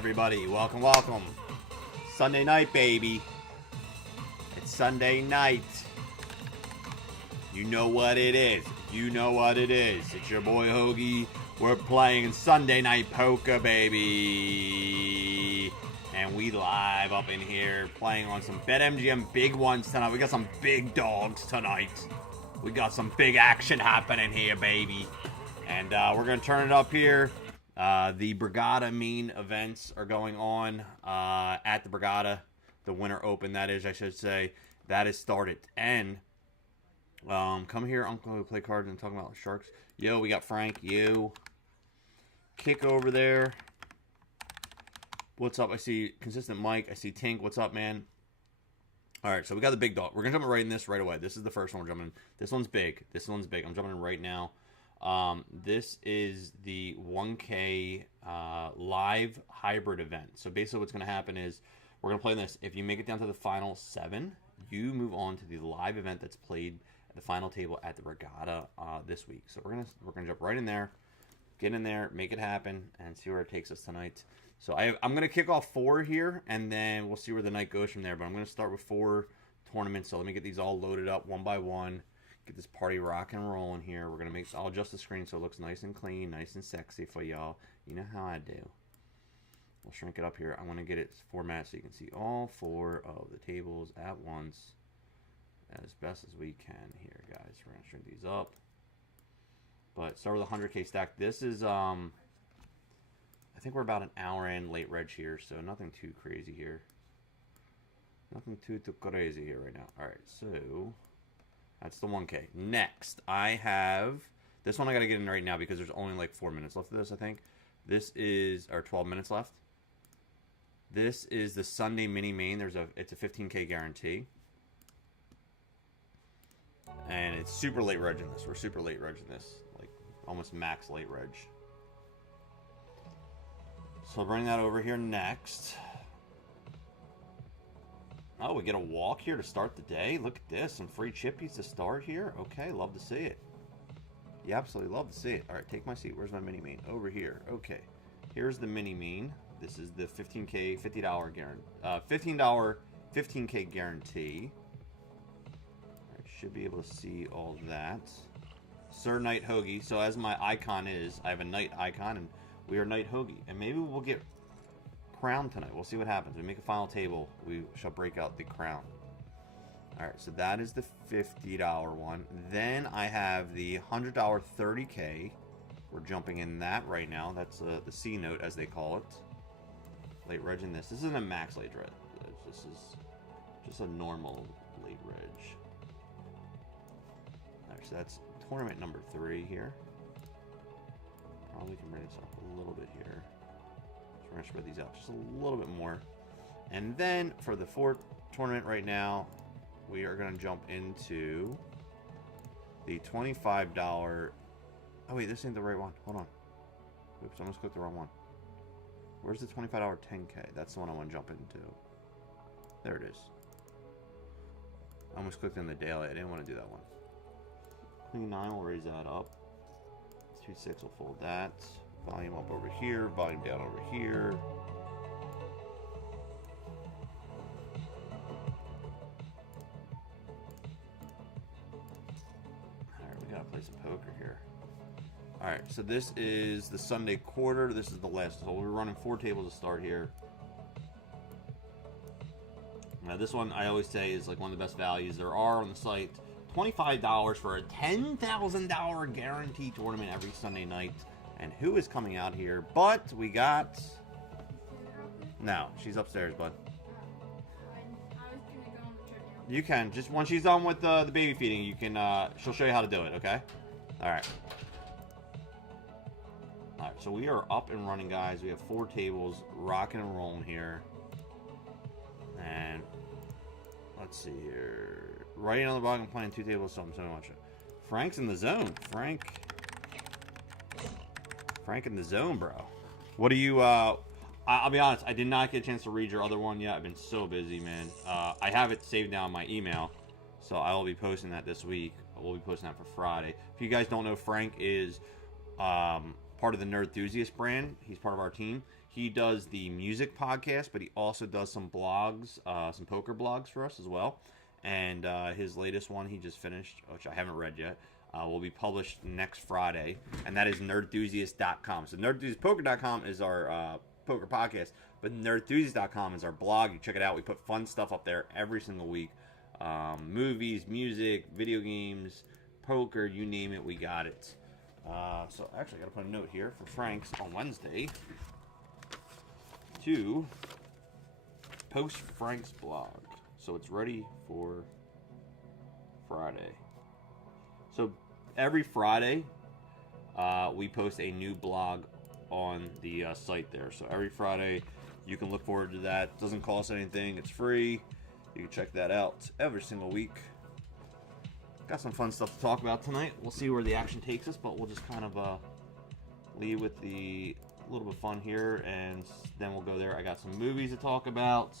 everybody. Welcome, welcome. Sunday night, baby. It's Sunday night. You know what it is. You know what it is. It's your boy Hoagie. We're playing Sunday Night Poker, baby. And we live up in here playing on some Betmgm big ones tonight. We got some big dogs tonight. We got some big action happening here, baby. And we're going to turn it up here. The Borgata main events are going on at the Borgata. The Winter Open, that is, I should say. That is started. And come here, Uncle, who play cards and talking about sharks. Yo, we got Frank. You. Kick over there. What's up? I see Consistent Mike. I see Tink. What's up, man? All right, so we got the big dog. We're going to jump right in this right away. This is the first one we're jumping in. This one's big. This one's big. I'm jumping in right now. This is the 1K live hybrid event. So basically what's going to happen is we're going to play this. If you make it down to the final 7, you move on to the live event that's played at the final table at the Borgata this week. So we're gonna jump right in there, get in there, make it happen, and see where it takes us tonight. So I'm going to kick off 4 here, and then we'll see where the night goes from there. But I'm going to start with 4 tournaments. So let me get these all loaded up one by one. Get this party rock and rolling here. We're going to I'll adjust the screen so it looks nice and clean, nice and sexy for y'all. You know how I do. We'll shrink it up here. I want to get it format so you can see all 4 of the tables at once as best as we can here, guys. We're going to shrink these up. But start with a 100K stack. This is, I think we're about an hour in late reg here, so nothing too crazy here. Nothing too crazy here right now. All right, so that's the 1K. Next, I have this one. I got to get in right now because there's only like 4 minutes left of this, I think. This is, or 12 minutes left. This is the Sunday mini main. It's a 15K guarantee. And it's super late reg in this. We're super late reg in this. Like almost max late reg. So I'll bring that over here next. Oh, we get a walk here to start the day. Look at this. Some free chippies to start here. Okay, love to see it. You absolutely love to see it. All right, take my seat. Where's my mini mean? Over here. Okay. Here's the mini mean. This is the 15K, $50 guarantee. $15, 15K guarantee. All right, should be able to see all that. Sir Knight Hoagie. So as my icon is, I have a knight icon, and we are Knight Hoagie. And maybe we'll get crowned tonight. We'll see what happens. We make a final table. We shall break out the crown. Alright, so that is the $50 one. Then I have the $100 30K. We're jumping in that right now. That's the C note, as they call it. Late reg in this. This isn't a max late reg. This is just a normal late reg. Alright, so that's tournament number 3 here. Probably can bring this up a little bit here. So we're going to spread these out just a little bit more. And then for the 4th tournament right now, we are going to jump into the $25. Oh, wait, this ain't the right one. Hold on. Oops, I almost clicked the wrong one. Where's the $25 10K? That's the one I want to jump into. There it is. I almost clicked in the daily. I didn't want to do that one. Clean 9 will raise that up. 2.6 will fold that. Volume up over here. Volume down over here. Play some poker here. Alright, so this is the Sunday quarter. This is the last. So we're running 4 tables to start here. Now this one I always say is like one of the best values there are on the site. $25 for a $10,000 guarantee tournament every Sunday night. And who is coming out here? But we got... No, she's upstairs, bud. You can. Just once she's done with the baby feeding, you can, she'll show you how to do it, okay? Alright. Alright, so we are up and running, guys. We have 4 tables, rocking and rolling here. And let's see here. Right on the bottom, playing 2 tables, something so much. Frank's in the zone. Frank in the zone, bro. What do you, I'll be honest, I did not get a chance to read your other one yet. I've been so busy, man. I have it saved down in my email, so I will be posting that this week. We'll be posting that for Friday. If you guys don't know, Frank is part of the Nerd Enthusiast brand. He's part of our team. He does the music podcast, but he also does some blogs, some poker blogs for us as well. And his latest one he just finished, which I haven't read yet, will be published next Friday, and that is nerdenthusiast.com. So nerdenthusiastpoker.com is our poker podcast, but nerdenthusiast.com is our blog. You check it out. We put fun stuff up there every single week. Movies, music, video games, poker, you name it, we got it. So actually I got to put a note here for Frank's on Wednesday to post Frank's blog. So it's ready for Friday. So every Friday, we post a new blog on the site there. So every Friday, you can look forward to that. It doesn't cost anything. It's free. You can check that out every single week. Got some fun stuff to talk about tonight. We'll see where the action takes us, but we'll just kind of leave with the little bit of fun here, and then we'll go there. I got some movies to talk about.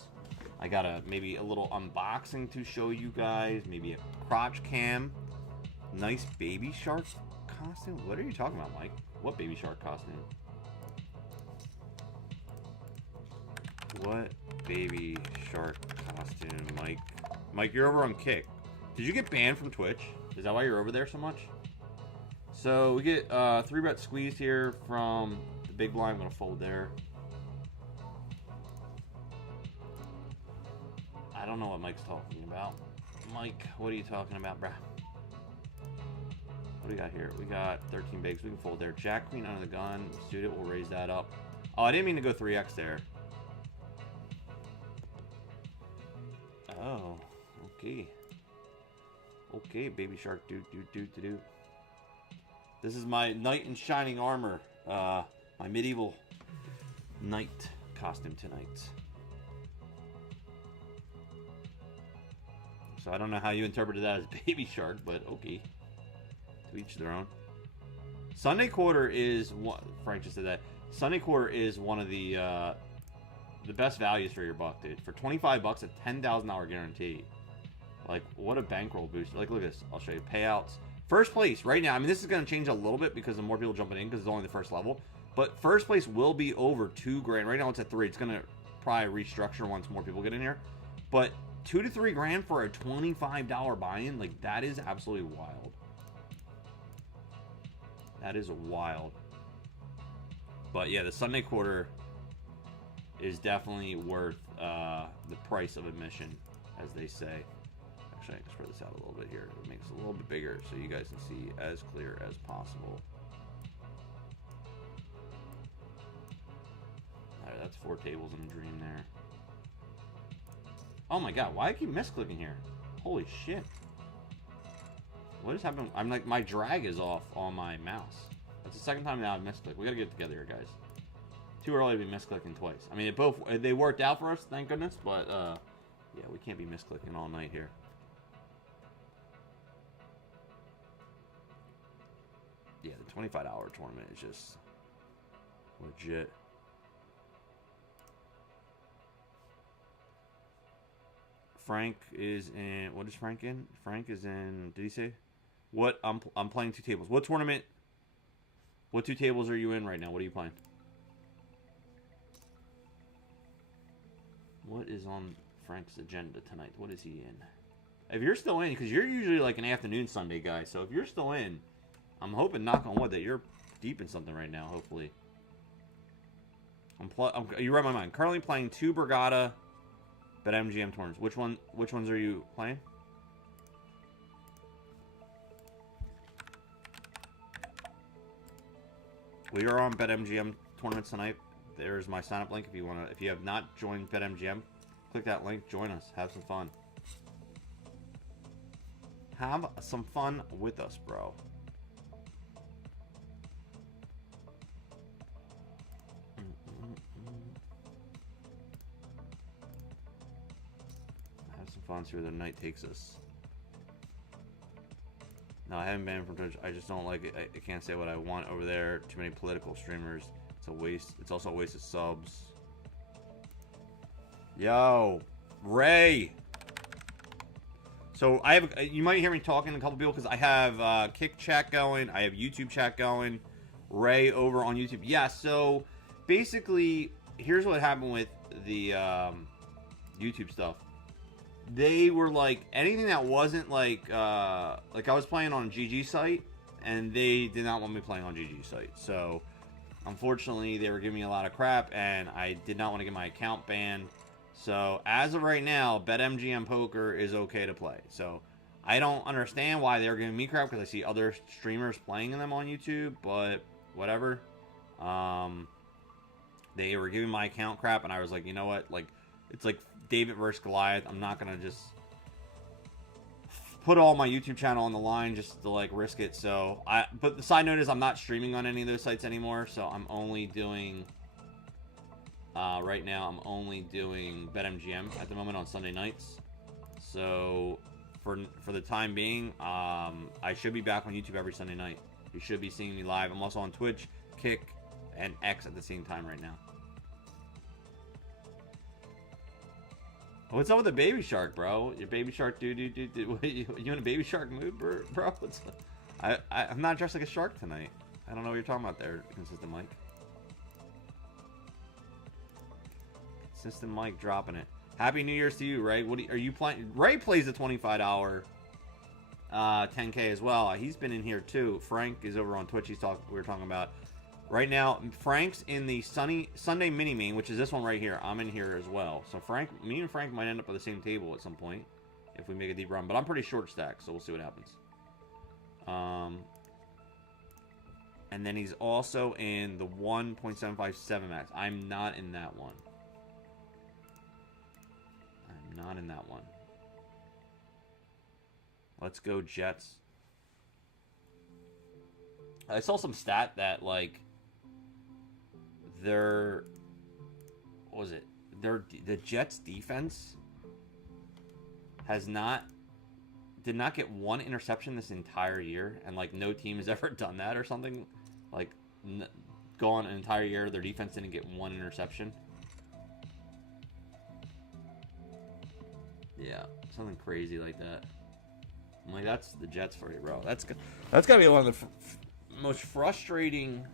I got maybe a little unboxing to show you guys. Maybe a crotch cam. Nice baby shark costume. What are you talking about, Mike? What baby shark costume? What baby shark costume, Mike? Mike, you're over on Kick. Did you get banned from Twitch? Is that why you're over there so much? So we get 3-bet squeeze here from the big blind. I'm going to fold there. I don't know what Mike's talking about. Mike, what are you talking about, bruh? What do we got here? We got 13 bigs. We can fold there. Jack Queen under the gun. Student will raise that up. Oh, I didn't mean to go 3x there. Oh, okay. Okay, baby shark, do. This is my knight in shining armor. My medieval knight costume tonight. So I don't know how you interpreted that as baby shark, but okay. To each their own. Sunday quarter is what Frank just said that. Sunday quarter is one of the best values for your buck, dude. For $25, a $10,000 guarantee. Like, what a bankroll boost. Like, look at this. I'll show you. Payouts. First place right now. I mean, this is going to change a little bit because of more people jumping in because it's only the first level. But first place will be over $2,000. Right now it's at 3. It's going to probably restructure once more people get in here. But $2 to $3,000 for a $25 buy-in, like, that is absolutely wild. That is wild. But yeah, the Sunday quarter is definitely worth the price of admission, as they say. Actually, I can spread this out a little bit here. It makes it a little bit bigger so you guys can see as clear as possible. Alright, that's 4 tables in a dream there. Oh my god, why do I keep misclicking here? Holy shit. What is happening? I'm like, my drag is off on my mouse. That's the second time now I've misclicked. We gotta get it together here, guys. Too early to be misclicking twice. I mean, they worked out for us, thank goodness, but yeah, we can't be misclicking all night here. Yeah, the $25 tournament is just legit. Frank is in. What is Frank in? Frank is in. Did he say? What? I'm playing 2 tables. What tournament? What 2 tables are you in right now? What are you playing? What is on Frank's agenda tonight? What is he in? If you're still in, because you're usually like an afternoon Sunday guy, so if you're still in, I'm hoping, knock on wood, that you're deep in something right now. Hopefully. You read my mind. Currently playing 2 Brigada Betmgm Tourns. Which ones are you playing? We are on Betmgm tournaments tonight. There's my sign up link if you have not joined Betmgm, click that link, join us, have some fun. Have some fun with us, bro. Fun, see where the night takes us. No, I haven't been from Twitch. I just don't like it. I can't say what I want over there. Too many political streamers. It's a waste. It's also a waste of subs. Yo, Ray. So I have. You might hear me talking to a couple people because I have Kick chat going. I have YouTube chat going. Ray over on YouTube. Yeah, so basically, here's what happened with the YouTube stuff. They were like, anything that wasn't like I was playing on a GG site, and they did not want me playing on GG site. So, unfortunately, they were giving me a lot of crap, and I did not want to get my account banned. So, as of right now, BetMgm Poker is okay to play. So, I don't understand why they're giving me crap, because I see other streamers playing them on YouTube, but whatever. They were giving my account crap, and I was like, you know what? Like, it's like David versus Goliath. I'm not going to just put all my YouTube channel on the line just to, like, risk it. So, but the side note is I'm not streaming on any of those sites anymore, so I'm only doing... right now, I'm only doing BetMgm at the moment on Sunday nights. So, for the time being, I should be back on YouTube every Sunday night. You should be seeing me live. I'm also on Twitch, Kick, and X at the same time right now. What's up with the baby shark, bro? Your baby shark, dude. You in a baby shark mood, bro? I'm not dressed like a shark tonight. I don't know what you're talking about there, Consistent Mike. Consistent Mike dropping it. Happy New Year's to you, Ray. What are you playing? Ray plays the $25 10K as well. He's been in here too. Frank is over on Twitch. We were talking about right now. Frank's in the Sunday mini main, which is this one right here. I'm in here as well. So me and Frank might end up at the same table at some point if we make a deep run. But I'm pretty short stacked, so we'll see what happens. And then he's also in the 1.757 max. I'm not in that one. Not in that one. Let's go Jets. I saw some stat that, like, the Jets defense did not get one interception this entire year, and, like, no team has ever done that or something. Like, gone an entire year, their defense didn't get one interception. Yeah, something crazy like that. I'm like, that's the Jets for you, bro. That's gotta be one of the most frustrating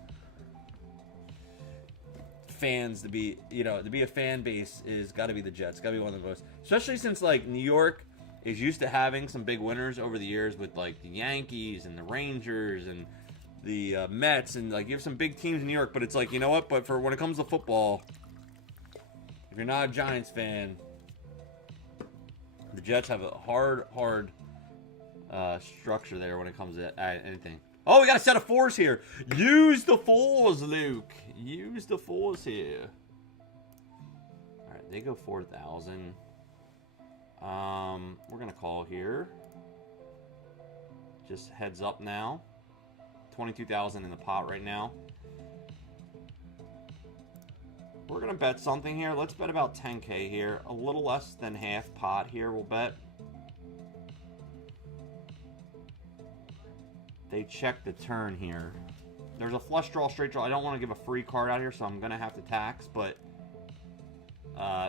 fans to be. You know, to be a fan base is got to be the Jets. Got to be one of the most, especially since like New York is used to having some big winners over the years with like the Yankees and the Rangers and the Mets, and like you have some big teams in New York. But it's like, you know what? But for when it comes to football, if you're not a Giants fan, the Jets have a hard structure there when it comes to anything. Oh, we got a set of fours here. Use the fours, Luke. Use the fours here. All right, they go 4,000. We're gonna call here. Just heads up now. 22,000 in the pot right now. We're going to bet something here. Let's bet about 10K here. A little less than half pot here, we'll bet. They check the turn here. There's a flush draw, straight draw. I don't want to give a free card out here, so I'm going to have to tax, but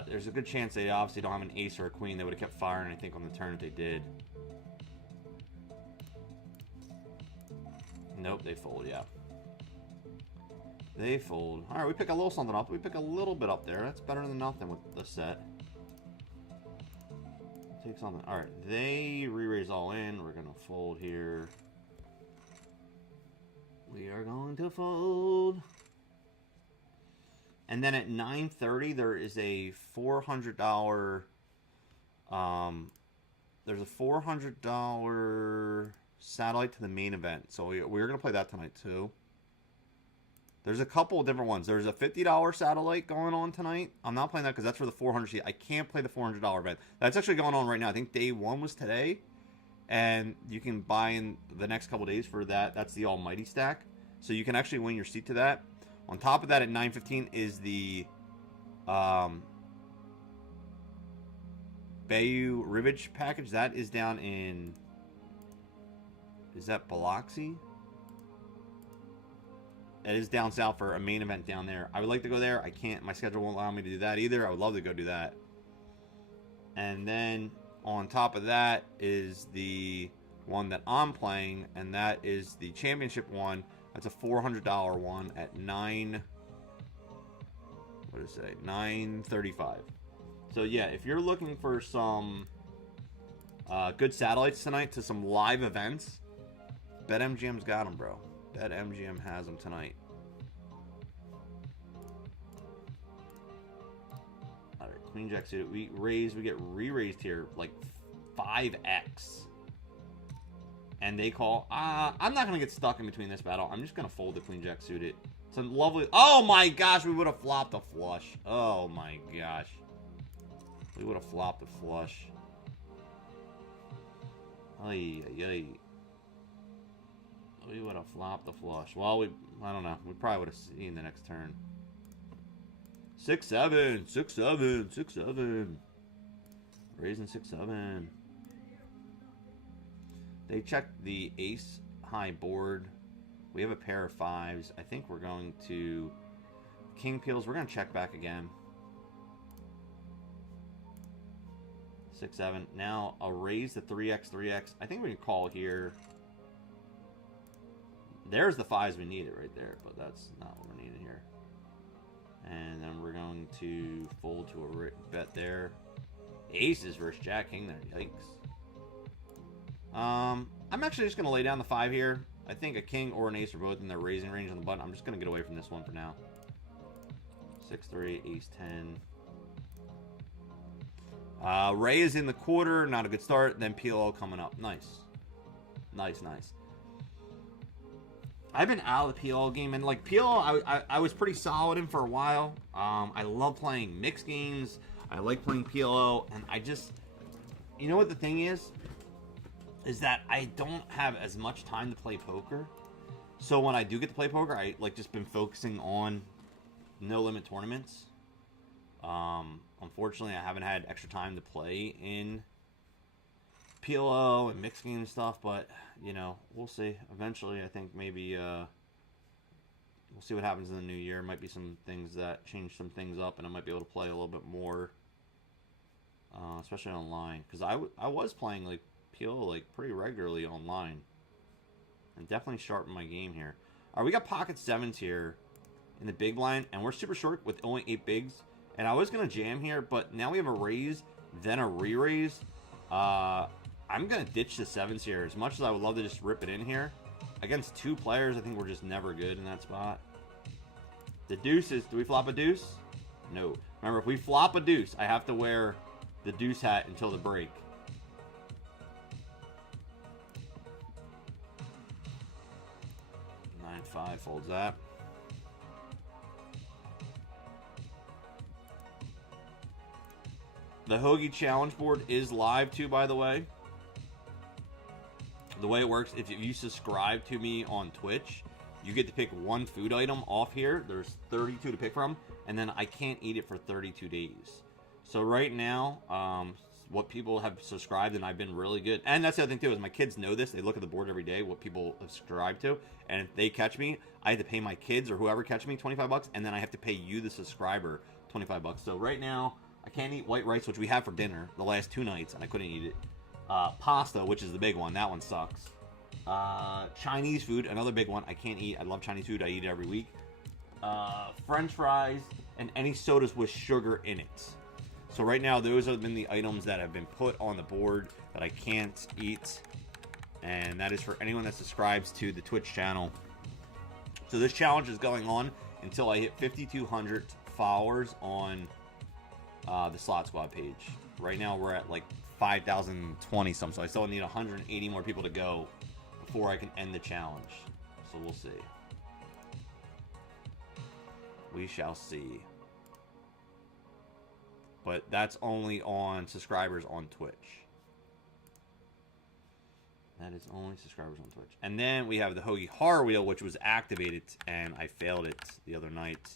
there's a good chance they obviously don't have an ace or a queen. They would have kept firing, I think, on the turn if they did. Nope, they fold, yeah. They fold. All right, we pick a little something up. We pick a little bit up there. That's better than nothing with the set. Take something. All right, they re-raise all in. We're going to fold here. We are going to fold. And then at 9:30, there is a $400. There's a $400 satellite to the main event. So we're going to play that tonight, too. There's a couple of different ones. There's a $50 satellite going on tonight. I'm not playing that because that's for the 400 seat. I can't play the $400 event. That's actually going on right now. I think day one was today. And you can buy in the next couple days for that. That's the almighty stack. So you can actually win your seat to that. On top of that, at 9:15 is the Bayou Rivage package. That is down in... Is that Biloxi? It is down south for a main event down there. I would like to go there. I can't. My schedule won't allow me to do that either. I would love to go do that. And then on top of that is the one that I'm playing, and that is the championship one. That's a $400 one at 9. What did it say? 9:35. So yeah, if you're looking for some good satellites tonight to some live events, BetMGM's got them, bro. BetMGM has them tonight. All right, Queen Jack suit. We get re-raised here like 5x. And they call. I'm not gonna get stuck in between this battle. I'm just gonna fold the Queen Jack suited. It's a lovely. Oh my gosh, we would have flopped a flush. Oh my gosh, we would have flopped a flush. Ay, ay, ay. We would have flopped the flush. Well, I don't know. We probably would have seen the next turn. 6-7, 6-7, 6-7. Raising 6-7. They checked the ace high board. We have a pair of 5s. I think we're going to king peels. We're going to check back again. 6-7. Now I'll raise the 3x, 3x. I think we can call here. There's the 5s we needed right there, but that's not what we're needing here. And then we're going to fold to a bet there. Aces versus Jack King there. Yikes. I'm actually just going to lay down the 5 here. I think a king or an ace are both in their raising range on the button. I'm just going to get away from this one for now. 6-3, ace 10. Ray is in the quarter. Not a good start. Then PLO coming up. Nice. Nice, nice. I've been out of the PLO game. And like PLO, I was pretty solid in for a while. I love playing mixed games. I like playing PLO. And I just... You know what the thing is that I don't have as much time to play poker. So when I do get to play poker, I like just been focusing on no limit tournaments. Unfortunately, I haven't had extra time to play in PLO and mixed game stuff, but you know, we'll see. Eventually, I think maybe we'll see what happens in the new year. Might be some things that change some things up, and I might be able to play a little bit more, especially online. Because I was playing like PLO like pretty regularly online, and definitely sharpen my game here. All right, we got pocket 7s here in the big blind, and we're super short with only 8 bigs. And I was gonna jam here, but now we have a raise, then a re-raise. I'm gonna ditch the 7s here. As much as I would love to just rip it in here, against 2 players, I think we're just never good in that spot. The deuces. Do we flop a deuce? No. Remember, if we flop a deuce, I have to wear the deuce hat until the break. Nine 5 folds that. The Hoagie challenge board is live too, by the way. The way it works, if you subscribe to me on Twitch, you get to pick 1 food item off here. There's 32 to pick from, and then I can't eat it for 32 days. So right now, what people have subscribed, and I've been really good. And that's the other thing too, is my kids know this. They look at the board every day, what people have subscribed to. And if they catch me, I have to pay my kids or whoever catch me $25, and then I have to pay you, the subscriber, $25. So right now, I can't eat white rice, which we had for dinner the last 2 nights, and I couldn't eat it. Pasta, which is the big one. That one sucks. Chinese food, another big one. I can't eat. I love Chinese food. I eat it every week. French fries, and any sodas with sugar in it. So right now, those have been the items that have been put on the board that I can't eat. And that is for anyone that subscribes to the Twitch channel. So this challenge is going on until I hit 5,200 followers on the Slot Squad page. Right now we're at like 5,020 something, so I still need 180 more people to go before I can end the challenge. So we'll see. We shall see. But that's only on subscribers on Twitch. That is only subscribers on Twitch. And then we have the Hoagie Horror Wheel, which was activated, and I failed it the other night.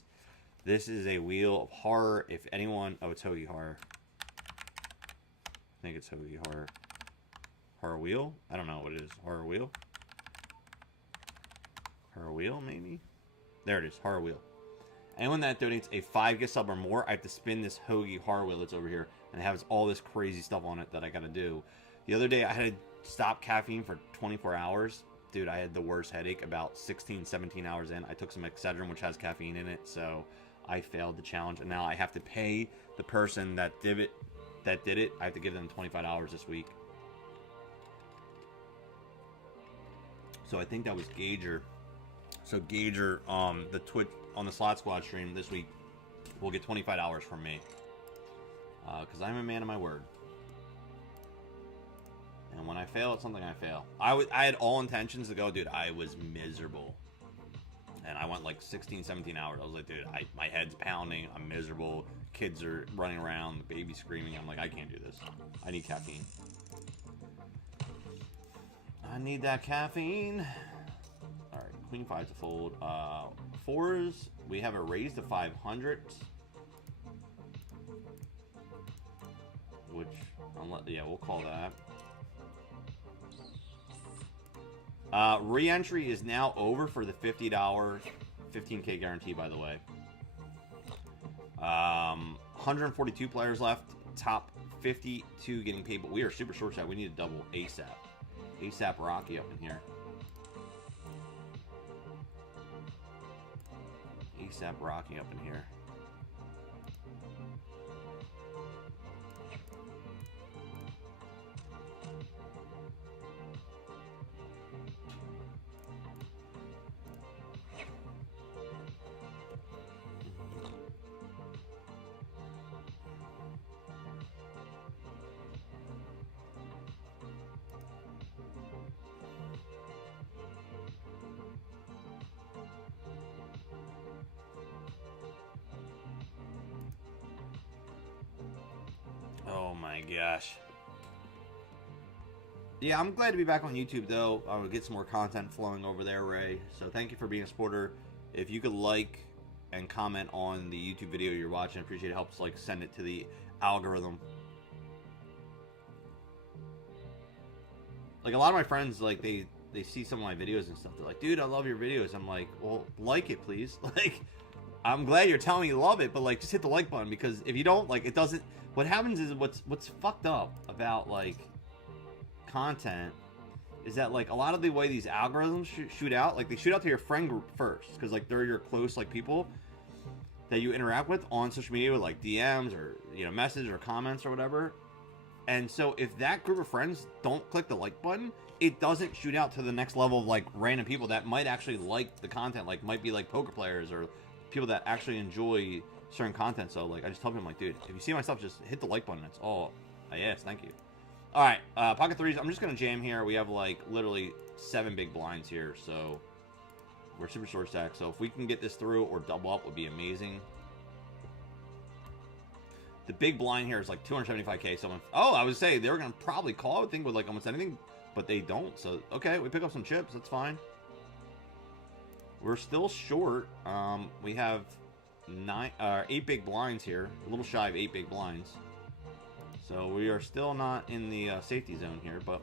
This is a wheel of horror. If anyone... Oh, it's Hoagie Horror. I think it's Hoagie Horror. Horror Wheel? I don't know what it is. Horror Wheel? Horror Wheel, maybe? There it is. Horror Wheel. Anyone that donates a 5 gift sub or more, I have to spin this Hoagie Horror Wheel that's over here. And it has all this crazy stuff on it that I gotta do. The other day, I had to stop caffeine for 24 hours. dude, I had the worst headache about 16, 17 hours in. I took some Excedrin, which has caffeine in it, so I failed the challenge, and now I have to pay the person that did it. I have to give them $25 this week. So I think that was Gager. So Gager, the Twitch on the Slot Squad stream this week will get $25 from me, because I'm a man of my word. And when I fail at something, I fail. I had all intentions to go, dude. I was miserable, and I went like 16, 17 hours. I was like, dude, my head's pounding. I'm miserable. Kids are running around. The baby's screaming. I'm like, I can't do this. I need caffeine. I need that caffeine. All right, Queen 5 to fold. 4s, we have a raise to 500. Which, yeah, we'll call that. Re-entry is now over for the $50 15K guarantee, by the way. 142 players left. Top 52 getting paid, but we are super short chat. We need a double ASAP. ASAP Rocky up in here. ASAP Rocky up in here. Oh my gosh. Yeah, I'm glad to be back on YouTube, though. I will get some more content flowing over there, Ray. So thank you for being a supporter. If you could like and comment on the YouTube video you're watching, I appreciate it. It helps like send it to the algorithm. Like a lot of my friends, like they see some of my videos and stuff. They're like, dude, I love your videos. I'm like, well, like it, please. Like, I'm glad you're telling me you love it, but like, just hit the like button, because if you don't, like, it doesn't. What happens is what's fucked up about like content is that like a lot of the way these algorithms shoot out, like they shoot out to your friend group first, because like they're your close like people that you interact with on social media with like DMs or, you know, messages or comments or whatever. And so if that group of friends don't click the like button, it doesn't shoot out to the next level of like random people that might actually like the content, like might be like poker players or people that actually enjoy certain content. So like I just tell people, like, dude, if you see my stuff, just hit the like button. That's all I ask. Thank you. All right, pocket threes. I'm just gonna jam here. We have like literally 7 big blinds here, so we're super short stack. So if we can get this through or double up, would be amazing. The big blind here is like 275K. So I would say they were gonna probably call, I would think, with like almost anything, but they don't. So okay, we pick up some chips. That's fine. We're still short. We have 8 big blinds here, a little shy of 8 big blinds. So we are still not in the safety zone here, but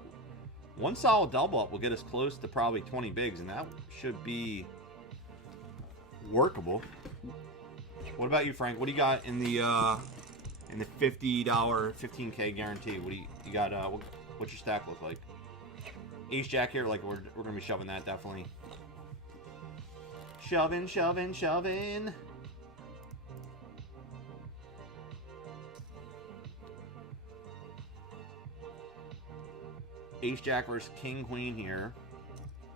one solid double up will get us close to probably 20 bigs, and that should be workable. What about you, Frank? What do you got in the $50 15K guarantee? What do you got? What's your stack look like? Ace Jack here, like we're gonna be shoving that definitely. Shoving, shoving, shoving. Ace Jack versus King Queen here.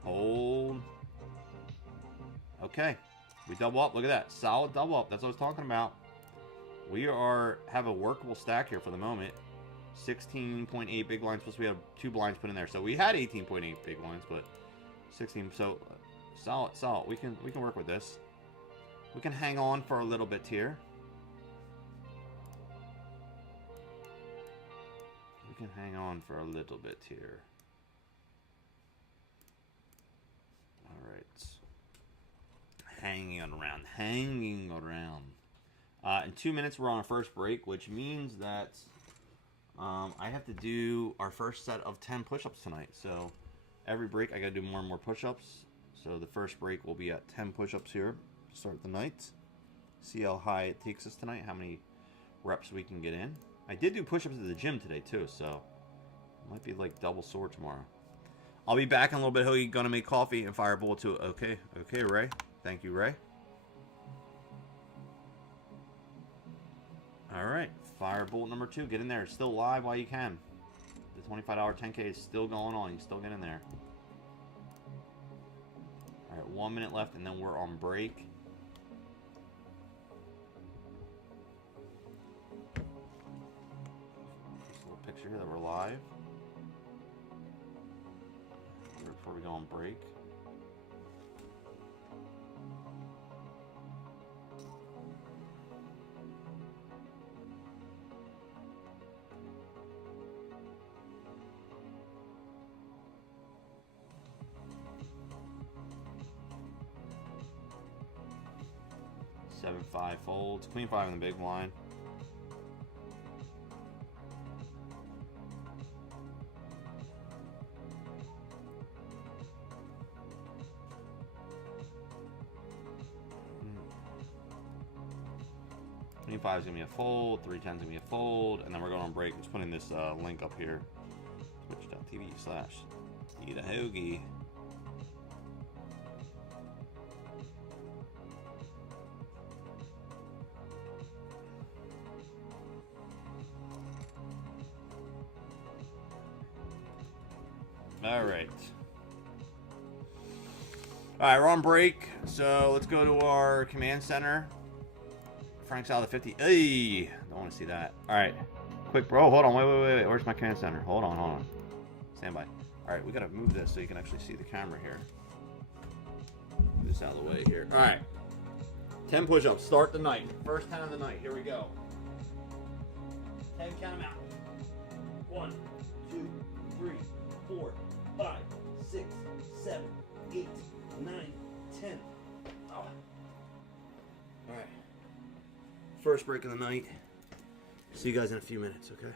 Hold. Okay. We double up. Look at that. Solid double up. That's what I was talking about. We have a workable stack here for the moment. 16.8 big blinds, plus we have 2 blinds put in there. So we had 18.8 big blinds, but 16. So solid, solid. We can work with this. We can hang on for a little bit here. We can hang on for a little bit here. All right. Hanging around, hanging around. In 2 minutes, we're on our first break, which means that I have to do our first set of 10 push-ups tonight. So every break, I got to do more and more push-ups. So the first break will be at 10 push-ups here to start the night. See how high it takes us tonight, how many reps we can get in. I did do push-ups at the gym today, too, so it might be like double sore tomorrow. I'll be back in a little bit, Hoagie. Gonna make coffee and fire a bowl too. Okay, okay, Ray. Thank you, Ray. All right, firebolt number 2. Get in there. It's still live while you can. The $25 10K is still going on. You still get in there. All right, 1 minute left, and then we're on break. Just a little picture here that we're live. Before we go on break. Seven, 5 folds. Queen 5 in the big blind. Queen 5 is gonna be a fold. 3 10's gonna be a fold, and then we're going on break. I'm just putting this link up here. Twitch.tv/EatAHoagie. All right. All right, we're on break, so let's go to our command center. Frank's out of the 50. Hey, don't want to see that. All right, quick, bro. Hold on. Wait. Where's my command center? Hold on. Stand by. All right, we gotta move this so you can actually see the camera here. Move this out of the way here. All right. 10 push-ups. Start the night. First 10 of the night. Here we go. 10. Count them out. 1, 2, 3, 4, 5, 6, 7, 8, 9, 10. Oh. All right. First break of the night. See you guys in a few minutes, okay?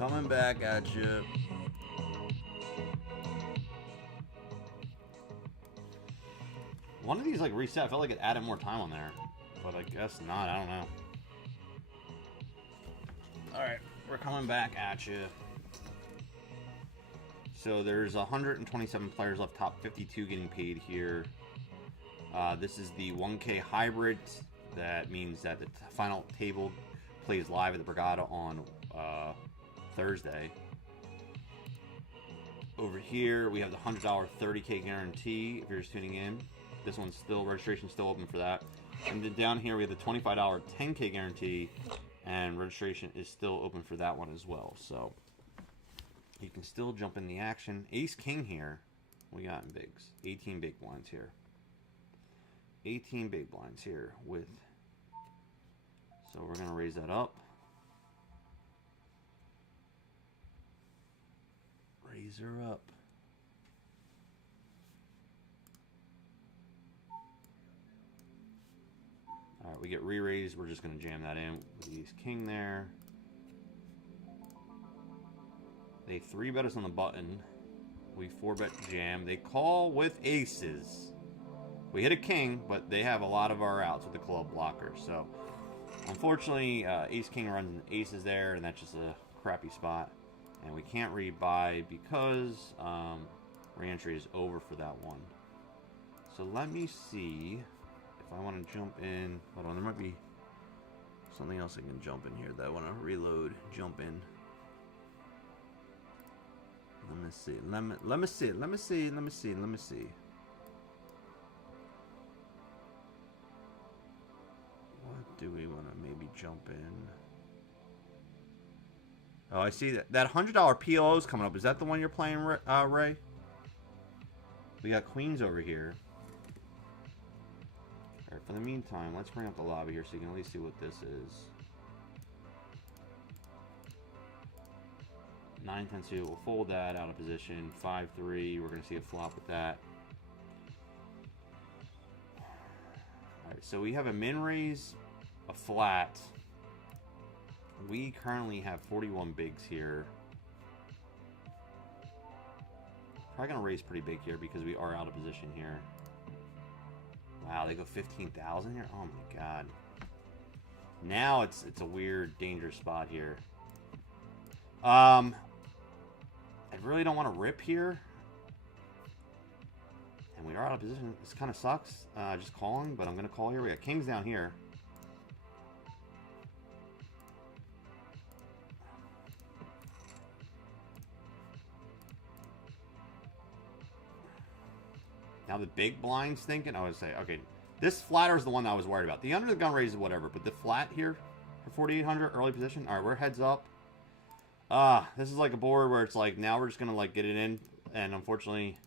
Coming back at you. One of these like reset. I felt like it added more time on there, but I guess not. I don't know. All right, we're coming back at you. So there's 127 players left. Top 52 getting paid here. This is the 1K hybrid. That means that the final table plays live at the Brigada on Thursday. Over here, we have the $100 30K guarantee if you're just tuning in. This one's still, registration's still open for that. And then down here, we have the $25 10K guarantee, and registration is still open for that one as well. So you can still jump in the action. Ace King here, we got in bigs. 18 big blinds here. 18 big blinds here with, so we're gonna raise that up. Raise her up. All right, we get re-raised. We're just gonna jam that in with the Ace King there. They 3-bet us on the button. We 4-bet jam. They call with aces. We hit a king, but they have a lot of our outs with the club blocker. So, unfortunately, Ace King runs aces there, and that's just a crappy spot. And we can't rebuy because re-entry is over for that one. So let me see if I want to jump in. Hold on, there might be something else I can jump in here that I want to reload, jump in. Let me see. Let me see. What do we want to maybe jump in? Oh, I see that $100 PLO is coming up. Is that the one you're playing, Ray? We got queens over here. All right, for the meantime, let's bring up the lobby here so you can at least see what this is. 9-10 suit. We'll fold that out of position. 5-3. We're going to see a flop with that. All right, so we have a min raise, a flat. We currently have 41 bigs here. Probably going to raise pretty big here because we are out of position here. Wow, they go 15,000 here? Oh my god. Now it's a weird, dangerous spot here. I really don't want to rip here. And we are out of position. This kind of sucks. Just calling, but I'm going to call here. We got kings down here. Now the big blind's thinking, I would say, okay, this flatter is the one that I was worried about. The under the gun raise is whatever, but the flat here for 4,800 early position. All right, we're heads up. This is like a board where it's like, now we're just going to like get it in, and unfortunately,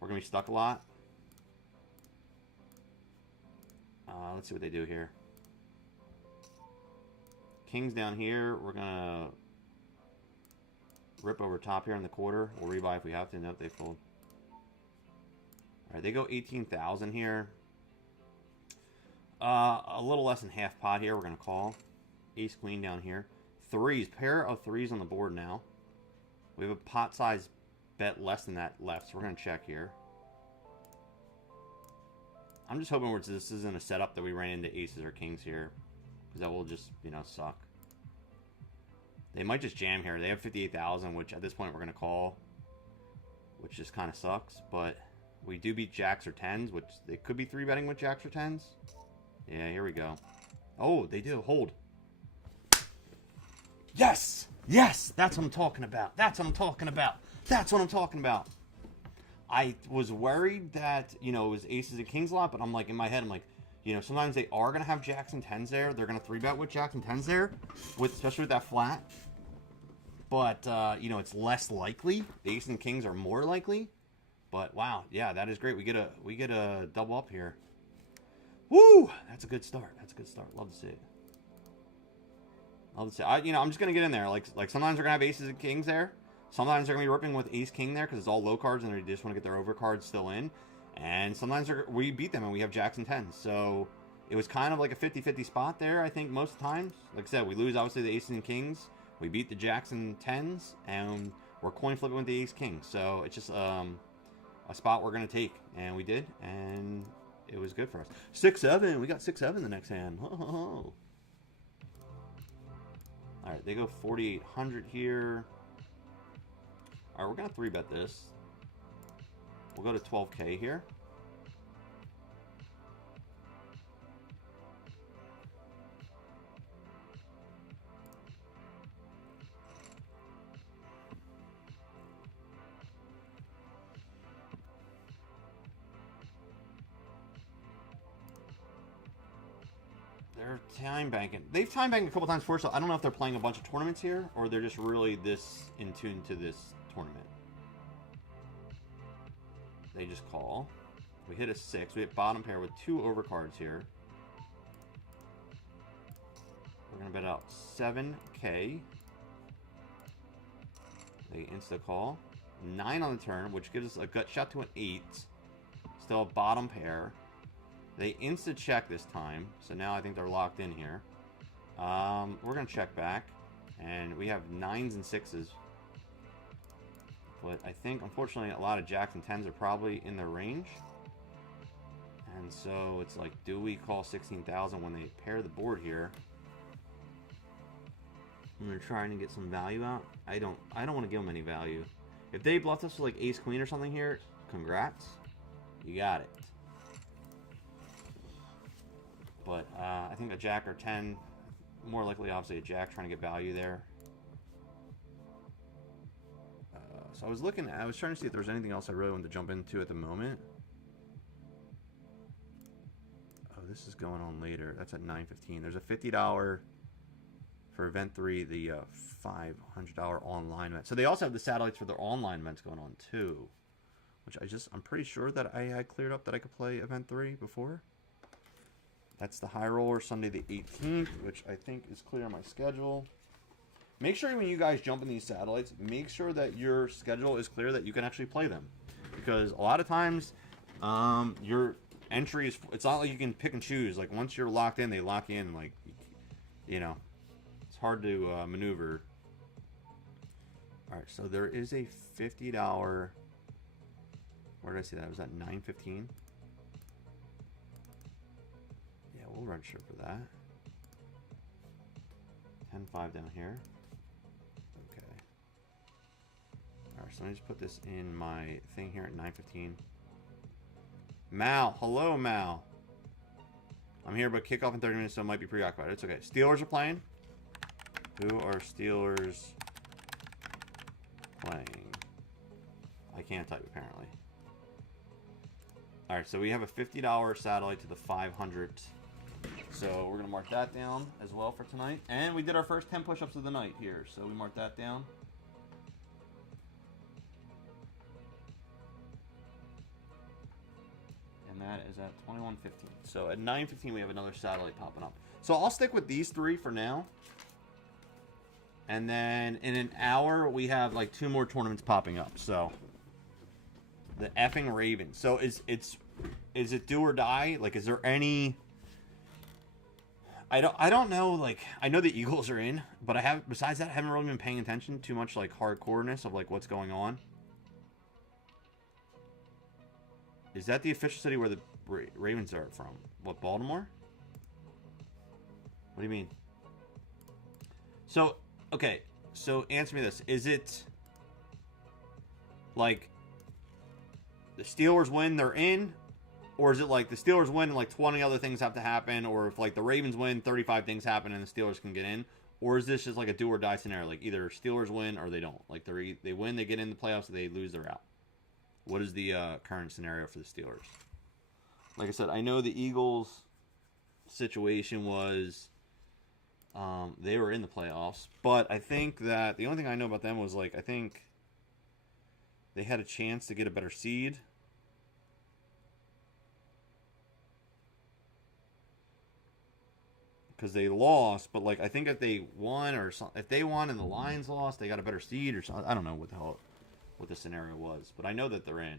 we're going to be stuck a lot. Let's see what they do here. Kings down here. We're going to rip over top here in the quarter. We'll rebuy if we have to. Nope, they fold. All right, they go 18,000 here. A little less than half pot here. We're going to call. Ace Queen down here. Threes. Pair of threes on the board now. We have a pot size bet less than that left, so we're going to check here. I'm just hoping this isn't a setup that we ran into aces or kings here, because that will just, you know, suck. They might just jam here. They have 58,000, which at this point we're going to call, which just kind of sucks, but we do beat jacks or tens, which they could be 3-betting with jacks or tens. Yeah, here we go. Oh, they do. Hold. Yes! Yes! That's what I'm talking about. That's what I'm talking about. That's what I'm talking about. I was worried that, you know, it was aces and kings a lot, but I'm like, in my head, I'm like, you know, sometimes they are going to have jacks and tens there. They're going to 3-bet with jacks and tens there, especially with that flat. But, you know, it's less likely. The aces and kings are more likely. But, wow, yeah, that is great. We get a double up here. Woo! That's a good start. That's a good start. Love to see it. Love to see it. You know, I'm just going to get in there. Like sometimes they're going to have aces and kings there. Sometimes they're going to be ripping with ace-king there because it's all low cards and they just want to get their over cards still in. And sometimes we beat them and we have jacks and tens. So it was kind of like a 50-50 spot there, I think, most times. Like I said, we lose, obviously, the aces and kings. We beat the Jackson 10s, and we're coin flipping with the Ace King. So it's just a spot we're going to take. And we did, and it was good for us. 6-7. We got 6-7 the next hand. All right, they go 4,800 here. All right, we're going to 3-bet this. We'll go to 12K here. They're time banking. They've time banked a couple times before, so I don't know if they're playing a bunch of tournaments here or they're just really this in tune to this tournament. They just call. We hit a 6. We hit bottom pair with 2 overcards here. We're going to bet out 7K. They insta-call. 9 on the turn, which gives us a gut shot to an 8. Still a bottom pair. They insta-check this time, so now I think they're locked in here. We're going to check back, and we have 9s and 6s. But I think, unfortunately, a lot of jacks and 10s are probably in their range. And so it's like, do we call 16,000 when they pair the board here? I'm going to try and get some value out. I don't want to give them any value. If they bluffed us with like ace queen or something here, congrats. You got it. But I think a jack or 10, more likely obviously a jack, trying to get value there. So I was trying to see if there was anything else I really wanted to jump into at the moment. Oh, this is going on later. That's at 9:15. There's a $50 for event 3, the $500 online event. So they also have the satellites for their online events going on too, which I'm pretty sure that I had cleared up that I could play event 3 before. That's the high roller Sunday the 18th, which I think is clear on my schedule. Make sure when you guys jump in these satellites, make sure that your schedule is clear that you can actually play them. Because a lot of times, your entry is, it's not like you can pick and choose. Like once you're locked in, they lock you in. Like, you know, it's hard to maneuver. All right, so there is a $50. Where did I see that? Was that 9:15? Yeah, we'll register for that. 10-5 down here. Okay. All right, so let me just put this in my thing here at 9:15. Mal, hello Mal. I'm here, but kickoff in 30 minutes, so I might be preoccupied. It's okay. Steelers are playing. Who are Steelers playing? I can't type apparently. All right, so we have a $50 satellite to the 500. So we're going to mark that down as well for tonight. And we did our first 10 push-ups of the night here. So we marked that down. And that is at 21:15. So at 9:15 we have another satellite popping up. So I'll stick with these 3 for now. And then in an hour we have like 2 more tournaments popping up. So the effing Ravens. So is it do or die? Like, is there any... I don't know, like, I know the Eagles are in, but besides that, I haven't really been paying attention too much, like, hardcoreness of, like, what's going on. Is that the official city where the Ravens are from? What, Baltimore? What do you mean? So, okay, so answer me this. Is it, like, the Steelers win, they're in? Or is it like the Steelers win and like 20 other things have to happen? Or if like the Ravens win, 35 things happen and the Steelers can get in? Or is this just like a do or die scenario? Like either Steelers win or they don't. Like they win, they get in the playoffs, they lose, they're out. What is the current scenario for the Steelers? Like I said, I know the Eagles situation was they were in the playoffs. But I think that the only thing I know about them was like I think they had a chance to get a better seed. Because they lost, but like I think if they won or if they won and the Lions lost, they got a better seed or something. I don't know what the scenario was, but I know that they're in.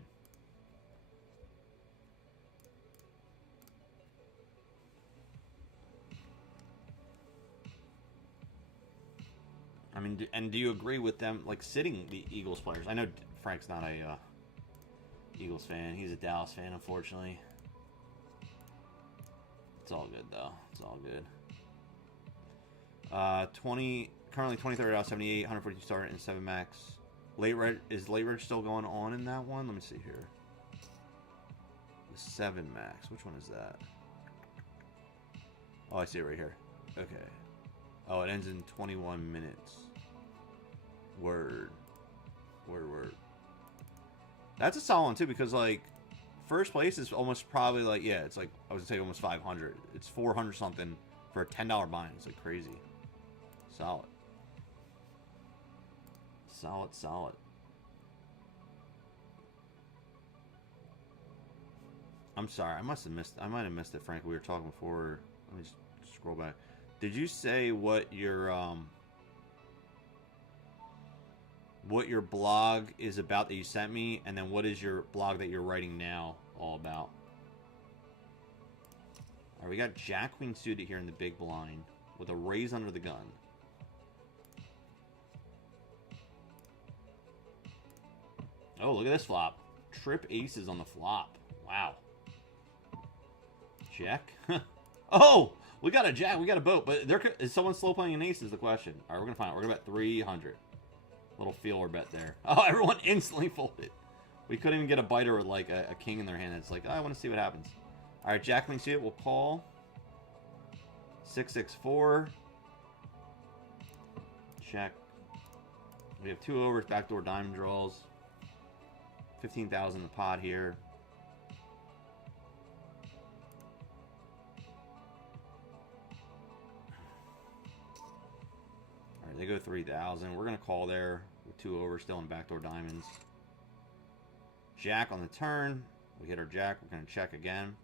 mean, and do you agree with them, like, sitting the Eagles players? I know Frank's not a Eagles fan. He's a Dallas fan, unfortunately. It's all good, though. It's all good. Currently 23rd out of 78, 142 start, and 7 max. Is late reg still going on in that one? Let me see here. The 7 max. Which one is that? Oh, I see it right here. Okay. Oh, it ends in 21 minutes. Word. Word. That's a solid one, too, because, like, first place is almost probably, like, yeah, it's like, I was going to say almost 500. It's 400 something for a $10 bind. It's, like, crazy. Solid. Solid. I'm sorry. I might have missed it, Frank. We were talking before. Let me just scroll back. Did you say what your blog is about that you sent me, and then what is your blog that you're writing now all about? All right, we got Jack Queen suited here in the big blind with a raise under the gun. Oh, look at this flop. Trip aces on the flop. Wow. Check. Oh, we got a jack. We got a boat. But is someone slow playing an ace is the question. All right, we're going to find out. We're going to bet 300. Little feeler bet there. Oh, everyone instantly folded. We couldn't even get a biter with like a king in their hand. It's like, oh, I want to see what happens. All right, Jack Queen suited. We'll call. 6-6-4. Check. We have 2 overs. Backdoor diamond draws. 15,000 in the pot here. All right, they go 3,000. We're going to call there with 2 overs still in backdoor diamonds. Jack on the turn. We hit our jack. We're going to check again.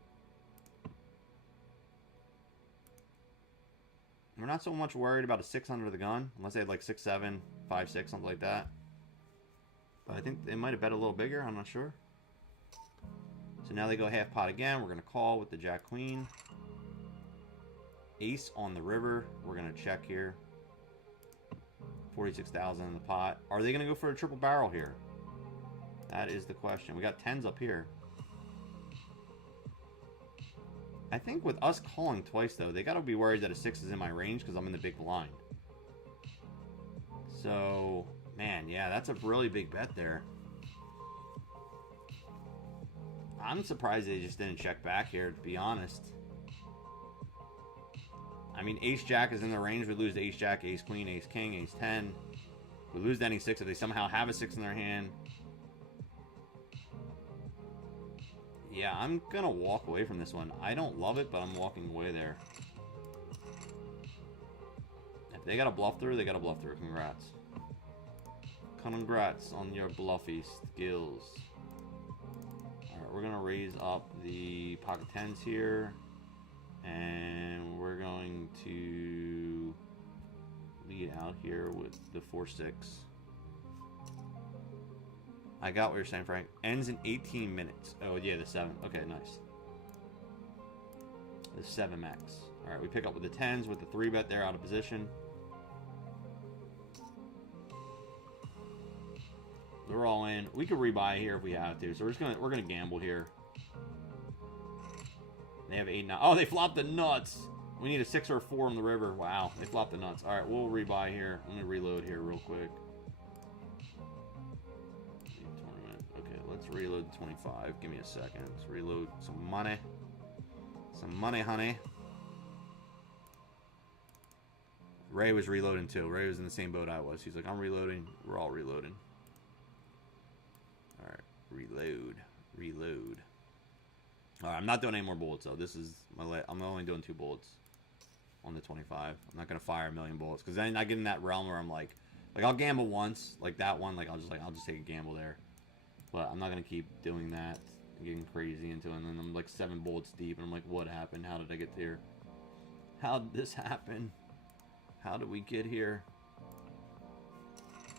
We're not so much worried about a 6 under the gun, unless they had like 6-7, 5-6, something like that. But I think they might have bet a little bigger. I'm not sure. So now they go half pot again. We're going to call with the jack queen. Ace on the river. We're going to check here. 46,000 in the pot. Are they going to go for a triple barrel here? That is the question. We got 10s up here. I think with us calling twice, though, they got to be worried that a 6 is in my range because I'm in the big blind. So, man, yeah, that's a really big bet there. I'm surprised they just didn't check back here, to be honest. I mean, ace-jack is in the range. We lose to ace-jack, ace-queen, ace-king, ace-10. We lose to any 6 if they somehow have a 6 in their hand. Yeah, I'm going to walk away from this one. I don't love it, but I'm walking away there. If they got a bluff through, they got a bluff through. Congrats. Congrats on your bluffy skills. Alright, we're going to raise up the pocket 10s here. And we're going to lead out here with the 4-6. I got what you're saying, Frank. Ends in 18 minutes. Oh, yeah, the 7. Okay, nice. The 7 max. All right, we pick up with the 10s with the 3-bet there out of position. They're all in. We could rebuy here if we have to. So we're gonna gamble here. They have 8-9. Oh, they flopped the nuts. We need a 6 or a 4 on the river. Wow, they flopped the nuts. All right, we'll rebuy here. I'm gonna reload here real quick. Let's reload the 25. Give me a second. Let's reload some money. Some money, honey. Ray was reloading too. Ray was in the same boat I was. He's like, I'm reloading. We're all reloading. Alright. Reload. Reload. Alright, I'm not doing any more bullets though. This is my I'm only doing 2 bullets on the 25. I'm not gonna fire a million bullets. Because then I get in that realm where I'm like I'll gamble once, like that one, like I'll just take a gamble there. But I'm not going to keep doing that and getting crazy into it. And then I'm like 7 bullets deep. And I'm like, what happened? How did I get here? How did this happen? How did we get here?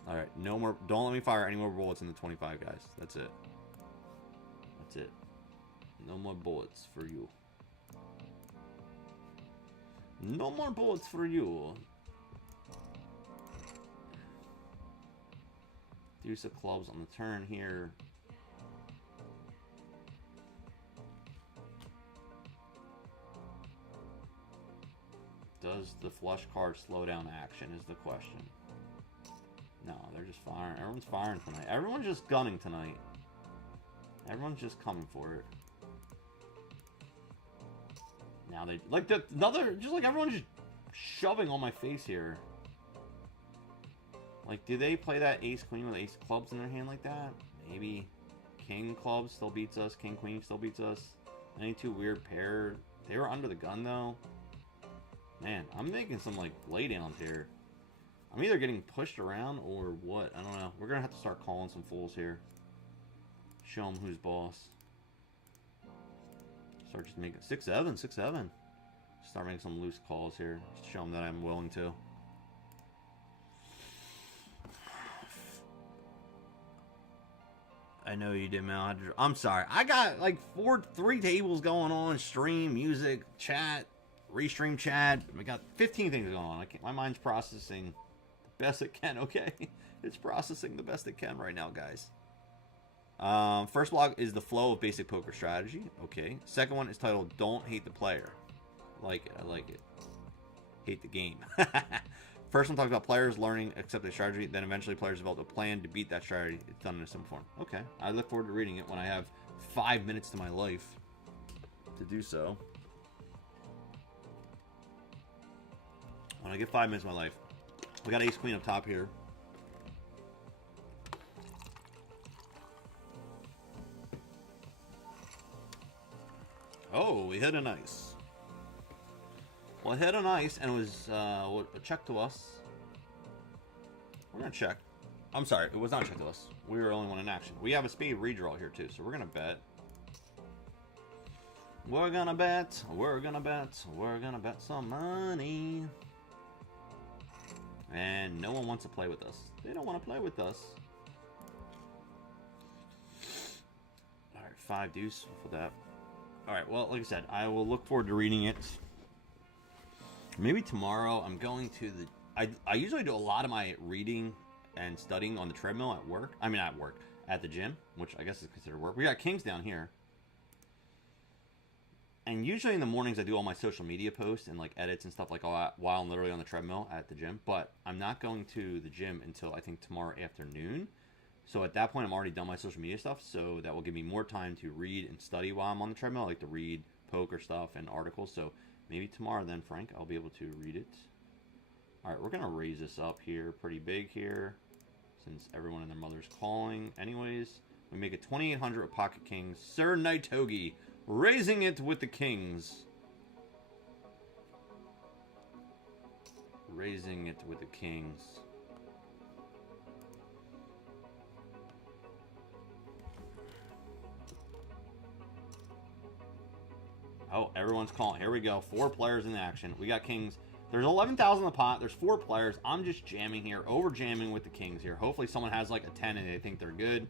Alright, no more. Don't let me fire any more bullets in the 25, guys. That's it. That's it. No more bullets for you. No more bullets for you. Deuce of clubs on the turn here. Does the flush card slow down action is the question. No, they're just firing. Everyone's firing tonight. Everyone's just gunning tonight. Everyone's just coming for it. Now they like another, just like everyone's just shoving on my face here. Like, do they play that ace queen with ace clubs in their hand like that? Maybe. King clubs still beats us. King queen still beats us. Any two weird pair. They were under the gun though. Man, I'm making some like laydowns here. I'm either getting pushed around or what. I don't know. We're gonna have to start calling some fools here. Show them who's boss. Start just making 6-7, 6-7. Start making some loose calls here. Just show them that I'm willing to. I know you did, Mel. I'm sorry. I got like 3 tables going on. Stream, music, chat, restream chat. We got 15 things going on. My mind's processing the best it can, okay? It's processing the best it can right now, guys. First block is the flow of basic poker strategy. Okay. Second one is titled Don't Hate the Player. I like it. I like it. Hate the game. First one talks about players learning accept a strategy, then eventually players develop a plan to beat that strategy. It's done in a simple form. Okay. I look forward to reading it when I have 5 minutes to my life to do so. When I get 5 minutes of my life. We got ace queen up top here. Oh, we hit an ice. Well, it hit an ice and it was a check to us. We're going to check. I'm sorry, it was not a check to us. We were the only one in action. We have a spade redraw here too, so we're going to bet. We're going to bet. We're going to bet. We're going to bet some money. And no one wants to play with us. They don't want to play with us. Alright, 5 deuce for that. Alright, well, like I said, I will look forward to reading it. Maybe tomorrow I'm going to the... I usually do a lot of my reading and studying on the treadmill at work. I mean, at the gym, which I guess is considered work. We got kings down here. And usually in the mornings I do all my social media posts and like edits and stuff like all that while I'm literally on the treadmill at the gym. But I'm not going to the gym until I think tomorrow afternoon. So at that point, I'm already done my social media stuff, so that will give me more time to read and study while I'm on the treadmill. I like to read poker stuff and articles, so maybe tomorrow then, Frank, I'll be able to read it. All right, we're going to raise this up here pretty big here, since everyone and their mother's calling. Anyways, we make it 2,800 with pocket kings. Sir Knight Hoagie, raising it with the kings. Raising it with the kings. Oh, everyone's calling. Here we go. 4 players in action. We got kings. There's 11,000 in the pot. There's 4 players. I'm just jamming here. Over jamming with the kings here. Hopefully someone has like a 10 and they think they're good.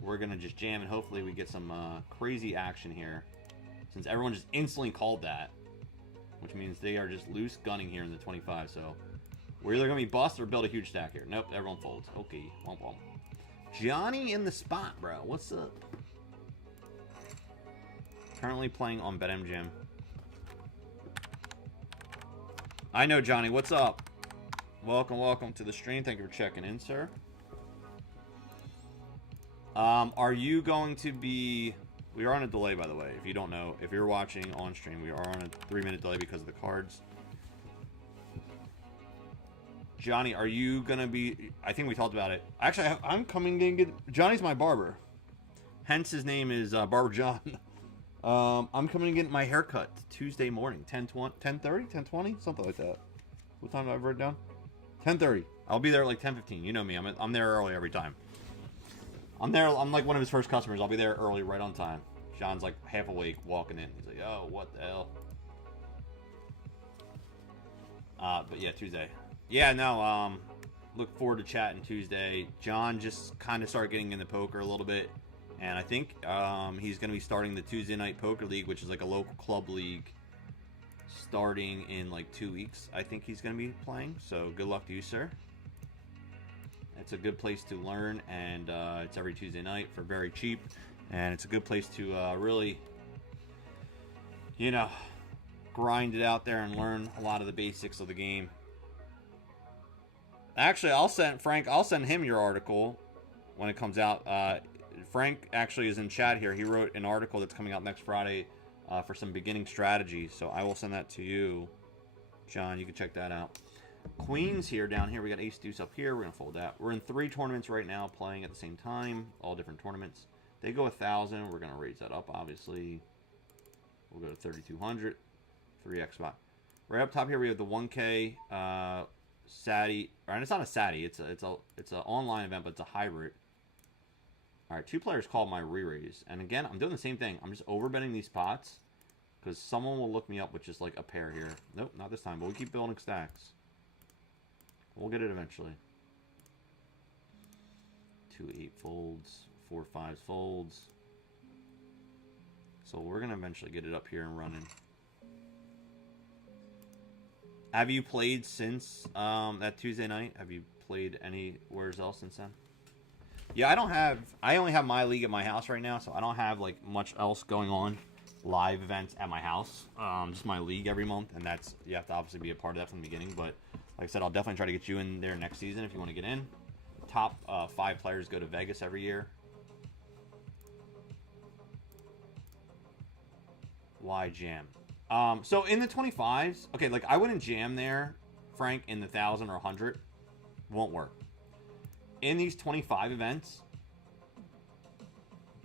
We're going to just jam and hopefully we get some crazy action here. Since everyone just instantly called that. Which means they are just loose gunning here in the 25. So we're either going to be bust or build a huge stack here. Nope, everyone folds. Okay. Womp womp. Johnny in the spot, bro. What's up? Currently playing on Betmgm. I know, Johnny. What's up? Welcome, welcome to the stream. Thank you for checking in, sir. Are you going to be... We are on a delay, by the way. If you don't know, if you're watching on stream, we are on a 3-minute delay because of the cards. Johnny, are you going to be... I think we talked about it. Actually, I'm coming in. Johnny's my barber. Hence, his name is Barber John. I'm coming to get my haircut Tuesday morning, 10:30, 10:20, something like that. What time did I write it down? 10:30. I'll be there at like 10:15. You know me. I'm there early every time. I'm there. I'm like one of his first customers. I'll be there early, right on time. John's like half awake, walking in. He's like, "Oh, what the hell?" But yeah, Tuesday. Yeah, no. Look forward to chatting Tuesday. John just kind of started getting into poker a little bit. And I think he's going to be starting the Tuesday Night Poker League, which is like a local club league, starting in like 2 weeks. I think he's going to be playing. So good luck to you, sir. It's a good place to learn, and it's every Tuesday night for very cheap. And it's a good place to really, you know, grind it out there and learn a lot of the basics of the game. Actually, I'll send him your article when it comes out. Frank actually is in chat here. He wrote an article that's coming out next Friday for some beginning strategy. So I will send that to you, John. You can check that out. Queens here, down here. We got ace deuce up here. We're going to fold that. We're in 3 tournaments right now playing at the same time. All different tournaments. They go 1,000. We're going to raise that up, obviously. We'll go to 3,200. 3x spot. Right up top here, we have the 1K Sati. Right, it's not a Sati. It's an online event, but it's a hybrid. All right, 2 players called my re-raise. And again, I'm doing the same thing. I'm just overbetting these spots because someone will look me up with just like a pair here. Nope, not this time, but we keep building stacks. We'll get it eventually. 2 8 folds, 4 5s folds. So we're going to eventually get it up here and running. Have you played since that Tuesday night? Have you played anywhere else since then? Yeah, I only have my league at my house right now, so I don't have like much else going on. Live events at my house. Just my league every month, and that's, you have to obviously be a part of that from the beginning. But like I said, I'll definitely try to get you in there next season if you want to get in. Top 5 players go to Vegas every year. Why jam? So in the 25s, okay, like I wouldn't jam there, Frank, in the 1,000 or 100. Won't work. In these 25 events,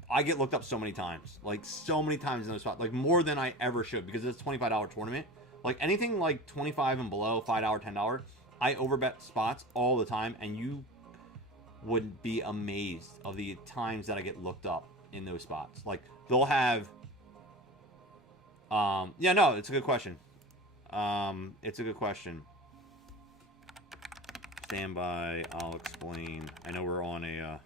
I get looked up so many times. Like, so many times in those spots. Like, more than I ever should, because it's a $25 tournament. Like, anything like 25 and below, $5, $10, I overbet spots all the time, and you would be amazed of the times that I get looked up in those spots. Like, they'll have... yeah, no, it's a good question. It's a good question. Stand by, I'll explain. I know we're on a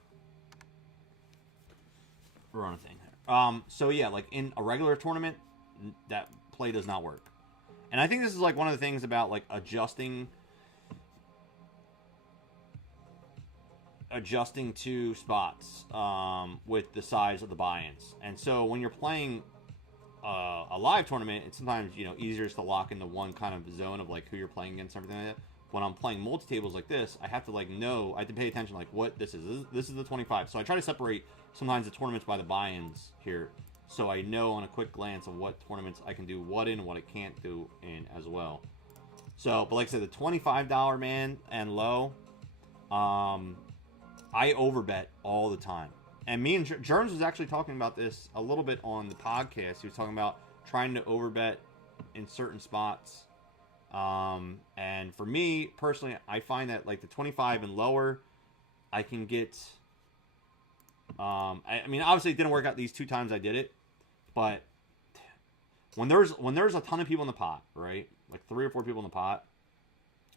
thing here. So yeah, like in a regular tournament, that play does not work. And I think this is like one of the things about like adjusting to spots with the size of the buy-ins. And so when you're playing a live tournament, it's sometimes, you know, easier just to lock into one kind of zone of like who you're playing against and everything like that. When I'm playing multi-tables like this, I have to like know, I have to pay attention like what this is. This is the 25. So I try to separate sometimes the tournaments by the buy-ins here, so I know on a quick glance of what tournaments I can do what in and what I can't do in as well. So, but like I said, the $25 man and low, I overbet all the time. And me and Tourns was actually talking about this a little bit on the podcast. He was talking about trying to overbet in certain spots. And for me personally, I find that like the 25 and lower, I can get, I mean, obviously it didn't work out these 2 times I did it, but when there's a ton of people in the pot, right? Like 3 or 4 people in the pot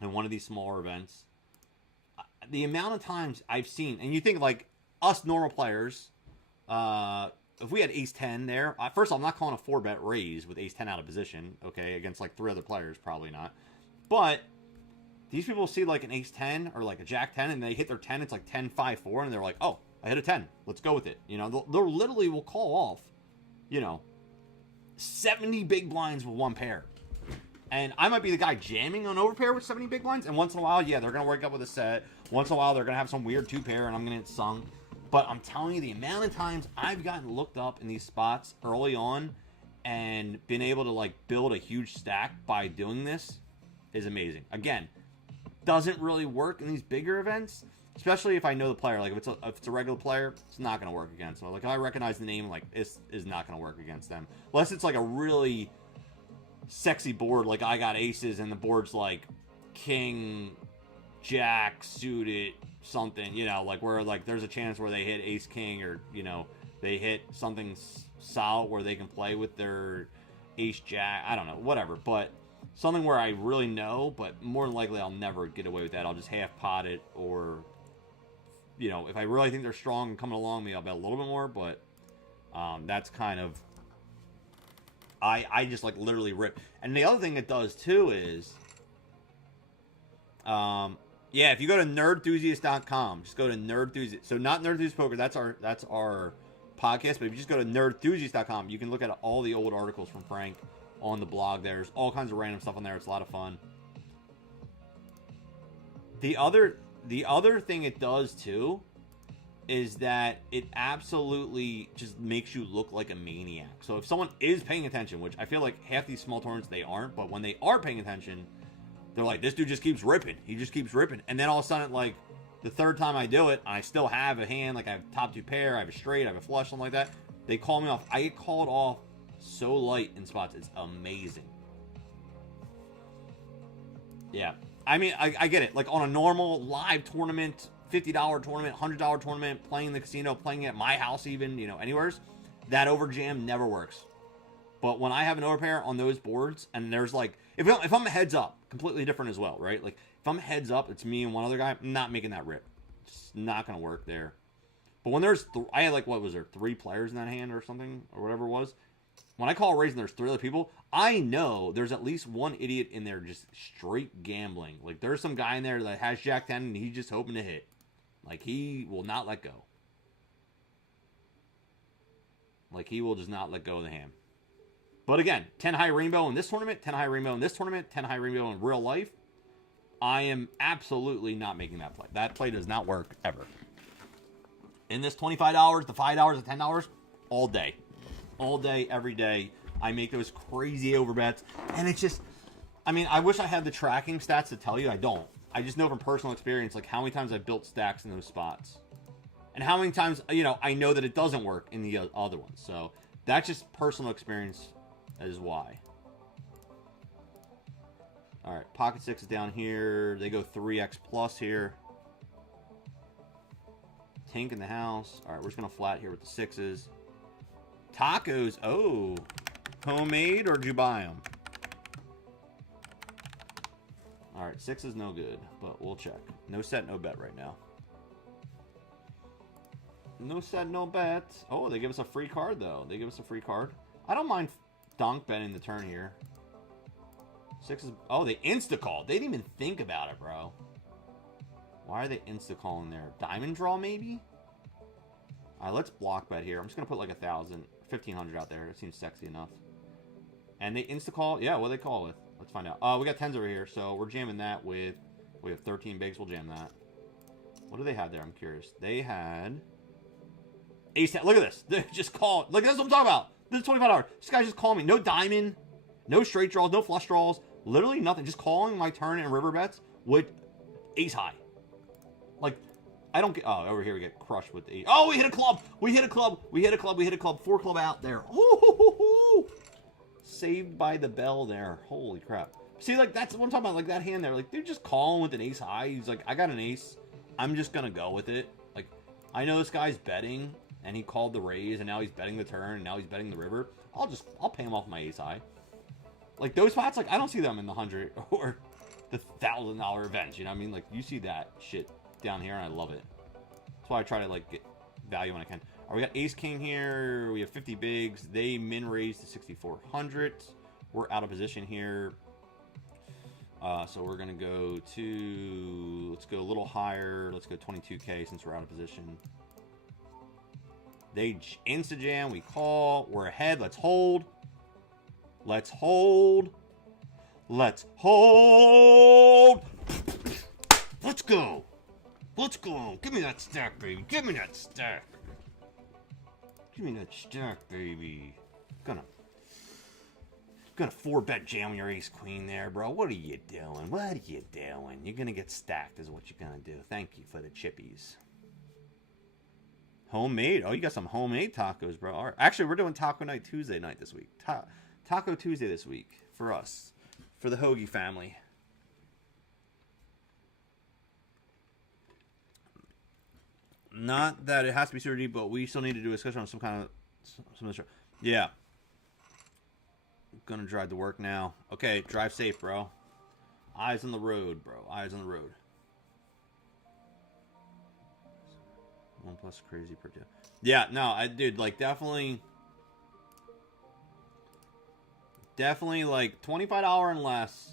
in one of these smaller events, the amount of times I've seen, and you think like us normal players, if we had ace-10 there, first of all, I'm not calling a 4-bet raise with ace-10 out of position, okay, against like 3 other players, probably not. But these people see like an ace-10 or like a jack-10, and they hit their 10, it's like 10-5-4, and they're like, oh, I hit a 10, let's go with it. You know, they'll literally will call off, you know, 70 big blinds with 1 pair. And I might be the guy jamming on overpair with 70 big blinds, and once in a while, yeah, they're going to wake up with a set. Once in a while, they're going to have some weird 2-pair, and I'm going to get sung. But I'm telling you, the amount of times I've gotten looked up in these spots early on and been able to like build a huge stack by doing this is amazing. Again, doesn't really work in these bigger events, especially if I know the player. Like if it's a regular player, it's not going to work against them. Like if I recognize the name, like this is not going to work against them. Unless it's like a really sexy board, like I got aces and the board's like king, jack, suited, something, you know, like where like there's a chance where they hit ace king, or you know they hit something solid where they can play with their ace jack, I don't know, whatever, but something where I really know, but more than likely I'll never get away with that. I'll just half pot it, or you know, if I really think they're strong and coming along me, I'll bet a little bit more. But that's kind of, I just like literally rip. And the other thing it does too is Yeah, if you go to nerdthusiast.com, just go to nerdthusiast. So not Nerdthusiast Poker, that's our podcast, but if you just go to nerdthusiast.com, you can look at all the old articles from Frank on the blog. There's all kinds of random stuff on there. It's a lot of fun. The other thing it does too is that it absolutely just makes you look like a maniac. So if someone is paying attention, which I feel like half these small tournaments they aren't, but when they are paying attention, they're like, this dude just keeps ripping. He just keeps ripping. And then all of a sudden, like, the third time I do it, I still have a hand, like I have top 2 pair, I have a straight, I have a flush, something like that. They call me off. I get called off so light in spots. It's amazing. Yeah. I mean, I get it. Like, on a normal live tournament, $50 tournament, $100 tournament, playing in the casino, playing at my house even, you know, anywheres, that overjam never works. But when I have an overpair on those boards, and there's like, if I'm heads up, completely different as well, right? Like, if I'm heads up, it's me and one other guy, I'm not making that rip. It's not going to work there. But when there's, I had like, what was there, 3 players in that hand or something, or whatever it was. When I call a raise and there's 3 other people, I know there's at least one idiot in there just straight gambling. Like, there's some guy in there that has Jack 10 and he's just hoping to hit. Like, he will not let go. Like, he will just not let go of the hand. But again, 10 high rainbow in this tournament, 10 high rainbow in this tournament, 10 high rainbow in real life. I am absolutely not making that play. That play does not work ever. In this $25, the $5, the $10, all day. All day, every day. I make those crazy overbets. And it's just, I mean, I wish I had the tracking stats to tell you. I don't. I just know from personal experience, like, how many times I've built stacks in those spots. And how many times, you know, I know that it doesn't work in the other ones. So that's just personal experience is why. All right, pocket 6 is down here. They go 3x plus here. Tank in the house. All right, we're just going to flat here with the 6s. Tacos. Oh, homemade or did you buy them? All right, 6 is no good, but we'll check. No set, no bet right now. No set, no bet. Oh, they give us a free card, though. They give us a free card. I don't mind donk betting the turn here. 6 is... Oh, they insta-called. They didn't even think about it, bro. Why are they insta-calling there? Diamond draw, maybe? All right, let's block bet here. I'm just going to put like 1,000, 1,500 out there. It seems sexy enough. And they insta-call? Yeah, what do they call with? Let's find out. We got 10s over here, so we're jamming that with... We have 13 bigs. We'll jam that. What do they have there? I'm curious. They had... Ace 10. Look at this. They just call. Look, that's what I'm talking about. This is $25. This guy just called me. No diamond. No straight draws. No flush draws. Literally nothing. Just calling my turn and river bets with ace high. Like, I don't get... Oh, over here we get crushed with the 8. Oh, we hit a club. We hit a club. We hit a club. We hit a club. 4 club out there. Ooh, saved by the bell there. Holy crap. See, like, that's what I'm talking about. Like, that hand there. Like, they're just calling with an ace high. He's like, I got an ace. I'm just going to go with it. Like, I know this guy's betting, and he called the raise, and now he's betting the turn, and now he's betting the river. I'll pay him off my ace high. Like, those spots, like, I don't see them in the 100 or the $1,000 events, you know what I mean? Like, you see that shit down here, and I love it. That's why I try to, like, get value when I can. All right, we got ace king here. We have 50 bigs. They min raise to 6,400. We're out of position here. So we're going to go to, let's go a little higher. Let's go 22K since we're out of position. They insta-jam. We call. We're ahead. Let's hold. Let's hold. Let's hold. Let's go. Let's go. Give me that stack, baby. Give me that stack. Give me that stack, baby. Gonna 4-bet jam your ace queen there, bro. What are you doing? What are you doing? You're gonna get stacked is what you're gonna do. Thank you for the chippies. Homemade. Oh, you got some homemade tacos, bro. All right. Actually, we're doing Taco Night Tuesday night this week. Taco Tuesday this week for us. For the Hoagie family. Not that it has to be super deep, but we still need to do a discussion on some kind of... some of the... Yeah. Gonna drive to work now. Okay, drive safe, bro. Eyes on the road, bro. Eyes on the road. 1+ crazy per 2. Yeah, no, dude, like, definitely like $25 and less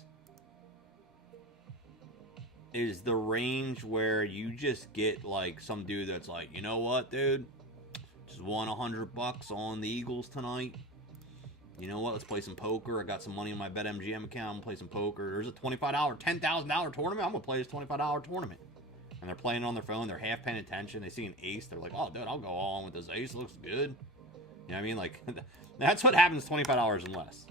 is the range where you just get like some dude that's like, you know what, dude? Just won $100 on the Eagles tonight. You know what? Let's play some poker. I got some money in my BetMgm account. I'm gonna play some poker. There's a $25, $10,000 tournament. I'm gonna play this $25 tournament. And they're playing on their phone. They're half paying attention. They see an ace. They're like, oh, dude, I'll go all in with this ace. It looks good. You know what I mean? Like, that's what happens $25 and less.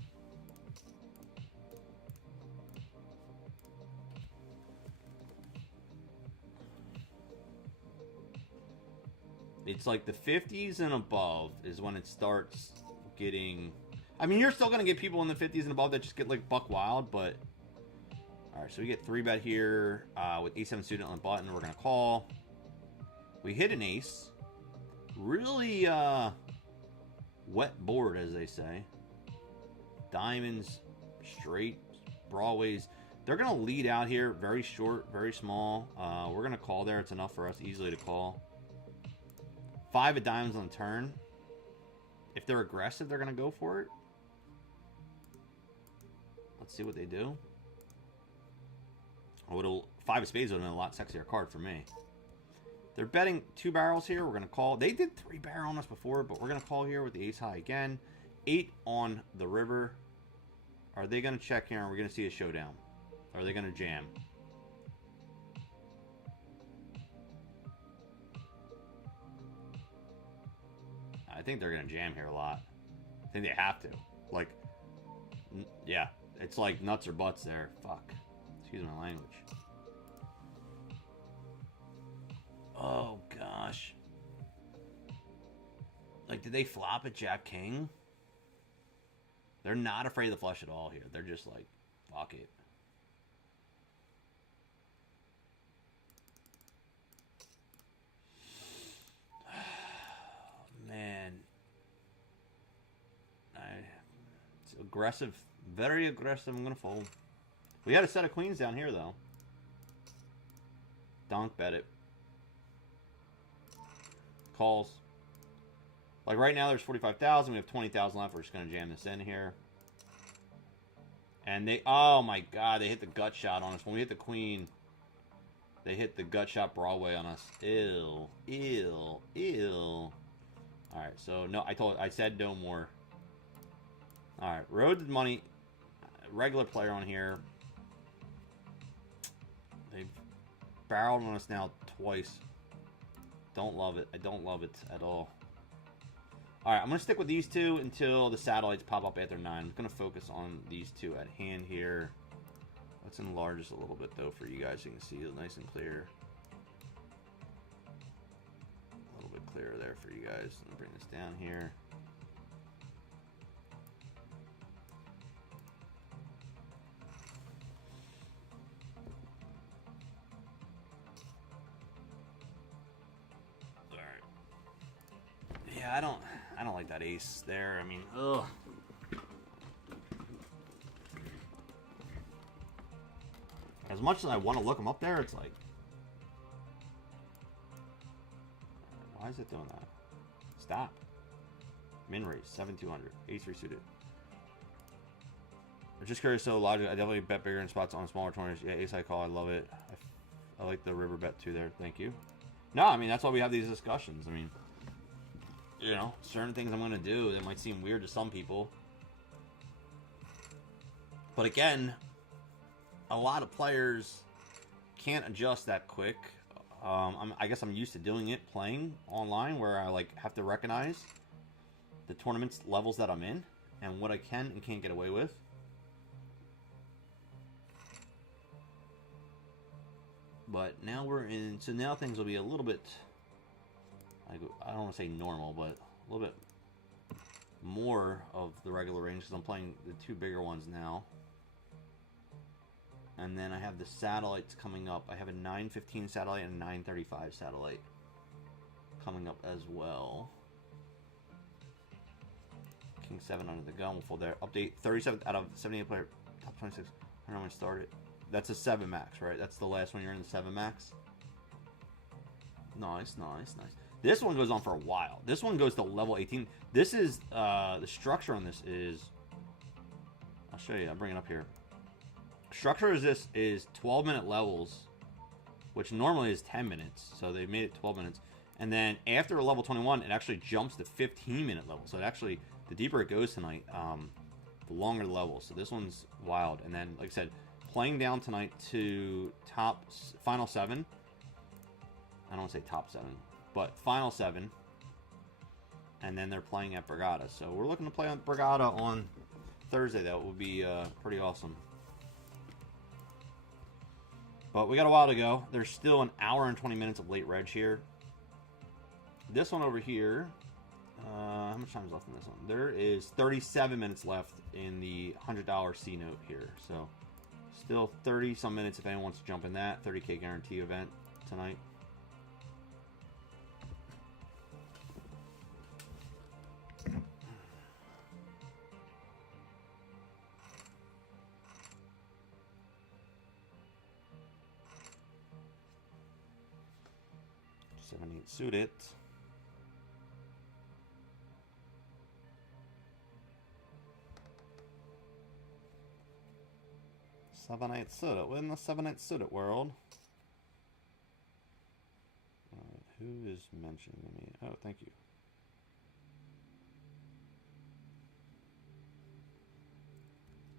It's like the 50s and above is when it starts getting... I mean, you're still going to get people in the 50s and above that just get like buck wild, but... Alright, so we get 3-bet here with A7 student on the button. We're going to call. We hit an ace. Really wet board, as they say. Diamonds, straight, broadways. They're going to lead out here. Very short, very small. We're going to call there. It's enough for us easily to call. 5 of diamonds on the turn. If they're aggressive, they're going to go for it. Let's see what they do. 5 of spades would have been a lot sexier card for me. They're betting 2 barrels here. We're going to call. They did 3 barrel on us before, but we're going to call here with the ace high again. 8 on the river. Are they going to check here? Are we going to see a showdown? Or are they going to jam? I think they're going to jam here a lot. I think they have to. Like, yeah. It's like nuts or butts there. Fuck. Excuse my language. Oh, gosh. Like, did they flop at Jack King? They're not afraid of the flush at all here. They're just like, fuck it. Man. It's aggressive. Very aggressive. I'm going to fold. We had a set of queens down here, though. Donk bet it. Calls. Like right now, there's 45,000. We have 20,000 left. We're just going to jam this in here. And they... Oh, my God. They hit the gut shot on us. When we hit the queen, they hit the gut shot Broadway on us. Ew. Ew. Ew. Alright, so no, I said no more. Alright, road money. Regular player on here. They've barreled on us now twice. Don't love it. I don't love it at all. Alright, I'm going to stick with these two until the satellites pop up after 9. I'm going to focus on these two at hand here. Let's enlarge this a little bit, though, for you guys so you can see it nice and clear. A little bit clearer there for you guys. Let me bring this down here. Yeah, I don't like that ace there. I mean, ugh. As much as I want to look him up there, it's like, why is it doing that? Stop. Min raise 7,200. Ace 3 suited. I'm just curious. So logic. I definitely bet bigger in spots on smaller tournaments. Yeah, ace high call. I love it. I like the river bet too there. Thank you. No, I mean that's why we have these discussions. I mean. You know, certain things I'm going to do that might seem weird to some people. But again, a lot of players can't adjust that quick. I guess I'm used to doing it playing online where I like have to recognize the tournament's levels that I'm in and what I can and can't get away with. But now we're in, so now things will be a little bit... I don't want to say normal, but a little bit more of the regular range because I'm playing the 2 bigger ones now. And then I have the satellites coming up. I have a 915 satellite and a 935 satellite coming up as well. King 7 under the gun. We'll fold there. Update 37 out of 78 player. Top 26. I don't know when to start it. That's a 7 max, right? That's the last one you're in the 7 max. Nice, nice, nice. This one goes on for a while. This one goes to level 18. This is, the structure on this is, I'll show you, I'll bring it up here. Structure is this, is 12-minute levels which normally is 10 minutes. So they made it 12 minutes. And then after level 21, it actually jumps to 15-minute level. So it actually, the deeper it goes tonight, the longer the level. So this one's wild. And then, like I said, playing down tonight to final 7. I don't want to say top 7, but final 7. And then they're playing at Brigada. So we're looking to play on Brigada on Thursday. That would be pretty awesome. But we got a while to go. There's still an hour and 20 minutes of late reg here. This one over here, how much time is left in this one? There is 37 minutes left in the $100 C note here. So still 30-some minutes if anyone wants to jump in that. 30K guarantee event tonight. Suit it. Seven-eight suit it. We're in the 7-8 suit it world. Alright, who is mentioning me? Oh, thank you.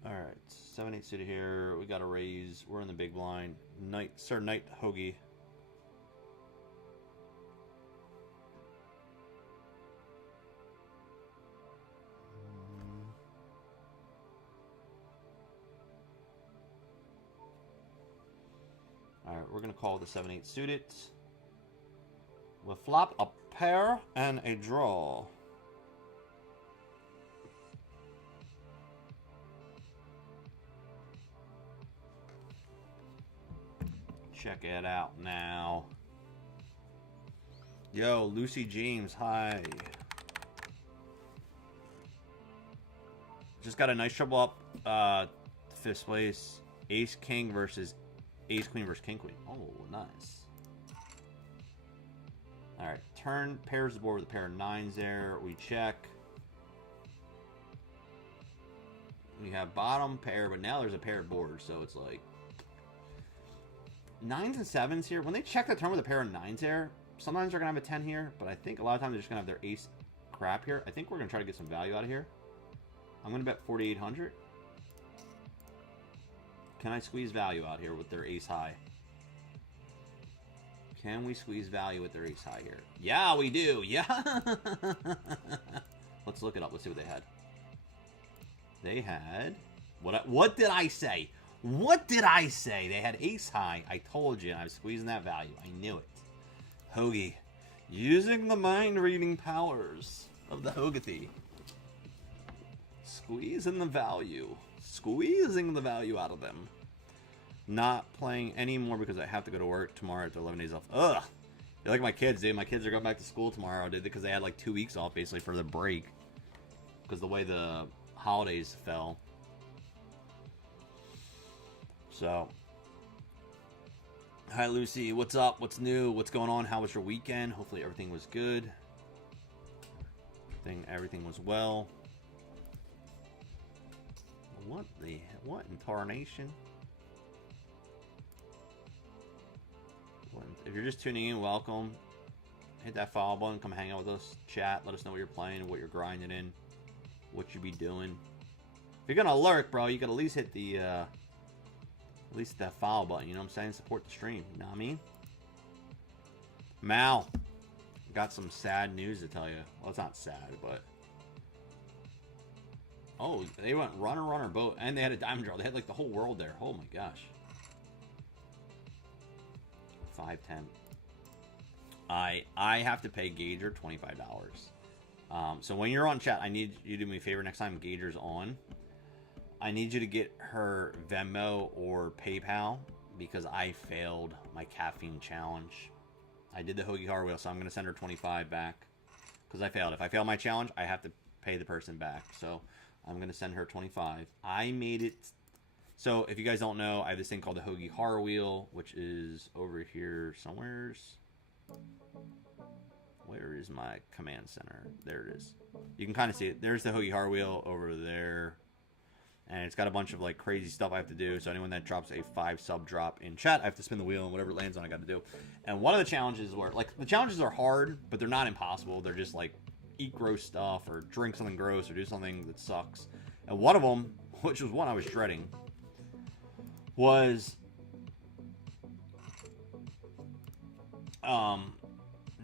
Alright, 7-8 suited here. We got a raise. We're in the big blind. Sir Knight Hoagie. Alright, we're going to call the 7-8 suited. We'll flop a pair and a draw. Check it out now. Yo, Lucy James, hi. Just got a nice triple up. 5th place. Ace King versus Ace Queen versus King Queen. Oh, nice. Alright, turn pairs the board with a pair of 9s there. We check. We have bottom pair, but now there's a pair of boards, so it's like 9s and 7s here. When they check the turn with a pair of 9s there, sometimes they're going to have a 10 here, but I think a lot of times they're just going to have their ace crap here. I think we're going to try to get some value out of here. I'm going to bet 4,800. Can I squeeze value out here with their ace high? Can we squeeze value with their ace high here? Yeah, we do. Yeah. Let's look it up. Let's see what they had. They had... What did I say? What did I say? They had ace high. I told you. I was squeezing that value. I knew it. Hoagie. Using the mind-reading powers of the Hoagathy. Squeezing the value. Squeezing the value out of them. Not playing anymore because I have to go to work tomorrow after 11 days off. Ugh. You're like my kids, dude. My kids are going back to school tomorrow, dude, because they had like 2 weeks off basically for the break. Because the way the holidays fell. So. Hi, Lucy. What's up? What's new? What's going on? How was your weekend? Hopefully everything was good. Everything was well. What in tarnation? If you're just tuning in, welcome. Hit that follow button, come hang out with us, chat, let us know what you're playing, what you're grinding in, what you be doing. If you're gonna lurk, bro, you gotta at least hit the at least that follow button, you know what I'm saying? Support the stream, you know what I mean? Mal, got some sad news to tell you. Well, it's not sad, but oh, they went runner boat, and they had a diamond draw. They had like the whole world there. Oh my gosh. 510. I have to pay Gager $25. So when you're on chat, I need you to do me a favor. Next time Gager's on, I need you to get her Venmo or PayPal because I failed my caffeine challenge. I did the Hoagie Hard Wheel, so I'm going to send her 25 back because I failed. If I fail my challenge, I have to pay the person back. So I'm going to send her 25. I made it. So if you guys don't know, I have this thing called the Hoagie Hard Wheel, which is over here somewheres. Where is my command center? There it is. You can kind of see it. There's the Hoagie Hard Wheel over there. And it's got a bunch of like crazy stuff I have to do. So anyone that drops a 5 sub drop in chat, I have to spin the wheel and whatever it lands on, I got to do. And one of the challenges were like the challenges are hard, but they're not impossible. They're just like eat gross stuff or drink something gross or do something that sucks. And one of them, which was one I was dreading, was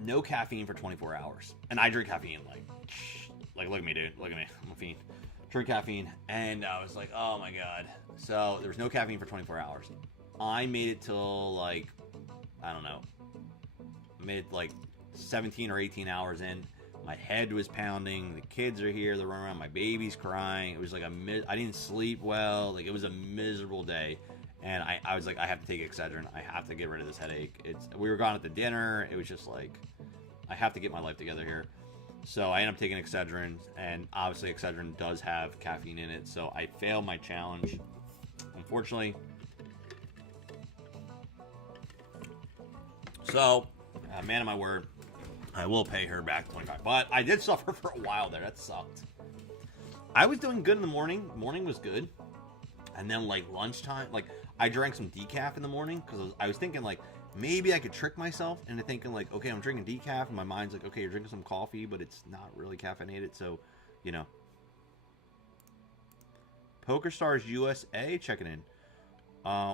no caffeine for 24 hours. And I drink caffeine like look at me, dude. Look at me. I'm a fiend. Drink caffeine, and I was like, oh my god. So there was no caffeine for 24 hours. I made it till like, I don't know, made it like 17 or 18 hours in. My head was pounding. The kids are here. They're running around. My baby's crying. It was like I didn't sleep well. Like it was a miserable day. And I was like, I have to take Excedrin. I have to get rid of this headache. We were gone at the dinner. It was just like, I have to get my life together here. So I ended up taking Excedrin, and obviously Excedrin does have caffeine in it, so I failed my challenge, unfortunately. So, man of my word, I will pay her back 25. But I did suffer for a while there. That sucked. I was doing good in the morning. Morning was good. And then, like, lunchtime, like, I drank some decaf in the morning because I was thinking, like, maybe I could trick myself into thinking, like, okay, I'm drinking decaf, and my mind's like, okay, you're drinking some coffee, but it's not really caffeinated, so, you know. PokerStars USA checking in.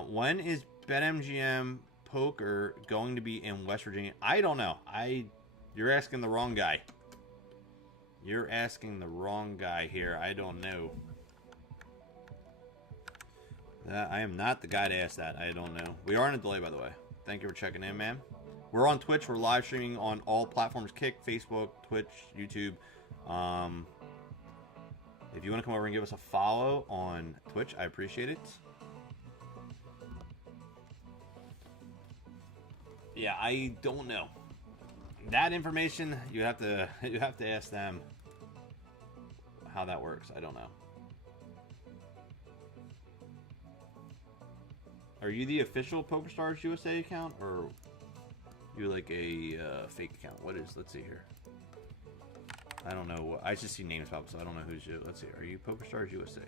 When is BetMgm Poker going to be in West Virginia? I don't know. You're asking the wrong guy. You're asking the wrong guy here. I don't know. I am not the guy to ask that. I don't know. We are in a delay, by the way. Thank you for checking in, man. We're on Twitch. We're live streaming on all platforms: Kick, Facebook, Twitch, YouTube. If you want to come over and give us a follow on Twitch, I appreciate it. Yeah, I don't know. That information, you have to ask them how that works. I don't know. Are you the official PokerStars USA account, or you like a fake account? What is? Let's see here. I don't know. I just see names pop, so I don't know who's you. Let's see. Are you PokerStars USA?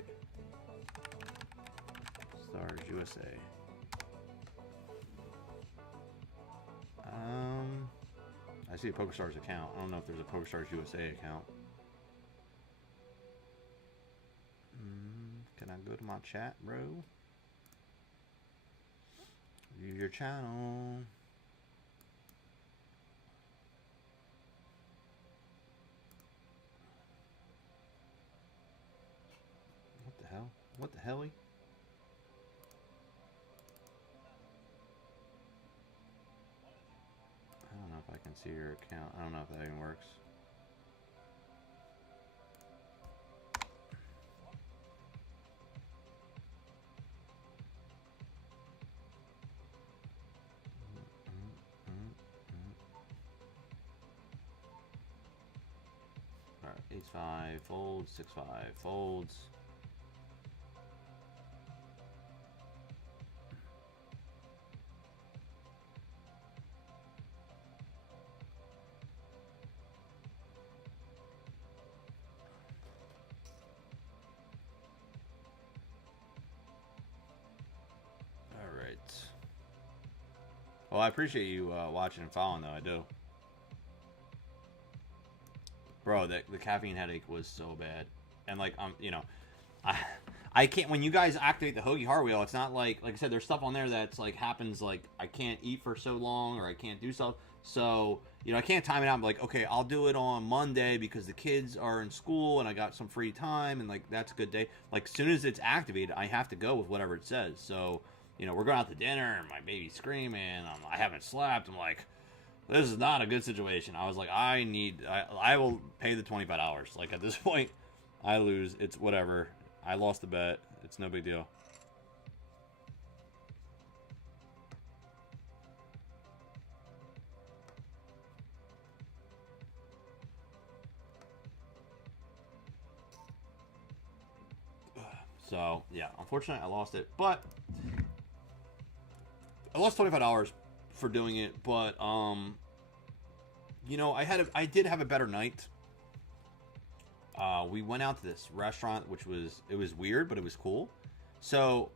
Stars USA. I see a PokerStars account. I don't know if there's a PokerStars USA account. Can I go to my chat, bro? View your channel. What the hell? What the helly? I don't know if I can see your account. I don't know if that even works. Ace-5 folds, 6-5 folds. All right. Well, I appreciate you watching and following, though. I do. Bro, the caffeine headache was so bad. And, like, you know, I can't, when you guys activate the Hoagie Heart Wheel, it's not like I said, there's stuff on there that's, like, happens, like, I can't eat for so long, or I can't do stuff. So, you know, I can't time it out. I'm like, okay, I'll do it on Monday because the kids are in school and I got some free time, and, like, that's a good day. Like, as soon as it's activated, I have to go with whatever it says. So, you know, we're going out to dinner, and my baby's screaming, I haven't slept. I'm like, this is not a good situation. I was like, I will pay the $25. Like, at this point, I lose. It's whatever. I lost the bet. It's no big deal. So, yeah, unfortunately, I lost it. But I lost $25 for doing it, but you know, I did have a better night. we went out to this restaurant, which was weird, but it was cool. So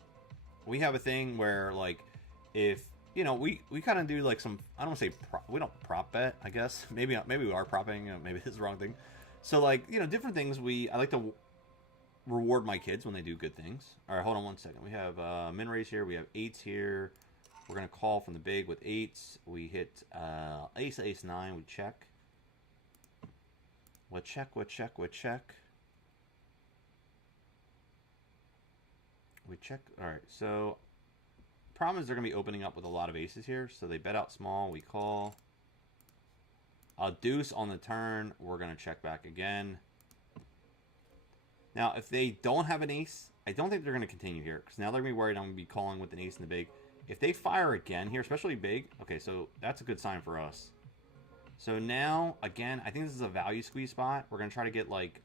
we have a thing where like if we kind of do like some, I don't want to say we don't prop bet, I guess maybe we are propping, maybe it's the wrong thing. So like different things I like to reward my kids when they do good things. All right, hold on one second. We have min raise here. We have eights here. We're gonna call from the big with eights. We hit ace 9. We check. We check. All right, so problem is they're gonna be opening up with a lot of aces here, so they bet out small. We call. A deuce on the turn. We're gonna check back again. Now, if they don't have an ace, I don't think they're gonna continue here because now they're gonna be worried I'm gonna be calling with an ace in the big. If they fire again here, especially big, okay, so that's a good sign for us. So now, again, I think this is a value squeeze spot. We're gonna try to get like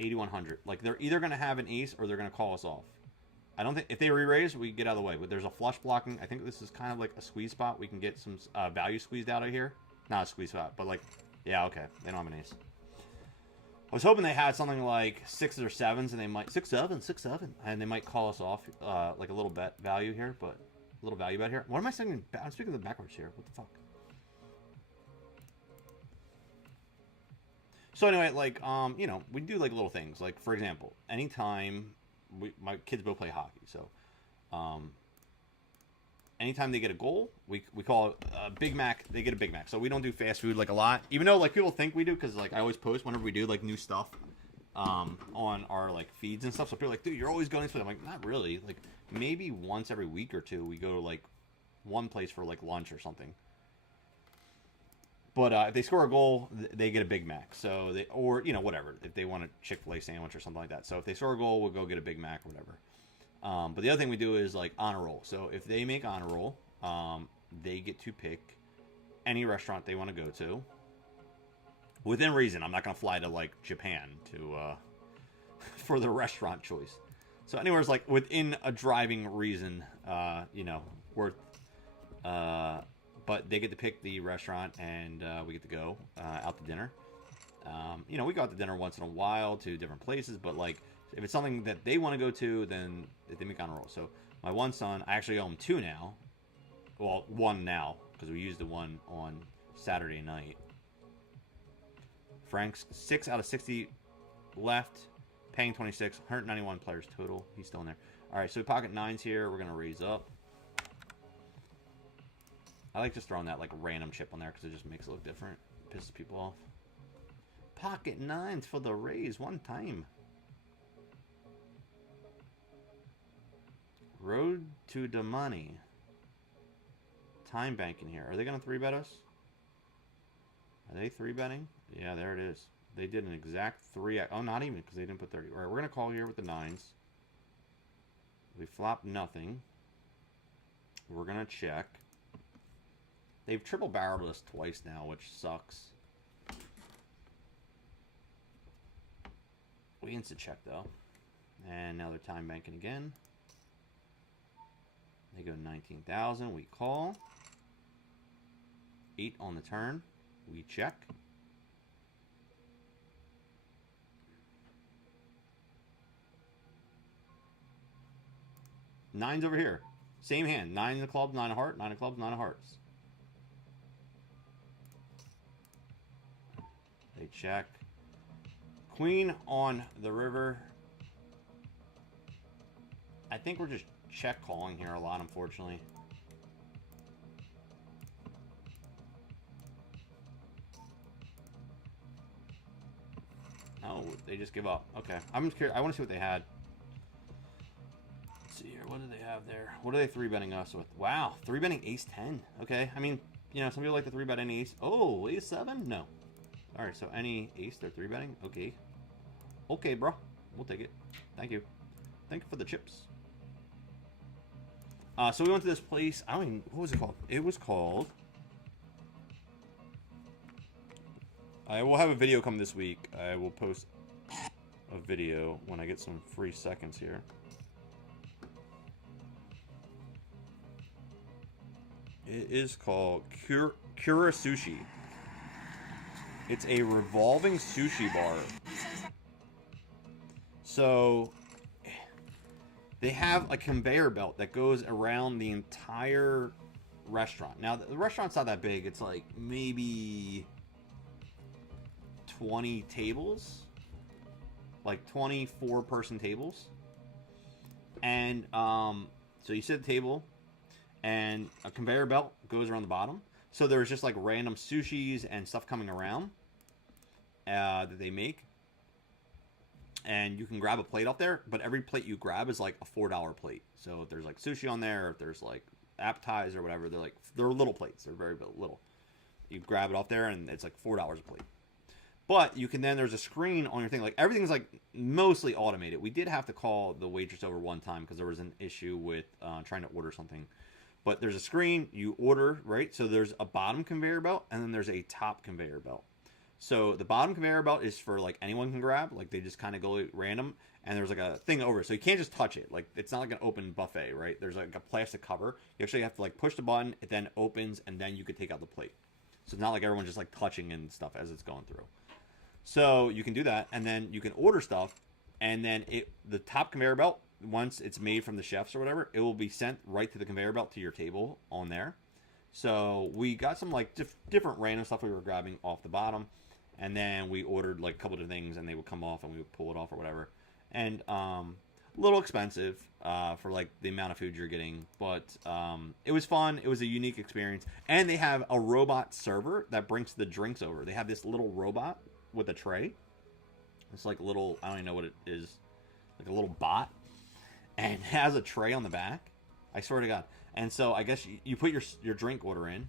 8,100. Like they're either gonna have an ace or they're gonna call us off. I don't think if they re-raise, we get out of the way. But there's a flush blocking. I think this is kind of like a squeeze spot. We can get some value squeezed out of here. Not a squeeze spot, but like, yeah, okay. They don't have an ace. I was hoping they had something like 6s or 7s, and they might 6-7, and they might call us off like a little bet value here, but a little value bet here. What am I saying? I'm speaking the backwards here. What the fuck? So anyway, like we do like little things. Like for example, anytime my kids both play hockey, so anytime they get a goal, we call it a Big Mac. They get a Big Mac. So we don't do fast food like a lot, even though like people think we do, because like I always post whenever we do like new stuff on our like feeds and stuff. So people are like, dude, you're always going to. I'm like, not really. Like maybe once every week or two we go to like one place for like lunch or something. But if they score a goal, they get a Big Mac. So they, or whatever, if they want a Chick-fil-A sandwich or something like that. So if they score a goal, we'll go get a Big Mac or whatever. But the other thing we do is like honor roll. So if they make honor roll, they get to pick any restaurant they want to go to within reason. I'm not going to fly to like Japan to for the restaurant choice. So anywhere's like within a driving reason, worth. But they get to pick the restaurant, and we get to go out to dinner. We go out to dinner once in a while to different places, but like if it's something that they want to go to, then they make honor roll. So my one son, I actually owe him 2 now. Well, 1 now, because we used the 1 on Saturday night. Frank's 6 out of 60 left, paying 26, 191 players total. He's still in there. All right, so we pocket 9s here. We're going to raise up. I like just throwing that like random chip on there because it just makes it look different. It pisses people off. Pocket 9s for the raise one time. Road to the money. Time banking here. Are they going to 3-bet us? Are they 3-betting? Yeah, there it is. They did an exact 3. Oh, not even, because they didn't put 30. All right, we're going to call here with the 9s. We flop nothing. We're going to check. They've triple barreled us twice now, which sucks. We insta check though. And now they're time banking again. They go 19,000. We call. 8 on the turn. We check. Nine's over here. Same hand. 9 of clubs, 9 of heart, 9 of clubs, 9 of hearts. They check. Queen on the river. I think we're just check calling here a lot, unfortunately. Oh, they just give up. Okay. I'm just curious. I want to see what they had. Let's see here. What do they have there? What are they 3-betting us with? Wow. 3-betting ace 10. Okay. I mean, some people like to 3-bet any ace. Oh, ace 7? No. All right. So any ace they're 3-betting? Okay. Okay, bro. We'll take it. Thank you. Thank you for the chips. So we went to this place. I don't even... What was it called? It was called... I will have a video come this week. I will post a video when I get some free seconds here. It is called Kura Sushi. It's a revolving sushi bar. So they have a conveyor belt that goes around the entire restaurant. Now, the restaurant's not that big. It's like maybe 20 tables, like 24-person tables. And so you sit at the table, and a conveyor belt goes around the bottom. So there's just like random sushis and stuff coming around that they make. And you can grab a plate off there, but every plate you grab is like a $4 plate. So if there's like sushi on there, or if there's like appetizer or whatever, they're little plates. They're very little. You grab it off there, and it's like $4 a plate. But you can there's a screen on your thing. Like everything's like mostly automated. We did have to call the waitress over one time because there was an issue with trying to order something. But there's a screen, you order, right? So there's a bottom conveyor belt, and then there's a top conveyor belt. So the bottom conveyor belt is for like anyone can grab, like they just kind of go random, and there's like a thing over it, so you can't just touch it. Like it's not like an open buffet, right? There's like a plastic cover. You actually have to like push the button, it then opens, and then you could take out the plate. So it's not like everyone's just like touching and stuff as it's going through. So you can do that, and then you can order stuff, and then the top conveyor belt, once it's made from the chefs or whatever, it will be sent right to the conveyor belt to your table on there. So we got some like different random stuff we were grabbing off the bottom. And then we ordered like a couple of things, and they would come off, and we would pull it off or whatever. And a little expensive for like the amount of food you're getting, but it was fun. It was a unique experience. And they have a robot server that brings the drinks over. They have this little robot with a tray. It's like a little, I don't even know what it is, like a little bot, and it has a tray on the back. I swear to God. And so I guess you put your drink order in,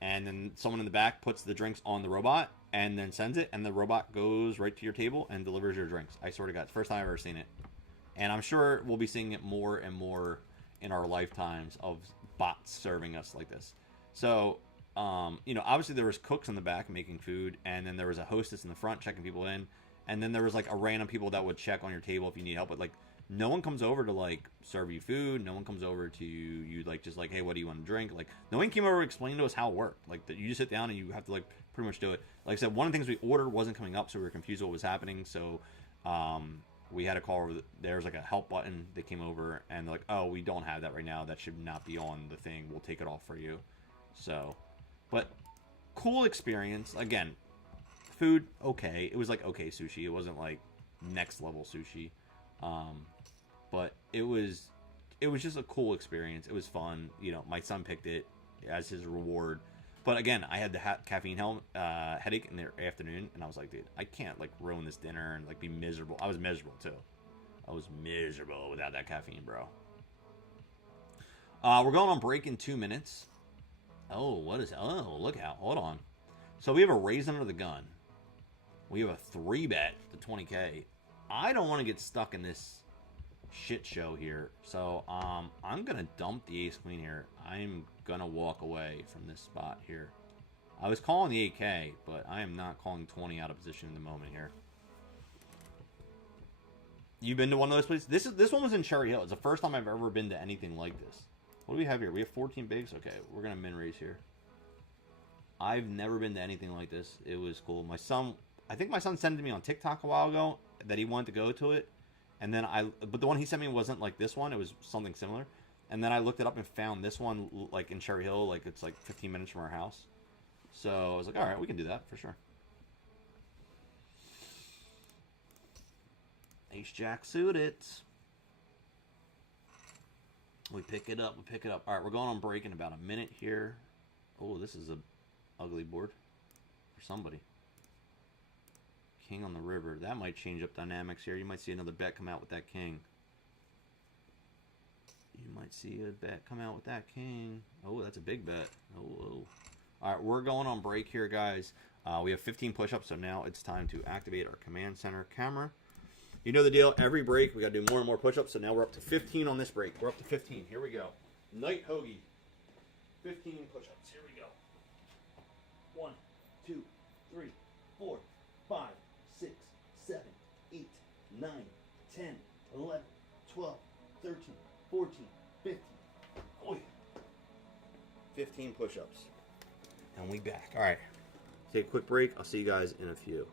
and then someone in the back puts the drinks on the robot and then sends it, and the robot goes right to your table and delivers your drinks. I swear to God, it's the first time I've ever seen it. And I'm sure we'll be seeing it more and more in our lifetimes of bots serving us like this. So, obviously there was cooks in the back making food, and then there was a hostess in the front checking people in, and then there was like a random people that would check on your table if you need help. But like, no one comes over to like serve you food. No one comes over to you like just like, hey, what do you want to drink? Like, no one came over to explain to us how it worked. Like, that you just sit down and you have to like pretty much do it. Like I said, one of the things we ordered wasn't coming up, so we were confused what was happening. So we had to call over. There's like a help button. They came over and they're like, oh, we don't have that right now. That should not be on the thing. We'll take it off for you. So, but cool experience. Again, food okay. It was like okay sushi. It wasn't like next level sushi. But it was just a cool experience. It was fun. My son picked it as his reward. But again, I had the caffeine headache in the afternoon, and I was like, dude, I can't like ruin this dinner and like be miserable. I was miserable too. I was miserable without that caffeine, bro. We're going on break in 2 minutes. Oh, what is? Oh, look out! Hold on. So we have a raise under the gun. We have a 3-bet to 20K. I don't want to get stuck in this shit show here, so I'm gonna dump the ace queen here. I'm gonna walk away from this spot here. I was calling the 8K, but I am not calling 20 out of position in the moment here. You've been to one of those places? This one was in Cherry Hill. It's the first time I've ever been to anything like this. What do we have here? We have 14 bigs. Okay, we're gonna min raise here. I've never been to anything like this. It was cool. I think my son sent it to me on TikTok a while ago that he wanted to go to it. And then but the one he sent me wasn't like this one. It was something similar. And then I looked it up and found this one like in Cherry Hill. Like it's like 15 minutes from our house. So I was like, all right, we can do that for sure. Ace Jack suited. We pick it up. All right, we're going on break in about a minute here. Oh, this is a ugly board for somebody. King on the river. That might change up dynamics here. You might see another bet come out with that king. You might see a bet come out with that king. Oh, that's a big bet. Oh. All right, we're going on break here, guys. We have 15 push-ups, so now it's time to activate our command center camera. You know the deal. Every break, we got to do more and more push-ups, so now we're up to 15 on this break. We're up to 15. Here we go. Night Hoagie. 15 push-ups. Here we go. 1, 2, 3, 4, 5, 6, 7, 8, 9, 10, 11, 12, 13, 14, 15. Oh, yeah. 15 push-ups. And we back. All right. Take a quick break. I'll see you guys in a few.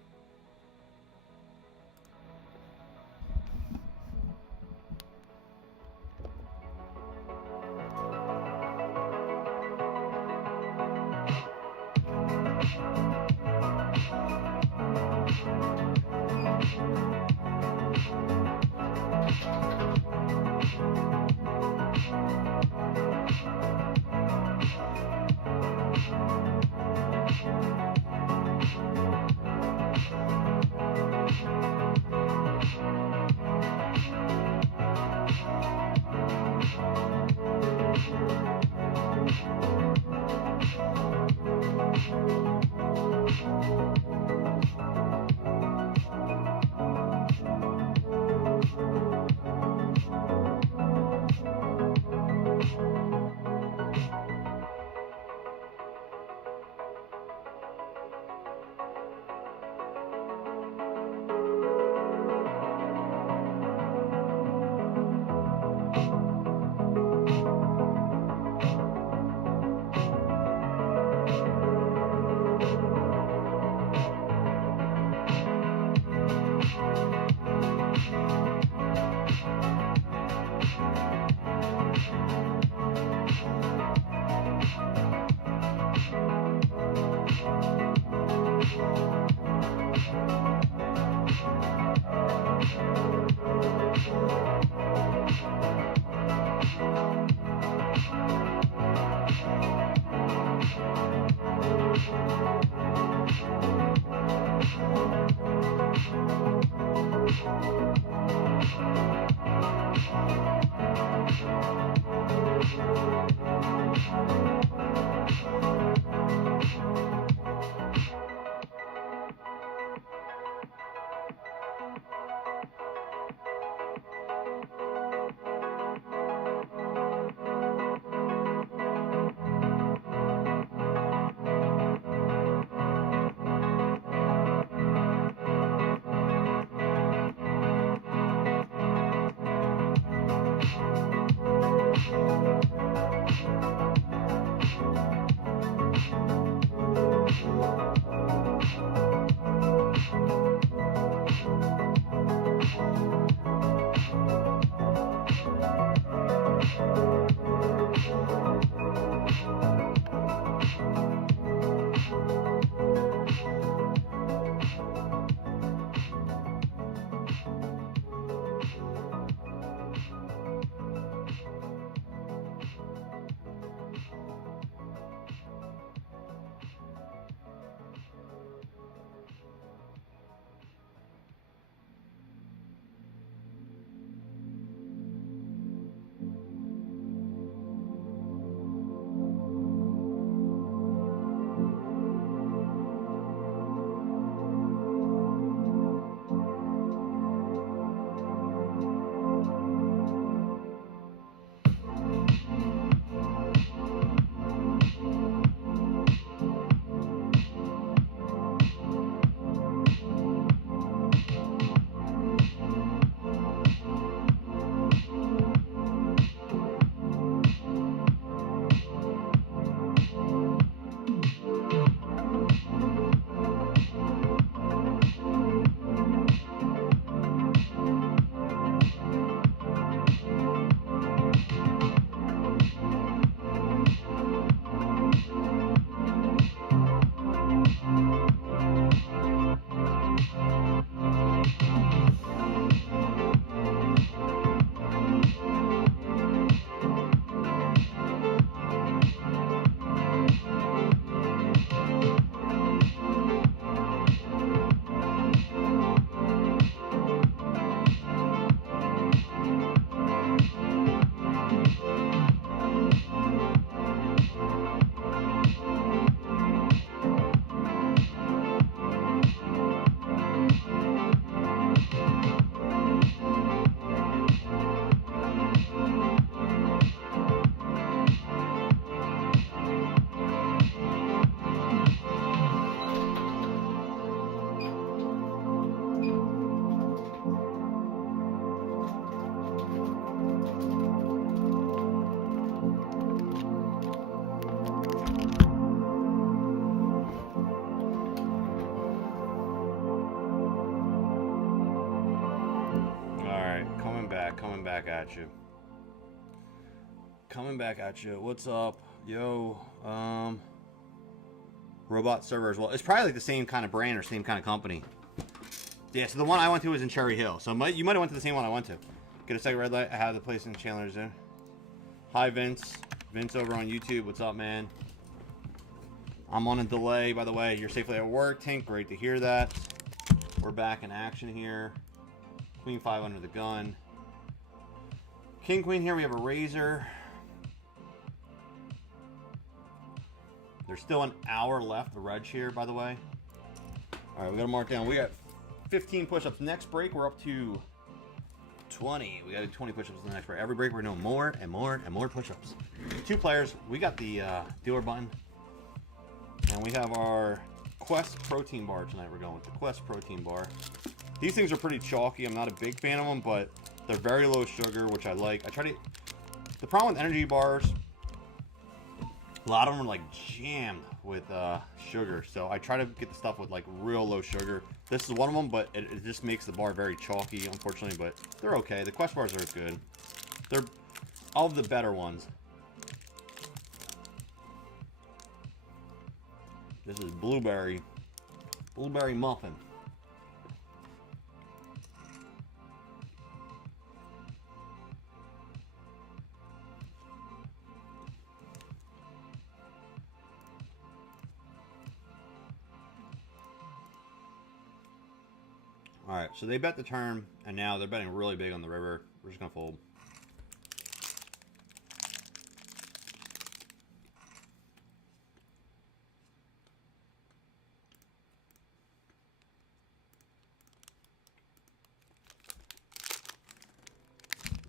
at you. Coming back at you. What's up? Yo, Robot server as well. It's probably like the same kind of brand or same kind of company. Yeah, so the one I went to was in Cherry Hill. So you might have went to the same one I went to. Get a second red light. I have the place in Chandler's there. Hi, Vince. Vince over on YouTube. What's up, man? I'm on a delay, by the way. You're safely at work, Tink. Great to hear that. We're back in action here. Queen 5 under the gun. King, Queen here. We have a razor. There's still an hour left. The reg here, by the way. All right, we got to mark down. We got 15 push-ups. Next break, we're up to 20. We got to do 20 push-ups in the next break. Every break, we're doing more and more and more push-ups. 2 players. We got the dealer button. And we have our Quest protein bar tonight. We're going with the Quest protein bar. These things are pretty chalky. I'm not a big fan of them, but they're very low sugar, which I like. I try to... The problem with energy bars, a lot of them are like jammed with sugar. So I try to get the stuff with like real low sugar. This is one of them, but it just makes the bar very chalky, unfortunately. But they're okay. The Quest bars are good. They're of the better ones. This is blueberry muffin. All right, so they bet the turn, and now they're betting really big on the river. We're just gonna fold.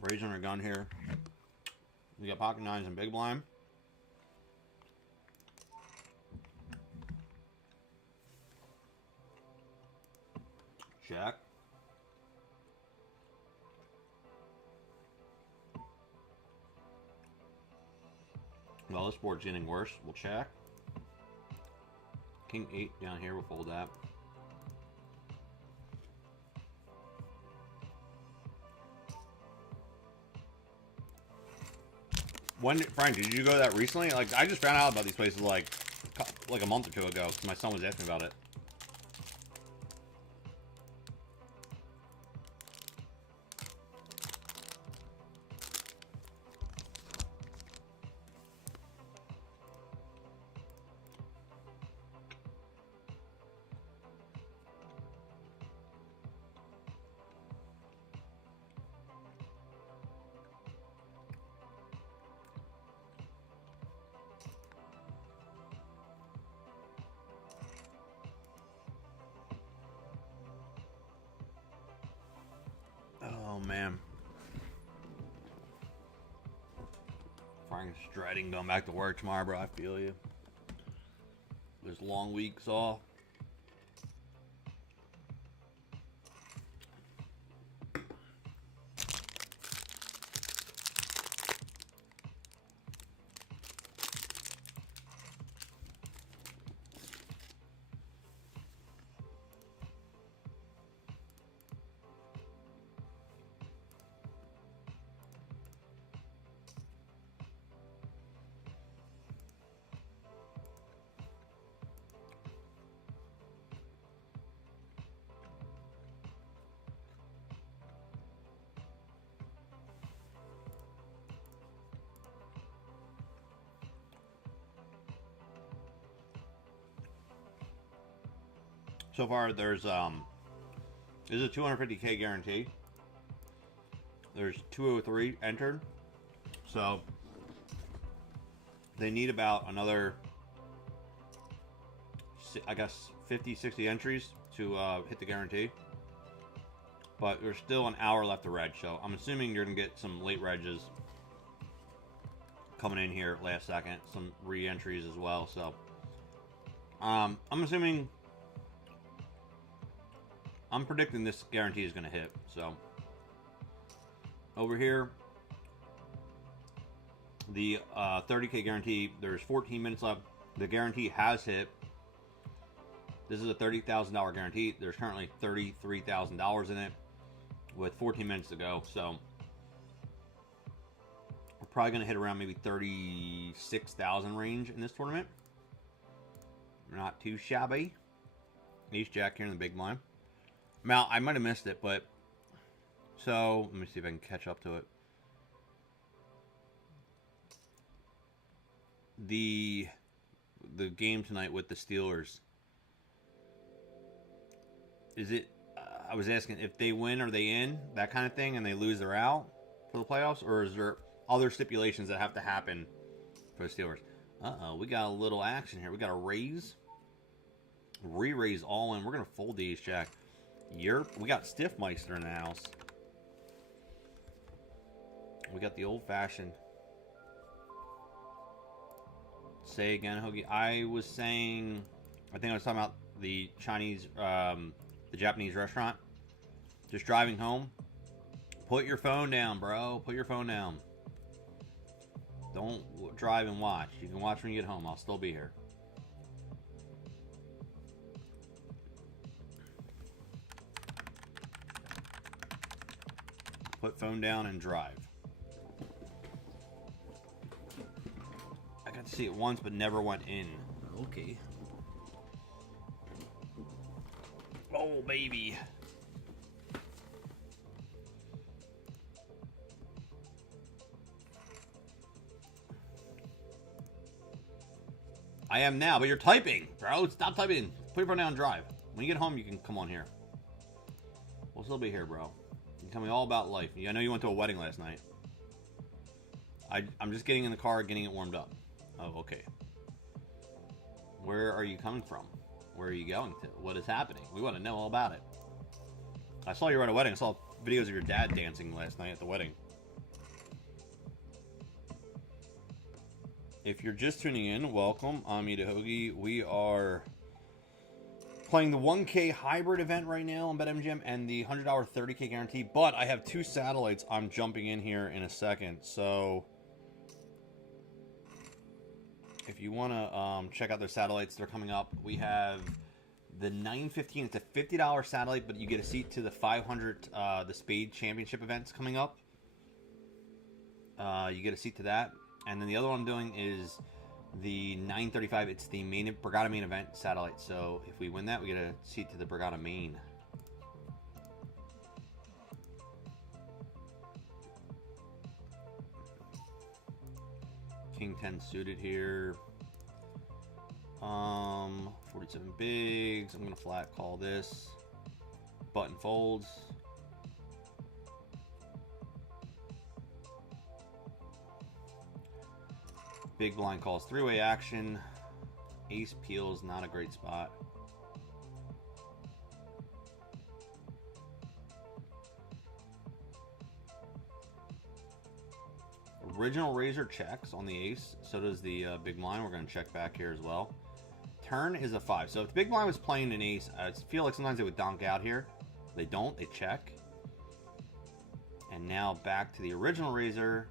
Raising our gun here. We got pocket nines and big blind. Check. Well, this board's getting worse. We'll check. King 8 down here. We'll fold that. When, Frank, did you go to that recently? Like, I just found out about these places like a month or two ago. My son was asking about it. Oh, man. Frank's dreading going back to work tomorrow, bro. I feel you. There's long weeks off. So far, there's a 250K guarantee. There's 203 entered. So they need about another, I guess, 50, 60 entries to hit the guarantee. But there's still an hour left to reg. So I'm assuming you're going to get some late regs coming in here last second. Some re-entries as well. So I'm assuming... I'm predicting this guarantee is going to hit. So over here, the 30K guarantee, there's 14 minutes left. The guarantee has hit. This is a $30,000 guarantee. There's currently $33,000 in it with 14 minutes to go. So Probably going to hit around maybe 36,000 range in this tournament. Not too shabby. Ace Jack here in the big blind. Now, I might have missed it, but... So, let me see if I can catch up to it. The game tonight with the Steelers. Is it... I was asking, if they win, are they in? That kind of thing, and they lose, they're out for the playoffs? Or is there other stipulations that have to happen for the Steelers? Uh-oh, we got a little action here. We got a raise. Re-raise all in. We're going to fold the Ace Jack. Yerp. We got Stiffmeister in the house. We got the old-fashioned. Say again, Hoagie. I was saying... I think I was talking about the Chinese... the Japanese restaurant. Just driving home. Put your phone down, bro. Put your phone down. Don't drive and watch. You can watch when you get home. I'll still be here. Put phone down and drive. I got to see it once, but never went in. Okay. Oh, baby. I am now, but you're typing, bro. Stop typing. Put your phone down and drive. When you get home, you can come on here. We'll still be here, bro. You can tell me all about life. I know you went to a wedding last night. I'm just getting in the car, getting it warmed up. Oh, okay. Where are you coming from? Where are you going to? What is happening? We want to know all about it. I saw you were at a wedding. I saw videos of your dad dancing last night at the wedding. If you're just tuning in, welcome. I'm Hoagie. We are playing the 1K hybrid event right now on Betmgm and the $100 30K guarantee. But I have two satellites I'm jumping in here in a second. So if you want to check out their satellites, they're coming up. We have the 915. It's a $50 satellite, but you get a seat to the 500, the Spade Championship events coming up. You get a seat to that. And then the other one I'm doing is the 935. It's the main Brigada main event satellite. So if we win that, we get a seat to the Brigada main. King 10 suited here. 47 bigs. I'm gonna flat call this. Button folds. Big blind calls three-way action. Ace peels, not a great spot. Original razor checks on the ace. So does the big blind. We're going to check back here as well. Turn is a 5. So if the big blind was playing an ace, I feel like sometimes they would donk out here. They don't. They check. And now back to the original razor.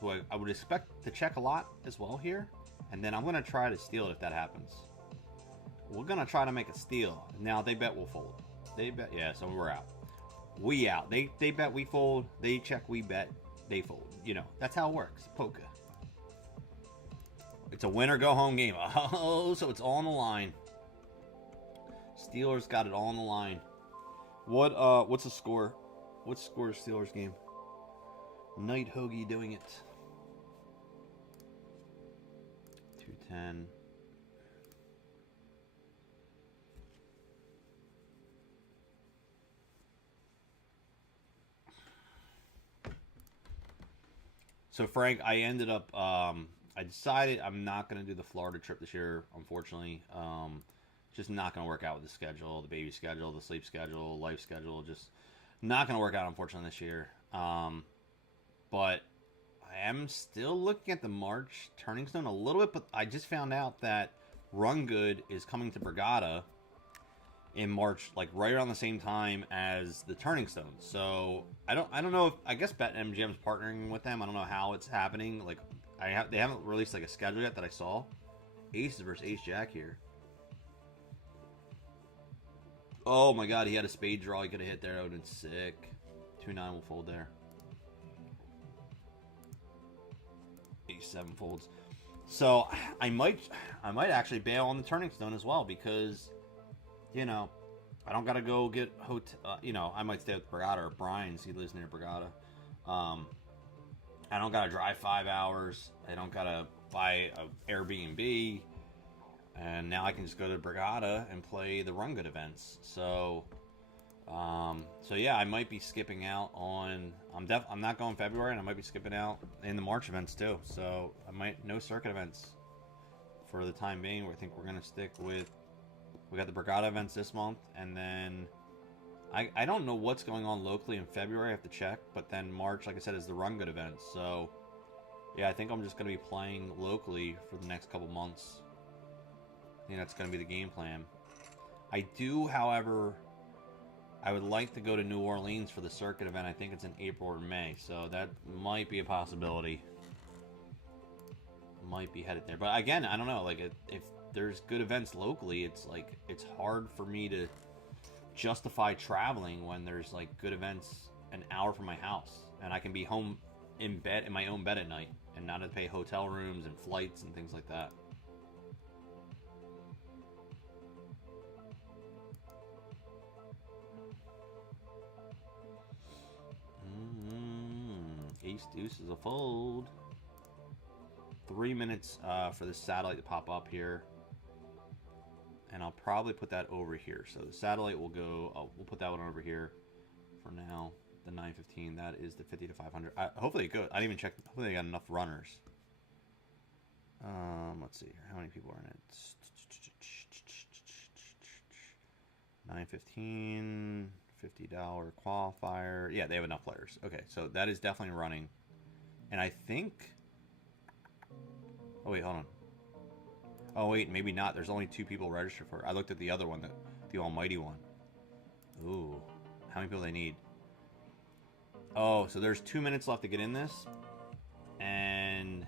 So I would expect to check a lot as well here. And then I'm going to try to steal it if that happens. We're going to try to make a steal. Now they bet we'll fold. They bet, yeah, so we're out. We out. They bet we fold. They check, we bet. They fold. You know, that's how it works. Poker. It's a win or go home game. Oh, so it's all on the line. Steelers got it all on the line. What's the score? What's the score of Steelers game? Night Hoagie doing it. 210. So Frank, I ended up I decided I'm not going to do the Florida trip this year, unfortunately. Just not going to work out with the schedule, the baby schedule, the sleep schedule, life schedule. Just not going to work out, unfortunately, this year. But I am still looking at the March Turning Stone a little bit, but I just found out that Run Good is coming to Brigada in March, like right around the same time as the Turning Stone. So I don't know if, I guess Betmgm's partnering with them. I don't know how it's happening. Like they haven't released like a schedule yet that I saw. Aces versus Ace Jack here. Oh my god, he had a spade draw. He could have hit there. That would have been sick. 2-9 will fold there. Ace-7 folds. So I might actually bail on the Turning Stone as well because, you know, I don't gotta go get hotel. You know, I might stay with Brigada or Brian's. He lives near Brigada. I don't gotta drive 5 hours. I don't gotta buy a Airbnb, and now I can just go to Brigada and play the Run Good events. So yeah, I might be skipping out on. I'm not going February, and I might be skipping out in the March events too. So I might no circuit events for the time being. I think we're gonna stick with. We got the Brigada events this month, and then I don't know what's going on locally in February. I have to check, but then March, like I said, is the Run Good event. So yeah, I think I'm just gonna be playing locally for the next couple months. I think that's gonna be the game plan. I do, however. I would like to go to New Orleans for the circuit event. I think it's in April or May, so that might be a possibility. Might be headed there, but again, I don't know. Like, if there's good events locally, it's like it's hard for me to justify traveling when there's like good events an hour from my house, and I can be home in bed in my own bed at night, and not have to pay hotel rooms and flights and things like that. Ace deuce is a fold. 3 minutes for the satellite to pop up here, and I'll probably put that over here. So the satellite will go. We'll put that one over here for now. The 915. That is the 50 to 500. Hopefully it goes. I didn't even check. Hopefully they got enough runners. Let's see here. How many people are in it? 915. $50 qualifier. Yeah, they have enough players. Okay, so that is definitely running. And I think... Oh, wait, hold on. Oh, wait, maybe not. There's only 2 people registered for it. I looked at the other one, the almighty one. Ooh. How many people do they need? Oh, so there's 2 minutes left to get in this. And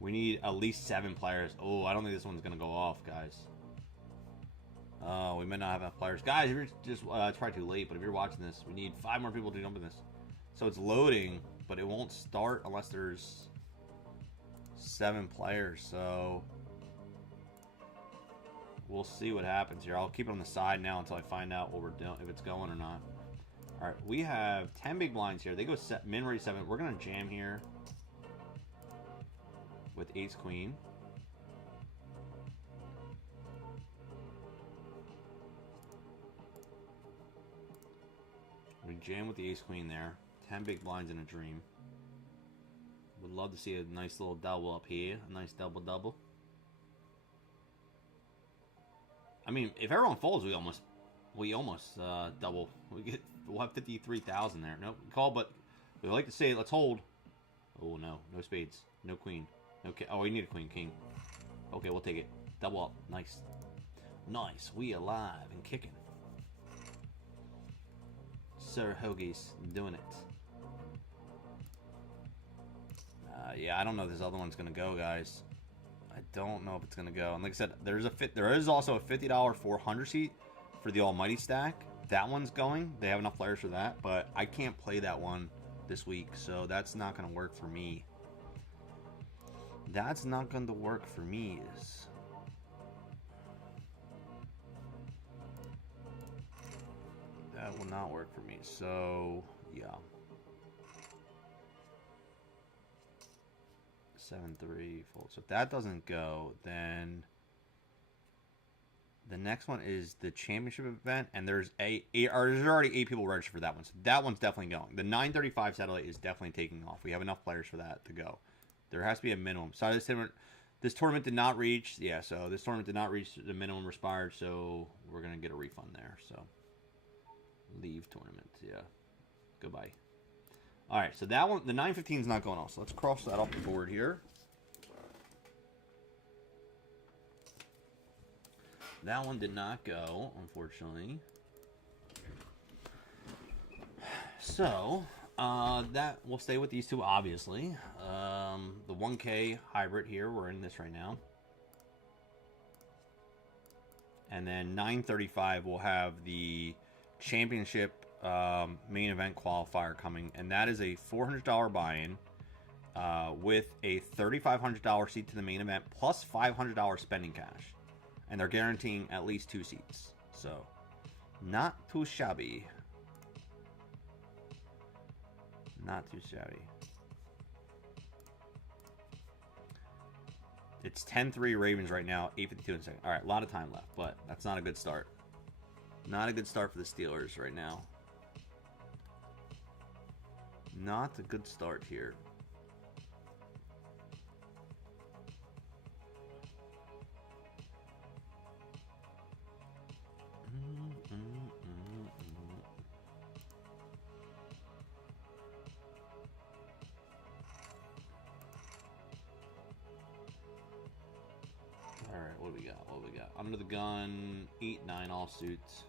we need at least 7 players. Oh, I don't think this one's going to go off, guys. We may not have enough players. Guys, if you're just, it's probably too late, but if you're watching this, we need 5 more people to jump in this. So it's loading, but it won't start unless there's 7 players. So we'll see what happens here. I'll keep it on the side now until I find out what we're doing, if it's going or not. All right, we have 10 big blinds here. They go min raise 7. We're going to jam here with ace queen. We jam with the ace queen there. 10 big blinds in a dream. Would love to see a nice little double up here. A nice double. I mean, if everyone folds, we almost double. We'll have 53,000 there. Nope, call, but we like to say let's hold. Oh no, no spades, no queen, no king. Oh, we need a queen, king. Okay, we'll take it. Double up, nice. We alive and kicking. Sir Hoagie's doing it. Yeah, I don't know if this other one's gonna go, guys. I don't know if it's gonna go. And like I said, there is also a $50 400 seat for the Almighty stack. That one's going. They have enough players for that, but I can't play that one this week, so that's not gonna work for me. That's not going to work for me. That will not work for me. So, yeah. 7-3 fold. So if that doesn't go, then the next one is the championship event, and there's already 8 people registered for that one. So that one's definitely going. The 935 satellite is definitely taking off. We have enough players for that to go. There has to be a minimum. So this tournament did not reach. Yeah, so this tournament did not reach the minimum required. So we're gonna get a refund there. So leave tournament. Yeah, goodbye. All right, so that one, the 915 is not going off. So let's cross that off the board here. That one did not go, unfortunately. So that we'll stay with these two, obviously. The 1K hybrid here, we're in this right now. And then 935 will have the championship main event qualifier coming, and that is a $400 buy-in. with a $3,500 seat to the main event plus $500 spending cash. And they're guaranteeing at least 2 seats. So, not too shabby. Not too shabby. It's 10-3 Ravens right now, 8:52 in a second. All right, a lot of time left, but that's not a good start. Not a good start for the Steelers right now. Not a good start here. All right, what do we got? What do we got? Under the gun, 8-9 all suits.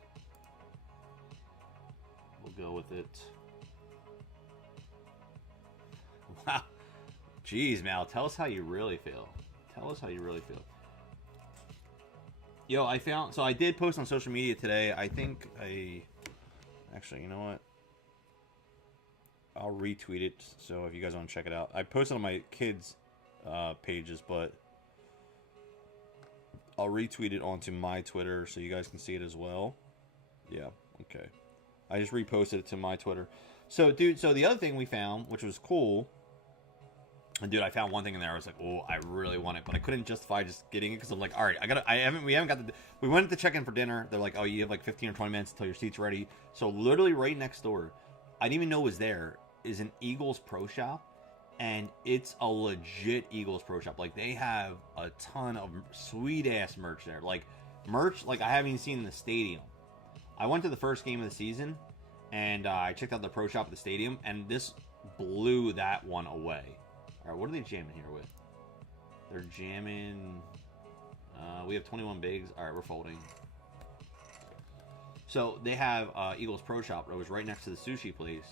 We'll go with it. Wow. Jeez, Mal, tell us how you really feel. Tell us how you really feel. Yo, I found... So I did post on social media today. I think I... Actually, you know what? I'll retweet it, so if you guys want to check it out. I posted on my kids' pages, but I'll retweet it onto my Twitter so you guys can see it as well. Yeah, okay. I just reposted it to my Twitter. So, dude, so the other thing we found, which was cool... And dude, I found one thing in there. I was like, "Oh, I really want it," but I couldn't justify just getting it because I'm like, "All right, we haven't got the." We went to check in for dinner. They're like, "Oh, you have like 15 or 20 minutes until your seat's ready." So literally right next door, I didn't even know it was there, is an Eagles Pro Shop, and it's a legit Eagles Pro Shop. Like they have a ton of sweet ass merch there, like merch like I haven't even seen in the stadium. I went to the first game of the season, and I checked out the Pro Shop at the stadium, and this blew that one away. All right, what are they jamming here with? They're jamming... we have 21 bigs. All right, we're folding. So they have Eagles Pro Shop. It was right next to the sushi place.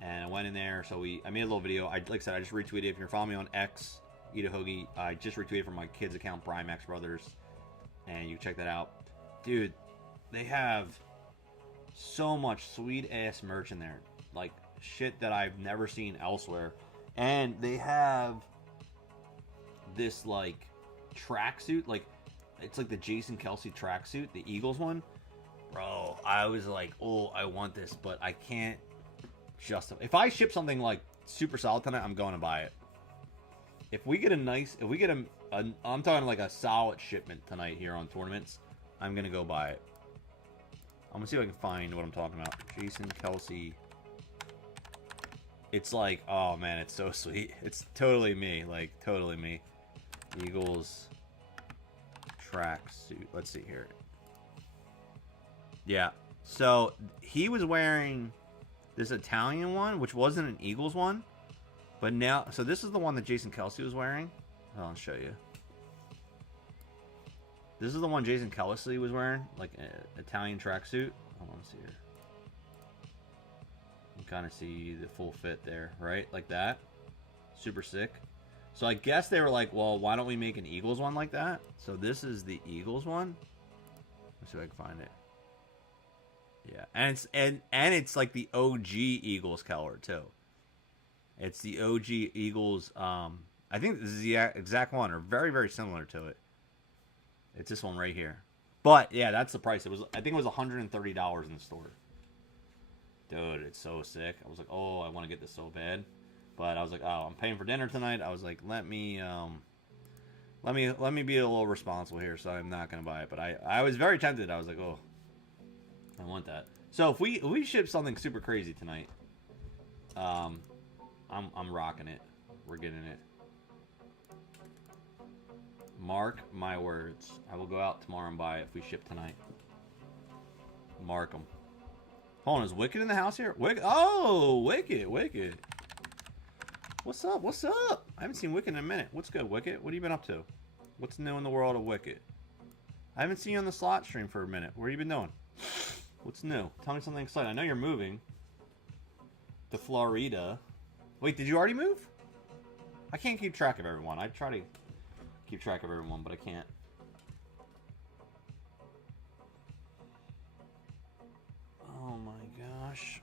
And I went in there. So I made a little video. Like I said, I just retweeted. If you're following me on X, Eat a Hoagie, I just retweeted from my kids' account, Brymax Brothers. And you can check that out. Dude, they have so much sweet-ass merch in there. Like, shit that I've never seen elsewhere. And they have this, like, tracksuit. Like, it's like the Jason Kelce tracksuit, the Eagles one. Bro, I was like, oh, I want this, but I can't justify. If I ship something, like, super solid tonight, I'm going to buy it. If we get I'm talking like a solid shipment tonight here on Tournaments, I'm going to go buy it. I'm going to see if I can find what I'm talking about. Jason Kelce. It's like, oh man, it's so sweet. It's totally me, like totally me. Eagles tracksuit. Let's see here. Yeah, so he was wearing this Italian one, which wasn't an Eagles one, but now, so this is the one that Jason Kelce was wearing. I'll show you. This is the one Jason Kelce was wearing, like an Italian tracksuit. Hold on, let's see here. You kind of see the full fit there, right? Like that. Super sick. So I guess they were like, well, why don't we make an Eagles one like that? So this is the Eagles one. Let's see if I can find it. Yeah, and it's like the OG Eagles color too. It's the OG Eagles. I think this is the exact one, or very, very similar to it. It's this one right here. But yeah, that's the price. I think it was $130 in the store. Dude, it's so sick. I was like, oh, I want to get this so bad. But I was like, oh, I'm paying for dinner tonight. I was like, let me be a little responsible here, so I'm not gonna buy it. But I was very tempted. I was like, oh, I want that. So if we ship something super crazy tonight, I'm rocking it. We're getting it. Mark my words. I will go out tomorrow and buy it if we ship tonight. Mark them. Hold on, is Wicked in the house here? Oh, Wicked. What's up? What's up? I haven't seen Wicked in a minute. What's good, Wicked? What have you been up to? What's new in the world of Wicked? I haven't seen you on the slot stream for a minute. What have you been doing? What's new? Tell me something exciting. I know you're moving to Florida. Wait, did you already move? I can't keep track of everyone. I try to keep track of everyone, but I can't. Oh my gosh.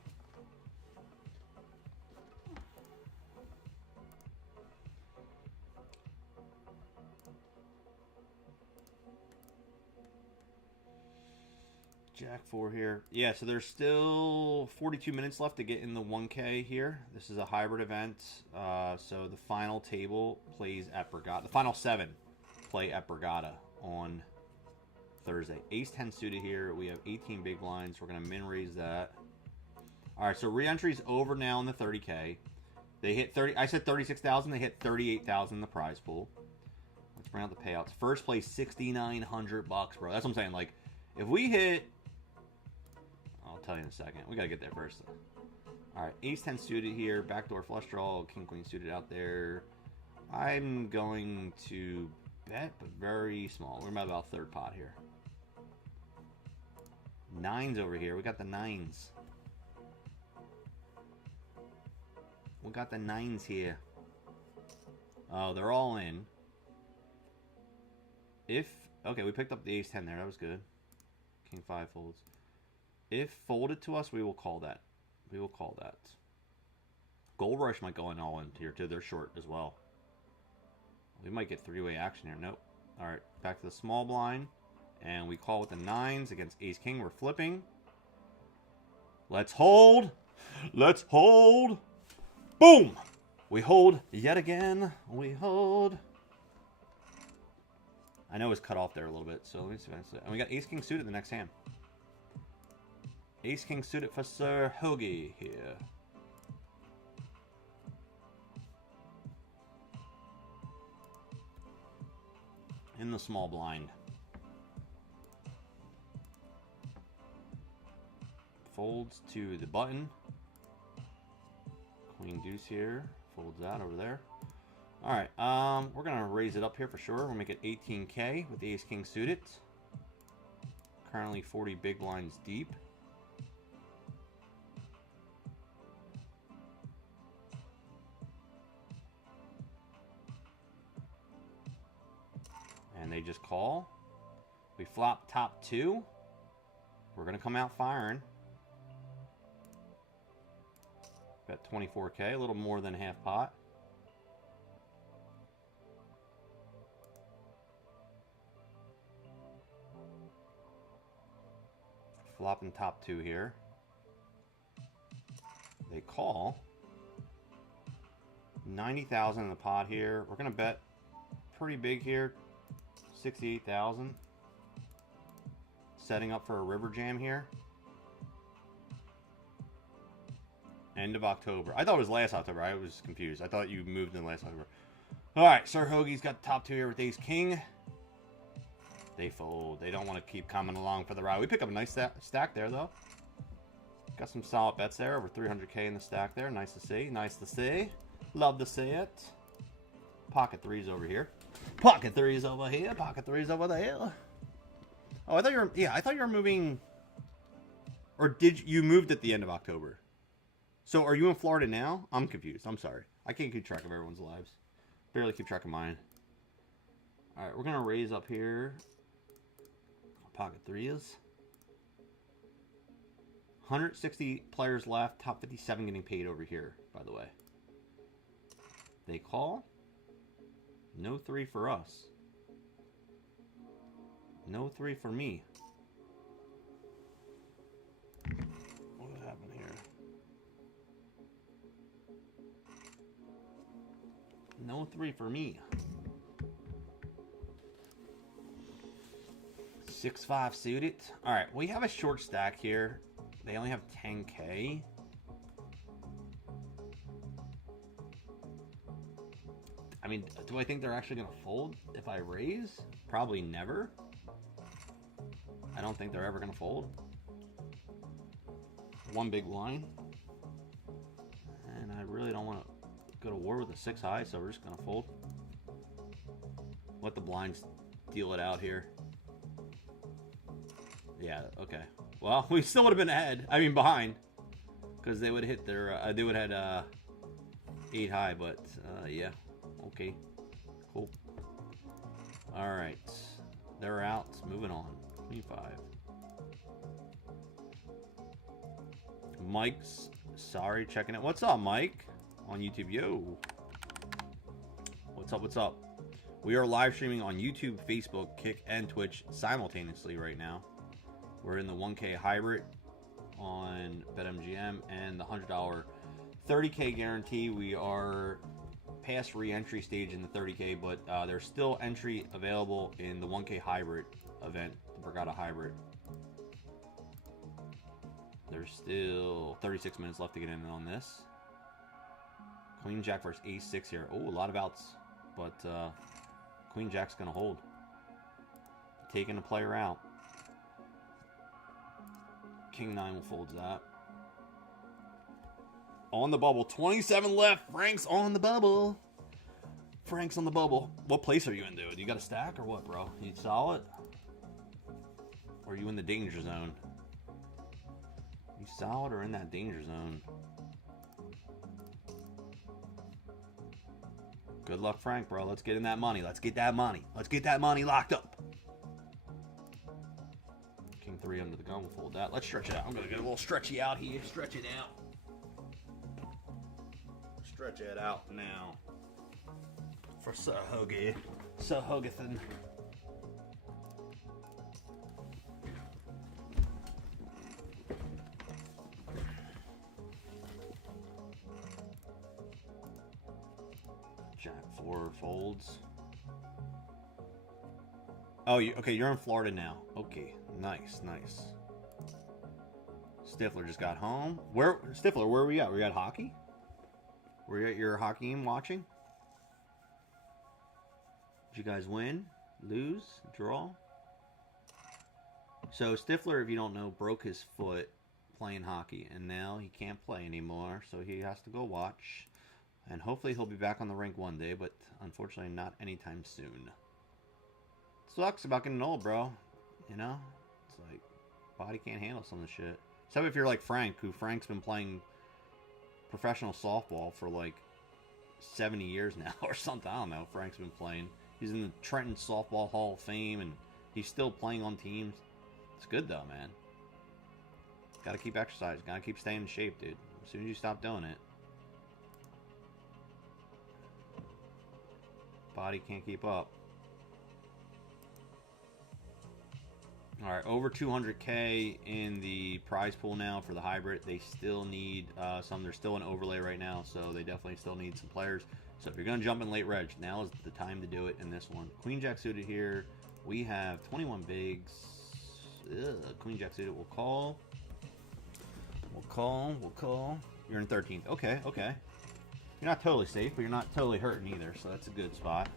Jack 4 here. Yeah, so there's still 42 minutes left to get in the 1K here. This is a hybrid event. So the final table plays at Borgata. The final 7 play at Borgata on Thursday. Ace 10 suited here. We have 18 big blinds. We're going to min raise that. All right, so re-entry's over now in the 30K. They hit 30. I said 36,000. They hit 38,000 in the prize pool. Let's bring out the payouts. First place, $6,900, bro. That's what I'm saying. Like, if we hit, I'll tell you in a second. We gotta get there first. All right, Ace 10 suited here. Backdoor flush draw. King Queen suited out there. I'm going to bet, but very small. We're about third pot here. Nines over here. We got the nines. We got the nines here. Oh, they're all in. Okay, we picked up the ace 10 there. That was good. King 5 folds. If folded to us, we will call that. We will call that. Gold Rush might go in all in here too. They're short as well. We might get three-way action here. Nope. All right, back to the small blind. And we call with the nines against ace king. We're flipping. Let's hold. Let's hold. Boom! We hold yet again. We hold. I know it's cut off there a little bit, so let me see. And we got ace king suited the next hand. Ace king suited for Sir Hoagie here. In the small blind. Folds to the button. Queen deuce here. Folds out over there. All right, we're going to raise it up here for sure. We'll make it 18K with the ace king suited. Currently 40 big blinds deep. And they just call. We flop top 2. We're going to come out firing. Bet 24K, a little more than half pot. Flopping top 2 here. They call. 90,000 in the pot here. We're going to bet pretty big here. 68,000. Setting up for a river jam here. End of October. I thought it was last October. I was confused. I thought you moved in last October. All right, Sir Hoagie's got the top 2 here with ace king. They fold. They don't want to keep coming along for the ride. We pick up a nice stack there, though. Got some solid bets there. Over 300K in the stack there. Nice to see. Nice to see. Love to see it. Pocket 3s over here. Pocket 3s over here. Pocket 3s over there. Oh, I thought you were... Yeah, I thought you were moving... Or did you moved at the end of October? So, are you in Florida now? I'm confused. I'm sorry. I can't keep track of everyone's lives. Barely keep track of mine. All right, we're going to raise up here. Pocket 3s. 160 players left. Top 57 getting paid over here, by the way. They call. No 3 for us. No 3 for me. What happened here? No 3 for me. 6-5 suited. All right, we have a short stack here. They only have 10K. I mean, do I think they're actually going to fold if I raise? Probably never. I don't think they're ever going to fold. One big line. And I really don't want to go to war with a 6 high, so we're just going to fold. Let the blinds deal it out here. Yeah, okay. Well, we still would have been ahead. I mean, behind. Because they would hit their... they would have had 8 high, but yeah. Okay. Cool. Alright. They're out. Moving on. 25. Mike's... Sorry, checking it. What's up, Mike? On YouTube. Yo. What's up, what's up? We are live streaming on YouTube, Facebook, Kick, and Twitch simultaneously right now. We're in the 1K hybrid on BetMgm and the $100 30K guarantee. We are past re-entry stage in the 30K, but there's still entry available in the 1K hybrid event, the Brigada hybrid. There's still 36 minutes left to get in on this. Queen Jack versus Ace 6 here. Oh, a lot of outs, but Queen Jack's gonna hold, taking the player out. King 9 will fold that. On the bubble. 27 left. Frank's on the bubble. Frank's on the bubble. What place are you in, dude? You got a stack or what, bro? You solid? Or are you in the danger zone? You solid or in that danger zone? Good luck, Frank, bro. Let's get in that money. Let's get that money. Let's get that money locked up. King 3 under the gun. We'll fold that. Let's stretch it out. I'm going to get a little stretchy out here. Stretch it out. Stretch it out now. For Sir Hoagie. Sir Hoagathan. Jack 4 folds. Oh, okay, you're in Florida now. Okay, nice, nice. Stifler just got home. Stifler, where are we at? We at hockey? Were you at your hockey game watching? Did you guys win? Lose? Draw? So Stifler, if you don't know, broke his foot playing hockey, and now he can't play anymore, so he has to go watch. And hopefully he'll be back on the rink one day, but unfortunately not anytime soon. Sucks about getting old, bro. You know? It's like, body can't handle some of the shit. Except if you're like Frank, Frank's been playing professional softball for like 70 years now or something. I don't know. Frank's been playing. He's in the Trenton Softball Hall of Fame, and he's still playing on teams. It's good, though, man. Gotta keep exercising. Gotta keep staying in shape, dude. As soon as you stop doing it, body can't keep up. Alright, over 200K in the prize pool now for the hybrid. They still need some. There's still an overlay right now, so they definitely still need some players. So if you're going to jump in late reg, now is the time to do it in this one. Queen Jack suited here. We have 21 bigs. Ugh, Queen Jack suited. We'll call. We'll call. You're in 13th. Okay, okay. You're not totally safe, but you're not totally hurting either, so that's a good spot.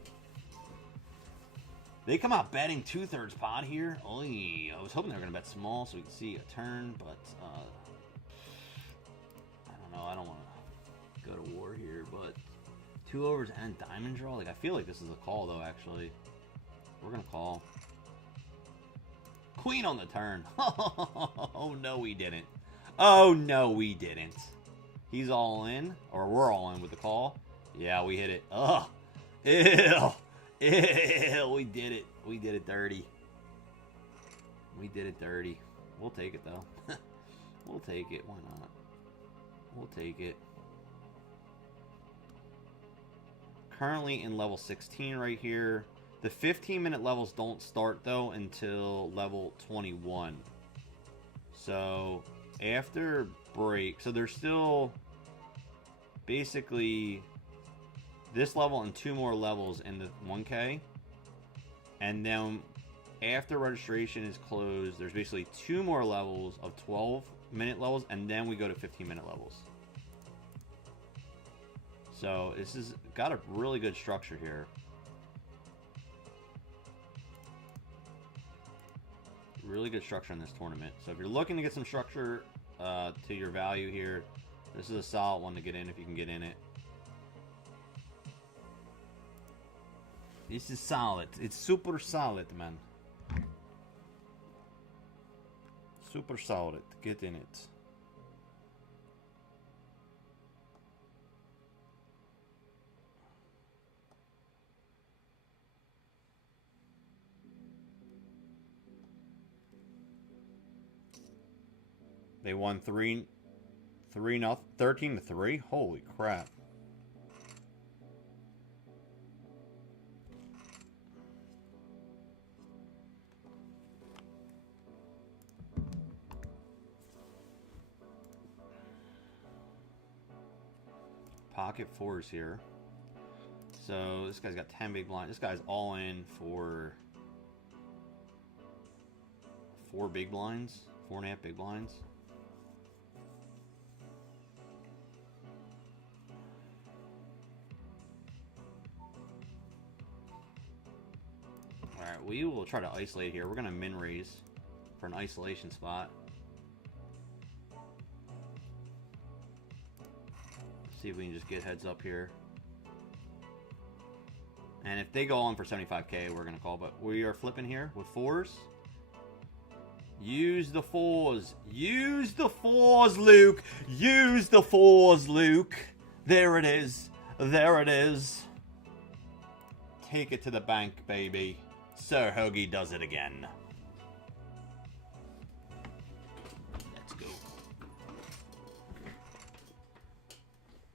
They come out betting 2/3 pot here. Oy, I was hoping they were going to bet small so we could see a turn, but I don't know. I don't want to go to war here, but 2 overs and diamond draw. Like, I feel like this is a call, though, actually. We're going to call. Queen on the turn. Oh, no, we didn't. Oh, no, we didn't. He's all in, or we're all in with the call. Yeah, we hit it. Ugh. Ew. Ew, we did it. We did it dirty. We did it dirty. We'll take it, though. We'll take it. Why not? We'll take it. Currently in level 16 right here. The 15-minute levels don't start, though, until level 21. So, after break... So, there's still... Basically... this level and 2 more levels in the 1K. And then after registration is closed, there's basically 2 more levels of 12-minute levels, and then we go to 15-minute levels. So this has got a really good structure here. Really good structure in this tournament. So if you're looking to get some structure to your value here, this is a solid one to get in if you can get in it. This is solid. It's super solid, man. Super solid. Get in it. They won 13-3. Holy crap. pocket fours here. So this guy's got 10 big blinds. This guy's all in for 4 big blinds, 4.5 big blinds. All right, we will try to isolate here. We're gonna min raise for an isolation spot. See if we can just get heads up here. And if they go on for 75k, we're going to call. But we are flipping here with fours. Use the fours. Use the fours, Luke. Use the fours, Luke. There it is. There it is. Take it to the bank, baby. Sir Hoagie does it again.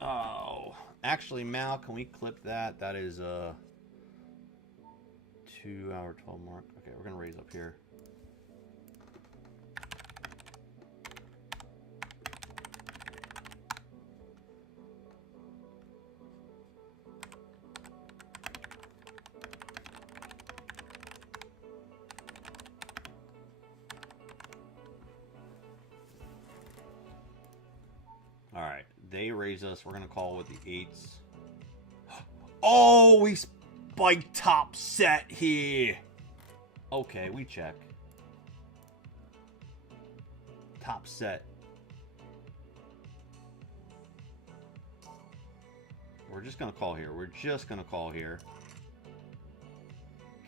Oh, actually, Mal, can we clip that? That is a 2-hour 12 mark. Okay, we're gonna raise up here. All right, they raise us. We're gonna call with the 8s. Oh, we spike top set here. Okay, we check. Top set. We're just gonna call here. We're just gonna call here.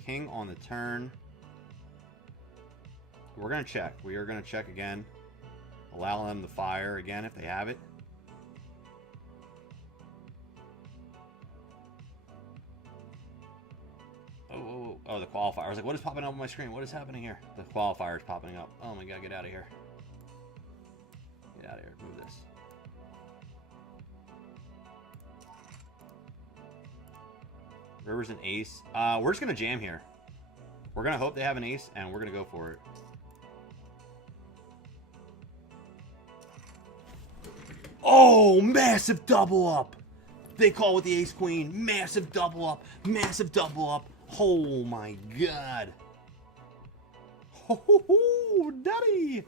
King on the turn. We're gonna check. We are gonna check again. Allow them to fire again if they have it. Oh, the qualifier. I was like, what is popping up on my screen? What is happening here? The qualifier is popping up. Oh my god, get out of here. Get out of here. Move this. River's an ace. We're just going to jam here. We're going to hope they have an ace, and we're going to go for it. Oh, massive double up. They call with the ace queen. Massive double up. Massive double up. Oh my god. Oh, daddy.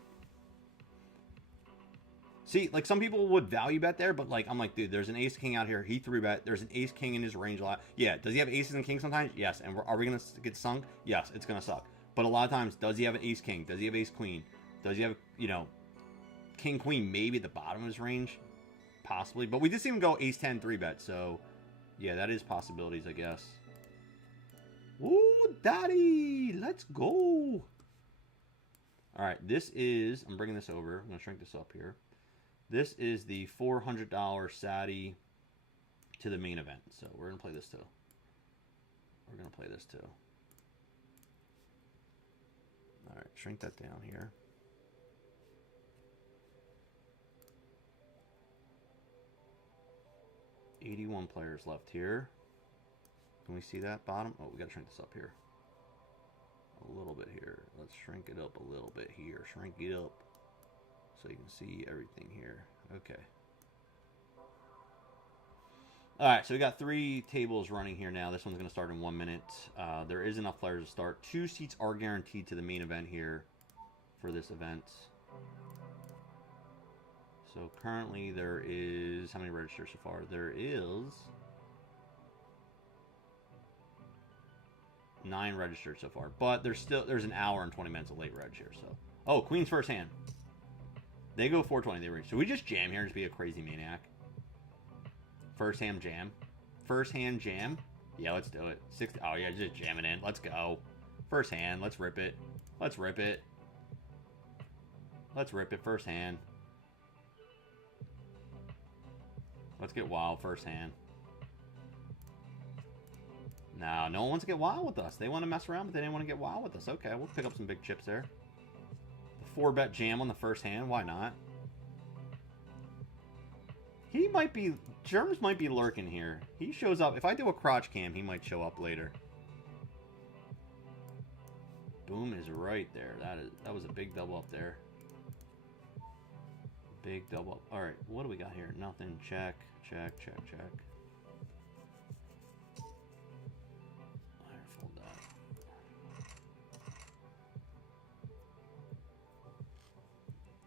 See, like some people would value bet there, but like I'm like, dude, there's an ace king out here. He 3-bet. There's an ace king in his range a lot. Yeah, does he have aces and kings sometimes? Yes. And are we gonna get sunk? Yes, it's gonna suck. But a lot of times, does he have an ace king? Does he have ace queen? Does he have, you know, king queen maybe at the bottom of his range? Possibly. But we did see him go ace 10 3-bet, so yeah, that is possibilities, I guess. Ooh, daddy, let's go. All right, this is, I'm bringing this over. I'm going to shrink this up here. This is the $400 Sadi to the main event. So we're going to play this too. We're going to play this too. All right, shrink that down here. $81 players left here. Can we see that bottom? Oh, we got to shrink this up here. A little bit here. Let's shrink it up a little bit here. Shrink it up so you can see everything here. Okay. All right, so we got 3 tables running here now. This one's going to start in 1 minute. There is enough players to start. 2 seats are guaranteed to the main event here for this event. So currently there is, how many registered so far? There is 9 registered so far, but there's an hour and 20 minutes of late reg here. So, oh, Queen's first hand. They go 420. They reach. So we just jam here and just be a crazy maniac. First hand jam. First hand jam. Yeah, let's do it. 60. Oh yeah, just jam it in. Let's go. First hand. Let's rip it. Let's rip it. Let's rip it. First hand. Let's get wild. First hand. No, no one wants to get wild with us. They want to mess around, but they didn't want to get wild with us. Okay, we'll pick up some big chips there. The 4-bet jam on the first hand. Why not? He might be... Germs might be lurking here. He shows up. If I do a crotch cam, he might show up later. Boom is right there. That was a big double up there. Big double. All right, what do we got here? Nothing. Check, check, check, check. All right, fold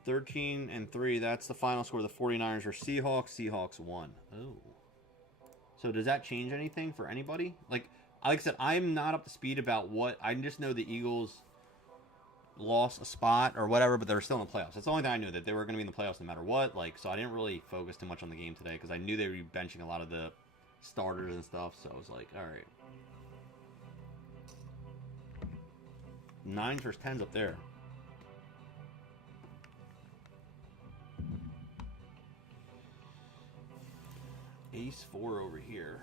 that. 13-3. That's the final score. The 49ers are Seahawks. Seahawks won. Oh. So does that change anything for anybody? Like I said, I'm not up to speed about what. I just know the Eagles lost a spot or whatever, but they're still in the playoffs. That's the only thing I knew, that they were going to be in the playoffs no matter what. Like, so I didn't really focus too much on the game today because I knew they would be benching a lot of the starters and stuff. So I was like, all right, 9s versus 10s up there. Ace 4 over here.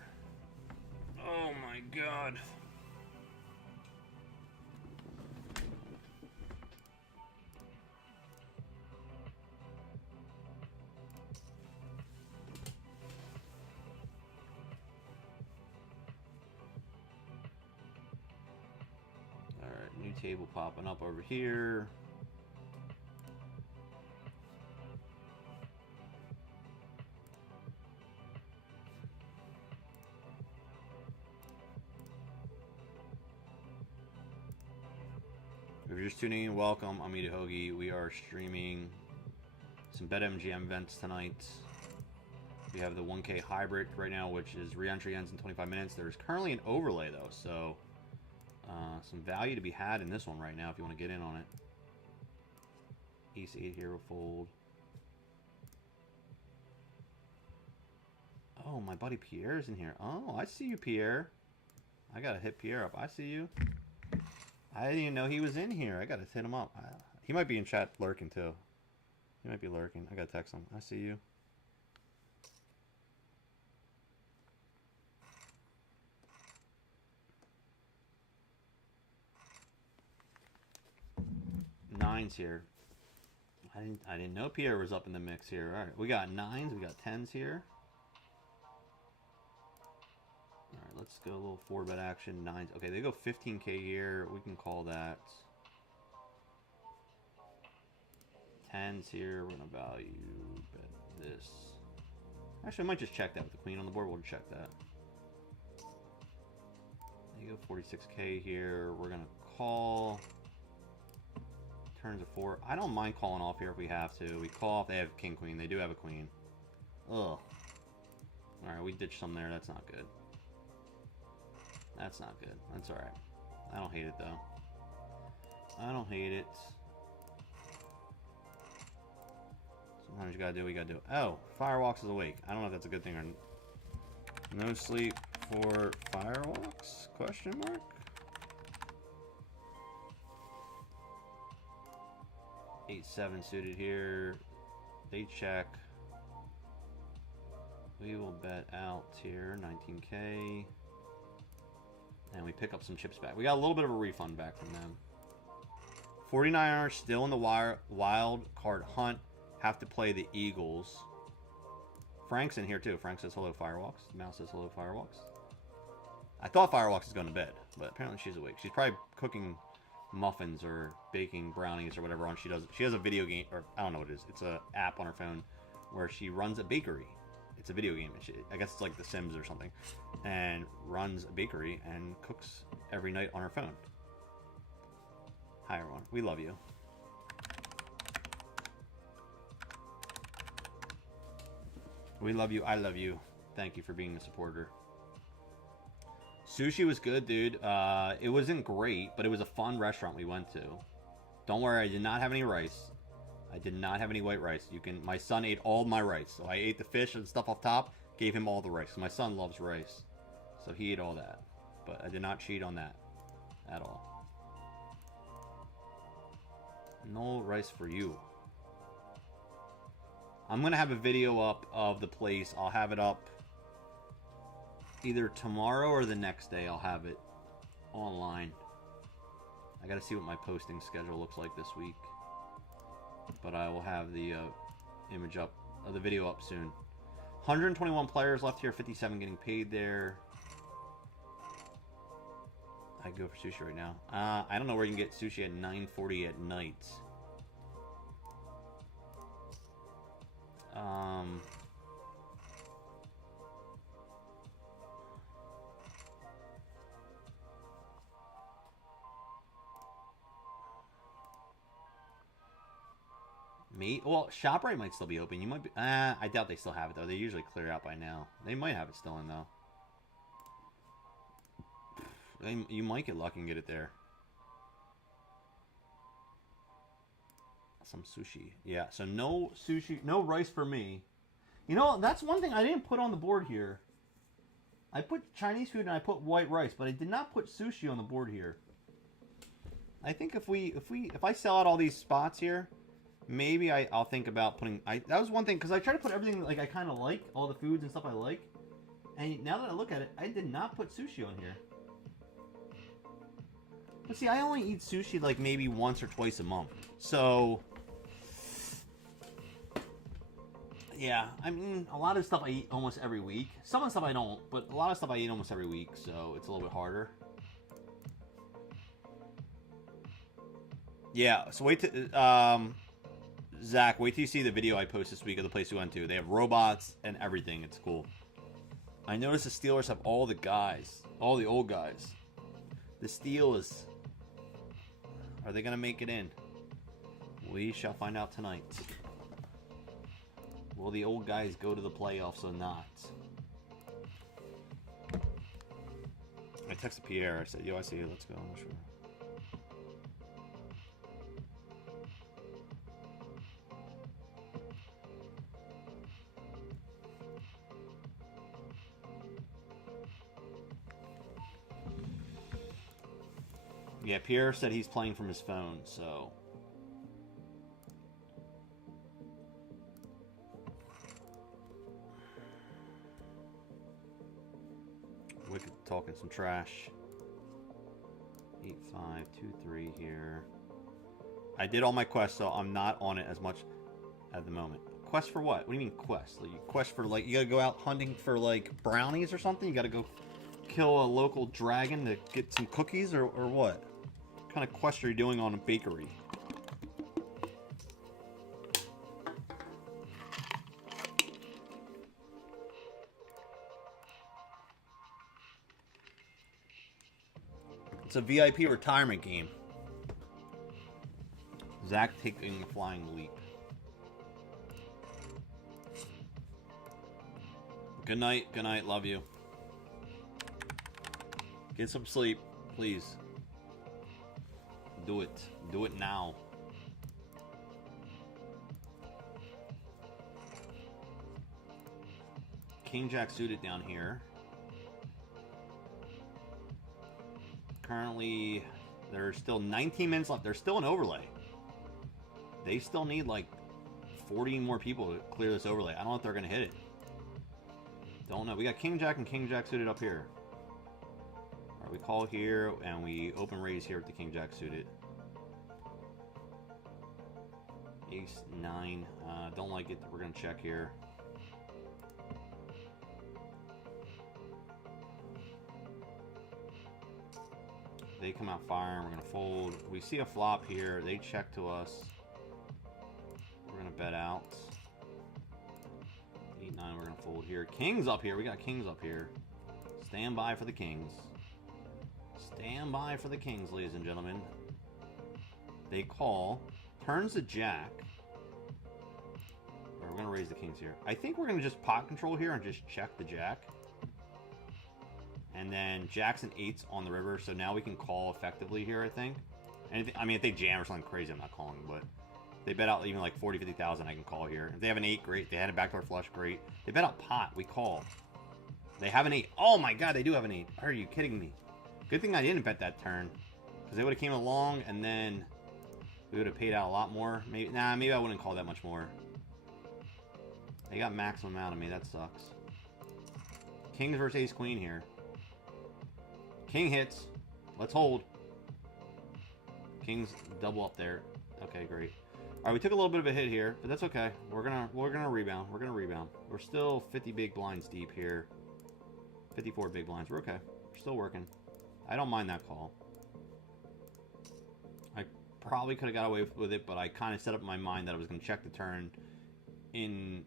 Oh my god. Alright, new table popping up over here. If you're just tuning in, welcome. I'm Hoagie. We are streaming some Betmgm events tonight. We have the 1K hybrid right now, which is re-entry ends in 25 minutes. There's currently an overlay though, so some value to be had in this one right now if you want to get in on it. Ace 8 here will fold. Oh, my buddy Pierre's in here. Oh, I see you, Pierre. I gotta hit Pierre up. I see you. I didn't even know he was in here. I gotta hit him up. He might be in chat lurking too. He might be lurking. I gotta text him. I see you. Nines here. I didn't know Pierre was up in the mix here. All right, we got 9s. We got 10s here. All right, let's go a little 4-bet action. 9s. Okay, they go 15K here. We can call that. 10s here. We're gonna value bet this. Actually, I might just check that with the queen on the board. We'll check that. They go 46K here. We're gonna call. Turns of 4. I don't mind calling off here if we have to. We call off. They have king queen. They do have a queen. Ugh. All right, we ditched some there. That's not good. That's not good. That's all right. I don't hate it though. I don't hate it. Sometimes you gotta do what you gotta do. Oh, Firewalks is awake. I don't know if that's a good thing or not. No sleep for Firewalks? Question mark. 8-7 suited here. They check. We will bet out here 19K. And we pick up some chips back. We got a little bit of a refund back from them. 49ers still in the wild card hunt. Have to play the Eagles. Frank's in here too. Frank says hello, Firewalks. Mouse says hello, Firewalks. I thought Firewalks is going to bed, but apparently she's awake. She's probably cooking muffins or baking brownies or whatever on. She has a video game, or I don't know what it is. It's an app on her phone where she runs a bakery. It's a video game. I guess it's like The Sims or something, and runs a bakery and cooks every night on her phone. Hi everyone, we love you. We love you. I love you. Thank you for being a supporter. Sushi was good, dude. It wasn't great, but it was a fun restaurant we went to. Don't worry, I did not have any rice. I did not have any white rice. My son ate all my rice. So I ate the fish and stuff off top, gave him all the rice. My son loves rice. So he ate all that. But I did not cheat on that at all. No rice for you. I'm going to have a video up of the place. I'll have it up either tomorrow or the next day. I'll have it online. I got to see what my posting schedule looks like this week. But I will have the image up, the video up soon. 121 players left here, 57 getting paid there. I go for sushi right now. I don't know where you can get sushi at 9:40 at night. Well, ShopRite might still be open. You might be. I doubt they still have it though. They usually clear out by now. They might have it still in though. You might get lucky and get it there. Some sushi. Yeah. So no sushi, no rice for me. You know, that's one thing I didn't put on the board here. I put Chinese food and I put white rice, but I did not put sushi on the board here. I think if I sell out all these spots here, maybe I'll think about putting. That was one thing because I try to put everything like I kind of like, all the foods and stuff I like. And now that I look at it, I did not put sushi on here. But see, I only eat sushi like maybe once or twice a month. So, yeah, I mean, a lot of stuff I eat almost every week. Some of the stuff I don't, but a lot of stuff I eat almost every week, so it's a little bit harder. Yeah, so wait to, Zach, wait till you see the video I post this week of the place we went to. They have robots and everything. It's cool. I noticed the Steelers have all the guys, all the old guys. The Steelers. Are they going to make it in? We shall find out tonight. Will the old guys go to the playoffs or not? I texted Pierre. I said, yo, I see you. Let's go. I'm sure. Yeah, Pierre said he's playing from his phone, so... Wicked talking some trash. 8, 5, 2, 3 here. I did all my quests, so I'm not on it as much at the moment. Quest for what? What do you mean quest? Like, quest for, like, you gotta go out hunting for, like, brownies or something? You gotta go kill a local dragon to get some cookies, or what? What kind of quest are you doing on a bakery? It's a VIP retirement game. Zach taking the flying leap. Good night, love you. Get some sleep, please. Do it now. King Jack suited down here. Currently, there's still 19 minutes left. There's still an overlay. They still need like 40 more people to clear this overlay. I don't know if they're going to hit it. Don't know. We got King Jack and King Jack suited up here. Alright, we call here and we open raise here with the King Jack suited. Ace 9. Don't like it. We're going to check here. They come out firing. We're going to fold. We see a flop here. They check to us. We're going to bet out. 8, 9. We're going to fold here. Kings up here. We got kings up here. Stand by for the kings. Stand by for the kings, ladies and gentlemen. They call. Turns the jack. Right, we're going to raise the kings here. I think we're going to just pot control here and just check the jack. And then jacks and 8s on the river, so now we can call effectively here, I think. And I mean, if they jam or something crazy, I'm not calling, but if they bet out even like 40, 50,000, I can call here. If they have an 8, great. They had a backdoor flush, great. They bet out pot, we call. They have an 8. Oh my god, they do have an 8. Are you kidding me? Good thing I didn't bet that turn, because they would have came along and then we would have paid out a lot more. Maybe, nah, maybe I wouldn't call that much more. They got maximum out of me. That sucks. Kings versus ace queen here. King hits. Let's hold. King's double up there. Okay, great. All right, we took a little bit of a hit here, but that's okay. We're gonna rebound. We're gonna rebound. We're still 50 big blinds deep here. 54 big blinds. We're okay. We're still working. I don't mind that call. I probably could have got away with it, but I kind of set up in my mind that I was gonna check the turn in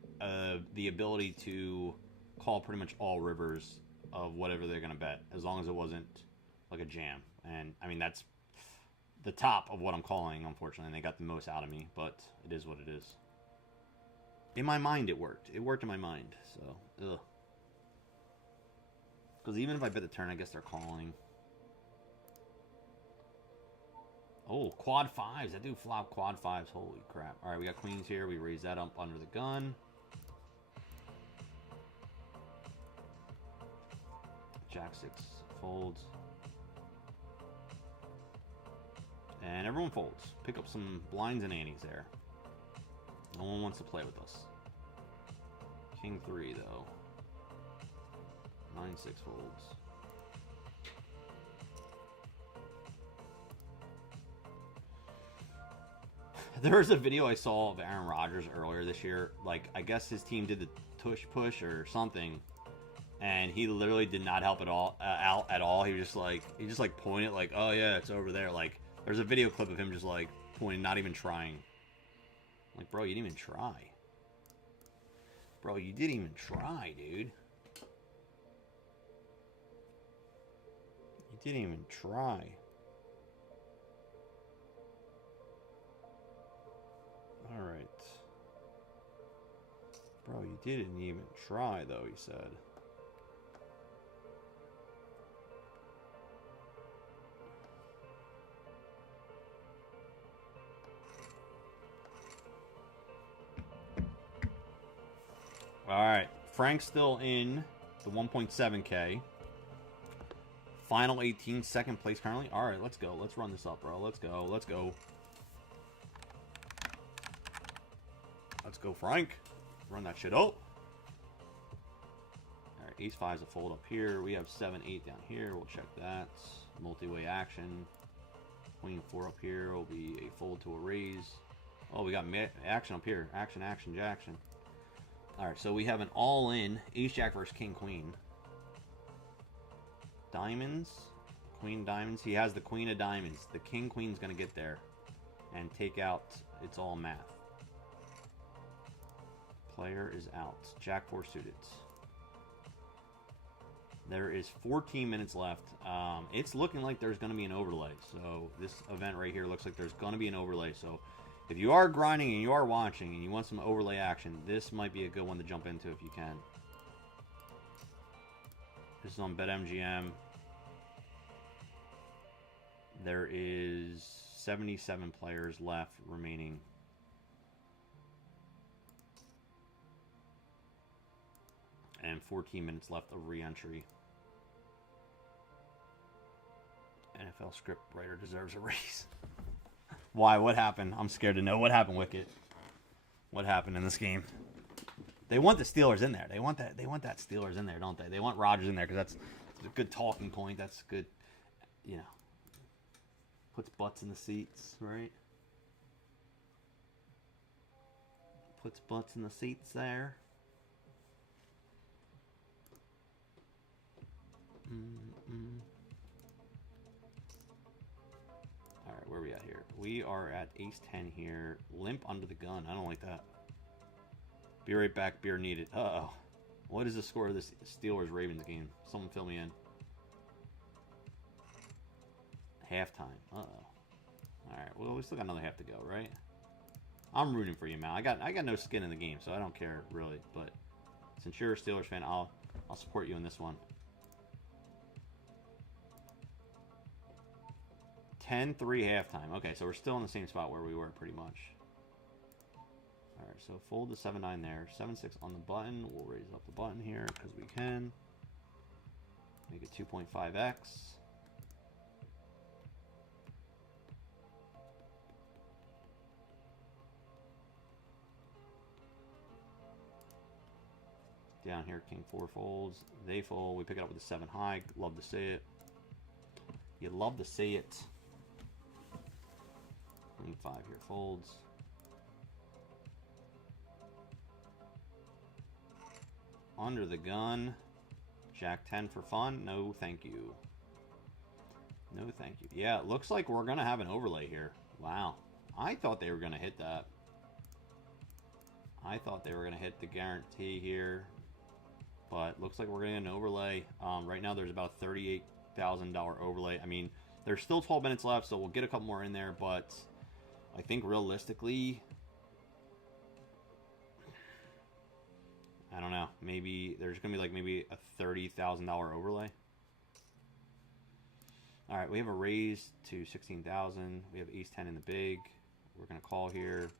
the ability to call pretty much all rivers of whatever they're going to bet, as long as it wasn't like a jam. And, I mean, that's the top of what I'm calling, unfortunately. And they got the most out of me, but it is what it is. In my mind, it worked. It worked in my mind, so, ugh. Because even if I bet the turn, I guess they're calling. Oh, quad fives. I do flop quad fives. Holy crap. All right, we got queens here. We raise that up under the gun. Jack six folds. And everyone folds. Pick up some blinds and antes there. No one wants to play with us. King three, though. 9-6 folds. There was a video I saw of Aaron Rodgers earlier this year. Like, I guess his team did the tush push or something, and he literally did not help at all out at all. He just like pointed like, oh yeah, it's over there. Like, there's a video clip of him just like pointing, not even trying. Like, bro, you didn't even try. Bro, you didn't even try, dude. You didn't even try. Alright. Bro, you didn't even try, though, he said. Alright. Frank's still in the 1.7K. Final 18, second place currently. Alright, let's go. Let's run this up, bro. Let's go. Let's go. Let's go, Frank. Run that shit up. Alright, ace five is a fold up here. We have 7-8 down here. We'll check that. Multi-way action. Queen 4 up here will be a fold to a raise. Oh, we got action up here. Action, action, jackson. Alright, so we have an all-in ace-jack versus king-queen. Diamonds. Queen diamonds. He has the queen of diamonds. The king-queen's going to get there and take out. It's all math. Player is out. Jack 4 suited. There is 14 minutes left. It's looking like there's going to be an overlay. So this event right here looks like there's going to be an overlay. So if you are grinding and you are watching and you want some overlay action, this might be a good one to jump into if you can. This is on Betmgm. There is 77 players left remaining. And 14 minutes left of re-entry. NFL script writer deserves a raise. Why? What happened? I'm scared to know. What happened, Wicket? What happened in this game? They want the Steelers in there. They want that Steelers in there, don't they? They want Rodgers in there because that's a good talking point. That's good, you know. Puts butts in the seats, right? Puts butts in the seats there. Alright, where are we at here? We are at ace 10 here. Limp under the gun. I don't like that. Be right back. Beer needed. Uh-oh. What is the score of this Steelers-Ravens game? Someone fill me in. Halftime. Uh-oh. Alright, well, we still got another half to go, right? I'm rooting for you, man. I got no skin in the game, so I don't care, really. But since you're a Steelers fan, I'll support you in this one. 10-3 halftime. Okay, so we're still in the same spot where we were, pretty much. Alright, so fold the 7-9 there. 7-6 on the button. We'll raise up the button here, because we can. Make it 2.5x. Down here, king 4 folds. They fold. We pick it up with the 7 high. Love to see it. You love to see it. Queen 5 here folds. Under the gun. Jack 10 for fun. No, thank you. No, thank you. Yeah, it looks like we're going to have an overlay here. Wow. I thought they were going to hit that. I thought they were going to hit the guarantee here, but looks like we're getting an overlay. Right now there's about a $38,000 overlay. I mean, there's still 12 minutes left, so we'll get a couple more in there, but I think realistically, I don't know, maybe there's going to be like maybe a $30,000 overlay. All right, we have a raise to 16,000. We have ace 10 in the big. We're going to call here.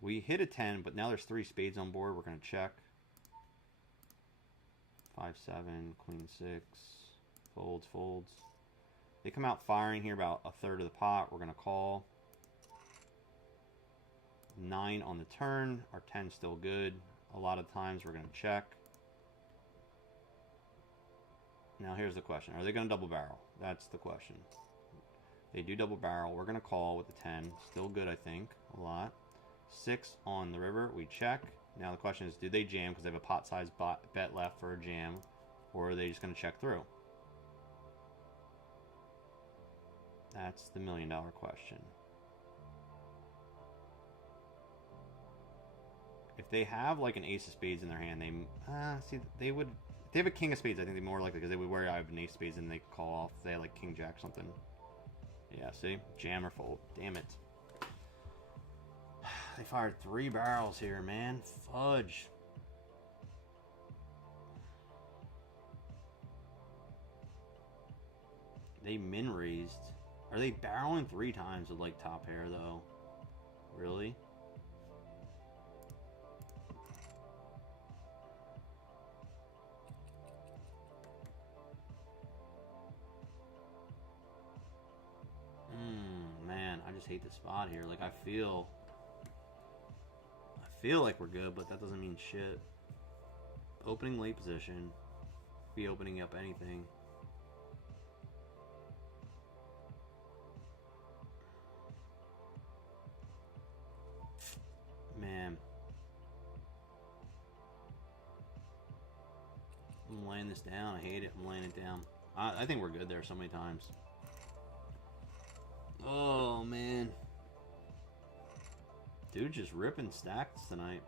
We hit a 10, but now there's 3 spades on board. We're going to check. 5, 7, queen 6. Folds, folds. They come out firing here about a third of the pot. We're going to call. 9 on the turn. Our 10's still good. A lot of times we're going to check. Now here's the question. Are they going to double barrel? That's the question. They do double barrel. We're going to call with the 10. Still good, I think. A lot. 6 on the river. We check. Now the question is, do they jam because they have a pot-sized bet left for a jam? Or are they just going to check through? That's the million-dollar question. If they have like an ace of spades in their hand, they would. If they have a king of spades, I think they're more likely because they would worry I have an ace of spades and they call off. If they had like king jack something. Yeah, see? Jam or fold. Damn it. They fired 3 barrels here, man. Fudge. They min raised. Are they barreling 3 times with like top pair though? Really? Man, I just hate the spot here. Like I feel like we're good, but that doesn't mean shit. Opening late position. Be opening up anything. Man. I'm laying this down. I hate it. I'm laying it down. I think we're good there so many times. Oh, man. Dude just ripping stacks tonight.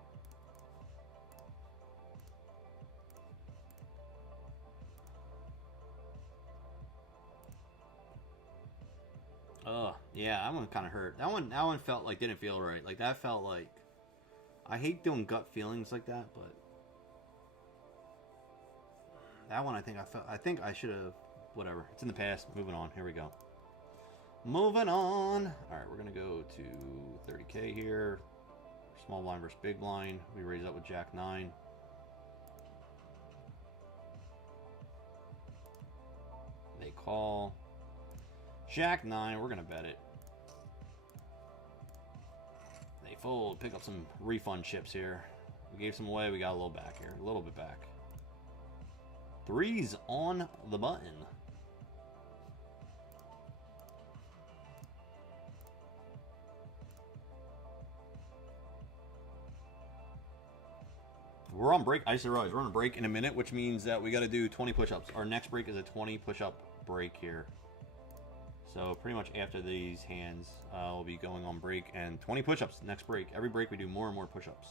Oh, yeah, that one kind of hurt. That one felt like didn't feel right. Like that felt like I hate doing gut feelings like that, but that one I think I should have whatever. It's in the past. Moving on. Here we go. Moving on. All right, we're going to go to 30K here. Small blind versus big blind. We raise up with Jack 9. They call. Jack 9. We're going to bet it. They fold. Pick up some refund chips here. We gave some away. We got a little back here. A little bit back. 3's on the button. We're on break. I just realized we're on a break in a minute, which means that we got to do 20 push-ups. Our next break is a 20 push-up break here. So pretty much after these hands, we'll be going on break and 20 push-ups next break. Every break we do more and more push-ups.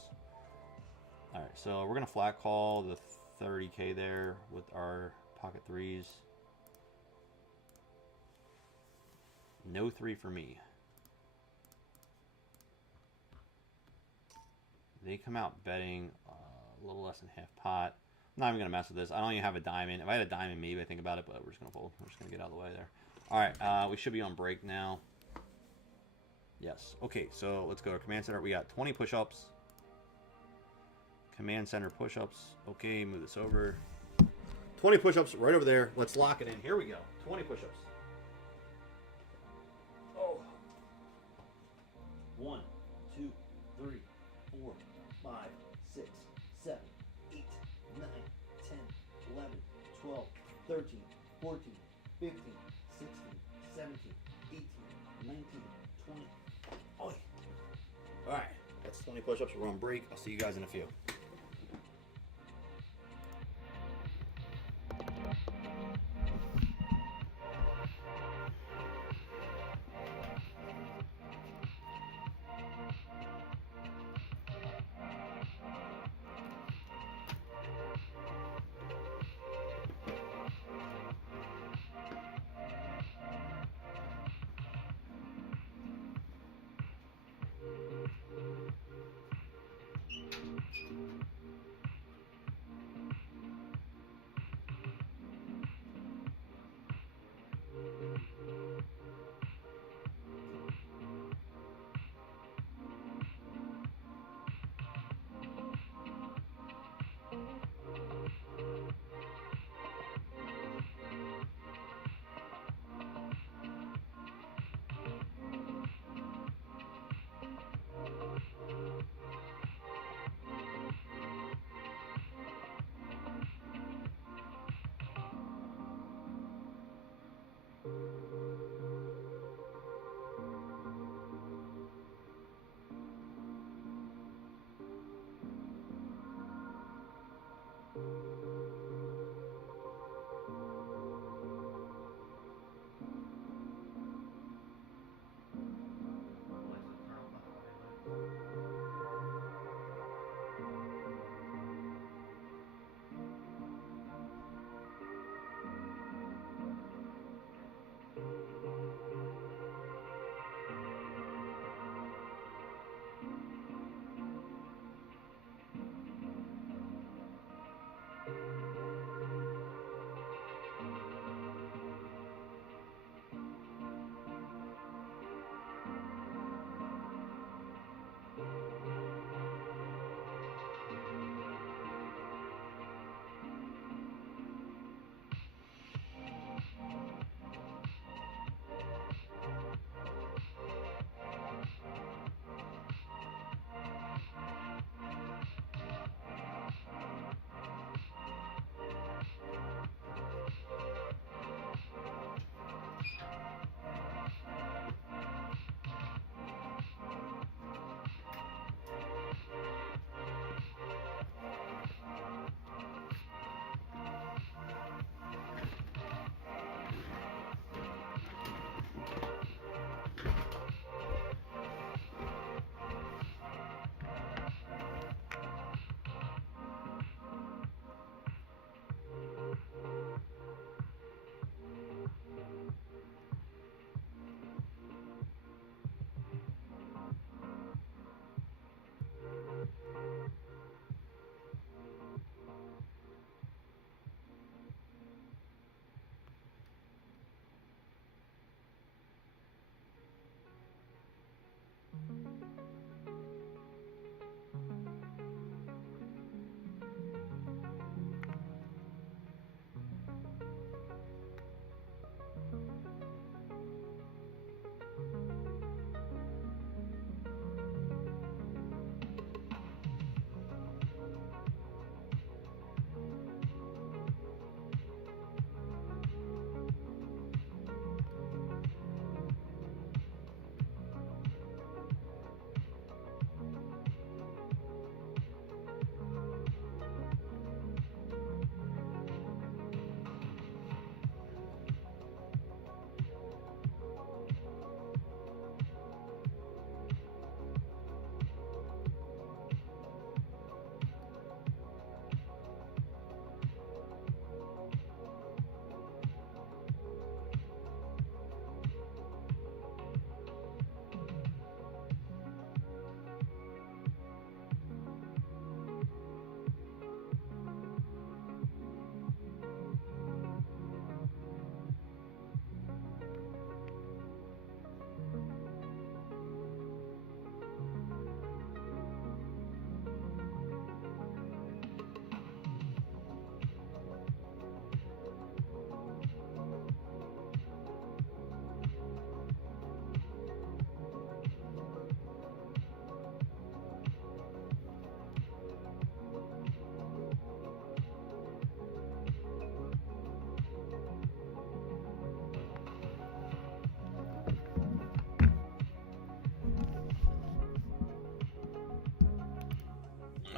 All right, so we're gonna flat call the 30K there with our pocket 3s. No 3 for me. They come out betting a little less than half pot. I'm not even going to mess with this. I don't even have a diamond. If I had a diamond, maybe I think about it, but we're just going to fold. We're just going to get out of the way there. All right, we should be on break now. Yes. Okay, so let's go to command center. We got 20 push-ups. Command center push-ups. Okay, move this over. 20 push-ups right over there. Let's lock it in. Here we go. 20 push-ups. Oh. 1, 2, 3, 4, 5, 6, 7, 8, 9, 10, 11, 12, 13, 14, 15, 16, 17, 18, 19, 20. Oh. All right, that's 20 push-ups. We're on break. I'll see you guys in a few.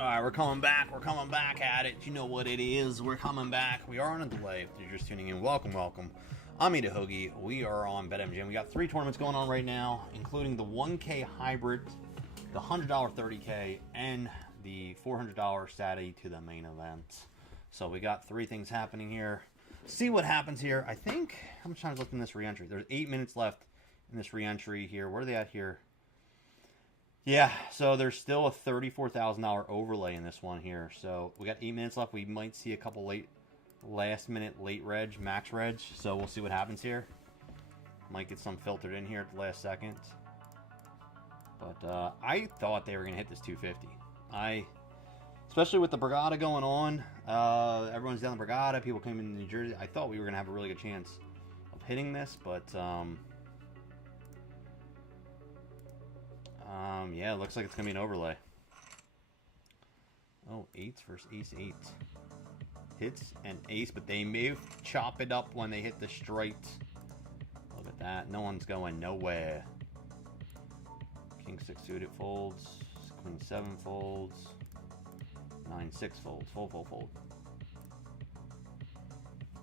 Alright, we're coming back. We're coming back at it. You know what it is. We're coming back. We are on a delay. If you're just tuning in, welcome, welcome. I'm Hoagie. We are on Betmgm. We got 3 tournaments going on right now, including the 1K hybrid, the $100 30K, and the $400 Saturday to the main event. So we got 3 things happening here. See what happens here. I think, how much time is left in this re-entry? There's 8 minutes left in this re-entry here. Where are they at here? Yeah, so there's still a $34,000 overlay in this one here. So we got 8 minutes left. We might see a couple last minute late reg, max reg. So we'll see what happens here. Might get some filtered in here at the last second. But I thought they were gonna hit this 250. Especially with the Brigada going on, everyone's down the Brigada. People came in New Jersey. I thought we were gonna have a really good chance of hitting this, but yeah, it looks like it's going to be an overlay. Oh, 8s versus ace 8. Hits and ace, but they may chop it up when they hit the straight. Look at that. No one's going nowhere. King 6 suited folds. Queen 7 folds. 9 6 folds. Fold, fold, fold.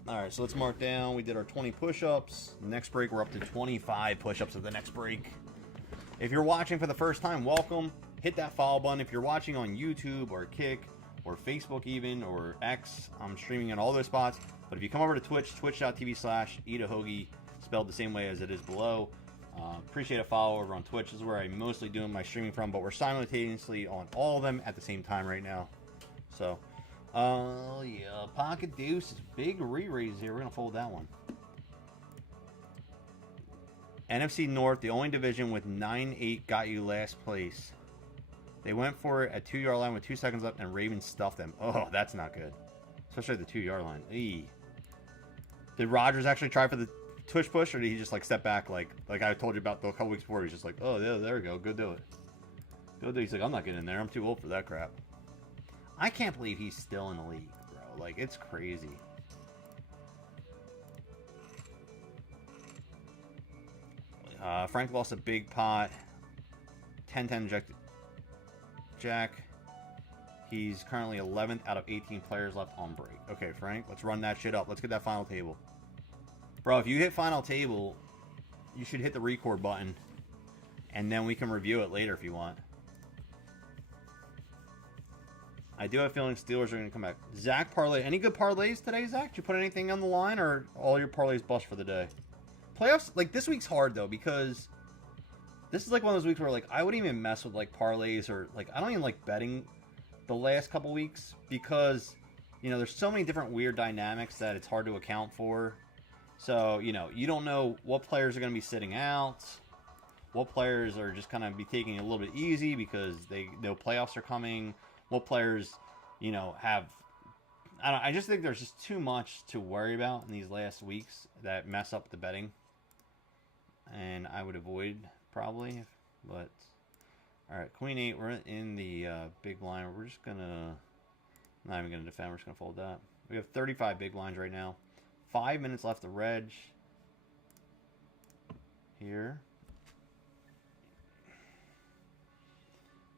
Alright, so let's mark down. We did our 20 push-ups. Next break, we're up to 25 push-ups at the next break. If you're watching for the first time, welcome. Hit that follow button. If you're watching on YouTube or Kick or Facebook even or X, I'm streaming on all those spots. But if you come over to Twitch, twitch.tv/eatahogey, spelled the same way as it is below. Appreciate a follow over on Twitch. This is where I'm mostly doing my streaming from, but we're simultaneously on all of them at the same time right now. So, yeah, pocket deuce, big re-raise here. We're going to fold that one. NFC North, the only division with 9-8 got you last place. They went for it at 2-yard line with 2 seconds left, and Ravens stuffed them. Oh, that's not good. Especially at the 2-yard line. Eee. Did Rodgers actually try for the tush push, or did he just like step back like I told you about a couple weeks before? He was just like, oh, yeah, there we go. Go do it. Go do it. He's like, I'm not getting in there. I'm too old for that crap. I can't believe he's still in the league, bro. Like, it's crazy. Frank lost a big pot. 10-10 Jack. He's currently 11th out of 18 players left on break. Okay, Frank, let's run that shit up. Let's get that final table. Bro, if you hit final table, you should hit the record button. And then we can review it later if you want. I do have a feeling Steelers are going to come back. Zach parlay. Any good parlays today, Zach? Did you put anything on the line, or all your parlays bust for the day? Playoffs, like, this week's hard, though, because this is, like, one of those weeks where, like, I wouldn't even mess with, like, parlays or, like, I don't even like betting the last couple weeks because, you know, there's so many different weird dynamics that it's hard to account for. So, you know, you don't know what players are going to be sitting out, what players are just kind of be taking it a little bit easy because they know playoffs are coming, what players, you know, have... I just think there's just too much to worry about in these last weeks that mess up the betting. And I would avoid, probably. But, alright, Queen 8, we're in the big blind. We're just going to... Not even going to defend, we're just going to fold that. We have 35 big blinds right now. 5 minutes left to reg. Here.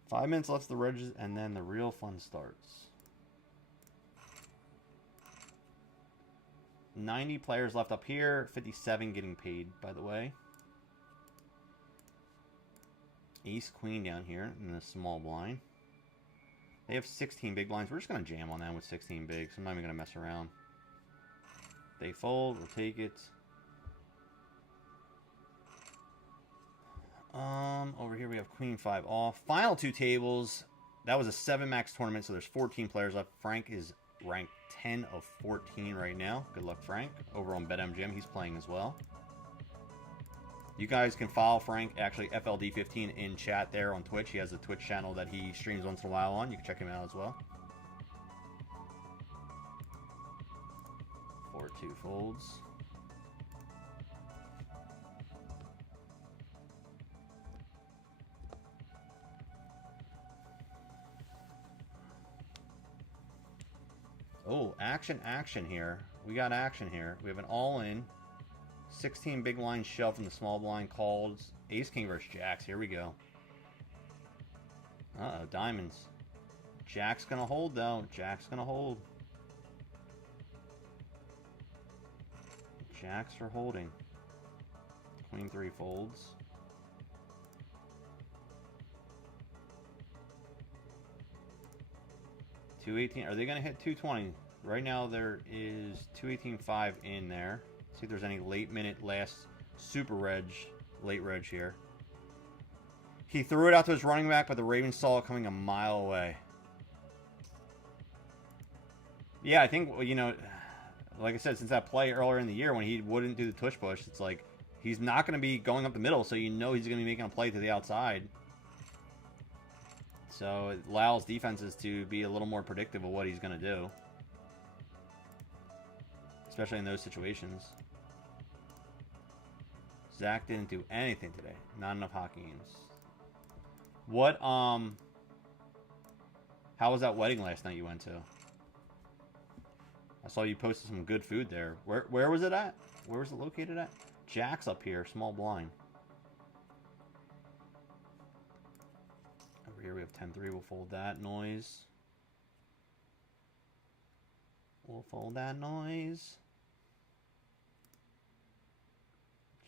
5 minutes left to reg, and then the real fun starts. 90 players left up here. 57 getting paid, by the way. Ace Queen down here in the small blind. They have 16 big blinds. We're just going to jam on them with 16 bigs. I'm not even going to mess around. They fold. We'll take it. Over here we have Queen 5 off. Final 2 tables. That was a 7 max tournament, so there's 14 players left. Frank is ranked 10 of 14 right now. Good luck, Frank. Over on Betmgm, he's playing as well. You guys can follow Frank, actually FLD15 in chat there on Twitch. He has a Twitch channel that he streams once in a while on. You can check him out as well. 4-2 folds. Oh, action here. We got action here. We have an all-in. 16 big blind shove from the small blind called. Ace King versus Jacks. Here we go. Uh-oh, diamonds. Jack's gonna hold, though. Jack's gonna hold. Jacks for holding. Queen 3 folds. $218. Are they gonna hit 220? Right now there is 218.5 in there. See if there's any late minute last super reg, late reg here. He threw it out to his running back, but the Ravens saw it coming a mile away. Yeah, I think, you know, like I said, since that play earlier in the year when he wouldn't do the tush push, it's like he's not going to be going up the middle, so you know he's going to be making a play to the outside. So it allows defenses to be a little more predictive of what he's going to do. Especially in those situations. Zach didn't do anything today. Not enough hockey games. What, how was that wedding last night you went to? I saw you posted some good food there. Where was it at? Where was it located at? Jack's up here, small blind. Over here we have 10-3. We'll fold that noise. We'll fold that noise.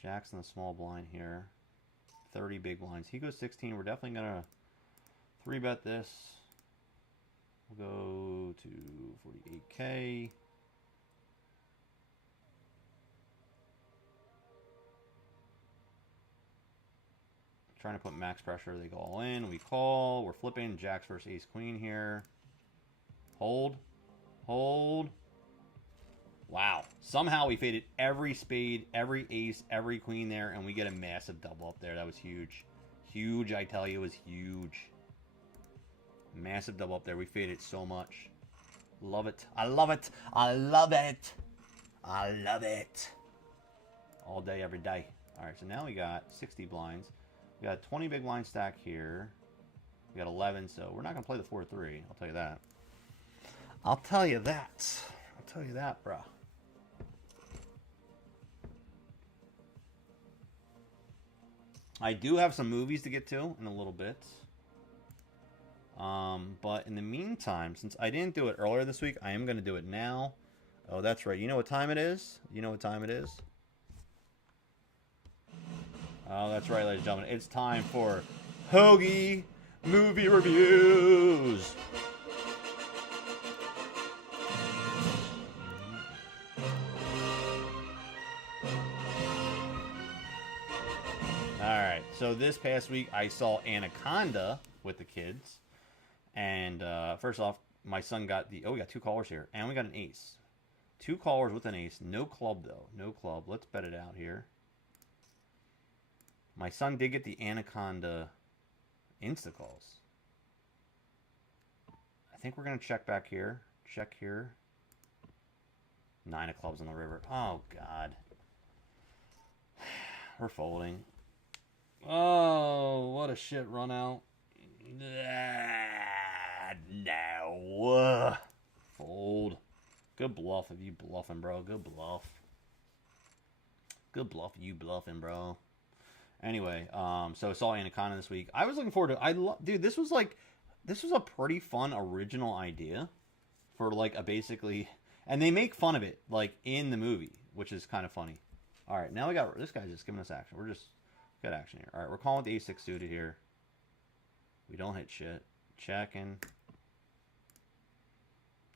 Jack's in the small blind here. 30 big blinds. He goes 16. We're definitely going to 3-bet this. We'll go to 48K. Trying to put max pressure. They go all in. We call. We're flipping. Jacks versus ace queen here. Hold. Hold. Wow. Somehow we faded every spade, every ace, every queen there, and we get a massive double up there. That was huge. Huge, I tell you, it was huge. Massive double up there. We faded so much. Love it. I love it. I love it. I love it. All day, every day. All right, so now we got 60 blinds. We got 20 big blind stack here. We got 11, so we're not going to play the 4-3. I'll tell you that. I'll tell you that. I'll tell you that, bro. I do have some movies to get to in a little bit. But in the meantime, since I didn't do it earlier this week, I am going to do it now. Oh, that's right. You know what time it is? You know what time it is? Oh, that's right, ladies and gentlemen. It's time for Hoagie Movie Reviews. Alright, so this past week I saw Anaconda with the kids. And first off, my son got the... Oh, we got 2 callers here. And we got an ace. 2 callers with an ace. No club, though. No club. Let's bet it out here. My son did get the Anaconda insta-calls. I think we're going to check back here. Check here. 9 of clubs on the river. Oh, God. We're folding. Oh, what a shit run out. No. Fold. Good bluff if you bluffing, bro. Good bluff. Good bluff if you bluffing, bro. Anyway, so saw Anaconda this week. I was looking forward to... Dude, this was a pretty fun original idea for like a basically... And they make fun of it, like, in the movie, which is kind of funny. All right, now we got... This guy's just giving us action. We're just... Got action here. All right, we're calling with the A6 suited here. We don't hit shit. Checking.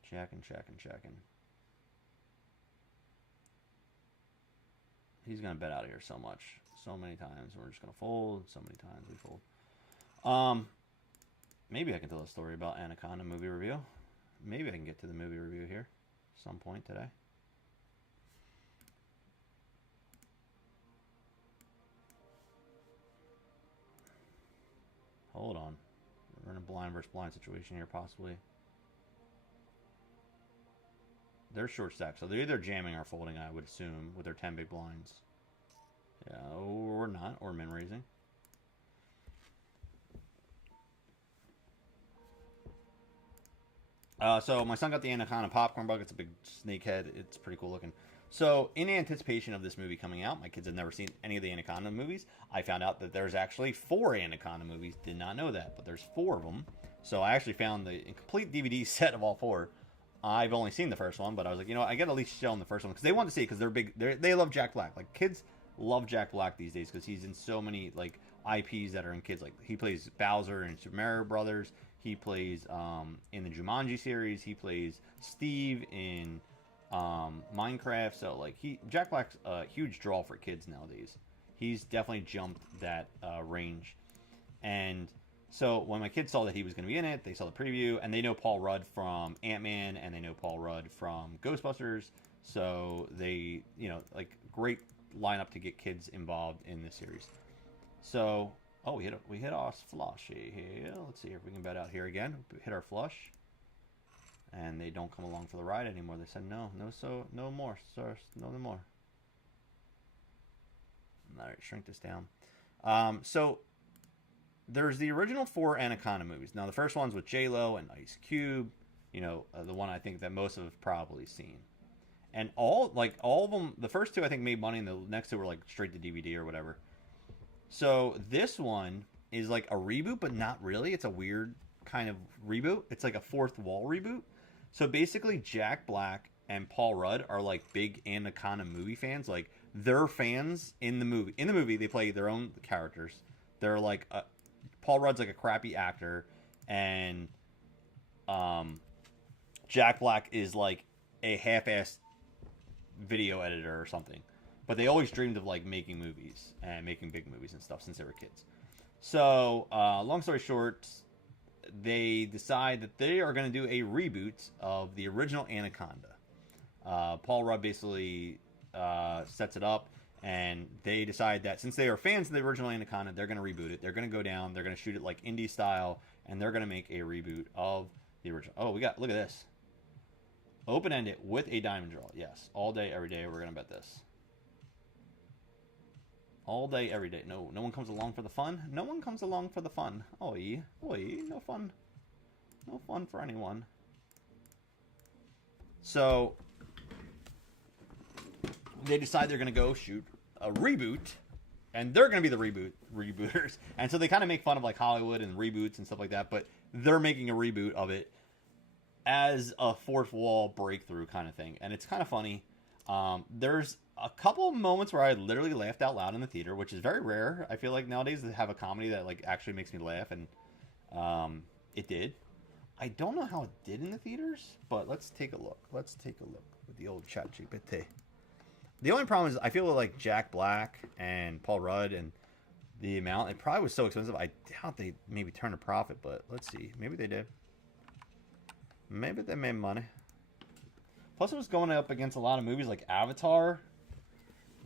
Checking, checking, checking. He's going to bet out of here so much. So many times. We're just going to fold. So many times we fold. Maybe I can tell a story about Anaconda movie review. Maybe I can get to the movie review here some point today. Hold on. We're in a blind versus blind situation here, possibly. They're short stack, so they're either jamming or folding, I would assume, with their 10 big blinds. Yeah, or not, or min raising. So my son got the Anaconda popcorn bug. It's a big snake head. It's pretty cool looking. So in anticipation of this movie coming out, my kids have never seen any of the Anaconda movies. I found out that there's actually 4 Anaconda movies. Did not know that, but there's 4 of them. So I actually found the complete DVD set of all four. I've only seen the first one, but I was like, I got to at least show them the first one because they want to see it because they're big. They love Jack Black. Like kids love Jack Black these days because he's in so many like IPs that are in kids. Like he plays Bowser in Super Mario Brothers. He plays in the Jumanji series. He plays Steve in Minecraft. So like Jack Black's a huge draw for kids nowadays. He's definitely jumped that range. And so when my kids saw that he was going to be in it, they saw the preview, and they know Paul Rudd from Ant-Man, and they know Paul Rudd from Ghostbusters. So they, like great lineup to get kids involved in this series. So, we hit our flushy here. Let's see if we can bet out here again. Hit our flush, and they don't come along for the ride anymore. They said no more, sir, no more. All right, shrink this down. So there's the original 4 Anaconda movies. Now the first one's with J-Lo and Ice Cube. The one I think that most have probably seen. And all of them, the first 2 I think made money, and the next 2 were like straight to DVD or whatever. So this one is like a reboot, but not really. It's a weird kind of reboot. It's like a fourth wall reboot. So basically, Jack Black and Paul Rudd are like big Anaconda movie fans. Like they're fans in the movie. In the movie, they play their own characters. They're like Paul Rudd's like a crappy actor, and Jack Black is like a half-assed video editor or something. But they always dreamed of like making movies and making big movies and stuff since they were kids. So long story short, they decide that they are going to do a reboot of the original Anaconda. Paul Rudd basically sets it up, and they decide that since they are fans of the original Anaconda, they're going to reboot it. They're going to go down, they're going to shoot it like indie style, and they're going to make a reboot of the original. Oh, look at this. Open-ended with a diamond draw. Yes, all day, every day, we're going to bet this. All day, every day. No one comes along for the fun. No one comes along for the fun. Oi, no fun. No fun for anyone. So they decide they're going to go shoot a reboot, and they're going to be the rebooters. And so they kind of make fun of like Hollywood and reboots and stuff like that, but they're making a reboot of it as a fourth wall breakthrough kind of thing. And it's kind of funny. There's a couple moments where I literally laughed out loud in the theater, which is very rare. I feel like nowadays to have a comedy that like actually makes me laugh, and it did. I don't know how it did in the theaters, but let's take a look. Let's take a look with the old ChatGPT. The only problem is I feel like Jack Black and Paul Rudd and the amount, it probably was so expensive. I doubt they maybe turned a profit, but let's see. Maybe they did. Maybe they made money. Plus, it was going up against a lot of movies like Avatar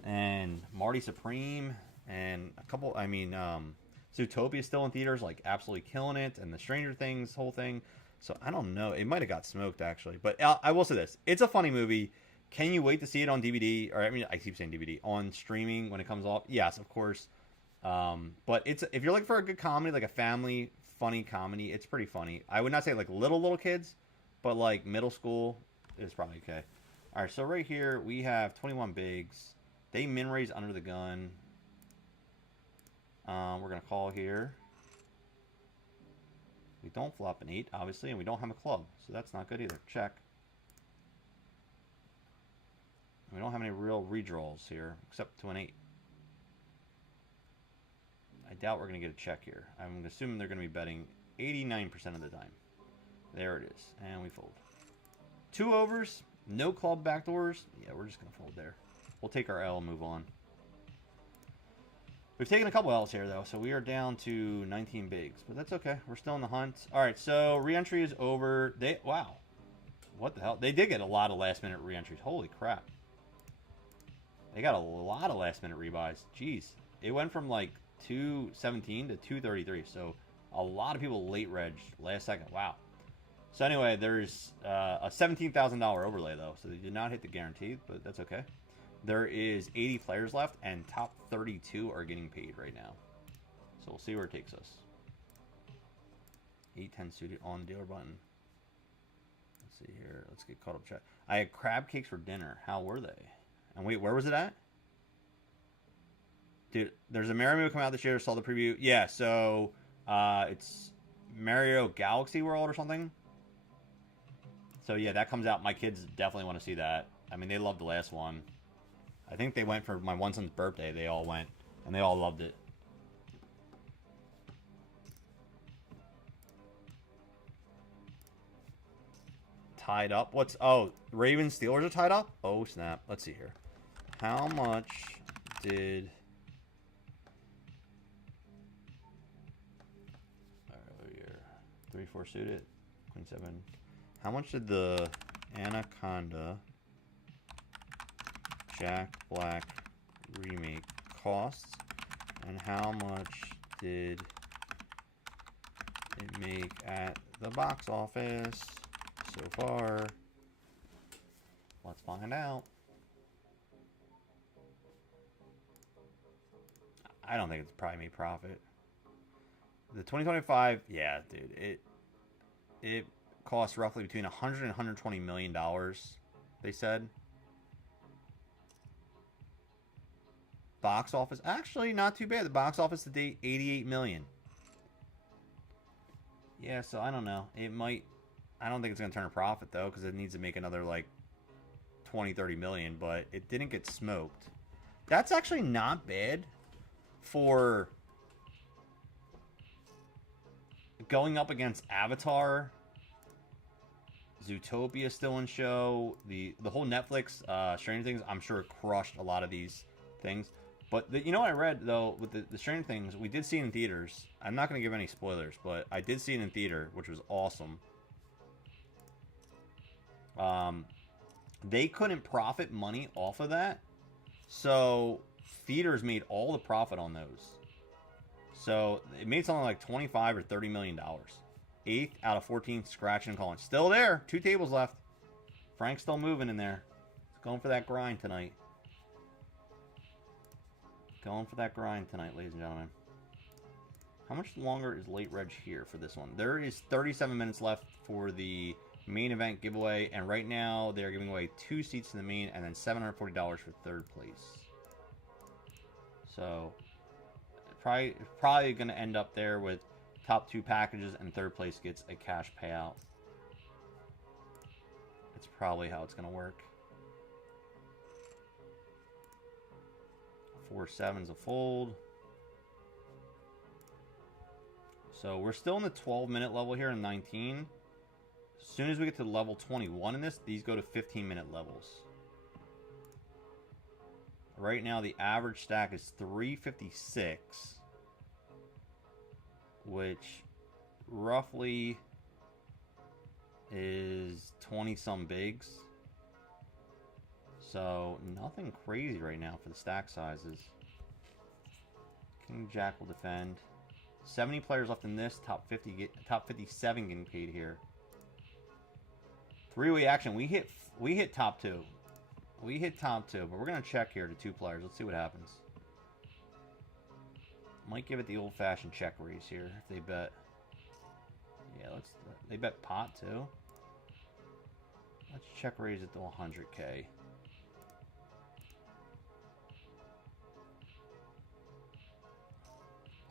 and Marty Supreme and a couple. I mean, Zootopia is still in theaters, like absolutely killing it, and the Stranger Things whole thing. So I don't know. It might have got smoked actually, but I will say this: it's a funny movie. Can you wait to see it on DVD? Or I mean, I keep saying DVD on streaming when it comes off. Yes, of course. But if you're looking for a good comedy, like a family funny comedy, it's pretty funny. I would not say like little kids, but like middle school is probably okay. All right, so right here we have 21 bigs. They min raise under the gun. We're gonna call here. We don't flop an 8, obviously, and we don't have a club, so that's not good either. Check. We don't have any real redraws here, except to an 8. I doubt we're going to get a check here. I'm assuming they're going to be betting 89% of the time. There it is. And we fold. 2 overs. No club backdoors. Yeah, we're just going to fold there. We'll take our L and move on. We've taken a couple L's here, though, so we are down to 19 bigs. But that's okay. We're still in the hunt. All right, so re-entry is over. Wow. What the hell? They did get a lot of last-minute re-entries. Holy crap. They got a lot of last-minute rebuys. Jeez. It went from, like, 217 to 233. So, a lot of people late reg last second. Wow. So, anyway, there's a $17,000 overlay, though. So, they did not hit the guarantee, but that's okay. There is 80 players left, and top 32 are getting paid right now. So, we'll see where it takes us. 8-10 suited on dealer button. Let's see here. Let's get caught up. Chat. I had crab cakes for dinner. How were they? And wait, where was it at? Dude, there's a Mario movie coming out this year. Saw the preview. Yeah, so it's Mario Galaxy World or something. So yeah, that comes out. My kids definitely want to see that. I mean, they loved the last one. I think they went for my one son's birthday. They all went, and they all loved it. Tied up? What's... Oh, Ravens Steelers are tied up? Oh, snap. Let's see here. How much did... Here. 3-4 suited. Queen 7. How much did the Anaconda Jack Black remake cost? And how much did it make at the box office so far? Let's find out. I don't think it's probably made profit. The 2025, yeah, dude, it costs roughly between 100 and 120 million dollars. They said. Box office, actually not too bad. The box office to date, 88 million. Yeah, so I don't know. It might. I don't think it's gonna turn a profit though, because it needs to make another like 20-30 million. But it didn't get smoked. That's actually not bad for going up against Avatar. Zootopia still in show. The whole Netflix Stranger Things, I'm sure crushed a lot of these things. But you know what I read though with the Stranger Things, we did see it in theaters. I'm not going to give any spoilers, but I did see it in theater, which was awesome. They couldn't profit money off of that, so theaters made all the profit on those. So it made something like 25 or 30 million dollars. 8th out of 14 scratching and calling. Still there. 2 tables left. Frank's still moving in there. He's going for that grind tonight. Going for that grind tonight, ladies and gentlemen. How much longer is late reg here for this one? There is 37 minutes left for the main event giveaway. And right now, they're giving away 2 seats in the main and then $740 for 3rd place. So, probably going to end up there with top 2 packages, and 3rd place gets a cash payout. That's probably how it's going to work. 4-7's a fold. So we're still in the 12-minute level here in 19. As soon as we get to level 21 in this, these go to 15-minute levels. Right now, the average stack is 356. Which roughly is 20-some bigs. So nothing crazy right now for the stack sizes. King Jack will defend. 70 players left in this. Top 57 getting paid here. 3-way action. We hit top 2. We hit top 2, but we're gonna check here to 2 players. Let's see what happens. Might give it the old-fashioned check raise here if they bet. Yeah, they bet pot too. Let's check raise it to 100K.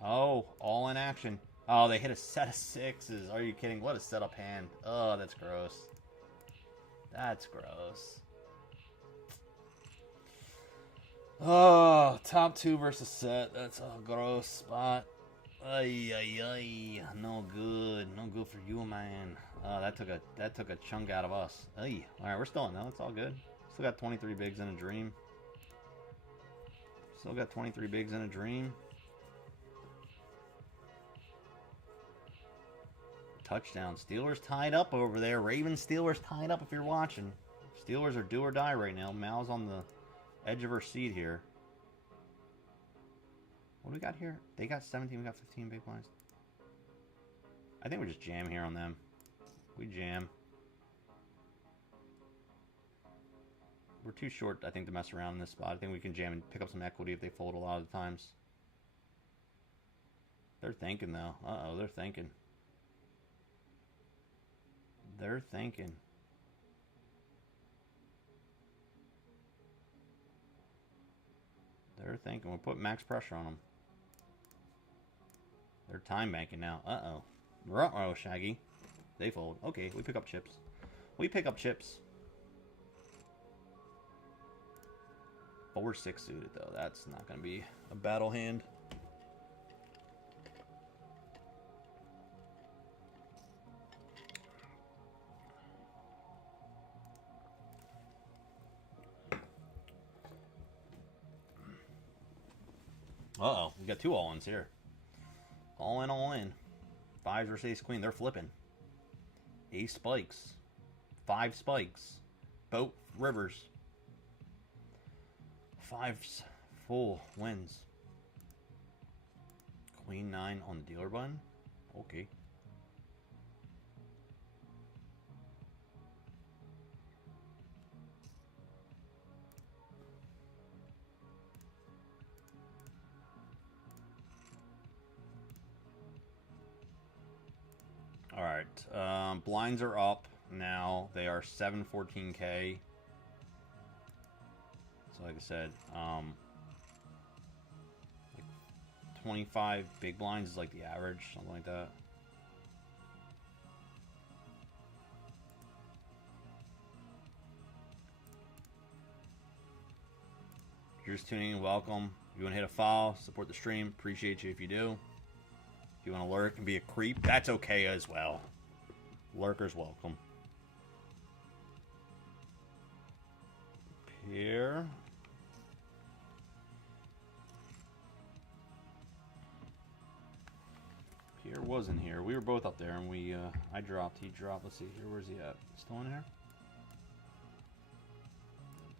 Oh, all in action. Oh, they hit a set of 6s. Are you kidding? What a setup hand. Oh, that's gross. That's gross. Oh, top 2 versus set. That's a gross spot. Ay, ay, ay. No good. No good for you, man. That took a chunk out of us. Ay. Alright, we're still in though. It's all good. Still got 23 bigs in a dream. Still got 23 bigs in a dream. Touchdown. Steelers tied up over there. Ravens Steelers tied up if you're watching. Steelers are do or die right now. Mal's on the edge of her seat here. What do we got here? They got 17, we got 15 big blinds. I think we just jam here on them. We jam. We're too short, I think, to mess around in this spot. I think we can jam and pick up some equity if they fold a lot of the times. They're thinking, though. Uh-oh, they're thinking. They're thinking. They're thinking. We'll put max pressure on them. They're time banking now. Uh-oh. Ruh-oh, Shaggy. They fold. Okay, we pick up chips. We pick up chips. 4-6 suited, though. That's not going to be a battle hand. Uh-oh, we got 2 all-ins here. All in, all in. 5 versus ace queen. They're flipping. Ace spikes. 5 spikes. Boat rivers. 5's full wins. Queen 9 on the dealer button. Okay. All right, blinds are up now. They are 714K. So like I said, like 25 big blinds is like the average, something like that. If you're just tuning in, welcome. If you want to hit a follow, support the stream, appreciate you if you do. If you want to lurk and be a creep, that's okay as well. Lurkers welcome. Here. Pierre wasn't here. We were both up there, and we I dropped. He dropped. Let's see here. Where's he at? Still in here?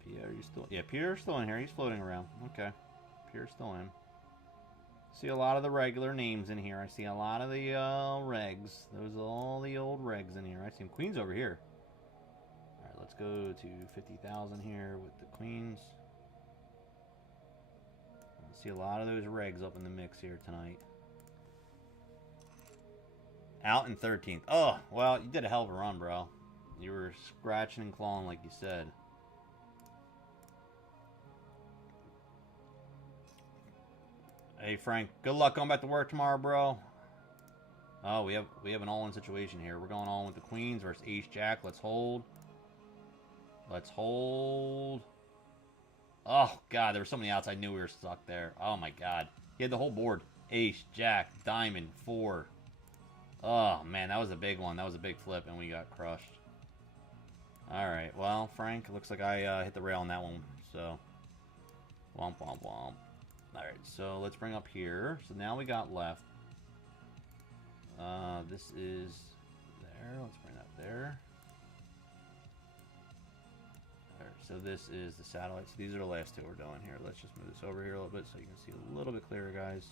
Pierre, you still? Yeah, Pierre's still in here. He's floating around. Okay, Pierre's still in. See a lot of the regular names in here. I see a lot of the regs. Those are all the old regs in here. I see some queens over here. All right, let's go to 50,000 here with the queens. I see a lot of those regs up in the mix here tonight. Out in 13th. Oh, well, you did a hell of a run, bro. You were scratching and clawing like you said. Hey Frank, good luck going back to work tomorrow, bro. Oh, we have an all-in situation here. We're going on with the queens versus ace jack. Let's hold. Let's hold. Oh god, there were so many outs. I knew we were stuck there. Oh my god, he had the whole board. Ace, jack, diamond, 4. Oh man, that was a big one. That was a big flip, and we got crushed. All right, well, Frank, it looks like I hit the rail on that one. So, womp womp womp. Alright, so let's bring up here. So now we got left. This is there. Let's bring that there. Alright, so this is the satellite. So these are the last 2 we're doing here. Let's just move this over here a little bit so you can see a little bit clearer, guys.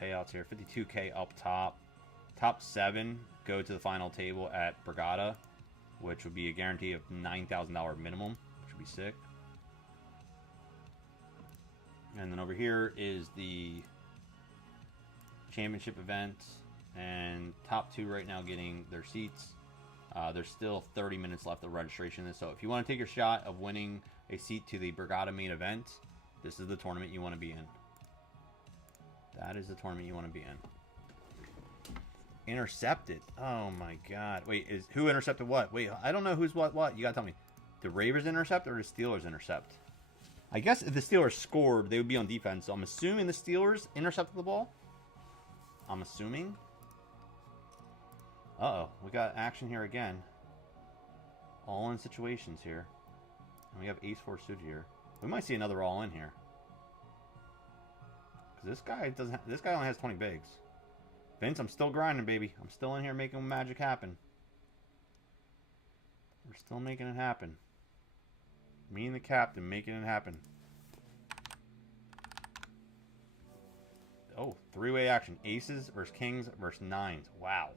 Payouts here, 52K up top. Top 7 go to the final table at Brigada, which would be a guarantee of $9,000 minimum, which would be sick. And then over here is the championship event, and top 2 right now getting their seats. There's still 30 minutes left of registration. So if you want to take your shot of winning a seat to the Brigada main event, this is the tournament you want to be in. That is the tournament you want to be in. Intercepted. Oh my god. Wait, who intercepted what? Wait, I don't know who's what. You gotta tell me. The Ravens intercept or the Steelers intercept? I guess if the Steelers scored, they would be on defense. So I'm assuming the Steelers intercepted the ball. I'm assuming. Uh-oh. We got action here again. All in situations here. And we have ace-4 suited here. We might see another all in here. This guy doesn't. This guy only has 20 bigs. Vince, I'm still grinding, baby. I'm still in here making magic happen. We're still making it happen. Me and the captain making it happen. Oh, 3-way action. Aces versus kings versus 9s. Wow.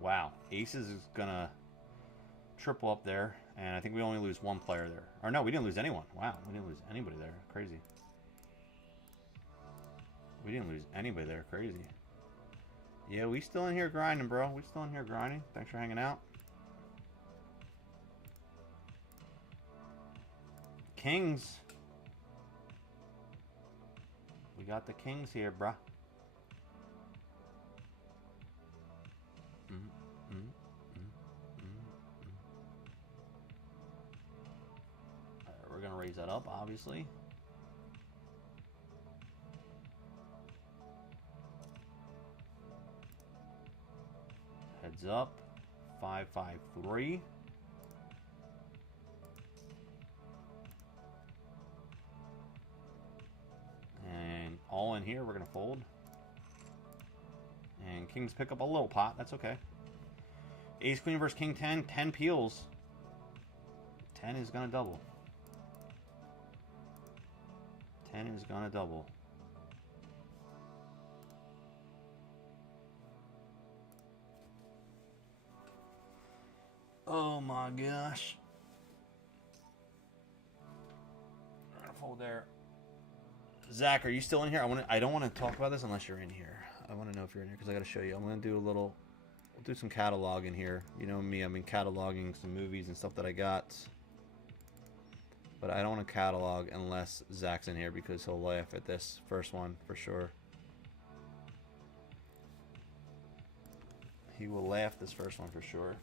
Wow. Aces is gonna triple up there, and I think we only lose 1 player there. Or no, we didn't lose anyone. Wow, we didn't lose anybody there. Crazy. We didn't lose anybody there. Crazy. Yeah, we still in here grinding, bro. We still in here grinding. Thanks for hanging out. Kings. We got the kings here, bruh. Alright, we're gonna raise that up, obviously. Heads up. 553. And all in here, we're gonna fold. And kings pick up a little pot. That's okay. Ace queen versus king 10. 10 peels. 10 is gonna double. 10 is gonna double. Oh my gosh. I'm gonna fold there. Zach, are you still in here? I don't want to talk about this unless you're in here. I want to know if you're in here because I got to show you. I'm gonna do a little. We'll do some cataloging here. You know me. I've been cataloging some movies and stuff that I got. But I don't want to catalog unless Zach's in here because he'll laugh at this first one for sure. He will laugh this first one for sure.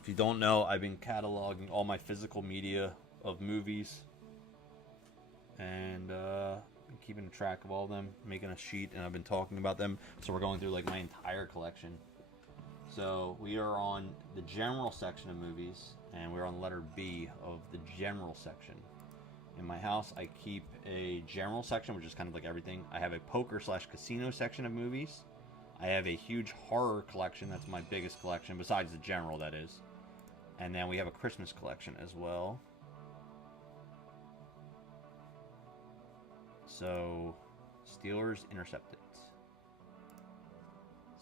If you don't know, I've been cataloging all my physical media of movies. And been keeping track of all of them, making a sheet, and I've been talking about them. So we're going through like my entire collection. So we are on the general section of movies, and we're on letter B of the general section. In my house, I keep a general section, which is kind of like everything. I have a poker/casino section of movies. I have a huge horror collection. That's my biggest collection, besides the general, that is. And then we have a Christmas collection as well. So, Steelers intercepted.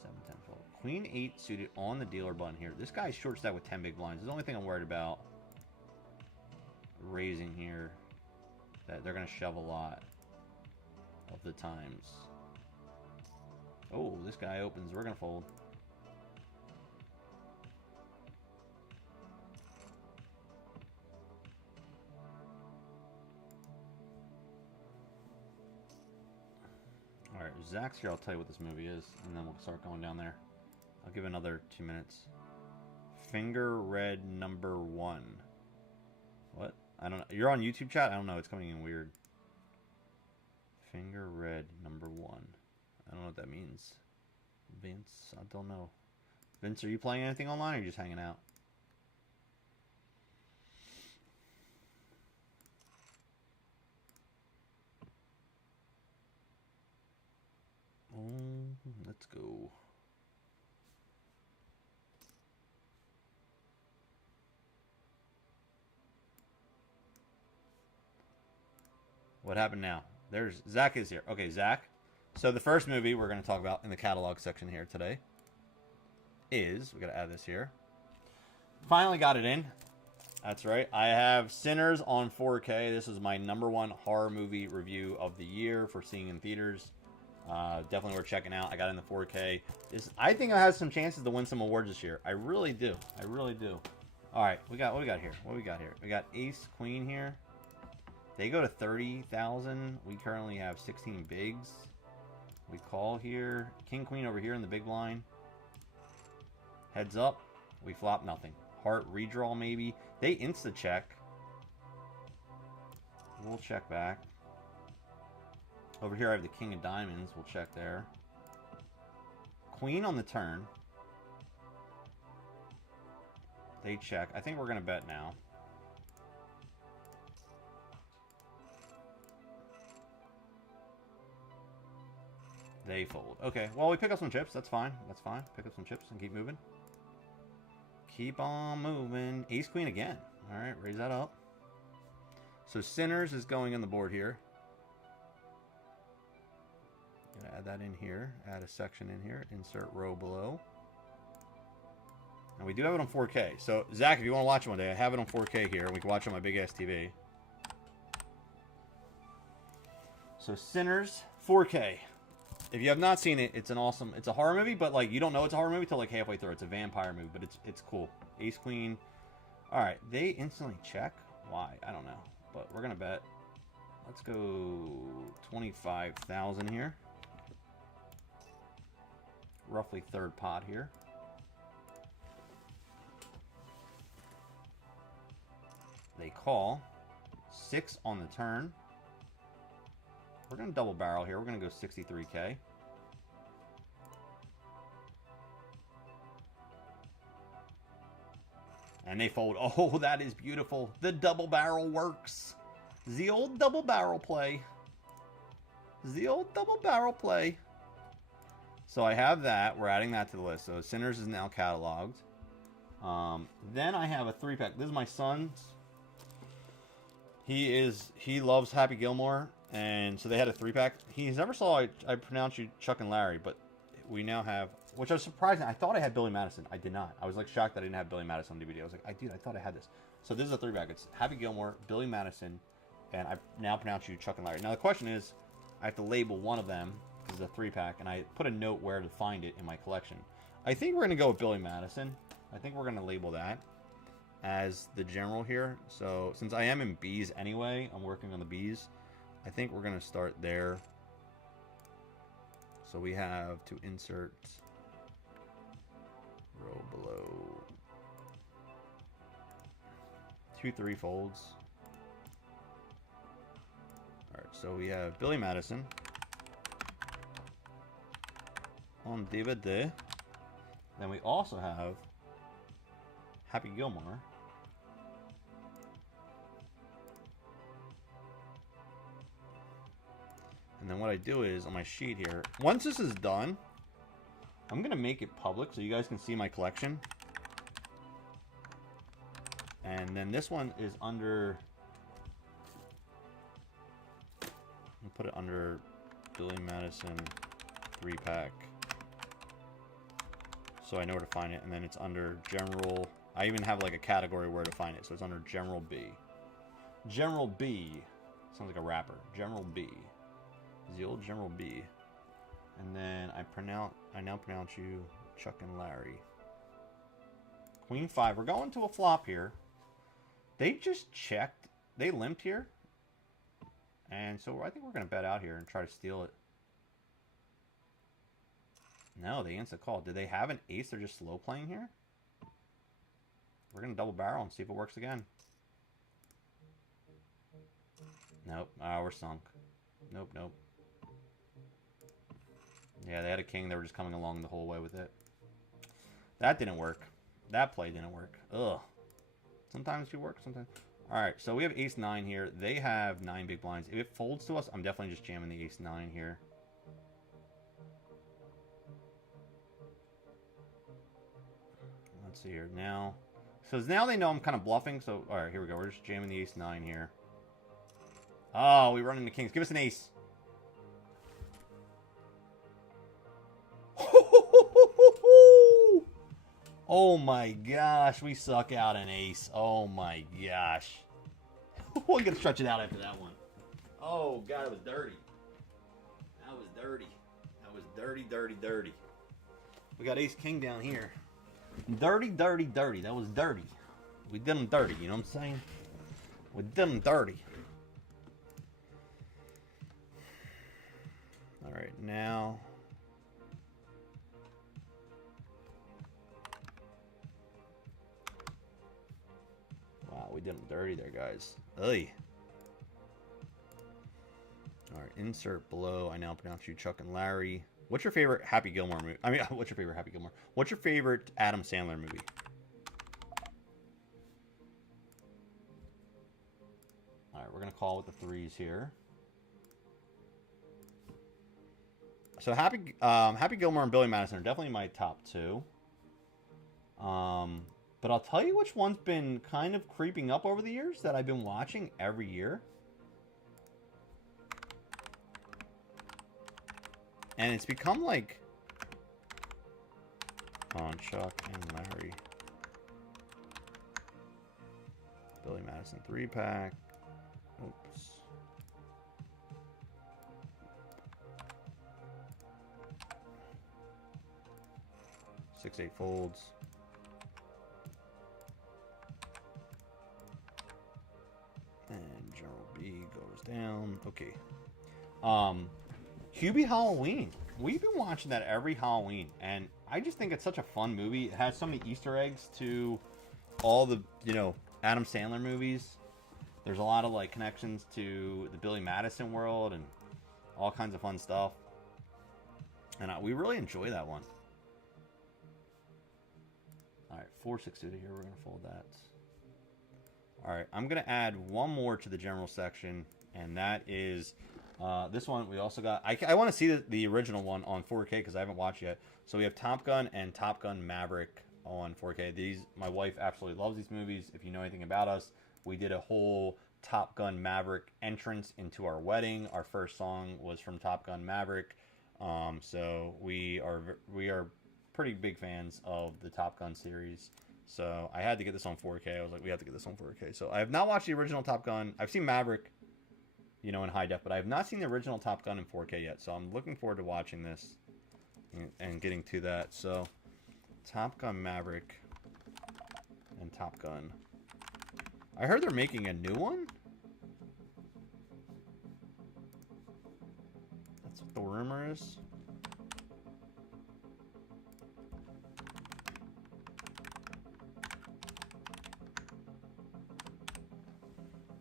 7, 10, 12. Queen 8 suited on the dealer button here. This guy's short stack with 10 big blinds. The only thing I'm worried about raising here, that they're going to shove a lot of the times. Oh, this guy opens. We're going to fold. Alright, Zach's here. I'll tell you what this movie is, and then we'll start going down there. I'll give another 2 minutes. Finger Red number 1. What? I don't know. You're on YouTube chat? I don't know. It's coming in weird. Finger Red number 1. I don't know what that means. Vince? I don't know. Vince, are you playing anything online, or are you just hanging out? Let's go. What happened now? There's Zach is here. Okay, Zach. So the first movie we're going to talk about in the catalog section here today is, we got to add this here. Finally got it in. That's right. I have Sinners on 4K. This is my #1 horror movie review of the year for seeing in theaters. Definitely worth checking out. I got in the 4K. I think I have some chances to win some awards this year. I really do. I really do. All right, what we got here? What we got here? We got Ace Queen here. They go to 30,000. We currently have 16 bigs. We call here. King Queen over here in the big line. Heads up. We flop nothing. Heart redraw maybe. They insta check. We'll check back. Over here I have the King of Diamonds. We'll check there. Queen on the turn. They check. I think we're going to bet now. They fold. Okay, well, we pick up some chips. That's fine. That's fine. Pick up some chips and keep moving. Keep on moving. Ace Queen again. All right, raise that up. So Sinners is going on the board here. Gonna add that in here. Add a section in here. Insert row below. And we do have it on 4K. So, Zach, if you want to watch it one day, I have it on 4K here. We can watch it on my big ass TV. So, Sinners, 4K. If you have not seen it, it's a horror movie, but like you don't know it's a horror movie till like halfway through. It's a vampire movie, but it's cool. Ace Queen. All right, they instantly check. Why? I don't know, but we're gonna bet. Let's go 25,000 here. Roughly third pot here. They call 6 on the turn. We're going to double barrel here. We're going to go 63K. And they fold. Oh, that is beautiful. The double barrel works. The old double barrel play. The old double barrel play. So I have that. We're adding that to the list. So Sinners is now cataloged. Then I have a 3-pack. This is my son's. He loves Happy Gilmore, and so they had a 3-pack. He's never saw I pronounced you Chuck and Larry, but we now have, which I was surprising. I thought I had Billy Madison. I did not. I was like shocked that I didn't have Billy Madison on DVD. I was like, I thought I had this. So this is a 3-pack. It's Happy Gilmore, Billy Madison, and I now pronounce you Chuck and Larry. Now the question is, I have to label one of them. This is a 3-pack, and I put a note where to find it in my collection. I think we're going to go with Billy Madison. I think we're going to label that as the general here. So since I am in B's anyway, I'm working on the B's. I think we're going to start there. So we have to insert row below 2-3 folds. All right, so we have Billy Madison on DVD. Then we also have Happy Gilmore. And then what I do is, on my sheet here, once this is done, I'm going to make it public so you guys can see my collection. And then this one is under, I'll put it under Billy Madison 3-pack. So I know where to find it. And then it's under General. I even have like a category where to find it. So it's under General B. General B. Sounds like a rapper. General B. The old General B. And then I now pronounce you Chuck and Larry. Queen 5. We're going to a flop here. They just checked. They limped here. And so I think we're going to bet out here and try to steal it. No, they insta call. Did they have an ace? They're just slow playing here? We're going to double barrel and see if it works again. Nope. We're sunk. Nope, nope. Yeah, they had a king. They were just coming along the whole way with it. That didn't work. That play didn't work. Ugh. Sometimes you work, sometimes. Alright, so we have ace 9 here. They have 9 big blinds. If it folds to us, I'm definitely just jamming the ace 9 here. Let's see here. Now, so now they know I'm kind of bluffing. So, alright, here we go. We're just jamming the ace 9 here. Oh, we run into kings. Give us an ace. Oh my gosh, we suck out an ace. Oh my gosh. We're going to stretch it out after that one. Oh god, it was dirty. That was dirty. That was dirty, dirty, dirty. We got ace king down here. Dirty, dirty, dirty. That was dirty. We did them dirty, you know what I'm saying? We did them dirty. Alright, now... Wow, we did them dirty there, guys. Ugh. Alright, insert below. I now pronounce you Chuck and Larry. What's your favorite Happy Gilmore movie? I mean, what's your favorite Happy Gilmore? What's your favorite Adam Sandler movie? Alright, we're going to call with the threes here. So Happy Gilmore and Billy Madison are definitely my top two. But I'll tell you which one's been kind of creeping up over the years that I've been watching every year. And it's become like... on Chuck and Larry. Billy Madison 3-pack. Oops. 6/8 folds. And General B goes down. Okay. Hubie Halloween. We've been watching that every Halloween, and I just think it's such a fun movie. It has so many Easter eggs to all the, Adam Sandler movies. There's a lot of, like, connections to the Billy Madison world and all kinds of fun stuff. And we really enjoy that one. Alright, 4/6 suited here. We're going to fold that. Alright, I'm going to add one more to the general section, and that is this one. We also got... I want to see the original one on 4K because I haven't watched yet. So we have Top Gun and Top Gun Maverick on 4K. My wife absolutely loves these movies. If you know anything about us, we did a whole Top Gun Maverick entrance into our wedding. Our first song was from Top Gun Maverick. So we are pretty big fans of the Top Gun series. So I had to get this on 4K. I was like, we have to get this on 4K. So I have not watched the original Top Gun. I've seen Maverick, in high def, but I have not seen the original Top Gun in 4K yet. So I'm looking forward to watching this and getting to that. So Top Gun Maverick and Top Gun. I heard they're making a new one. That's what the rumor is.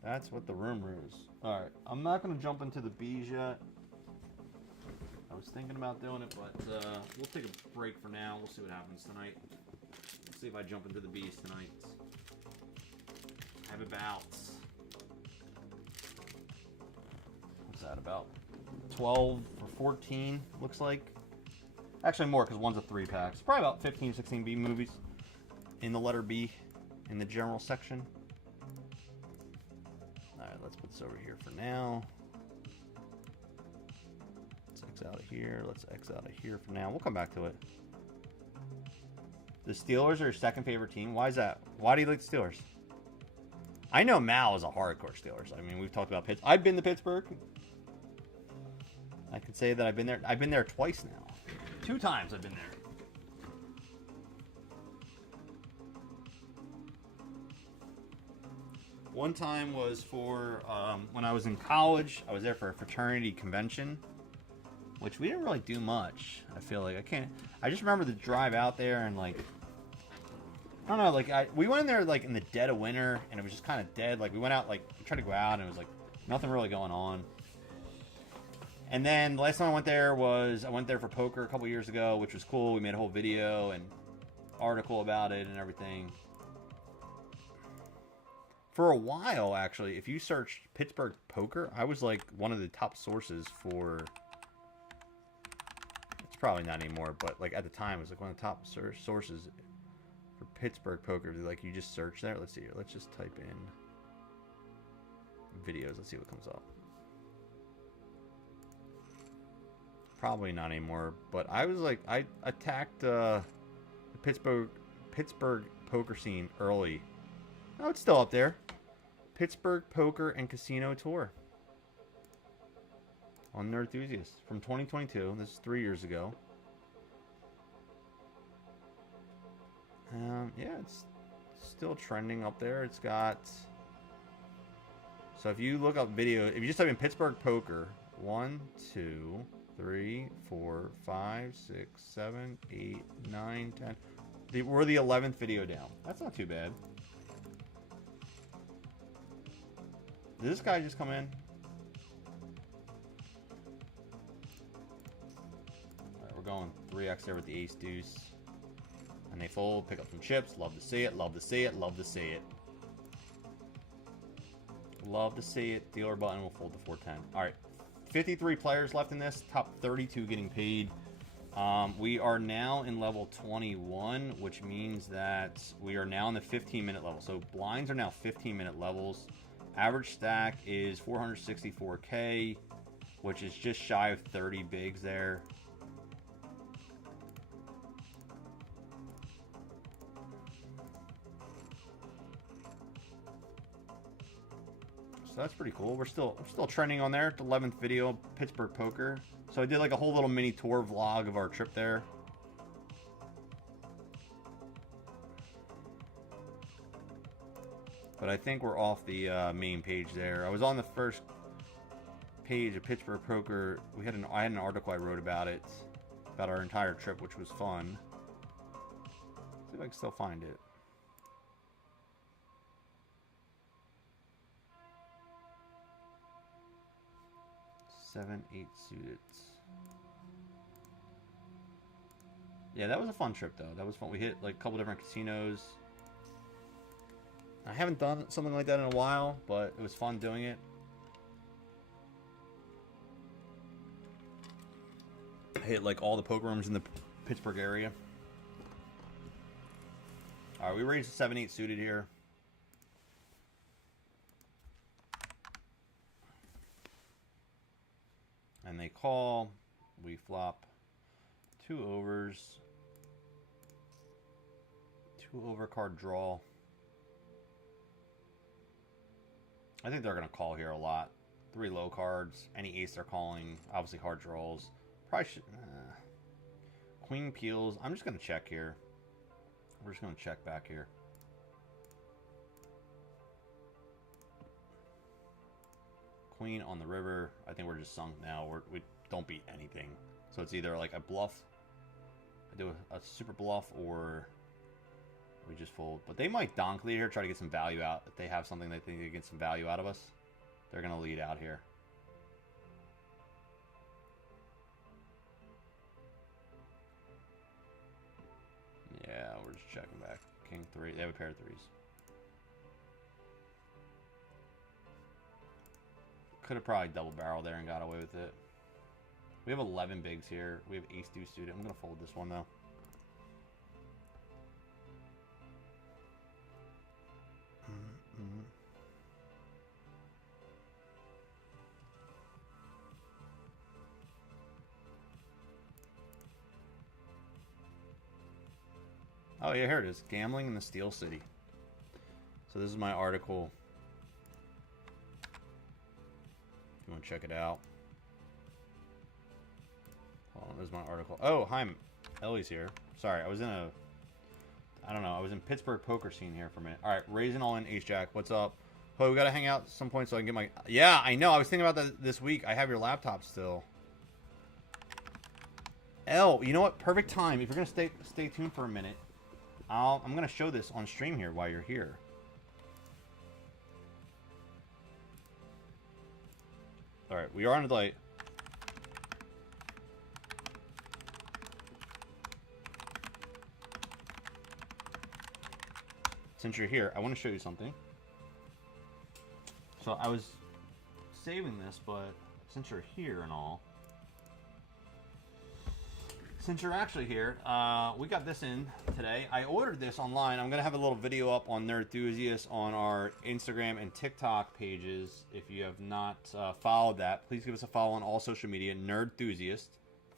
That's what the rumor is. Alright, I'm not going to jump into the B's yet. I was thinking about doing it, but we'll take a break for now. We'll see what happens tonight. Let's see if I jump into the B's tonight. Have about... What's that, about 12 or 14, looks like. Actually more, because one's a 3-pack. It's probably about 15, 16 B movies in the letter B in the general section. Alright, let's put this over here for now. Let's X out of here. Let's X out of here for now. We'll come back to it. The Steelers are your second favorite team. Why is that? Why do you like the Steelers? I know Mal is a hardcore Steelers. I mean, we've talked about Pittsburgh. I've been to Pittsburgh. I could say that I've been there. I've been there twice now. 2 times I've been there. One time was for when I was in college. I was there for a fraternity convention, which we didn't really do much. I feel like I just remember the drive out there and like, I don't know, like we went in there like in the dead of winter and it was just kind of dead. Like we went out, like we tried to go out and it was like nothing really going on. And then the last time I went there was I went there for poker a couple years ago, which was cool. We made a whole video and article about it and everything. For a while, actually, if you searched Pittsburgh poker, I was like one of the top sources for. It's probably not anymore, but like at the time, it was like one of the top sources for Pittsburgh poker. Like you just search there. Let's see here. Let's just type in videos. Let's see what comes up. Probably not anymore, but I was like I attacked the Pittsburgh poker scene early. Oh, it's still up there. Pittsburgh Poker and Casino Tour on Nerd Enthusiast from 2022. This is 3 years ago. Yeah, it's still trending up there. It's got... So if you look up video, if you just type in Pittsburgh Poker, 1, 2, 3, 4, 5, 6, 7, 8, 9, 10. We're the 11th video down. That's not too bad. Did this guy just come in? Alright, we're going 3x there with the ace deuce. And they fold, pick up some chips. Love to see it, love to see it, love to see it. Love to see it. Dealer button will fold to 410. Alright, 53 players left in this. Top 32 getting paid. We are now in level 21, which means that we are now in the 15-minute level. So blinds are now 15-minute levels. Average stack is 464K, which is just shy of 30 bigs there. So that's pretty cool. We're still trending on there. The 11th video, Pittsburgh Poker. So I did like a whole little mini tour vlog of our trip there. But I think we're off the main page there. I was on the first page of Pittsburgh Poker. I had an article I wrote about it, about our entire trip, which was fun. Let's see if I can still find it. Seven, 8 suited. Yeah, that was a fun trip, though. That was fun. We hit like a couple different casinos. I haven't done something like that in a while, but it was fun doing it. I hit like all the poker rooms in the Pittsburgh area. All right, we raised 7, 8 suited here. And they call. We flop 2 overs. 2 overcard draw. I think they're going to call here a lot. 3 low cards. Any ace they're calling. Obviously hard draws. Probably should... Queen peels. I'm just going to check here. We're just going to check back here. Queen on the river. I think we're just sunk now. We don't beat anything. So it's either like a bluff. I do a super bluff, or we just fold. But they might donk lead here, try to get some value out. If they have something they think they get some value out of us, they're going to lead out here. Yeah, we're just checking back. King 3. They have a pair of 3s. Could have probably double barreled there and got away with it. We have 11 bigs here. We have ace deuce suited. I'm going to fold this one, though. Oh, yeah, here it is. Gambling in the Steel City. So this is my article. If you want to check it out. Hold on, this is my article. Oh, hi, Ellie's here. Sorry, I was in a... I don't know. I was in Pittsburgh poker scene here for a minute. All right, raising all in ace jack. What's up? Oh, we got to hang out at some point so I can get my... Yeah, I know. I was thinking about that this week. I have your laptop still. Elle, you know what? Perfect time. If you're going to stay tuned for a minute, I'm going to show this on stream here while you're here. All right, we are on the light. Since you're here, I want to show you something. So I was saving this, but since you're here and all, since you're actually here, we got this in today. I ordered this online. I'm going to have a little video up on Nerd Enthusiast on our Instagram and TikTok pages. If you have not followed that, please give us a follow on all social media. Nerd Enthusiast.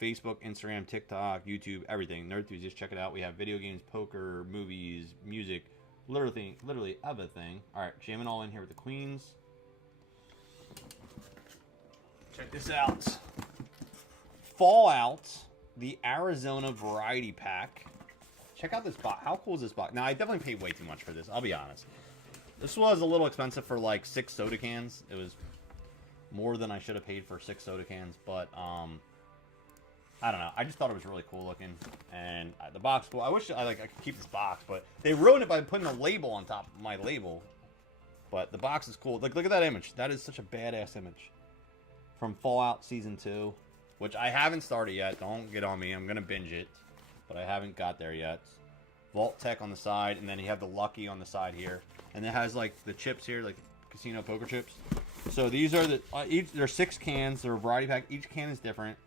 Facebook, Instagram, TikTok, YouTube, everything. Nerd Enthusiast. Check it out. We have video games, poker, movies, music, literally everything. All right, jamming all in here with the queens. Check this out. Fallout. The Arizona Variety Pack. Check out this box. How cool is this box? Now, I definitely paid way too much for this. I'll be honest. This was a little expensive for like 6 soda cans. It was more than I should have paid for 6 soda cans. But, I don't know. I just thought it was really cool looking. And the box, cool. I wish I could keep this box. But they ruined it by putting a label on top of my label. But the box is cool. Like, look at that image. That is such a badass image. From Fallout Season 2. Which I haven't started yet. Don't get on me. I'm going to binge it. But I haven't got there yet. Vault Tech on the side. And then you have the Lucky on the side here. And it has like the chips here. Like casino poker chips. So these are the... there's 6 cans. They're a variety pack. Each can is different.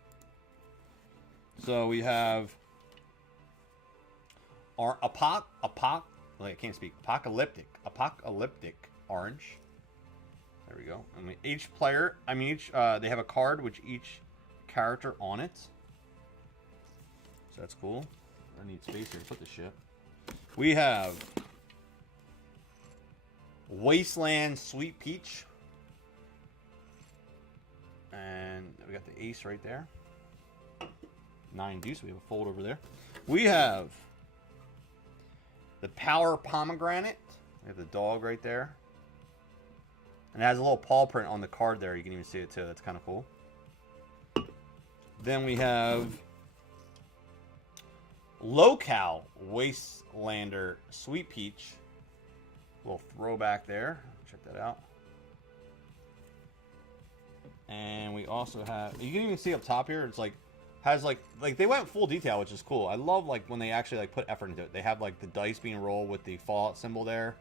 So we have... I can't speak. Apocalyptic orange. There we go. I mean, each player... they have a card which each... character on it. So that's cool. I need space here to put this shit. We have Wasteland Sweet Peach. And we got the ace right there. 9 deuce. We have a fold over there. We have the Power Pomegranate. We have the dog right there. And it has a little paw print on the card there. You can even see it too. That's kind of cool. Then we have Local Wastelander Sweet Peach. Little throwback there. Check that out. And we also have, you can even see up top here, it's like, has like they went full detail, which is cool. I love like when they actually like put effort into it. They have like the dice being rolled with the Fallout symbol there.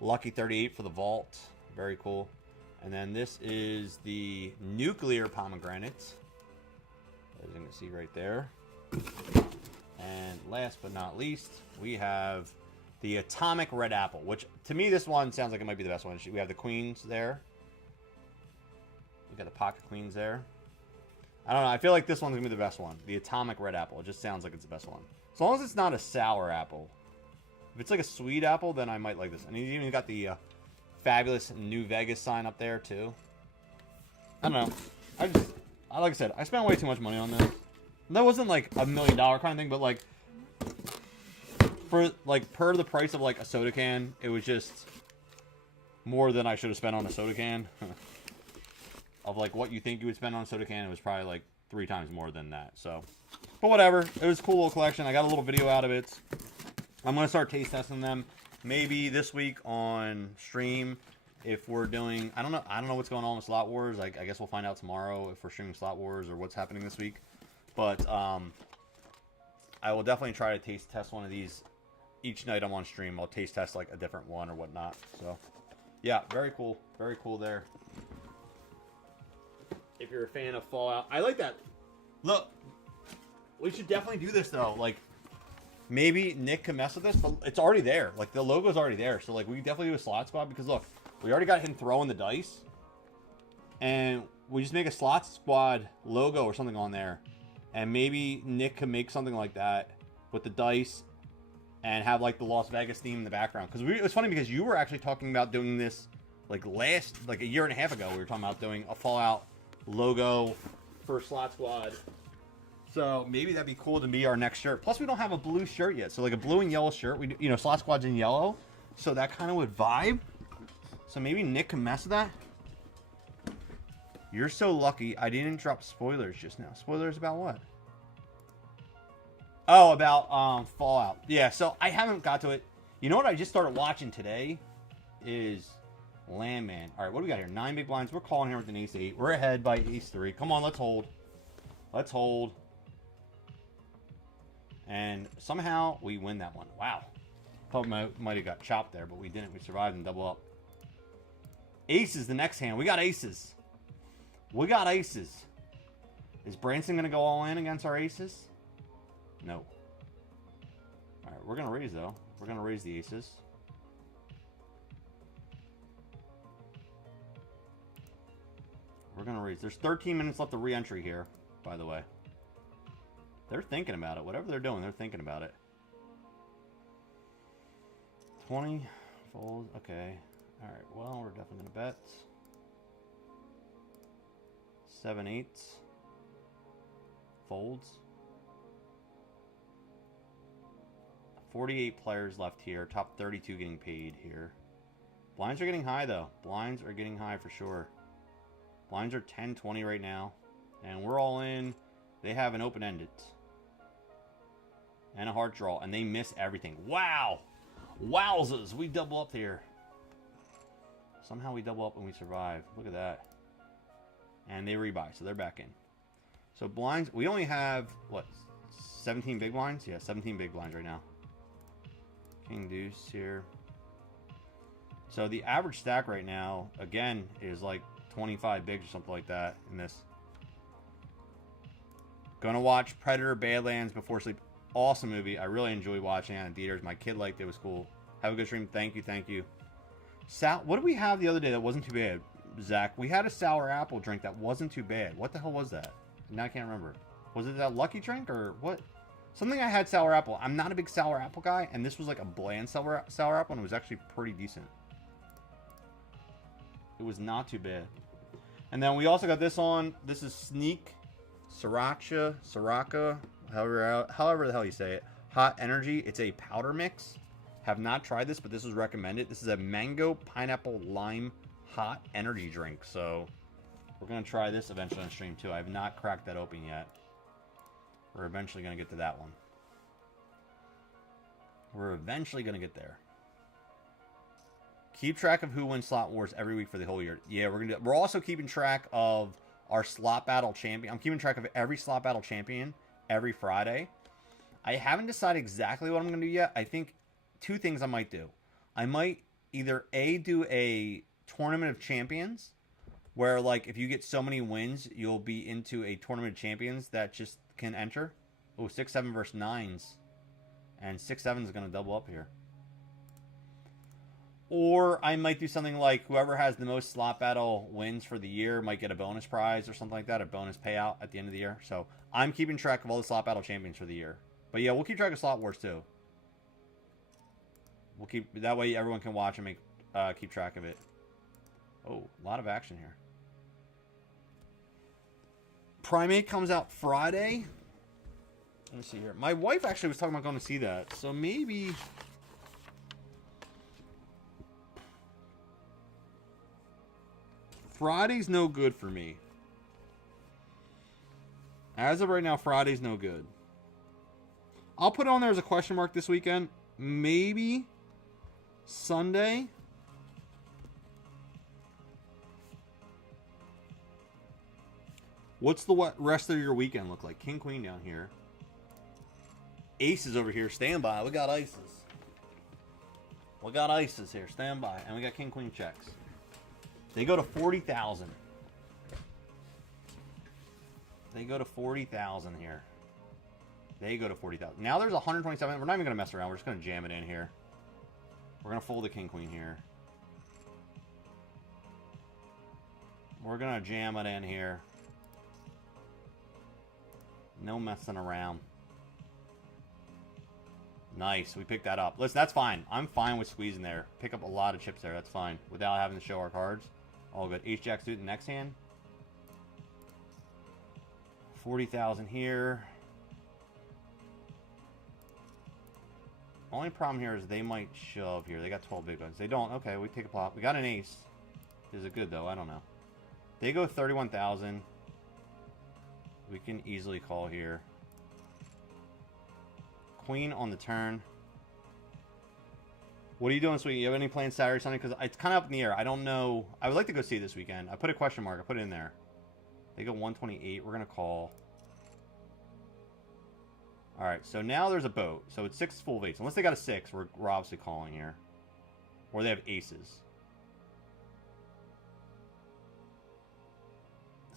Lucky 38 for the vault. Very cool. And then this is the nuclear pomegranate. As you can see right there. And last but not least, we have the atomic red apple, which to me this one sounds like it might be the best one. We have the queens there. We got the pocket queens there. I don't know. I feel like this one's going to be the best one. The atomic red apple. It just sounds like it's the best one. As long as it's not a sour apple. If it's like a sweet apple, then I might like this. And you even got the fabulous New Vegas sign up there, too. I don't know. Like I said, I spent way too much money on this. That wasn't like $1 million kind of thing, but like, per the price of like a soda can, it was just more than I should have spent on a soda can. Of like what you think you would spend on a soda can, it was probably like 3 times more than that. So, but whatever. It was a cool little collection. I got a little video out of it. I'm gonna start taste testing them. Maybe this week on stream, if we're doing, I don't know what's going on with Slot Wars. I guess we'll find out tomorrow if we're streaming Slot Wars or what's happening this week. But I will definitely try to taste test one of these each night I'm on stream. I'll taste test like a different one or whatnot. So, yeah, very cool there. If you're a fan of Fallout. I like that. Look, we should definitely do this, though. Like, maybe Nick can mess with this, but it's already there. Like, the logo's already there. So, like, we can definitely do a slot squad because, look, we already got him throwing the dice. And we just make a slot squad logo or something on there. And maybe Nick can make something like that with the dice and have, like, the Las Vegas theme in the background. Because it was funny because you were actually talking about doing this, like, a year and a half ago. We were talking about doing a Fallout logo for Slot Squad. So maybe that'd be cool to be our next shirt. Plus we don't have a blue shirt yet. So like a blue and yellow shirt. We do, you know, Slot Squad's in yellow. So that kind of would vibe. So maybe Nick can mess with that. You're so lucky I didn't drop spoilers just now. Spoilers about what? Oh, about Fallout. Yeah, so I haven't got to it. You know what I just started watching today is Landman. All right, what do we got here? 9 big blinds. We're calling here with an ace 8. We're ahead by ace 3. Come on, let's hold. Let's hold. And somehow we win that one. Wow. Thought might have got chopped there, but we didn't. We survived and double up. Aces the next hand. We got aces. We got aces. Is Branson going to go all in against our aces? No. All right, we're going to raise, though. We're going to raise the aces. We're going to raise. There's 13 minutes left of re-entry here, by the way. They're thinking about it. Whatever they're doing, they're thinking about it. 20. Fold. Okay. All right. Well, we're definitely going to bet. 7 eights. Folds. 48 players left here. Top 32 getting paid here. Blinds are getting high, though. Blinds are getting high for sure. Blinds are 10-20 right now. And we're all in. They have an open-ended. And a hard draw. And they miss everything. Wow! Wowzers! We double up here. Somehow we double up and we survive. Look at that. And they rebuy. So they're back in. So blinds. We only have, what, 17 big blinds? Yeah, 17 big blinds right now. King deuce here. So the average stack right now, again, is like 25 bigs or something like that in this. Gonna watch Predator Badlands before sleep. Awesome movie. I really enjoyed watching it in theaters. My kid liked it. It was cool. Have a good stream. Thank you. Thank you. What did we have the other day that wasn't too bad, Zach? We had a sour apple drink that wasn't too bad. What the hell was that? Now I can't remember. Was it that Lucky drink or what? Something I had sour apple. I'm not a big sour apple guy, and this was like a bland sour apple, and it was actually pretty decent. It was not too bad. And then we also got this on. This is Sneak Sriracha, however the hell you say it. Hot Energy. It's a powder mix. Have not tried this, but this was recommended. This is a mango, pineapple, lime, hot energy drink. So we're going to try this eventually on stream too. I have not cracked that open yet. We're eventually going to get to that one. We're eventually going to get there. Keep track of who wins Slot Wars every week for the whole year. Yeah, we're also keeping track of our slot battle champion. I'm keeping track of every slot battle champion every Friday. I haven't decided exactly what I'm going to do yet. I think two things I might do. I might either do a tournament of champions, where like if you get so many wins, you'll be into a tournament of champions that just can enter. Oh, 6-7 versus 9s. And 6-7 is going to double up here. Or I might do something like whoever has the most slot battle wins for the year might get a bonus prize or something like that, a bonus payout at the end of the year. So I'm keeping track of all the slot battle champions for the year. But yeah, we'll keep track of Slot Wars too. We'll keep that way everyone can watch and keep track of it. Oh, a lot of action here. Primate comes out Friday. Let me see here. My wife actually was talking about going to see that, so maybe. Friday's no good for me. As of right now, Friday's no good. I'll put it on there as a question mark this weekend. Maybe Sunday. What's the rest of your weekend look like? King, Queen down here. Aces over here. Stand by. We got aces. We got aces here. Stand by. And we got King, Queen checks. They go to 40,000. They go to 40,000 here. They go to 40,000. Now there's 127. We're not even going to mess around. We're just going to jam it in here. We're going to fold the King, Queen here. We're going to jam it in here. No messing around. Nice. We picked that up. Listen, that's fine. I'm fine with squeezing there. Pick up a lot of chips there. That's fine. Without having to show our cards. All good. Ace Jack suit in the next hand. 40,000 here. Only problem here is they might shove here. They got 12 big ones. They don't. Okay, we take a pop. We got an ace. Is it good, though? I don't know. They go 31,000. We can easily call here. Queen on the turn. What are you doing, sweetie? You have any plans Saturday, Sunday? Because it's kind of up in the air. I don't know. I would like to go see it this weekend. I put a question mark. I put it in there. They go 128. We're going to call. All right, so now there's a boat. So it's 6 full of 8s. Unless they got a 6, we're obviously calling here. Or they have aces.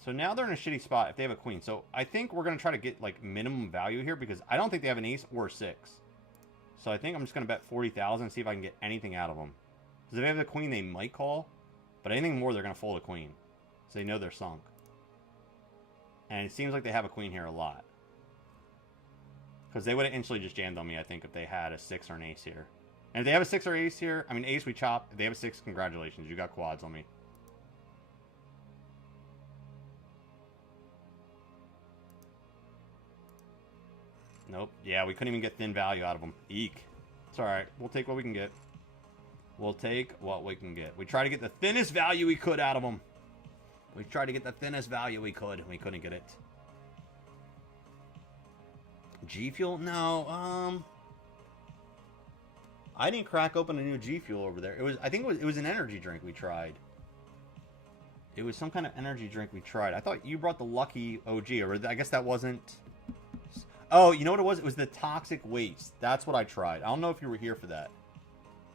So now they're in a shitty spot if they have a queen. So I think we're going to try to get like minimum value here because I don't think they have an ace or a 6. So I think I'm just going to bet 40,000 and see if I can get anything out of them. Because if they have the queen, they might call. But anything more, they're going to fold a queen. So they know they're sunk. And it seems like they have a queen here a lot. Because they would have instantly just jammed on me, I think, if they had a 6 or an ace here. And if they have a 6 or ace here, I mean, ace we chop. If they have a 6, congratulations. You got quads on me. Nope. Yeah, we couldn't even get thin value out of them. Eek. It's alright. We'll take what we can get. We'll take what we can get. We tried to get the thinnest value we could out of them. We tried to get the thinnest value we could, and we couldn't get it. G Fuel? No, I didn't crack open a new G Fuel over there. I think it was an energy drink we tried. It was some kind of energy drink we tried. I thought you brought the Lucky OG, or I guess that wasn't. Oh, you know what it was? It was the Toxic Waste. That's what I tried. I don't know if you were here for that.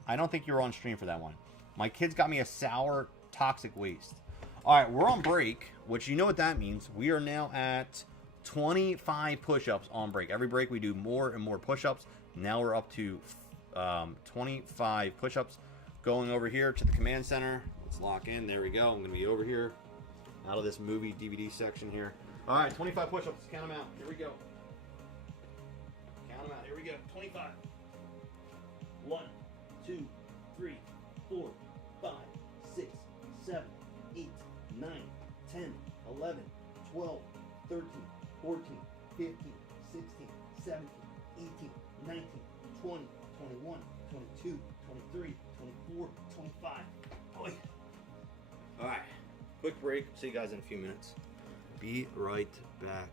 I don't think you were on stream for that one. My kids got me a sour Toxic Waste. All right, we're on break, which you know what that means. We are now at 25 push-ups on break. Every break we do more and more push-ups. Now we're up to 25 push-ups. Going over here to the command center. Let's lock in. There we go. I'm going to be over here out of this movie DVD section here. All right, 25 push-ups. Let's count them out. Here we go. Count them out. Here we go. 25. 1, 2, 3, 4, 5, 6, 7, 8, 9, 10, 11, 12, 13, 14, 15, 16, 17, 18, 19, 20, 21, 22, 23, 24, 25. Boy. All right, quick break. See you guys in a few minutes. Be right back.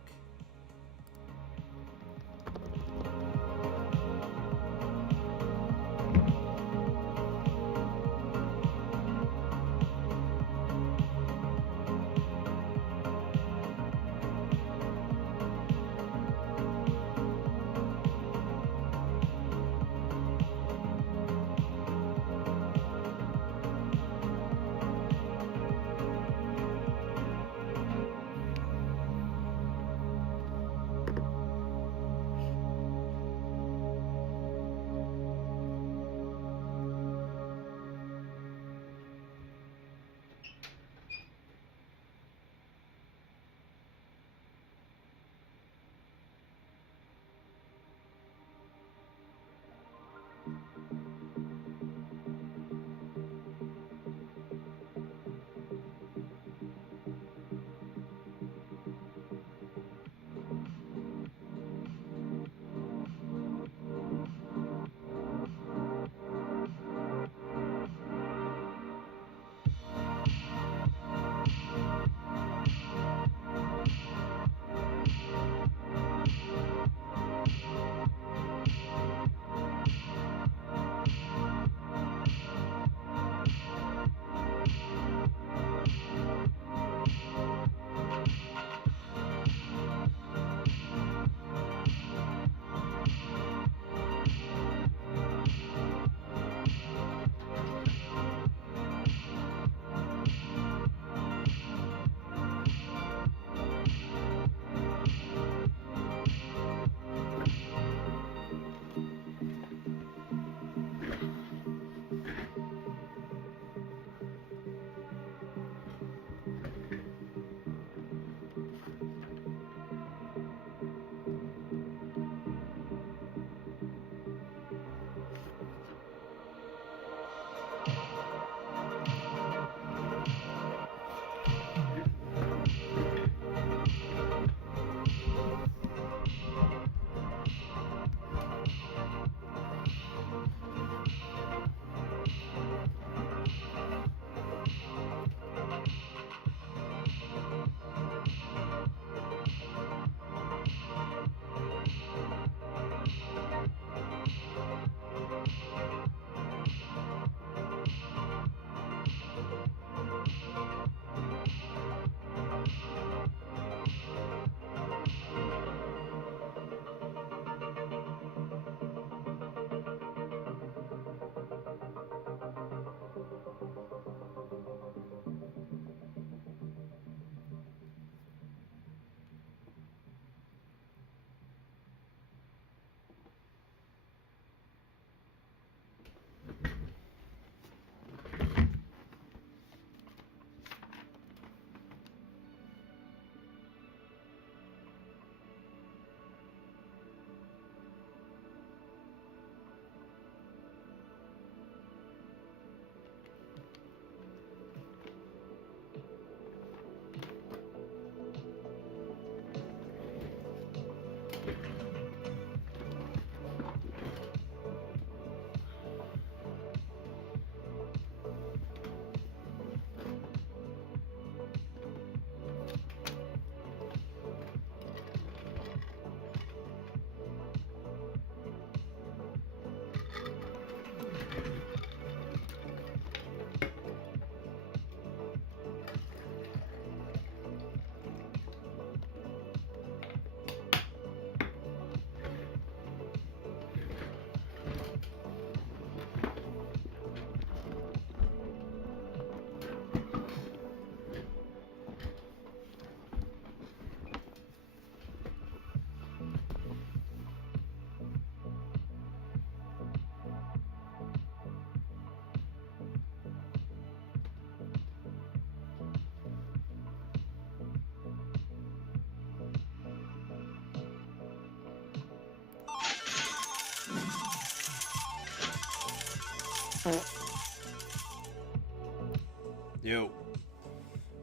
Yo,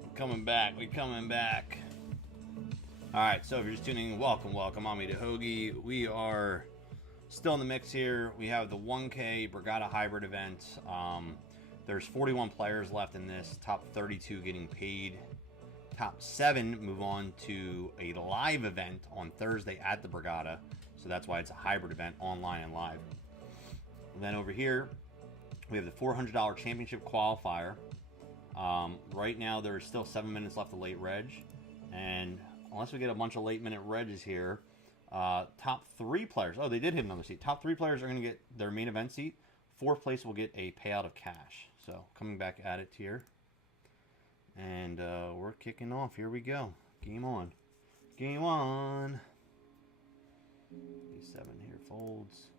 we're coming back. We're coming back. All right, so if you're just tuning in, welcome. I'm me to Hoagie. We are still in the mix here. We have the 1K Brigada Hybrid event. There's 41 players left in this. Top 32 getting paid. Top 7 move on to a live event on Thursday at the Borgata. So that's why it's a hybrid event, online and live. And then over here, we have the $400 championship qualifier. Right now, there's still 7 minutes left of late reg. And unless we get a bunch of late minute regs here, top 3 players. Oh, they did hit another seat. Top 3 players are going to get their main event seat. 4th place will get a payout of cash. So coming back at it here. And we're kicking off. Here we go. Game on. Game on. E7 here folds.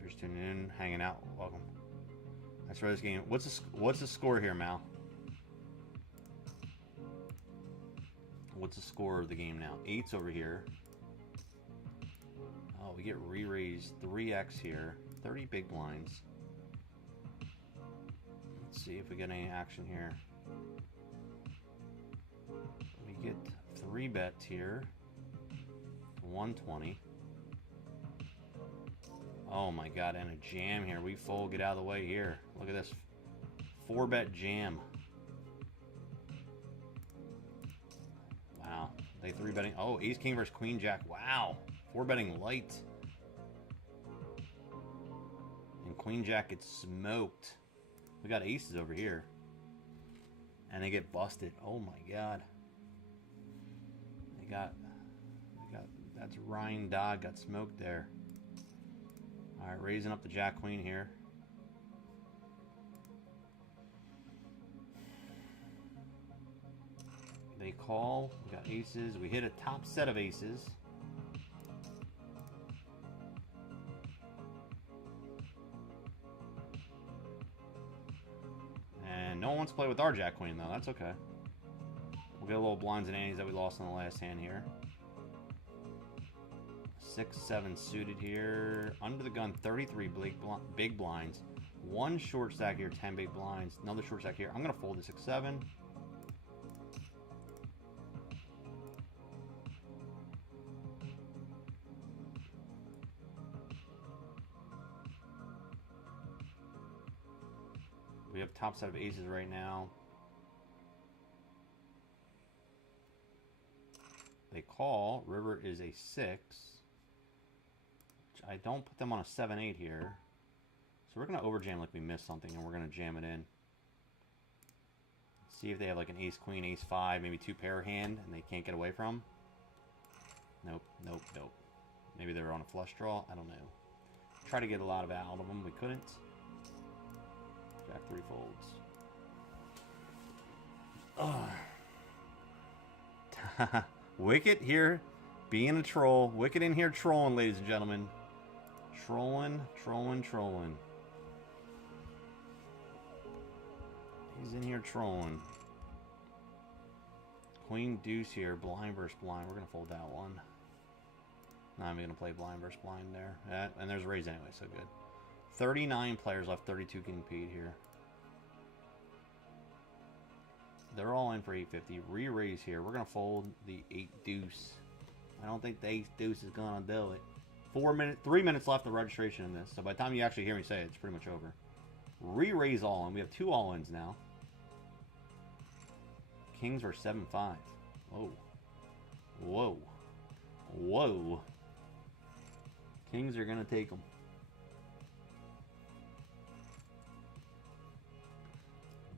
You're just tuning in, hanging out. Welcome. That's for this game. What's the score here, Mal? What's the score of the game now? 8's over here. Oh, we get re-raised 3x here. 30 big blinds. Let's see if we get any action here. We get 3 bets here. 120. Oh my god, and a jam here. We fold, get out of the way here. Look at this. 4-bet jam. Wow. They 3-betting. Oh, ace king versus queen jack. Wow. 4-betting light. And queen jack gets smoked. We got aces over here. And they get busted. Oh my god. That's Ryan Dodd got smoked there. Alright, raising up the jack queen here. They call. We got aces. We hit a top set of aces. And no one wants to play with our jack queen though. That's okay. We'll get a little blinds and antes that we lost in the last hand here. 6-7 suited here. Under the gun, 33 big blinds. 1 short stack here, 10 big blinds. Another short stack here. I'm going to fold the 6-7. We have top set of aces right now. They call. River is a 6. I don't put them on a 7-8 here. So we're going to overjam like we missed something, and we're going to jam it in. See if they have like an ace-queen, ace-5, maybe 2-pair hand, and they can't get away from. Nope, nope, nope. Maybe they were on a flush draw. I don't know. Try to get a lot of out of them. We couldn't. Jack 3 folds. Wicket here being a troll. Wicket in here trolling, ladies and gentlemen. Trolling, trolling, trolling. He's in here trolling. Queen deuce here. Blind versus blind. We're going to fold that one. Not even going to play blind versus blind there. Yeah, and there's a raise anyway, so good. 39 players left. 32 getting paid here. They're all in for 850. Re-raise here. We're going to fold the 8 deuce. I don't think the 8 deuce is going to do it. 3 minutes left of registration in this. So by the time you actually hear me say it, it's pretty much over. Re-raise all in. We have 2 all-ins now. Kings are 7-5. Whoa. Whoa. Whoa. Kings are going to take them.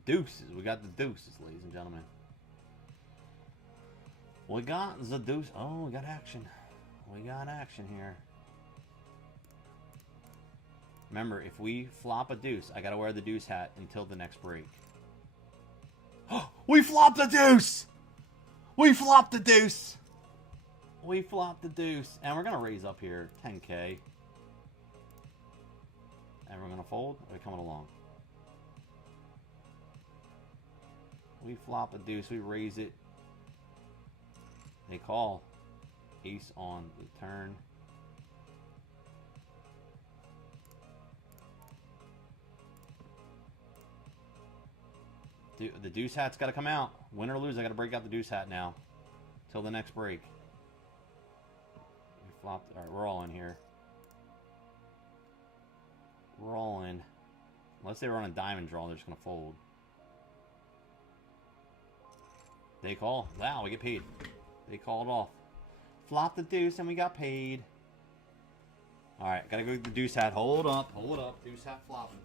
Deuces. We got the deuces, ladies and gentlemen. We got the deuce. Oh, we got action. We got action here. Remember, if we flop a deuce, I got to wear the deuce hat until the next break. Oh, we flopped the deuce! We flopped the deuce! We flopped the deuce. And we're going to raise up here 10K. And we're going to fold. Are we coming along? We flop a deuce. We raise it. They call. Ace on the turn. The deuce hat's got to come out. Win or lose, I got to break out the deuce hat now. Till the next break. We flopped. All right, we're all in here. We're all in. Unless they were on a diamond draw, they're just going to fold. They call. Wow, we get paid. They called off. Flop the deuce and we got paid. Alright, gotta go get the deuce hat. Hold up, hold up. Deuce hat flopping.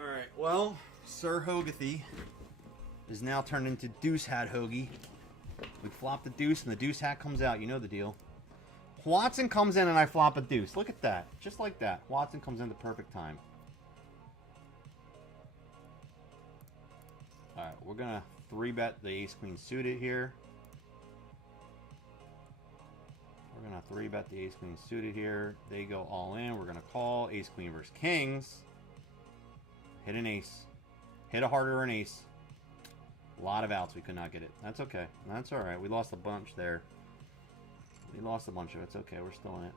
Alright, well, Sir Hoagie is now turned into deuce hat Hoagie. We flop the deuce and the deuce hat comes out. You know the deal. Watson comes in and I flop a deuce. Look at that. Just like that. Watson comes in the perfect time. Alright, we're going to 3-bet the ace-queen suited here. We're going to 3-bet the ace-queen suited here. They go all in. We're going to call ace-queen versus kings. Hit an ace. Hit a heart or an ace. A lot of outs. We could not get it. That's okay. That's alright. We lost a bunch there. We lost a bunch of it. It's okay. We're still in it.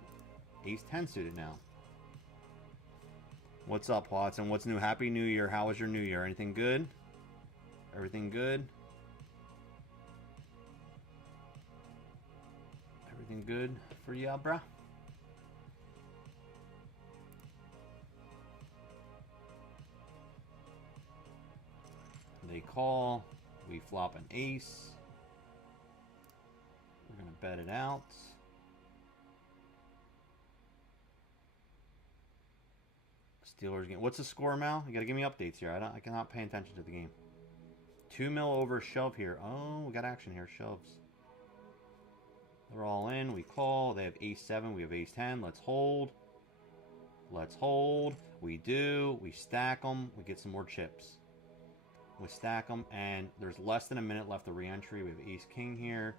Ace-10 suited now. What's up, Watson? What's new? Happy New Year. How was your New Year? Anything good? Everything good? Everything good for you, bruh? They call. We flop an ace. We're going to bet it out. Steelers game. What's the score, Mal? You got to give me updates here. I cannot pay attention to the game. 2 mil over shove here. Oh, we got action here. Shoves. They're all in. We call. They have ace-7. We have ace-10. Let's hold. Let's hold. We do. We stack them. We get some more chips. We stack them, and there's less than a minute left of re-entry. We have ace-king here.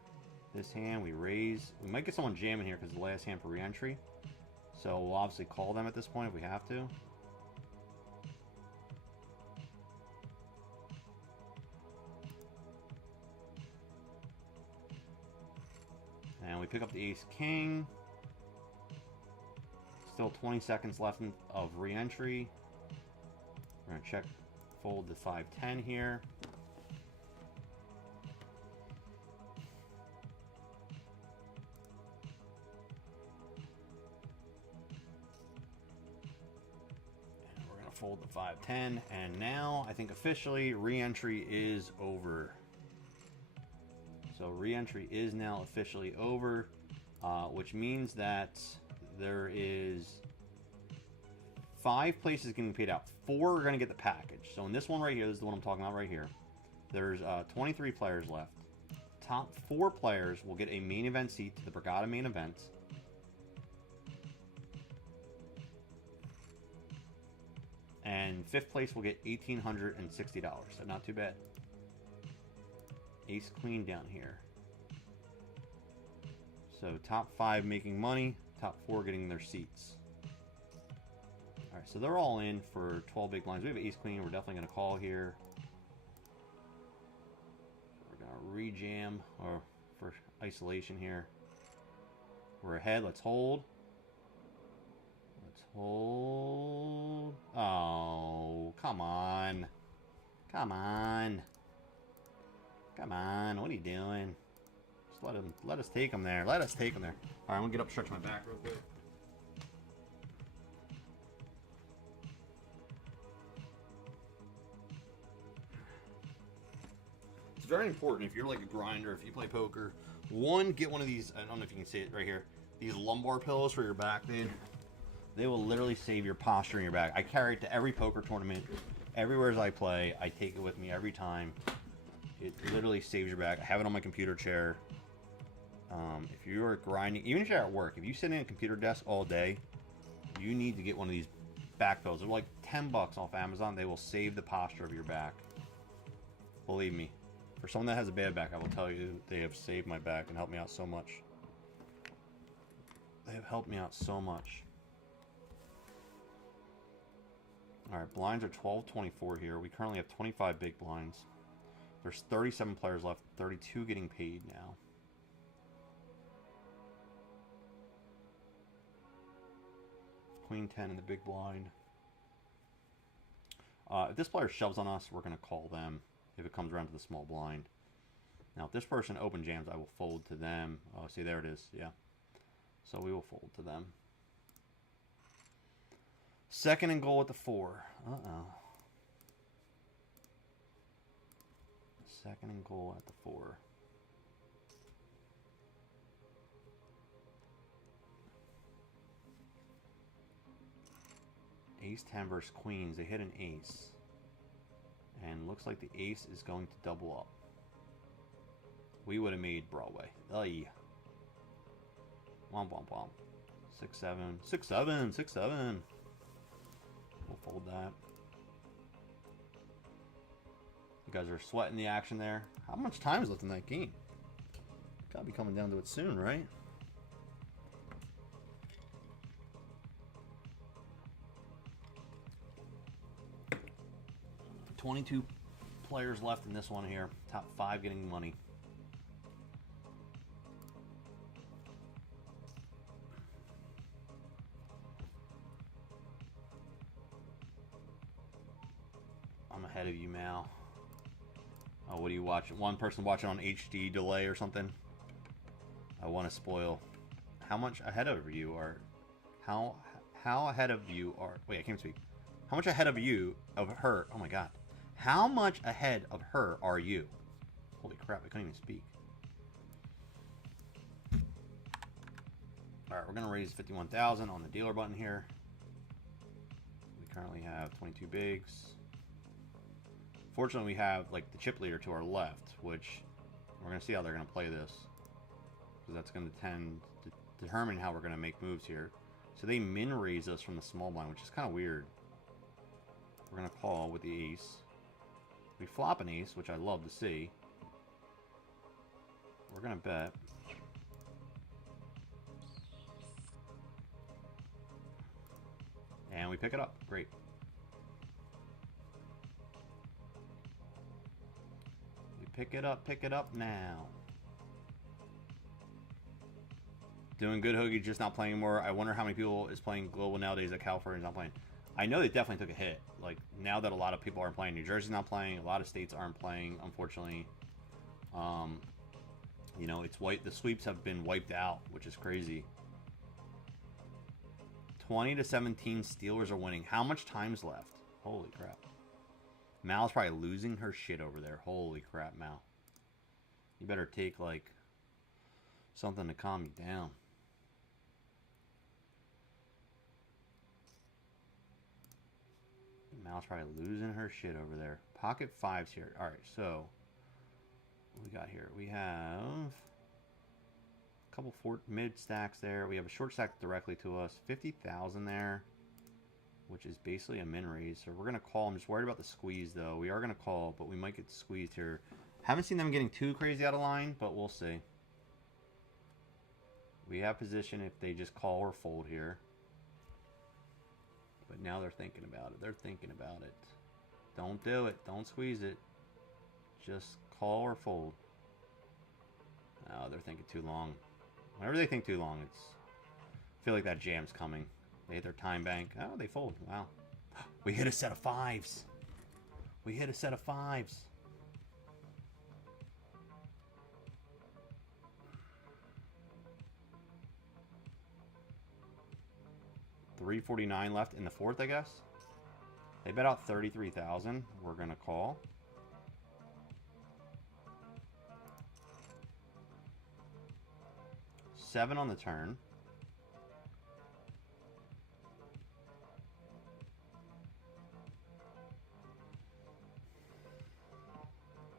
This hand, we raise. We might get someone jamming here because it's the last hand for re-entry. So we'll obviously call them at this point if we have to. And we pick up the ace-king. Still 20 seconds left of re-entry. We're going to check, fold the 5-10 here. Fold the 5-10, and now I think officially re-entry is over. So re-entry is now officially over, which means that there is 5 places getting paid out. 4 are going to get the package. So in this one right here, this is the one I'm talking about right here. There's 23 players left. Top 4 players will get a main event seat to the Brigada main event. And 5th place will get $1,860, so not too bad. Ace-queen down here. So top 5 making money, top 4 getting their seats. Alright, so they're all in for 12 big blinds. We have ace-queen, we're definitely going to call here. We're going to re-jam, or for isolation here. We're ahead, let's hold. Hold. Oh, come on. Come on. Come on. What are you doing? Just let us take him there. Let us take him there. All right, I'm going to get up and stretch my back real quick. It's very important if you're like a grinder, if you play poker. One, get one of these, I don't know if you can see it right here, these lumbar pillows for your back, dude. They will literally save your posture in your back. I carry it to every poker tournament. Everywhere as I play, I take it with me every time. It literally saves your back. I have it on my computer chair. If you're grinding, even if you're at work, if you sit in a computer desk all day, you need to get one of these back pillows. They're like 10 bucks off Amazon. They will save the posture of your back. Believe me. For someone that has a bad back, I will tell you they have saved my back and helped me out so much. They have helped me out so much. Alright, blinds are 12-24 here. We currently have 25 big blinds. There's 37 players left, 32 getting paid now. Queen 10 in the big blind. If this player shoves on us, we're going to call them. if it comes around to the small blind. Now, if this person open jams, I will fold to them. Oh, see, there it is. Yeah. So we will fold to them. Second and goal at the 4. Uh-oh. Second and goal at the 4. Ace 10 versus queens. They hit an ace. And looks like the ace is going to double up. We would have made Broadway. Aye. Womp womp womp. 6-7. 6-7. 6-7. We'll fold that. You guys are sweating the action there. How much time is left in that game? Gotta be coming down to it soon, right? $22 players left in this one here. Top 5 getting money. I'm ahead of you, Mal. Oh, what are you watching? One person watching on HD delay or something? I want to spoil. How much ahead of you are... How ahead of you are... Wait, I can't speak. How much ahead of you... Of her... Oh my god. How much ahead of her are you? Holy crap, I couldn't even speak. Alright, we're going to raise 51,000 on the dealer button here. We currently have 22 bigs. Fortunately, we have like the chip leader to our left, which we're going to see how they're going to play this. Because that's going to tend to determine how we're going to make moves here. So they min raise us from the small blind, which is kind of weird. We're going to call with the ace. We flop an ace, which I love to see. We're going to bet. And we pick it up. Great. We pick it up now. Doing good, Hoagie, just not playing more. I wonder how many people is playing Global nowadays that California's not playing. I know they definitely took a hit. Like, now that a lot of people aren't playing, New Jersey's not playing, a lot of states aren't playing, unfortunately. You know, it's the sweeps have been wiped out, which is crazy. 20-17 Steelers are winning. How much time's left? Holy crap. Mal's probably losing her shit over there. Holy crap, Mal. You better take, like, something to calm you down. Mal's probably losing her shit over there. Pocket 5s here. Alright, so what we got here? We have a couple mid stacks there. We have a short stack directly to us. 50,000 there, which is basically a min raise. So we're going to call. I'm just worried about the squeeze, though. We are going to call, but we might get squeezed here. Haven't seen them getting too crazy out of line, but we'll see. We have position if they just call or fold here. But now they're thinking about it. They're thinking about it. Don't do it. Don't squeeze it. Just call or fold. Oh, they're thinking too long. Whenever they think too long, I feel like that jam's coming. They hit their time bank. Oh, they fold. Wow. We hit a set of 5s. We hit a set of 5s. $349 left in the fourth, I guess. They bet out 33,000. We're gonna call. $7 on the turn.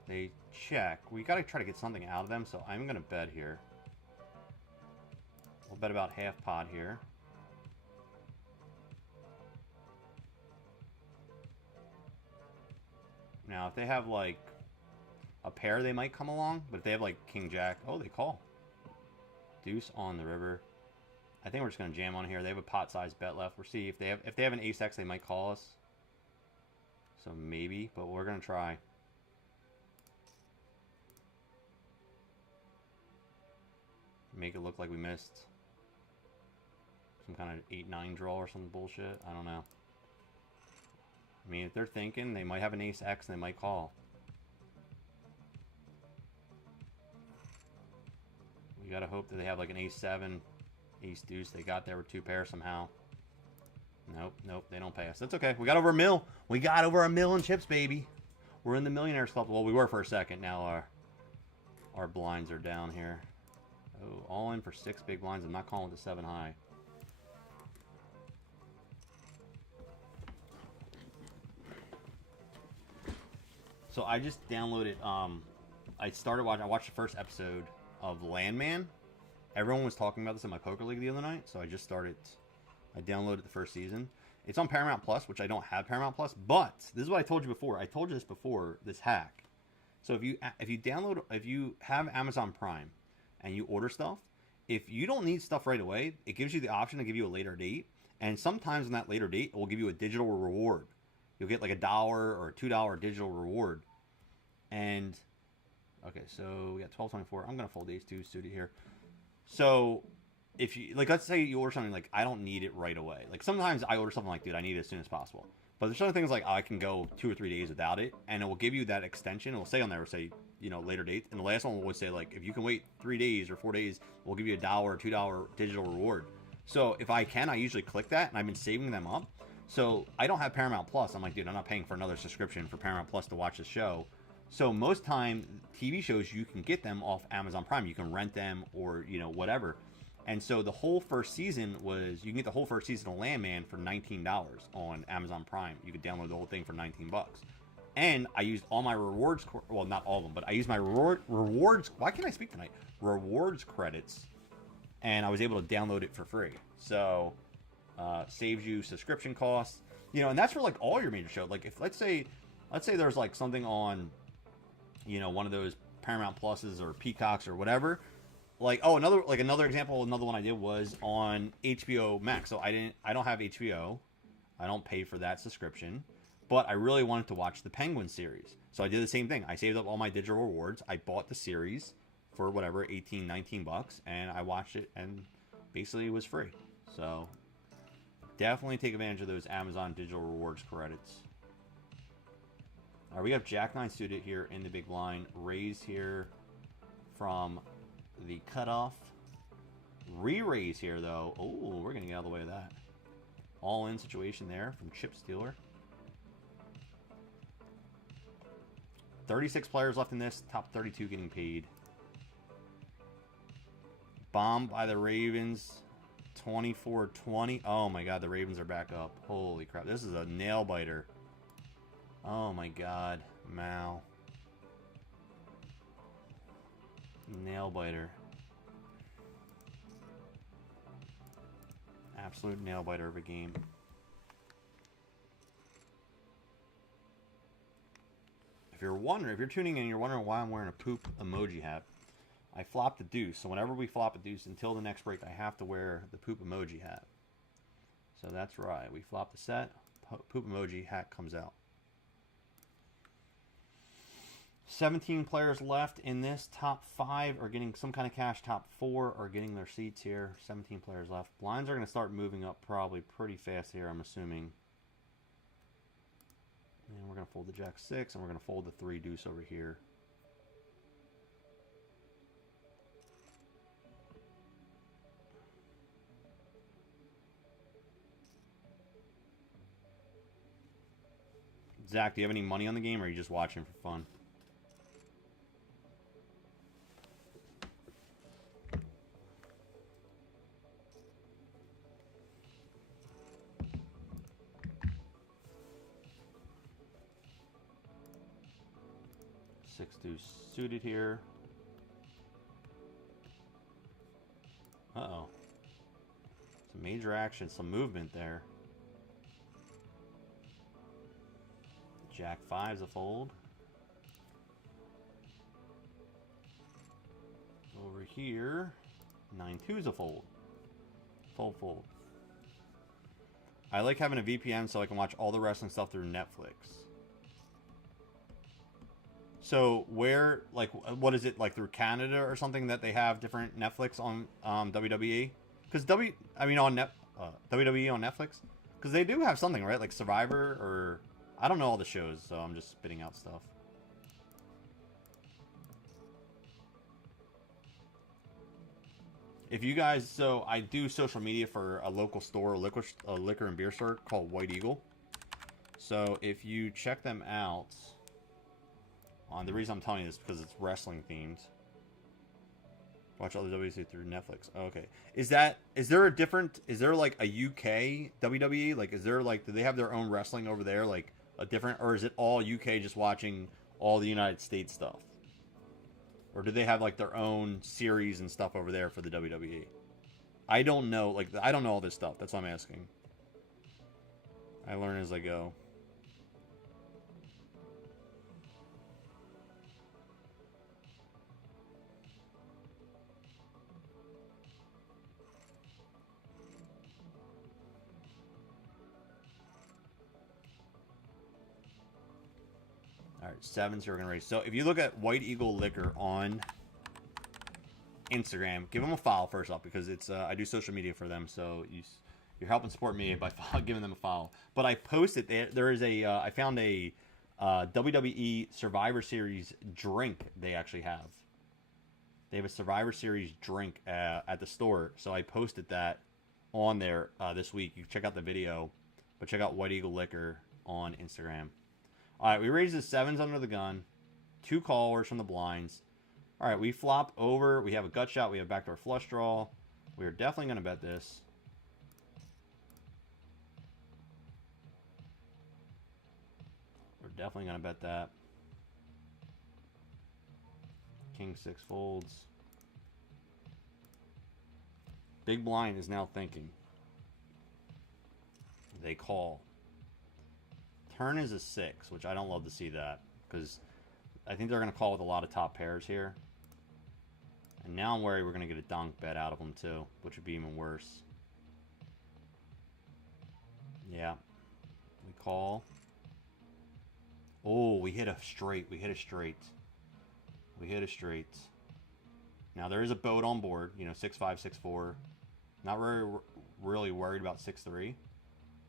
They check. We gotta try to get something out of them, so I'm gonna bet here. We'll bet about half pot here. Now, if they have, like, a pair, they might come along. But if they have, like, King Jack... Oh, they call. Deuce on the river. I think we're just going to jam on here. They have a pot-sized bet left. We'll see. If they have an ace-X, they might call us. So, maybe. But we're going to try. Make it look like we missed some kind of 8-9 draw or some bullshit. I don't know. I mean, if they're thinking, they might have an ace-X and they might call. gotta hope that they have like an ace-7, ace-deuce. They got there with 2 pairs somehow. Nope, they don't pay us. That's okay. We got over $1 million. We got over $1 million chips, baby. We're in the Millionaires Club. Well, we were for a second. Now our blinds are down here. Oh, all in for 6 big blinds. I'm not calling it the 7 high. So I just downloaded. I watched the first episode of Landman. Everyone was talking about this in my poker league the other night, so I just started. I downloaded the first season. It's on Paramount Plus, which I don't have Paramount Plus, but this is what I told you before. I told you this before, this hack. So if you have Amazon Prime and you order stuff, if you don't need stuff right away, it gives you the option to give you a later date, and sometimes on that later date, it will give you a digital reward. You'll get like $1 or a $2 digital reward. And okay, so we got 1224. I'm gonna fold these 2 suited here. So if you like, let's say you order something like I don't need it right away. Like sometimes I order something like, dude, I need it as soon as possible. But there's certain things like I can go 2 or 3 days without it, and it will give you that extension. It will say on there, it will say, you know, later date. And the last one would say like, if you can wait 3 days or 4 days, we'll give you $1 or $2 digital reward. So if I can, I usually click that, and I've been saving them up. So I don't have Paramount Plus. I'm like, dude, I'm not paying for another subscription for Paramount Plus to watch the show. So most time, TV shows, you can get them off Amazon Prime. You can rent them or, you know, whatever. And so the whole first season was, you can get the whole first season of Landman for $19 on Amazon Prime. You could download the whole thing for $19. And I used all my rewards, well, not all of them, but I used my rewards, why can't I speak tonight? Rewards credits. And I was able to download it for free. So, saves you subscription costs. You know, and that's for like all your major shows. Like if, let's say there's like something on, you know, one of those Paramount Pluses or Peacocks or whatever. Like, oh, another example, another one I did was on HBO Max. So I don't have HBO. I don't pay for that subscription. But I really wanted to watch the Penguin series. So I did the same thing. I saved up all my digital rewards. I bought the series for whatever, 18, 19 bucks. And I watched it and basically it was free. So definitely take advantage of those Amazon digital rewards credits. All right, we have Jack 9 suited here in the big blind. Raise here from the cutoff. Re-raise here, though. Oh, we're going to get out of the way of that. All-in situation there from Chip Stealer. 36 players left in this. Top 32 getting paid. Bombed by the Ravens. 24-20. Oh, my God. The Ravens are back up. Holy crap. This is a nail-biter. Oh, my God. Mal. Nail-biter. Absolute nail-biter of a game. If you're tuning in and you're wondering why I'm wearing a poop emoji hat, I flopped the deuce. So whenever we flop a deuce until the next break, I have to wear the poop emoji hat. So that's right. We flop the set, poop emoji hat comes out. 17 players left in this. Top 5 are getting some kind of cash. Top 4 are getting their seats here. 17 players left. Blinds are going to start moving up probably pretty fast here, I'm assuming. And we're going to fold the Jack 6, and we're going to fold the 3 deuce over here. Zach, do you have any money on the game, or are you just watching for fun? Six deuce suited here. Uh-oh. Some major action, some movement there. Jack 5's a fold. Over here, 9-2's a fold. Fold, fold. I like having a VPN so I can watch all the wrestling stuff through Netflix. So where, like, what is it, like through Canada or something that they have different Netflix on WWE? Because WWE on Netflix? Because they do have something, right? Like Survivor or... I don't know all the shows, so I'm just spitting out stuff. If you guys, so I do social media for a local store, a liquor and beer store called White Eagle. So if you check them out, the reason I'm telling you this is because it's wrestling themed. Watch all the WWC through Netflix. Oh, okay. Is there like a UK WWE? Like, is there like, do they have their own wrestling over there? Like a different, or is it all UK just watching all the United States stuff? Or do they have like their own series and stuff over there for the WWE? I don't know. Like, I don't know all this stuff. That's what I'm asking. I learn as I go. All right, 7s here we're going to raise. So if you look at White Eagle Liquor on Instagram, give them a follow first off, because it's I do social media for them, so you're helping support me by giving them a follow. But I posted there is a I found a WWE Survivor Series drink they actually have. They have a Survivor Series drink at the store, so I posted that on there this week. You can check out the video, but check out White Eagle Liquor on Instagram. All right, we raised the 7s under the gun. 2 callers from the blinds. All right, we flop over. We have a gut shot. We have backdoor flush draw. We are definitely going to bet this. We're definitely going to bet that. King 6 folds. Big blind is now thinking. They call. Turn is a 6, which I don't love to see that, because I think they're going to call with a lot of top pairs here. And now I'm worried we're going to get a donk bet out of them too, which would be even worse. Yeah. We call. Oh, we hit a straight. We hit a straight. We hit a straight. Now there is a boat on board, you know, 6-5, 6-4. Not really worried about 6-3.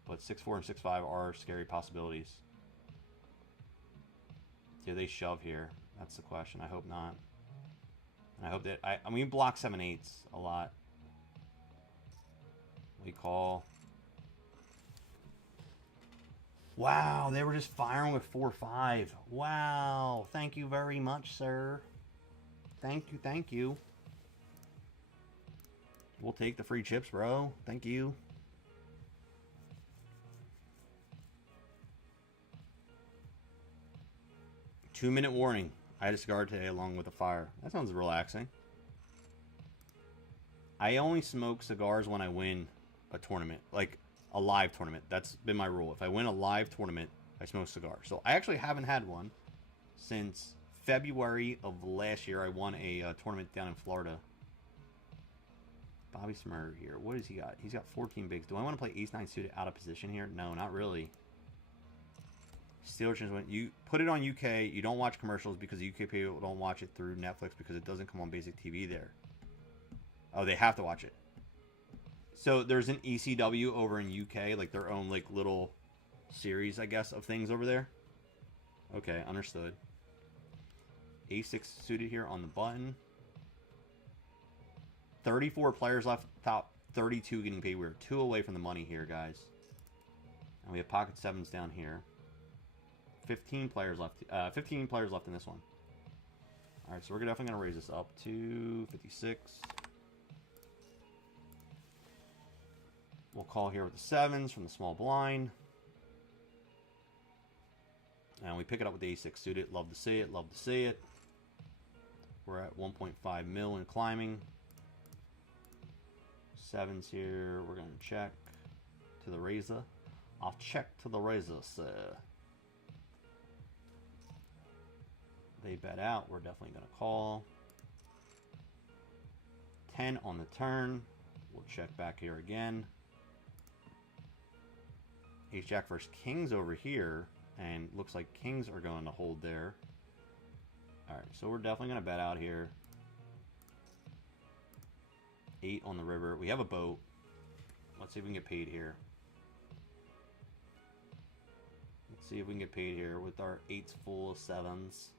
But 6-4 and 6-5 are scary possibilities. Do they shove here? That's the question. I hope not. And I hope that... I mean, we block 7-8s a lot. We call. Wow, they were just firing with 4-5. Wow. Thank you very much, sir. Thank you, thank you. We'll take the free chips, bro. Thank you. Two-minute warning. I had a cigar today along with a fire. That sounds relaxing. I only smoke cigars when I win a tournament, like a live tournament. That's been my rule. If I win a live tournament, I smoke cigars. So I actually haven't had one since February of last year. I won a tournament down in Florida. Bobby Smurr here. What has he got? He's got 14 bigs. Do I want to play ace-9 suited out of position here? No, not really. Steelers went. You put it on UK. You don't watch commercials because the UK people don't watch it through Netflix because it doesn't come on basic TV there. Oh, they have to watch it. So there's an ECW over in UK, like their own like little series, I guess, of things over there. Okay, understood. A6 suited here on the button. 34 players left, top 32 getting paid. We're 2 away from the money here, guys. And we have pocket 7s down here. 15 players left. 15 players left in this one. All right, so we're definitely going to raise this up to 56. We'll call here with the 7s from the small blind. And we pick it up with the A6 suited. Love to see it. Love to see it. We're at 1.5 mil and climbing. 7s here. We're going to check to the razor. I'll check to the razor, sir. They bet out. We're definitely going to call. 10 on the turn. We'll check back here again. Ace Jack versus Kings over here. And looks like Kings are going to hold there. Alright, so we're definitely going to bet out here. 8 on the river. We have a boat. Let's see if we can get paid here. Let's see if we can get paid here with our 8s full of 7s.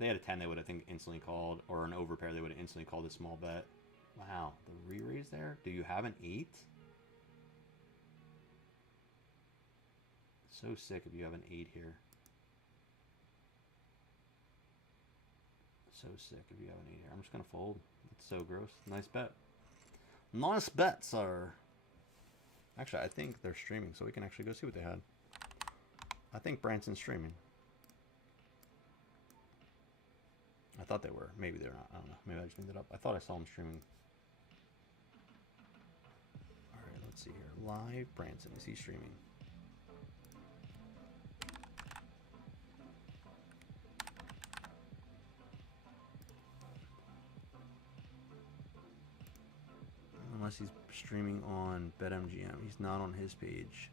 they had a 10, they would have, I think, instantly called, or an overpair, they would have instantly called a small bet. Wow, the re-raise there? Do you have an 8? So sick if you have an 8 here. So sick if you have an 8 here. I'm just going to fold. It's so gross. Nice bet. Nice bet, sir. Actually, I think they're streaming, so we can actually go see what they had. I think Branson's streaming. I thought they were. Maybe they're not. I don't know. Maybe I just made it up. I thought I saw them streaming. Alright, let's see here. Live Branson. Is he streaming? Unless he's streaming on BetMgm. He's not on his page.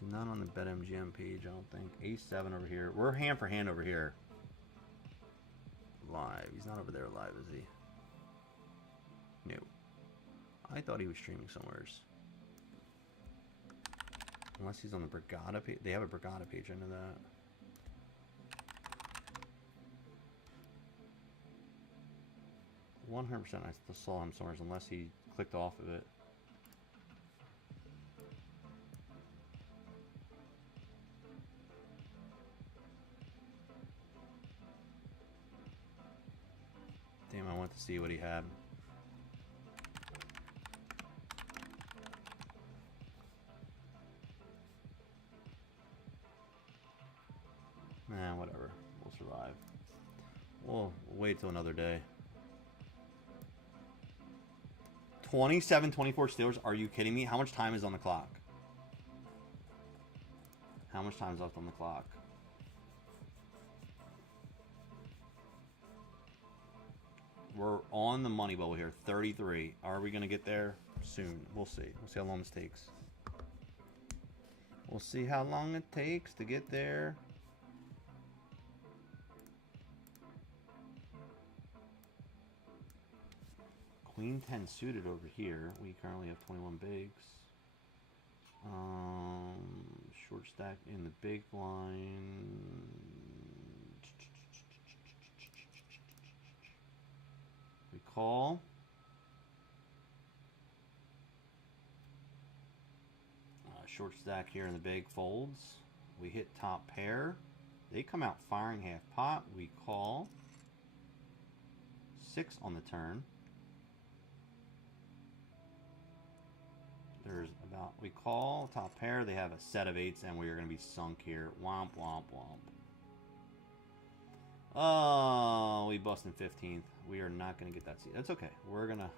He's not on the BetMgm page, I don't think. A7 over here. We're hand for hand over here. Live. He's not over there live, is he? No. I thought he was streaming somewheres. Unless he's on the Brigada page. They have a Brigada page, I know that. %, I still saw him somewhere unless he clicked off of it. Damn, I want to see what he had. Nah, whatever. We'll survive. We'll wait till another day. 27-24 Steelers? Are you kidding me? How much time is on the clock? How much time is left on the clock? We're on the money bubble here. 33. Are we going to get there soon? We'll see. We'll see how long this takes. We'll see how long it takes to get there. Queen 10 suited over here. We currently have 21 bigs. Short stack in the big blind. We call. Short stack here in the big folds. We hit top pair. They come out firing half pot. We call. 6 on the turn. There's about, we call top pair. They have a set of 8s, and we are going to be sunk here. Womp, womp, womp. Oh, we busted 15th. We are not going to get that seat. That's okay. We're gonna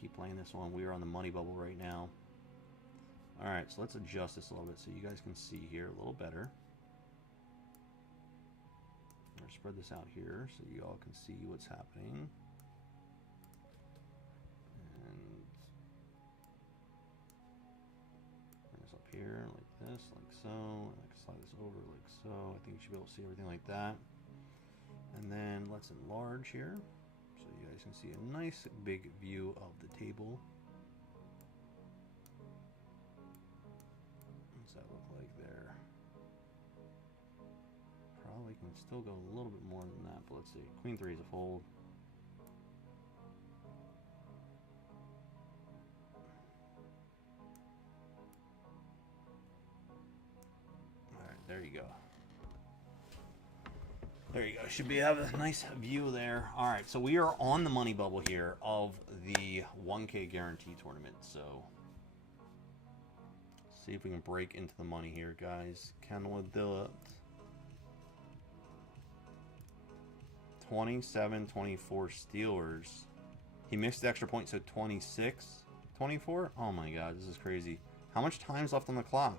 keep playing this one. We are on the money bubble right now. All right, so let's adjust this a little bit so you guys can see here a little better. I'm gonna spread this out here so you all can see what's happening. And bring this up here like this, like so. And I can slide this over like so. I think you should be able to see everything like that. And then let's enlarge here so you guys can see a nice big view of the table. What's that look like there? Probably can still go a little bit more than that, but let's see. Queen 3 is a fold. Alright, there you go. There you go. Should be have a nice view there. All right, so we are on the money bubble here of the 1K guarantee tournament. So see if we can break into the money here, guys. Can we do it? 27-24 Steelers. He missed the extra point, so 26-24. Oh my God, this is crazy. How much time's left on the clock?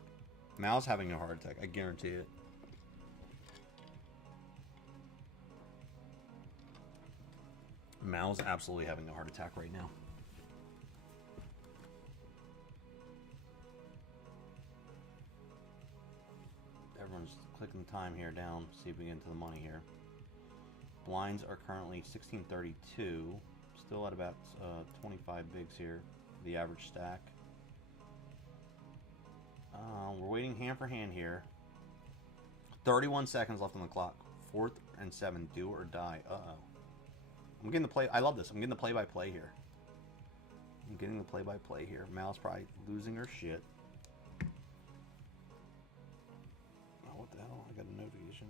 Mal's having a heart attack. I guarantee it. Mal's absolutely having a heart attack right now. Everyone's clicking time here down. See if we get into the money here. Blinds are currently 1632. Still at about 25 bigs here, the average stack. We're waiting hand for hand here. 31 seconds left on the clock. 4th and 7, do or die. Uh-oh. I'm getting the play. I love this. I'm getting the play-by-play here. I'm getting the play-by-play here. Mal's probably losing her shit. Oh, what the hell? I got a notification.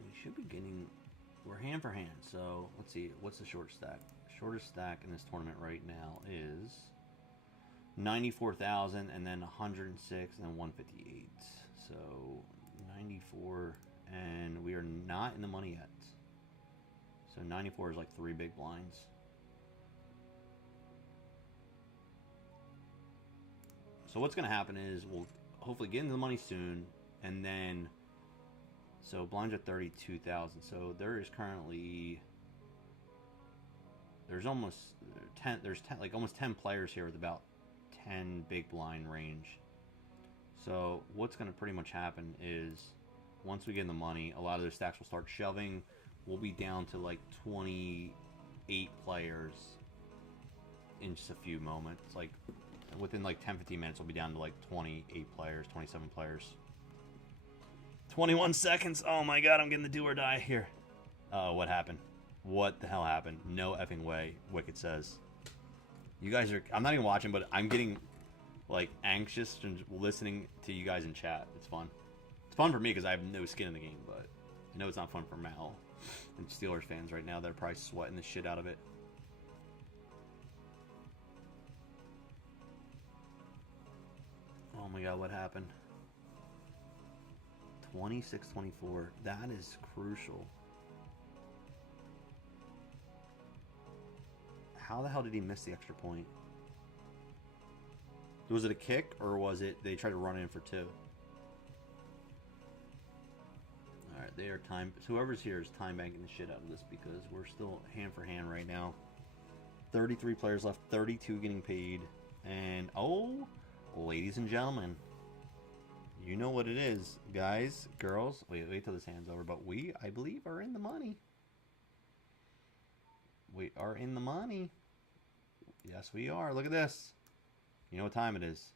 We should be getting... We're hand for hand, so let's see. What's the short stack? Shortest stack in this tournament right now is 94,000, and then 106, and then 158. So 94, and we are not in the money yet. So 94 is like 3 big blinds. So what's going to happen is we'll hopefully get into the money soon, and then... So blinds are 32,000. So there is currently almost 10. There's 10, like almost 10 players here with about 10 big blind range. So what's going to pretty much happen is once we get in the money, a lot of those stacks will start shoving. We'll be down to like 28 players in just a few moments. Like within like 10-15 minutes, we'll be down to like 28 players, 27 players. 21 seconds. Oh my god, I'm getting the do or die here. Uh-oh, what happened? What the hell happened? No effing way, Wicked says. You guys are... I'm not even watching, but I'm getting, like, anxious and listening to you guys in chat. It's fun. It's fun for me because I have no skin in the game, but I know it's not fun for Mal and Steelers fans right now. They're probably sweating the shit out of it. Oh my god, what happened? 26-24. That is crucial. How the hell did he miss the extra point? Was it a kick, or was it they tried to run in for 2? Alright, they are time... So whoever's here is time banking the shit out of this because we're still hand for hand right now. 33 players left, 32 getting paid. And, oh, ladies and gentlemen, you know what it is, guys, girls. Wait till this hand's over. But we, I believe, are in the money. We are in the money. Yes, we are. Look at this. You know what time it is.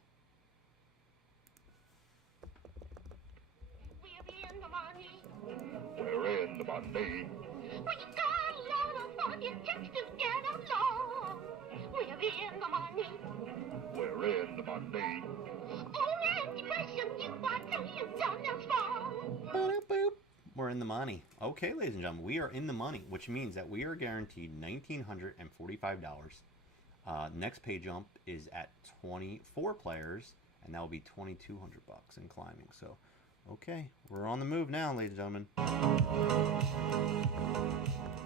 We're in the money. We're in the money. We got a lot of money just to get along. We're in the money. We're in the money. Oh, and depression, you are till you've done us wrong. Boop, boop. We're in the money. Okay, ladies and gentlemen, we are in the money, which means that we are guaranteed $1,945. Next pay jump is at 24 players, and that will be $2,200 in climbing. So, okay, we're on the move now, ladies and gentlemen.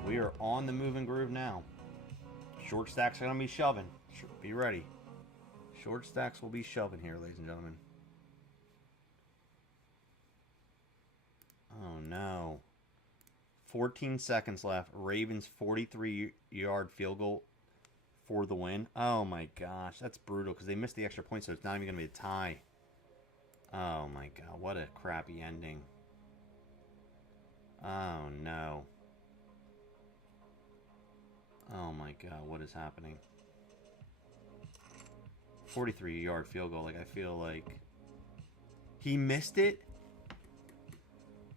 We are on the move and groove now. Short stacks are going to be shoving. Be ready. Short stacks will be shoving here, ladies and gentlemen. Oh, no. 14 seconds left. Ravens 43-yard field goal for the win. Oh, my gosh. That's brutal because they missed the extra point, so it's not even going to be a tie. Oh, my God. What a crappy ending. Oh, no. Oh, my God. What is happening? 43-yard field goal. Like, I feel like he missed it.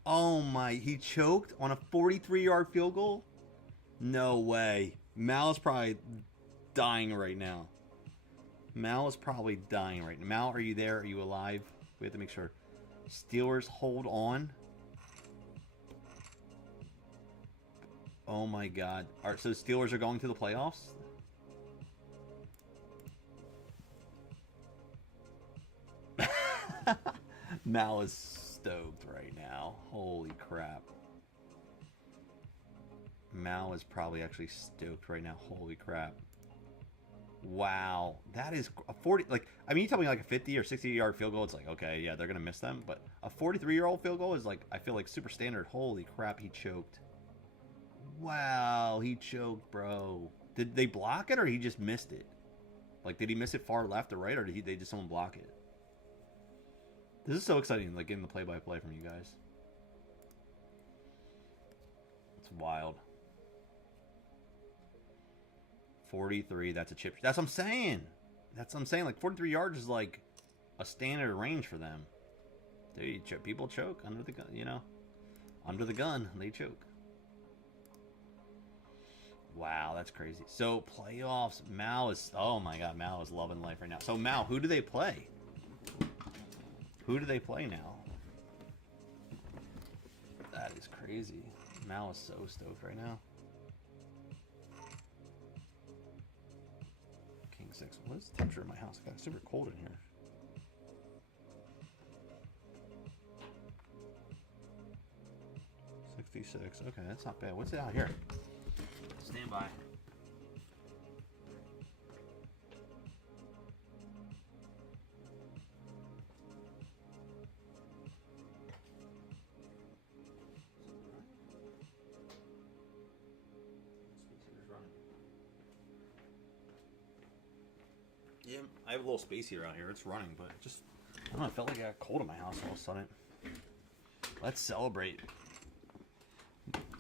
Oh my, he choked on a 43-yard field goal? No way. Mal is probably dying right now. Mal is probably dying right now. Mal, are you there? Are you alive? We have to make sure. Steelers hold on. Oh my god. Alright, so the Steelers are going to the playoffs? Mal is stoked right now. Holy crap. Mal is probably actually stoked right now. Holy crap. Wow. That is a 40... Like, I mean, you tell me like a 50 or 60-yard field goal, it's like, okay, yeah, they're going to miss them. But a 43-year-old field goal is like, I feel like super standard. Holy crap, he choked. Wow, he choked, bro. Did they block it or he just missed it? Like, did he miss it far left or right, or did they just someone block it? This is so exciting, like, getting the play-by-play from you guys. It's wild. 43, that's a chip. That's what I'm saying. That's what I'm saying. Like, 43 yards is, like, a standard range for them. Dude, people choke under the gun, you know? Under the gun, they choke. Wow, that's crazy. So, playoffs, Mal is... Oh, my God, Mal is loving life right now. So, Mal, who do they play? Who do they play now? That is crazy. Mal is so stoked right now. King 6. What is the temperature in my house? It got super cold in here. $66. Okay, that's not bad. What's it out here? Stand by. Yeah, I have a little space heater out here. It's running, but just, I don't know, I felt like I got cold in my house all of a sudden. Let's celebrate.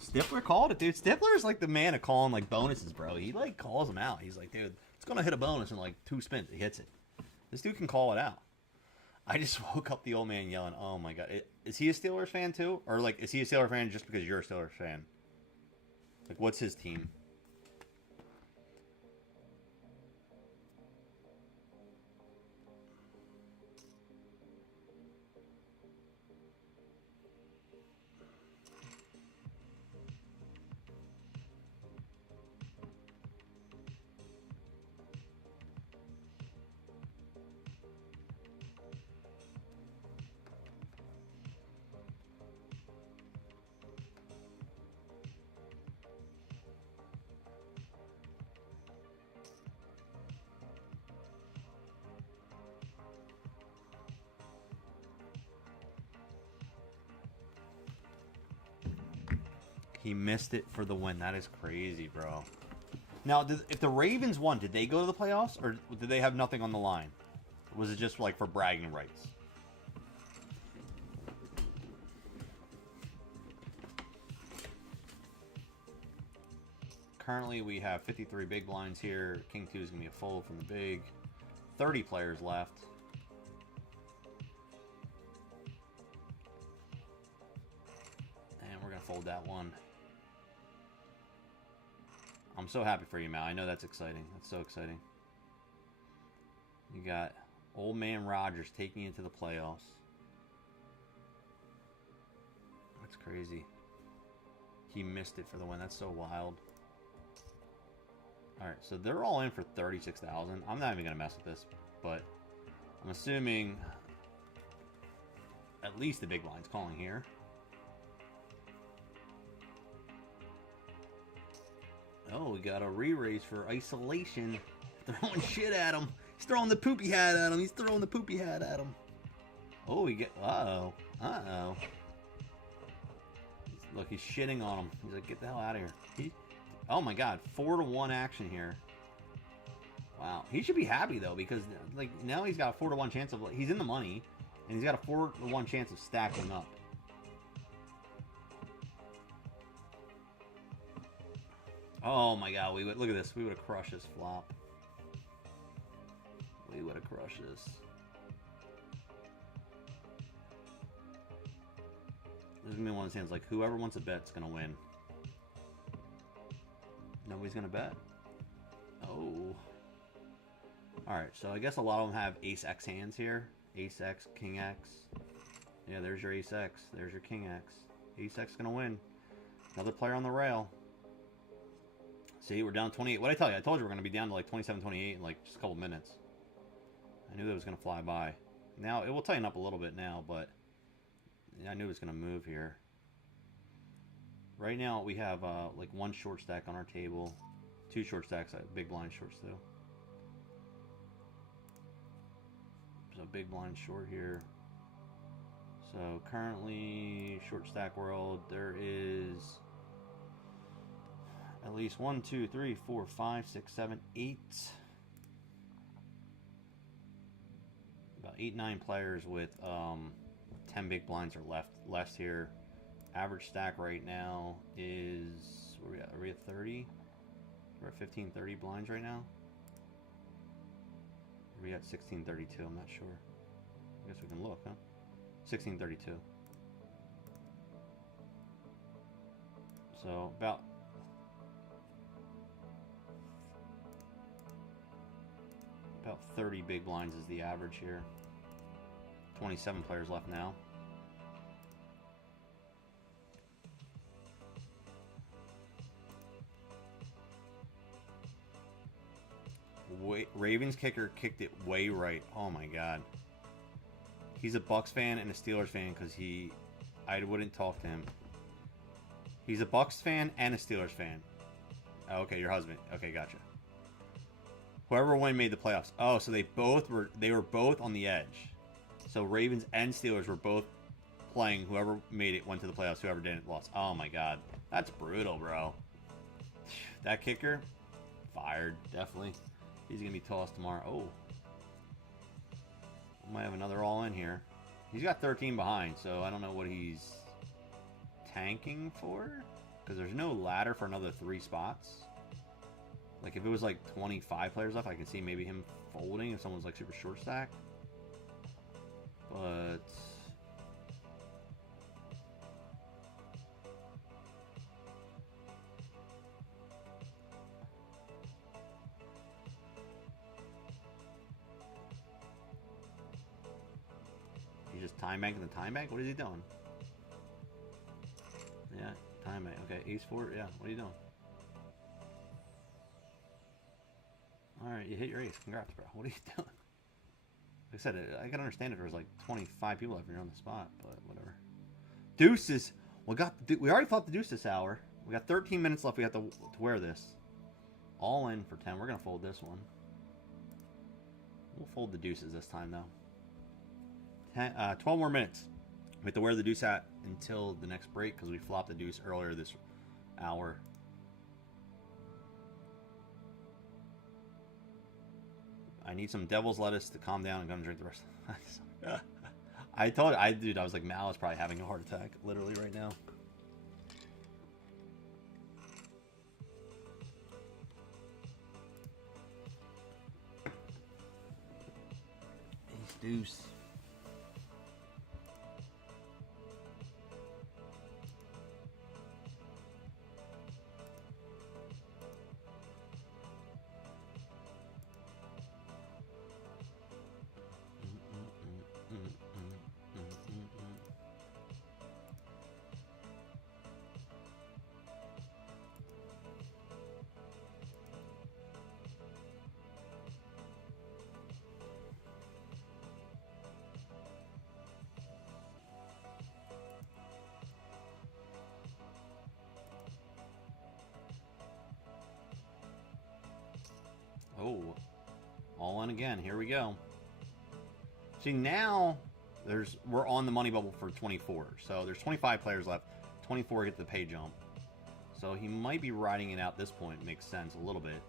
Stifler called it, dude. Stifler's like the man of calling like bonuses, bro. He like calls them out. He's like, dude, it's gonna hit a bonus in like 2 spins. He hits it. This dude can call it out. I just woke up the old man yelling, oh my God. Is he a Steelers fan too? Or like, is he a Steelers fan just because you're a Steelers fan? Like, what's his team? He missed it for the win. That is crazy, bro. Now, if the Ravens won, did they go to the playoffs? Or did they have nothing on the line? Or was it just like for bragging rights? Currently, we have 53 big blinds here. King 2 is going to be a fold from the big. 30 players left. And we're going to fold that one. I'm so happy for you, Mal. I know that's exciting. That's so exciting. You got old man Rodgers taking you into the playoffs. That's crazy. He missed it for the win. That's so wild. Alright, so they're all in for 36,000. I'm not even going to mess with this, but I'm assuming at least the big blind's calling here. Oh, we got a re-raise for isolation. Throwing shit at him. He's throwing the poopy hat at him. He's throwing the poopy hat at him. Oh, we get... Uh-oh. Uh-oh. Look, he's shitting on him. He's like, get the hell out of here. Oh, my God. 4-to-1 action here. Wow. He should be happy, though, because like now he's got a 4-to-1 chance of... He's in the money, and he's got a 4-to-1 chance of stacking up. Oh my God, we would look at this. We would have crushed this flop. We would have crushed this. There's gonna be one of those hands like whoever wants to bet's gonna win. Nobody's gonna bet. Oh. Alright, so I guess a lot of them have Ace X hands here. Ace X, King X. Yeah, there's your Ace X. There's your King X. Ace X is gonna win. Another player on the rail. See, we're down 28. What did I tell you? I told you we're going to be down to like 27, 28 in like just a couple minutes. I knew that was going to fly by. Now, it will tighten up a little bit now, but I knew it was going to move here. Right now, we have like one short stack on our table. 2 short stacks, big blind shorts though. So big blind short here. So currently, short stack world, there is at least 1, 2, 3, 4, 5, 6, 7, 8. About 8, 9 players with 10 big blinds are left here. Average stack right now is, where are we at 30? We're at 1530 blinds right now. Are we at 1632? I'm not sure. I guess we can look, huh? 1632. So about About 30 big blinds is the average here. 27 players left now. Ravens kicker kicked it way right. Oh my god. He's a Bucks fan and a Steelers fan because I wouldn't talk to him. He's a Bucks fan and a Steelers fan. Oh, okay, your husband. Okay, gotcha. Whoever won made the playoffs. Oh, so they were both on the edge. So Ravens and Steelers were both playing. Whoever made it went to the playoffs. Whoever didn't lost. Oh my god. That's brutal, bro. That kicker, fired, definitely. He's going to be tossed tomorrow. Oh. We might have another all in here. He's got 13 behind, so I don't know what he's tanking for. Because there's no ladder for another 3 spots. Like, if it was like 25 players left, I could see maybe him folding if someone's like super short stack. But he's just time banking the time bank? What is he doing? Yeah, time bank. Okay, ace 4. Yeah, what are you doing? Alright, you hit your ace. Congrats, bro. What are you doing? Like I said, I can understand if there's like 25 people if you're on the spot, but whatever. Deuces. We already fought the deuce this hour. We got 13 minutes left. We have to wear this. All in for 10. We're going to fold this one. We'll fold the deuces this time, though. 12 more minutes. We have to wear the deuce hat until the next break because we flopped the deuce earlier this hour. I need some devil's lettuce to calm down and go and drink the rest of the dude, I was like, Mal is probably having a heart attack, literally right now. Ace deuce. Oh, all in again. Here we go. See, now we're on the money bubble for 24. So there's 25 players left. 24 get the pay jump. So he might be riding it out at this point. Makes sense a little bit.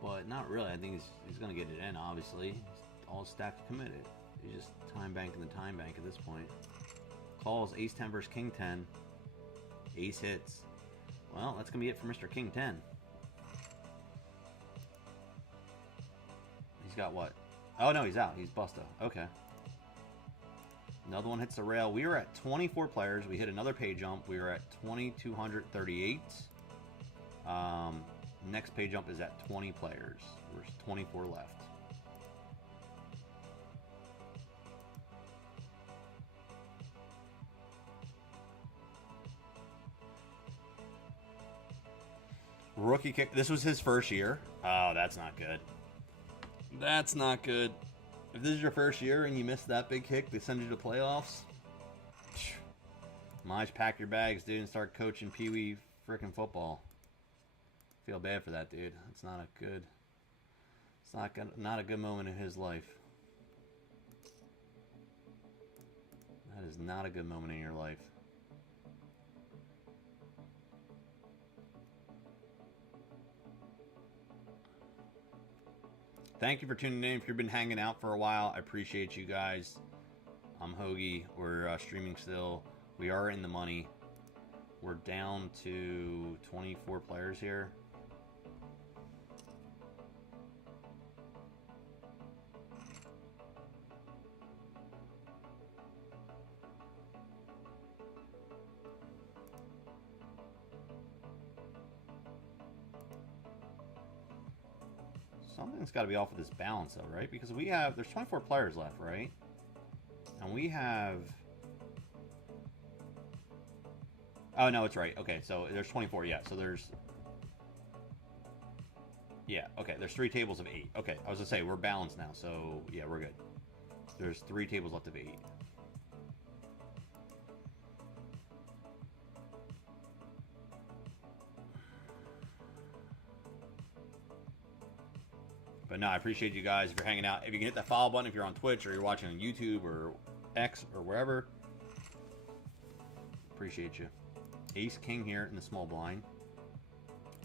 But not really. I think he's going to get it in, obviously. He's all stacked committed. He's just time banking the time bank at this point. Calls ace 10 versus king 10. Ace hits. Well, that's going to be it for Mr. King 10. He's got what? Oh, no, he's out. He's busta. Okay. Another one hits the rail. We were at 24 players. We hit another pay jump. We were at 2,238. Next pay jump is at 20 players. There's 24 left. Rookie kick. This was his first year. Oh, that's not good. That's not good. If this is your first year and you missed that big kick, they send you to playoffs. Might just pack your bags, dude, and start coaching Pee-wee frickin' football. Feel bad for that, dude. It's not a good. It's not a good moment in his life. That is not a good moment in your life. thank you for tuning in. If you've been hanging out for a while, I appreciate you guys. I'm Hoagie. We're streaming still. We are in the money. We're down to 24 players here. Something's got to be off with this balance, though, right? Because there's 24 players left, right? And we have... Oh, no, it's right. Okay, so there's 24, yeah. So there's... Yeah, okay, there's 3 tables of 8. Okay, I was going to say, we're balanced now, so yeah, we're good. There's 3 tables left of 8. But no, I appreciate you guys if you're hanging out. If you can hit that follow button if you're on Twitch or you're watching on YouTube or X or wherever. Appreciate you. Ace King here in the small blind.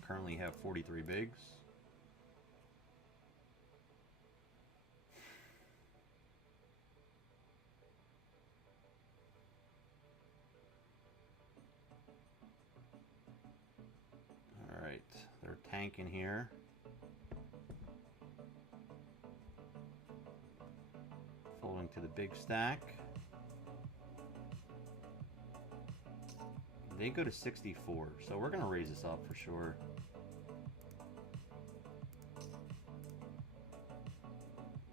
Currently have 43 bigs. Alright, they're tanking here. Folding to the big stack. They go to 64, so we're going to raise this up for sure.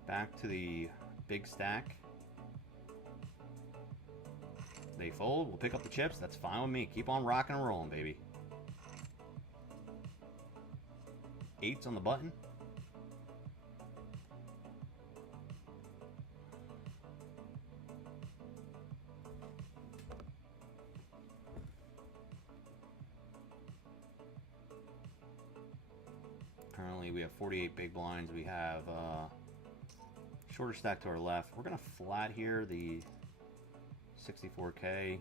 Back to the big stack. They fold. We'll pick up the chips. That's fine with me. Keep on rocking and rolling, baby. 8's on the button. Currently, we have 48 big blinds. We have shorter stack to our left. We're going to flat here the 64K.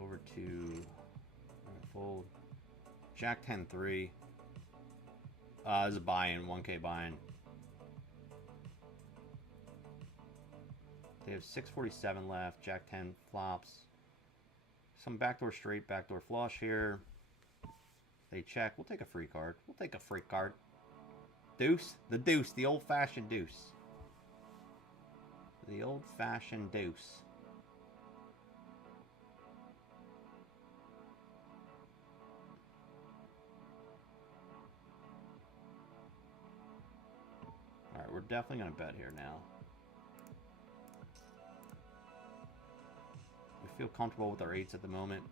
Over to fold. Jack 10-3. This is a buy-in, 1K buy-in. They have 647 left. Jack 10 flops. Some backdoor straight, backdoor flush here. They check. We'll take a free card. We'll take a free card. Deuce. The deuce. The old-fashioned deuce. The old-fashioned deuce. Alright, we're definitely going to bet here now. We feel comfortable with our 8s at the moment.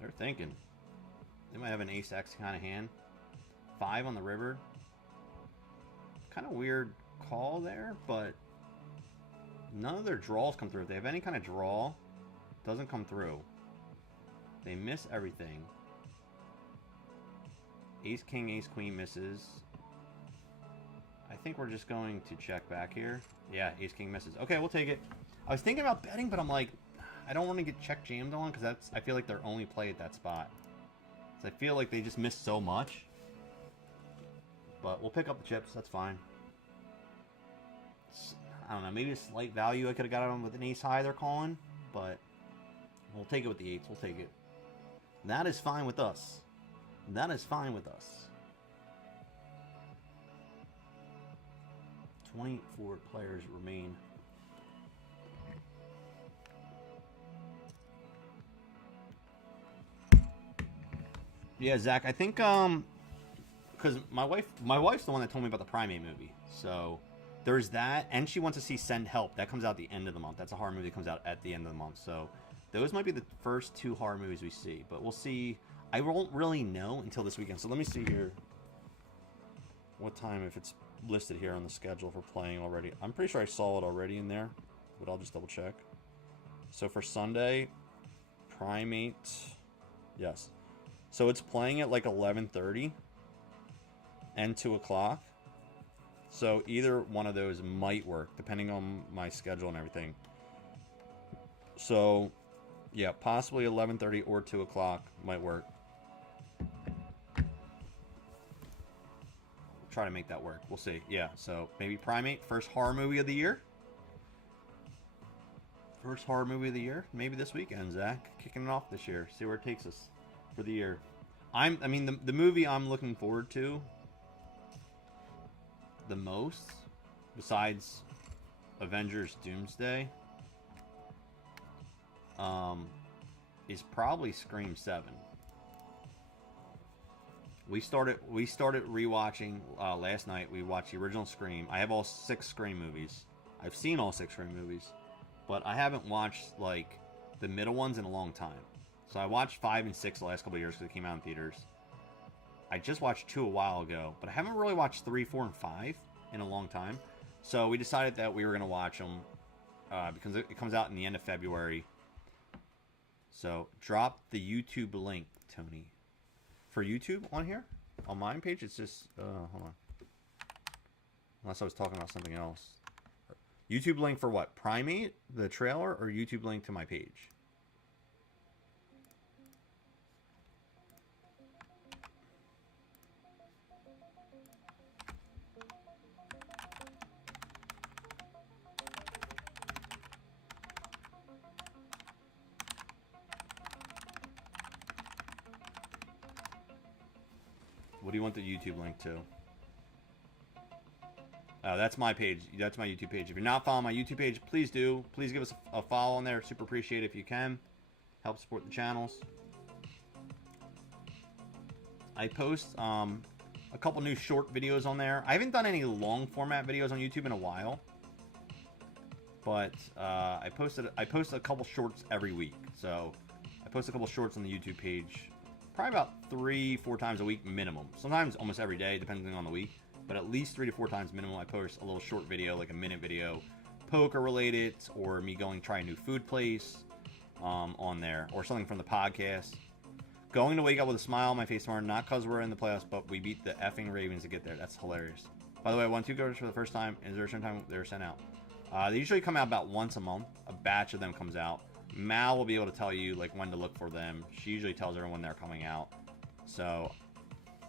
They're thinking. They might have an ace-X kind of hand. 5 on the river. Kind of weird call there, but none of their draws come through. If they have any kind of draw, doesn't come through. They miss everything. Ace King, Ace Queen misses. I think we're just going to check back here. Yeah, Ace King misses. Okay, we'll take it. I was thinking about betting, but I'm like, I don't want to get check jammed on because I feel like they're only play at that spot. So I feel like they just missed so much. But we'll pick up the chips. That's fine. I don't know. Maybe a slight value I could have got on with an ace high they're calling. But we'll take it with the 8s. We'll take it. That is fine with us. That is fine with us. 24 players remain. Yeah, Zach, I think because my wife's the one that told me about the Primate movie. So there's that, and she wants to see Send Help. That comes out at the end of the month. That's a horror movie that comes out at the end of the month. So those might be the first 2 horror movies we see, but we'll see. I won't really know until this weekend. So let me see here what time, if it's listed here on the schedule for playing already. I'm pretty sure I saw it already in there, but I'll just double check. So for Sunday, Primate, yes. So it's playing at like 11:30 and 2 o'clock. So either one of those might work, depending on my schedule and everything. So, yeah, possibly 11:30 or 2 o'clock might work. Try to make that work. We'll see. Yeah, so maybe Primate, first horror movie of the year. First horror movie of the year. Maybe this weekend, Zach. Kicking it off this year. See where it takes us for the year. I mean, the movie I'm looking forward to the most, besides Avengers Doomsday, is probably Scream 7. We started rewatching last night. We watched the original Scream. I have all 6 Scream movies. I've seen all 6 Scream movies, but I haven't watched like the middle ones in a long time. So I watched 5 and 6 the last couple of years because they came out in theaters. I just watched 2 a while ago, but I haven't really watched 3, 4, and 5 in a long time. So we decided that we were going to watch them because it comes out in the end of February. So drop the YouTube link, Tony. For YouTube on here? On my page, it's just... hold on. Unless I was talking about something else. YouTube link for what? Primate? The trailer? Or YouTube link to my page? What do you want the YouTube link to? Oh, that's my page. That's my YouTube page. If you're not following my YouTube page, please do. Please give us a follow on there. Super appreciate it if you can. Help support the channels. I post a couple new short videos on there. I haven't done any long format videos on YouTube in a while. But I post a couple shorts every week. So I post a couple shorts on the YouTube page. Probably about 3-4 times a week minimum. Sometimes almost every day, depending on the week. But at least 3 to 4 times minimum, I post a little short video, like a minute video, poker related, or me going try a new food place on there, or something from the podcast. Going to wake up with a smile on my face tomorrow, not because we're in the playoffs, but we beat the effing Ravens to get there. That's hilarious. By the way, I won 2 covers for the first time, and there's time they were sent out. They usually come out about once a month. A batch of them comes out. Mal will be able to tell you like when to look for them. She usually tells everyone they're coming out. So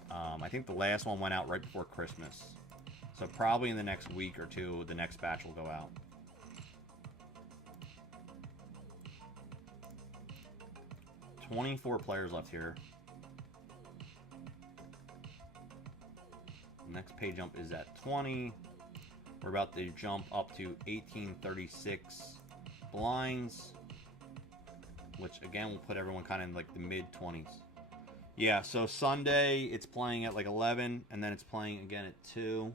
I think the last one went out right before Christmas. So probably in the next week or 2, the next batch will go out. $24 players left here. Next pay jump is at 20. We're about to jump up to 1836 blinds, which again will put everyone kind of in like the mid-20s. Yeah, so Sunday it's playing at like 11, and then it's playing again at 2.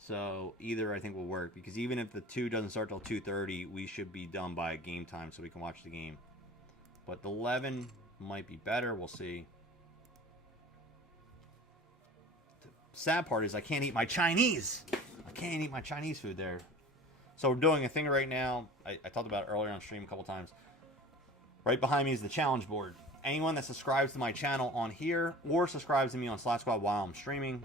So either I think will work, because even if the 2 doesn't start till 2:30, we should be done by game time so we can watch the game. But the 11 might be better. We'll see. The sad part is I can't eat my Chinese. I can't eat my Chinese food there. So we're doing a thing right now. I talked about it earlier on stream a couple times. Right behind me is the challenge board. Anyone that subscribes to my channel on here or subscribes to me on Slack Squad while I'm streaming,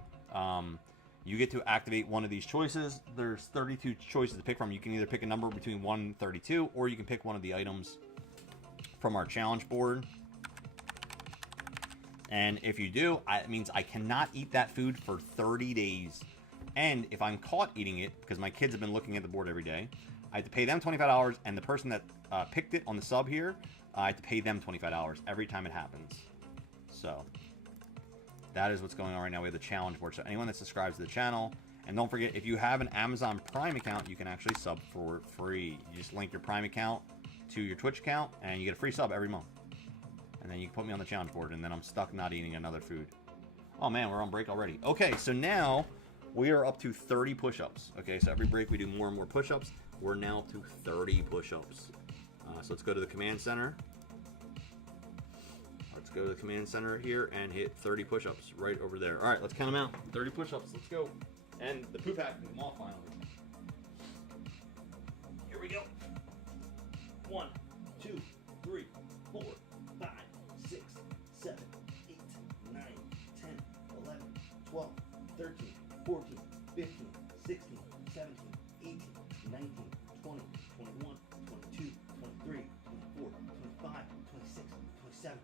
you get to activate one of these choices. There's 32 choices to pick from. You can either pick a number between 1 and 32, or you can pick one of the items from our challenge board. And if you do, it means I cannot eat that food for 30 days. And if I'm caught eating it, because my kids have been looking at the board every day, I have to pay them $25, and the person that picked it on the sub here, I have to pay them $25 every time it happens. So that is what's going on right now. We have the challenge board. So anyone that subscribes to the channel, and don't forget, if you have an Amazon Prime account, you can actually sub for free. You just link your Prime account to your Twitch account, and you get a free sub every month. And then you can put me on the challenge board, and then I'm stuck not eating another food. Oh man, we're on break already. Okay, so now we are up to 30 push-ups. Okay, so every break we do more and more push-ups. We're now up to 30 push-ups. So let's go to the command center. Let's go to the command center here and hit 30 push-ups right over there. All right, let's count them out. 30 push-ups. Let's go. And the poop hat can come off finally. Here we go. 1, 2, 3, 4, 5, 6, 13, 14, 15, 16, 17, 18, 19, 20, 21, 22, 23, 24, 25, 26, 27,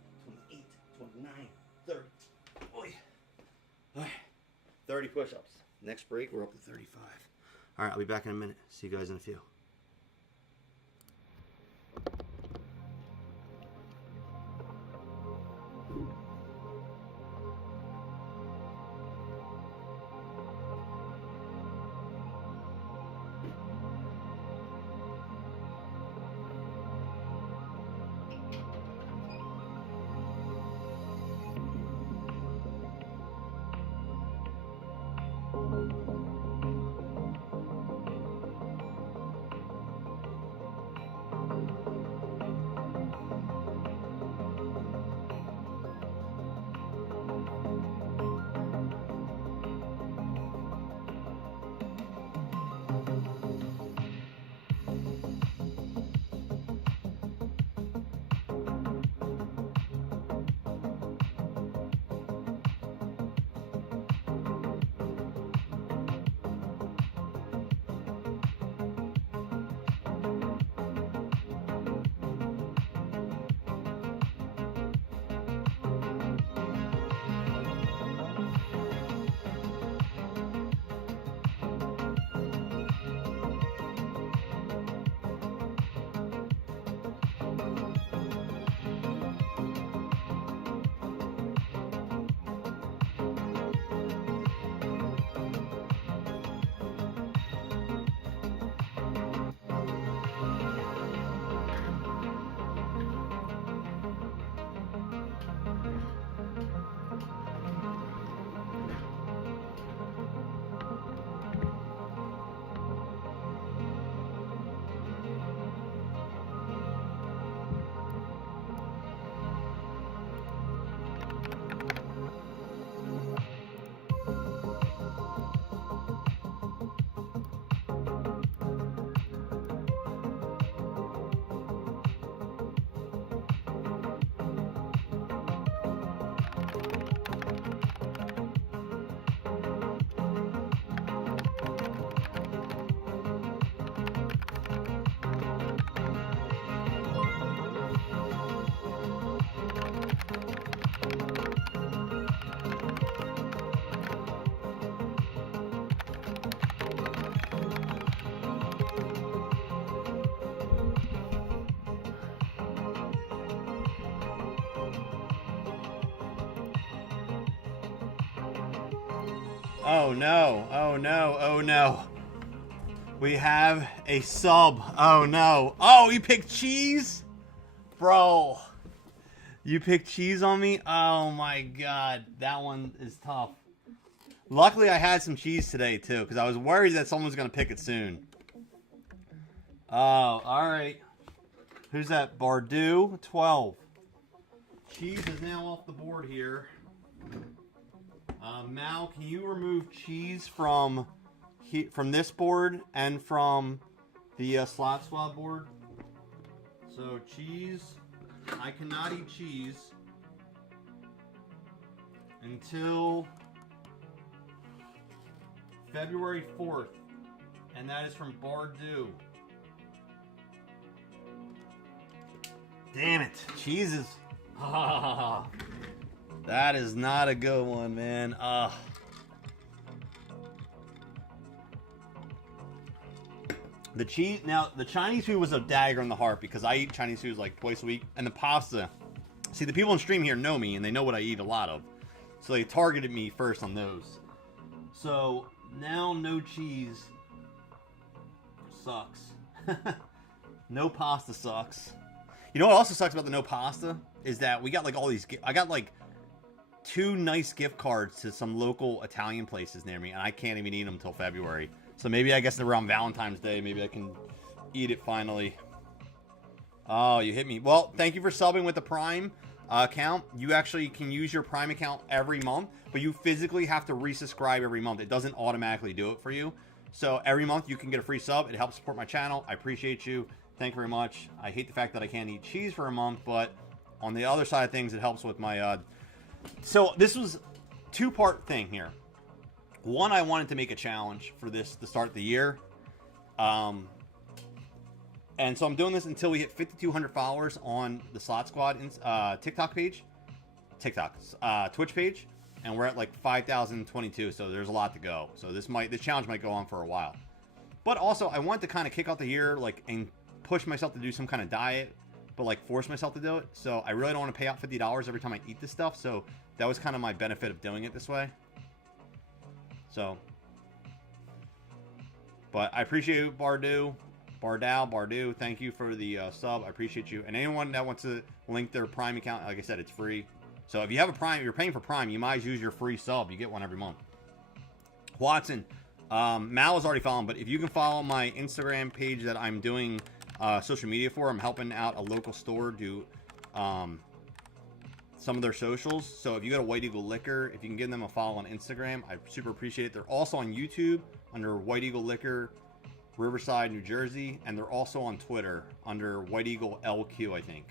28, 29, 30. Oy. All right. 30 push-ups. Next break, we're up to 35. All right, I'll be back in a minute. See you guys in a few. Oh no, oh no, oh no. We have a sub. Oh no. Oh, you picked cheese? Bro. You picked cheese on me? Oh my god. That one is tough. Luckily I had some cheese today too, because I was worried that someone was going to pick it soon. Oh, alright. Who's that? Bardu, 12. Cheese is now off the board here. Mal, can you remove cheese from this board and from the slot swap board? So cheese, I cannot eat cheese until February 4th, and that is from Bardu. Damn it, cheese is... That is not a good one, man. The cheese, now the Chinese food was a dagger in the heart because I eat Chinese food like twice a week, and the pasta. See, the people on stream here know me and they know what I eat a lot of, so they targeted me first on those. So now no cheese sucks. No pasta sucks. You know what also sucks about the no pasta is that we got like all these. I got like 2 nice gift cards to some local Italian places near me, and I can't even eat them until February. So maybe I guess around Valentine's Day, maybe I can eat it finally. Oh, you hit me. Well, thank you for subbing with the Prime account. You actually can use your Prime account every month, but you physically have to resubscribe every month. It doesn't automatically do it for you. So every month you can get a free sub. It helps support my channel. I appreciate you. Thank you very much. I hate the fact that I can't eat cheese for a month, but on the other side of things, it helps with my... So this was 2-part thing here. One, I wanted to make a challenge for this to start the year. And so I'm doing this until we hit 5,200 followers on the Slot Squad TikTok page. Twitch page. And we're at like 5,022, so there's a lot to go. So this challenge might go on for a while. But also, I want to kind of kick out the year, like, and push myself to do some kind of diet, but like force myself to do it. So I really don't want to pay out $50 every time I eat this stuff. So that was kind of my benefit of doing it this way. So, but I appreciate you, Bardow. Thank you for the sub. I appreciate you. And anyone that wants to link their Prime account, like I said, it's free. So if you have a Prime, you're paying for Prime, you might use your free sub. You get one every month. Watson, Mal is already following, but if you can follow my Instagram page that I'm doing social media for, I'm helping out a local store do some of their socials. So if you go to White Eagle Liquor, if you can give them a follow on Instagram, I super appreciate it. They're also on YouTube under White Eagle Liquor, Riverside, New Jersey, and they're also on Twitter under White Eagle LQ, I think.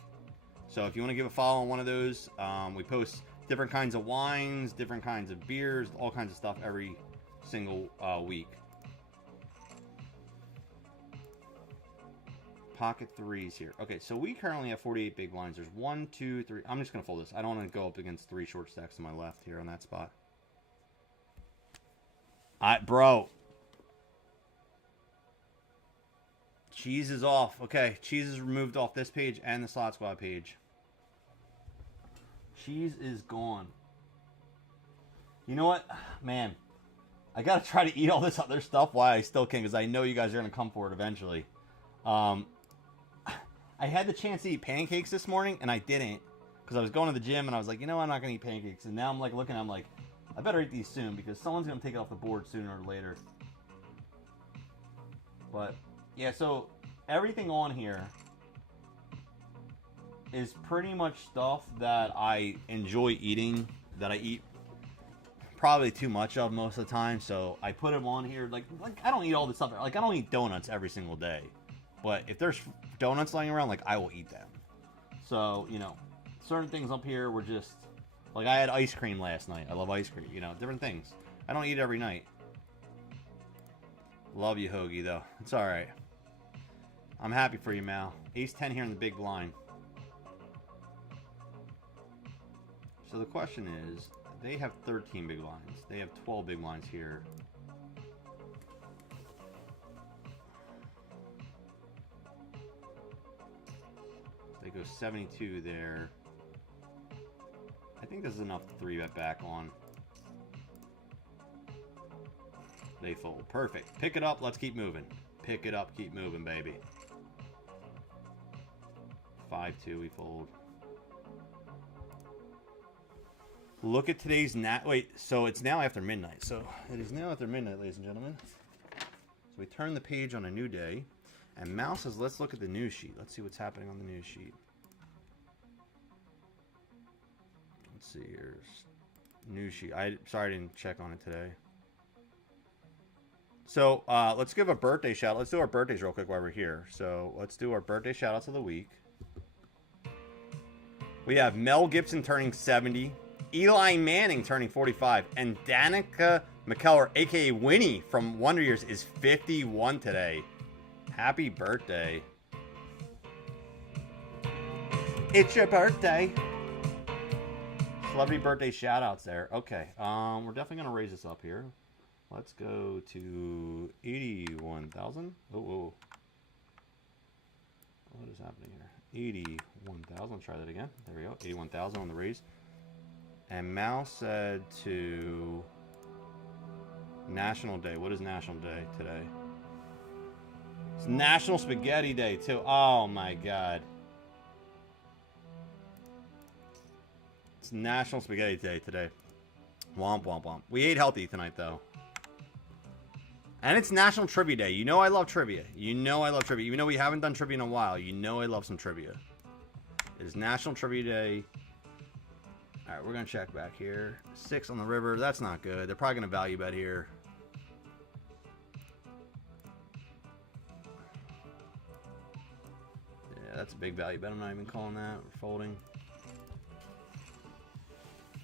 So if you want to give a follow on one of those, we post different kinds of wines, different kinds of beers, all kinds of stuff every single week. Pocket threes here. Okay, so we currently have 48 big blinds. There's 1, 2, 3. I'm just going to fold this. I don't want to go up against 3 short stacks to my left here on that spot. Bro. Cheese is off. Okay, cheese is removed off this page and the Slot Squad page. Cheese is gone. You know what? Man, I got to try to eat all this other stuff while I still can, because I know you guys are going to come for it eventually. I had the chance to eat pancakes this morning, and I didn't, because I was going to the gym, and I was like, you know, I'm not going to eat pancakes. And now I'm like looking, I'm like, I better eat these soon, because someone's going to take it off the board sooner or later. But yeah, so everything on here is pretty much stuff that I enjoy eating, that I eat probably too much of most of the time. So I put them on here. Like I don't eat all this stuff. Like I don't eat donuts every single day. But if there's donuts laying around, like I will eat them. So, you know, certain things up here were just, like I had ice cream last night. I love ice cream, you know, different things. I don't eat it every night. Love you, Hoagie, though. It's all right. I'm happy for you, Mal. Ace 10 here in the big blind. So the question is, they have 13 big blinds. They have 12 big blinds here. They go 72 there. I think this is enough to 3-bet back on. They fold. Perfect. Pick it up. Let's keep moving. Pick it up. Keep moving, baby. 5-2. We fold. Look at today's wait, so it's now after midnight. So it is now after midnight, ladies and gentlemen. So we turn the page on a new day. And Mal says, let's look at the news sheet. Let's see what's happening on the news sheet. Let's see, here's news sheet. Sorry I didn't check on it today. So let's give a birthday shout. Let's do our birthdays real quick while we're here. So let's do our birthday shout outs of the week. We have Mel Gibson turning 70, Eli Manning turning 45, and Danica McKellar, aka Winnie from Wonder Years, is 51 today. Happy birthday. It's your birthday. Celebrity birthday shout outs there. Okay. We're definitely gonna raise this up here. Let's go to 81,000. Oh. What is happening here? 81,000. Let's try that again. There we go. 81,000 on the raise. And Mal said to National Day. What is National Day today? It's National Spaghetti Day, too. Oh, my God. It's National Spaghetti Day today. Womp, womp, womp. We ate healthy tonight, though. And it's National Trivia Day. You know I love trivia. You know I love trivia. Even though we haven't done trivia in a while, you know I love some trivia. It is National Trivia Day. All right, we're going to check back here. 6 on the river. That's not good. They're probably going to value bet here. That's a big value bet. I'm not even calling that. We're folding.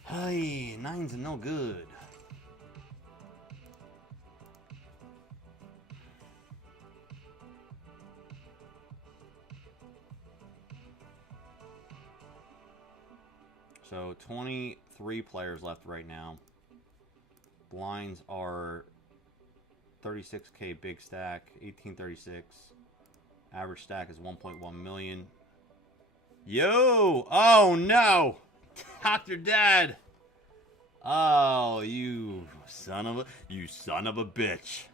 Hey, 9's no good. So 23 players left right now. Blinds are 36K big stack, 1836. Average stack is 1.1 million. Yo! Oh no! Dr. Dad! Oh, you son of a bitch.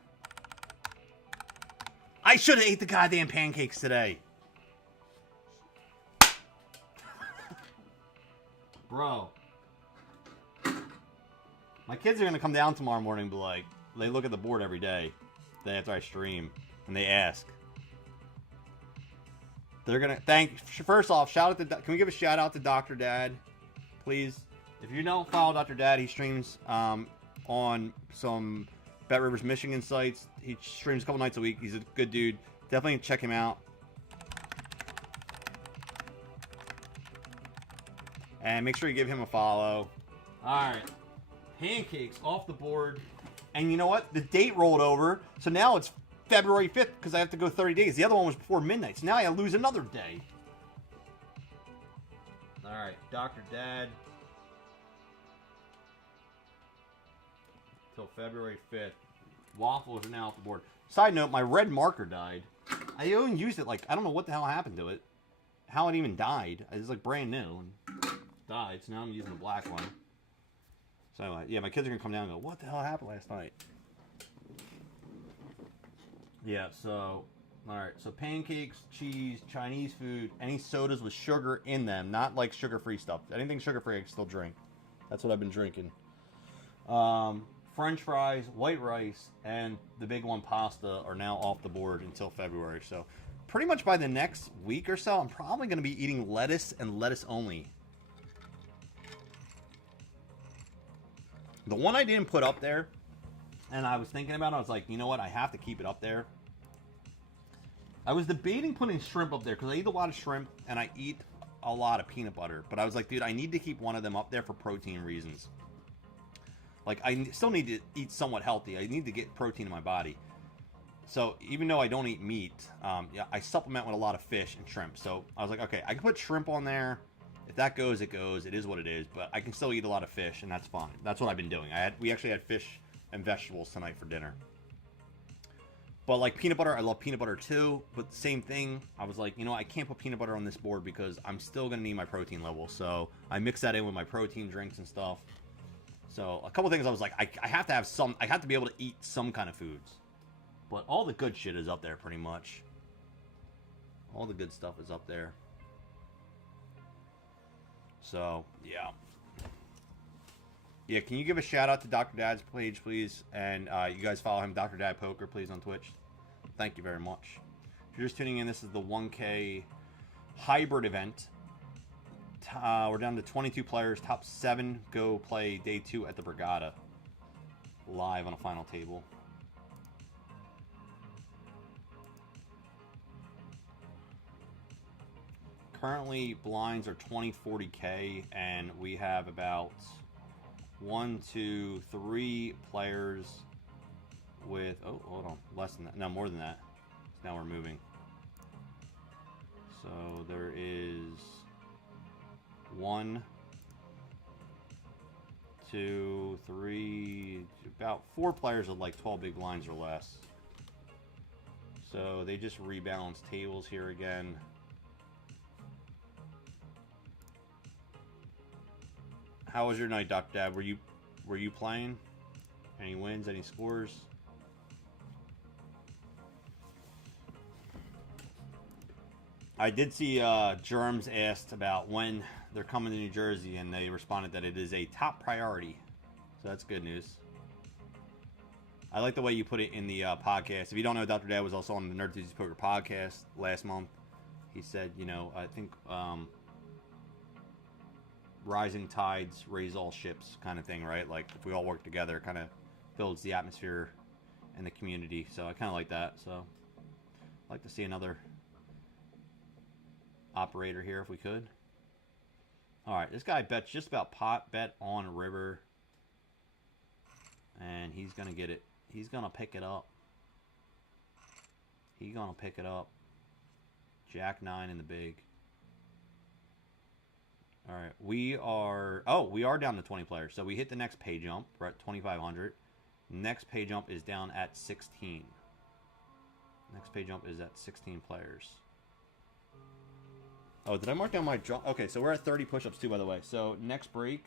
I should have ate the goddamn pancakes today. Bro. My kids are going to come down tomorrow morning and be like, they look at the board every day after I stream, and they ask. They're going to first off, can we give a shout out to Dr. Dad, please? If you don't follow Dr. Dad, he streams on some Bet Rivers Michigan sites. He streams a couple nights a week. He's a good dude. Definitely check him out. And make sure you give him a follow. Alright. Pancakes off the board. And you know what? The date rolled over. So now it's February 5th because I have to go 30 days. The other one was before midnight. So now I lose another day. Alright. Dr. Dad. Till February 5th. Waffles are now off the board. Side note, my red marker died. I only used it like, I don't know what the hell happened to it. How it even died. It's like brand new. And died, so now I'm using the black one. So anyway, yeah, my kids are going to come down and go, what the hell happened last night? Yeah, so, alright. So pancakes, cheese, Chinese food, any sodas with sugar in them. Not like sugar-free stuff. Anything sugar-free I can still drink. That's what I've been drinking. French fries, white rice, and the big one, pasta, are now off the board until February. So pretty much by the next week or so, I'm probably going to be eating lettuce and lettuce only. The one I didn't put up there, and I was thinking about it, I was like, you know what, I have to keep it up there. I was debating putting shrimp up there, because I eat a lot of shrimp, and I eat a lot of peanut butter. But I was like, dude, I need to keep one of them up there for protein reasons. Like, I still need to eat somewhat healthy. I need to get protein in my body. So, even though I don't eat meat, yeah, I supplement with a lot of fish and shrimp. So, I was like, okay, I can put shrimp on there. If that goes, it goes. It is what it is. But I can still eat a lot of fish, and that's fine. That's what I've been doing. We actually had fish and vegetables tonight for dinner. But like peanut butter, I love peanut butter too. But same thing, I was like, you know, I can't put peanut butter on this board because I'm still going to need my protein level. So I mix that in with my protein drinks and stuff. So a couple things I was like, I have to have some, I have to be able to eat some kind of foods. But all the good shit is up there pretty much. All the good stuff is up there. So, yeah. Yeah, can you give a shout out to Dr. Dad's page, please? And you guys follow him, Dr. Dad Poker, please, on Twitch. Thank you very much. If you're just tuning in, this is the 1K hybrid event. We're down to 22 players. Top 7 go play day 2 at the Brigada. Live on a final table. Currently, blinds are 20-40K, and we have about 1, 2, 3 players with, oh, hold on, less than that, no, more than that. Now we're moving. So there is 1, 2, 3, about 4 players with like 12 big blinds or less. So they just rebalance tables here again. How was your night, Dr. Dad? Were you playing? Any wins? Any scores? I did see Germs asked about when they're coming to New Jersey, and they responded that it is a top priority. So that's good news. I like the way you put it in the podcast. If you don't know, Dr. Dad was also on the Nerd Tuesdays Poker podcast last month. He said, you know, I think rising tides raise all ships kind of thing, right? Like, if we all work together, it kind of builds the atmosphere in the community. So I kind of like that. So I'd like to see another operator here if we could. All right, this guy bets just about pot bet on river, and he's gonna get it. He's gonna pick it up. He's gonna pick it up. Jack 9 in the big. All right, we are down to 20 players. So we hit the next pay jump. We're at 2,500. Next pay jump is down at 16. Next pay jump is at 16 players. Oh, did I mark down my jump? Okay, so we're at 30 push-ups too, by the way. So next break,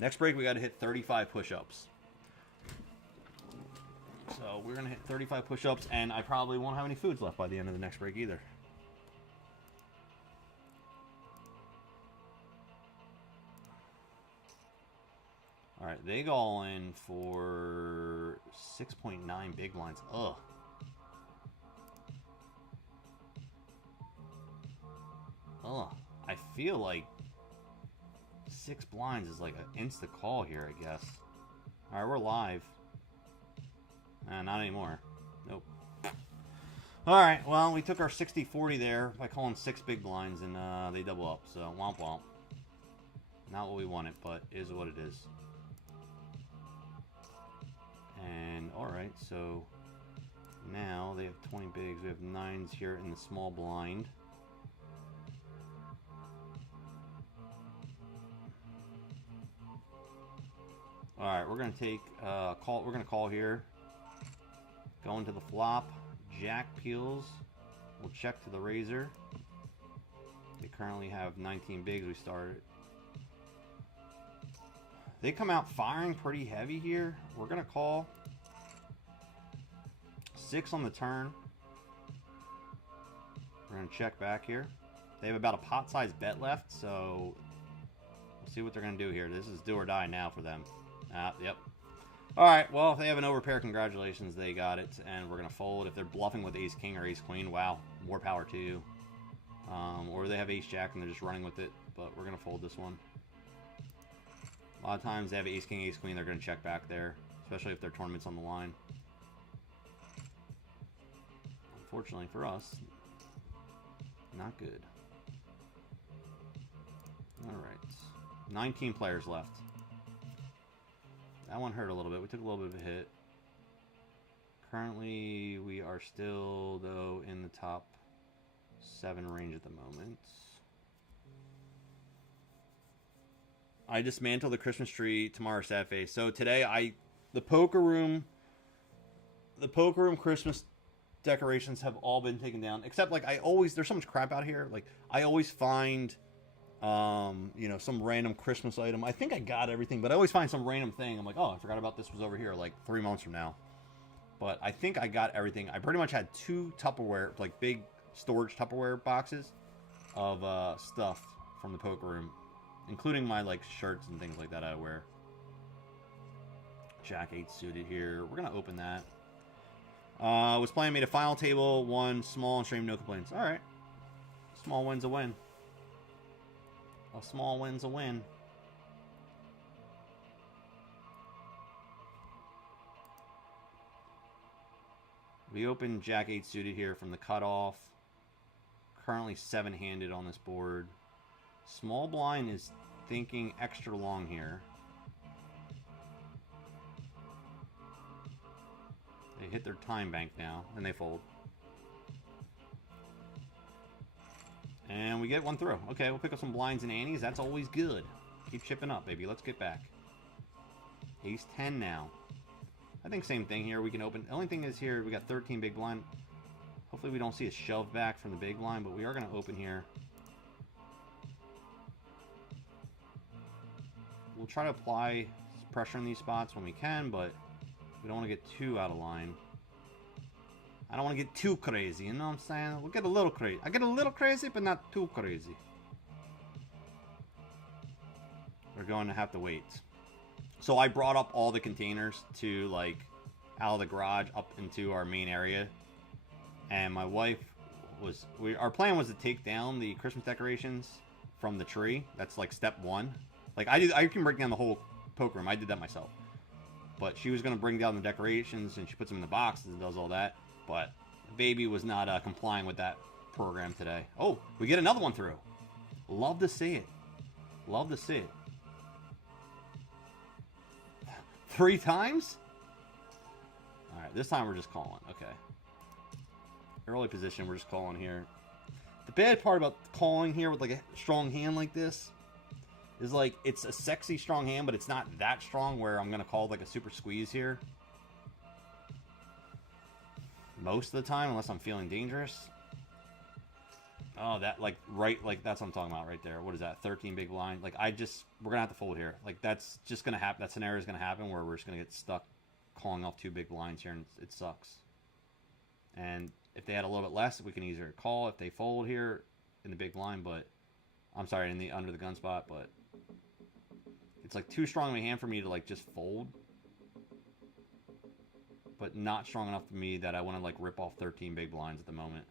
we got to hit 35 push-ups. So we're going to hit 35 push-ups, and I probably won't have any foods left by the end of the next break either. All right, they go all in for 6.9 big blinds. Ugh. Ugh. I feel like 6 blinds is like an insta call here, I guess. All right, we're live. Not anymore. Nope. All right, well, we took our 60-40 there by calling 6 big blinds, and they double up. So, womp womp. Not what we wanted, but is what it is. And, alright, so now they have 20 bigs. We have 9s here in the small blind. Alright, we're going to take call. We're going to call here. Going to the flop. Jack peels. We'll check to the razor. They currently have 19 bigs. We started. They come out firing pretty heavy here. We're going to call 6 on the turn. We're going to check back here. They have about a pot-sized bet left, so we'll see what they're going to do here. This is do or die now for them. Yep. All right, well, if they have an overpair, congratulations, they got it, and we're going to fold. If they're bluffing with ace-king or ace-queen, wow, more power to you. Or they have ace-jack and they're just running with it, but we're going to fold this one. A lot of times they have ace-king, ace-queen, they're going to check back there, especially if their tournament's on the line. Unfortunately for us, not good. Alright, 19 players left. That one hurt a little bit. We took a little bit of a hit. Currently, we are still, though, in the top 7 range at the moment. I dismantled the Christmas tree tomorrow, sad face. So today, the poker room Christmas decorations have all been taken down. Except, like, there's so much crap out here. Like, I always find, some random Christmas item. I think I got everything, but I always find some random thing. I'm like, oh, I forgot about this was over here, like, 3 months from now. But I think I got everything. I pretty much had 2 Tupperware, like, big storage Tupperware boxes of stuff from the poker room. Including my, like, shirts and things like that I wear. Jack 8 suited here. We're going to open that. Was playing, made a final table, 1 small and stream, no complaints. Alright. Small win's a win. A small win's a win. We opened Jack 8 suited here from the cutoff. Currently 7-handed on this board. Small blind is thinking extra long here. They hit their time bank now, and they fold. And we get one through. Okay, we'll pick up some blinds and antes. That's always good. Keep chipping up, baby. Let's get back. Ace 10 now. I think same thing here. We can open. The only thing is here, we got 13 big blind. Hopefully we don't see a shove back from the big blind, but we are going to open here. We'll try to apply pressure in these spots when we can, but we don't want to get too out of line. I don't want to get too crazy, you know what I'm saying? We'll get a little crazy. I get a little crazy, but not too crazy. We're going to have to wait. So I brought up all the containers to, like, out of the garage up into our main area. And my wife was... our plan was to take down the Christmas decorations from the tree. That's, like, step 1. Like, I can break down the whole poker room. I did that myself. But she was going to bring down the decorations, and she puts them in the boxes and does all that. But the baby was not complying with that program today. Oh, we get another one through. Love to see it. Love to see it. 3 times? Alright, this time we're just calling. Okay. Early position, we're just calling here. The bad part about calling here with like a strong hand like this is like it's a sexy strong hand, but it's not that strong where I'm gonna call like a super squeeze here. Most of the time, unless I'm feeling dangerous. Oh, that like that's what I'm talking about right there. What is that? 13 big blind. Like we're gonna have to fold here. Like that's just gonna happen. That scenario is gonna happen where we're just gonna get stuck calling off 2 big blinds here, and it sucks. And if they had a little bit less, we can easier call if they fold here in the big blind, but I'm sorry, in the under the gun spot, but it's like too strong of a hand for me to like just fold, but not strong enough for me that I want to like rip off 13 big blinds at the moment.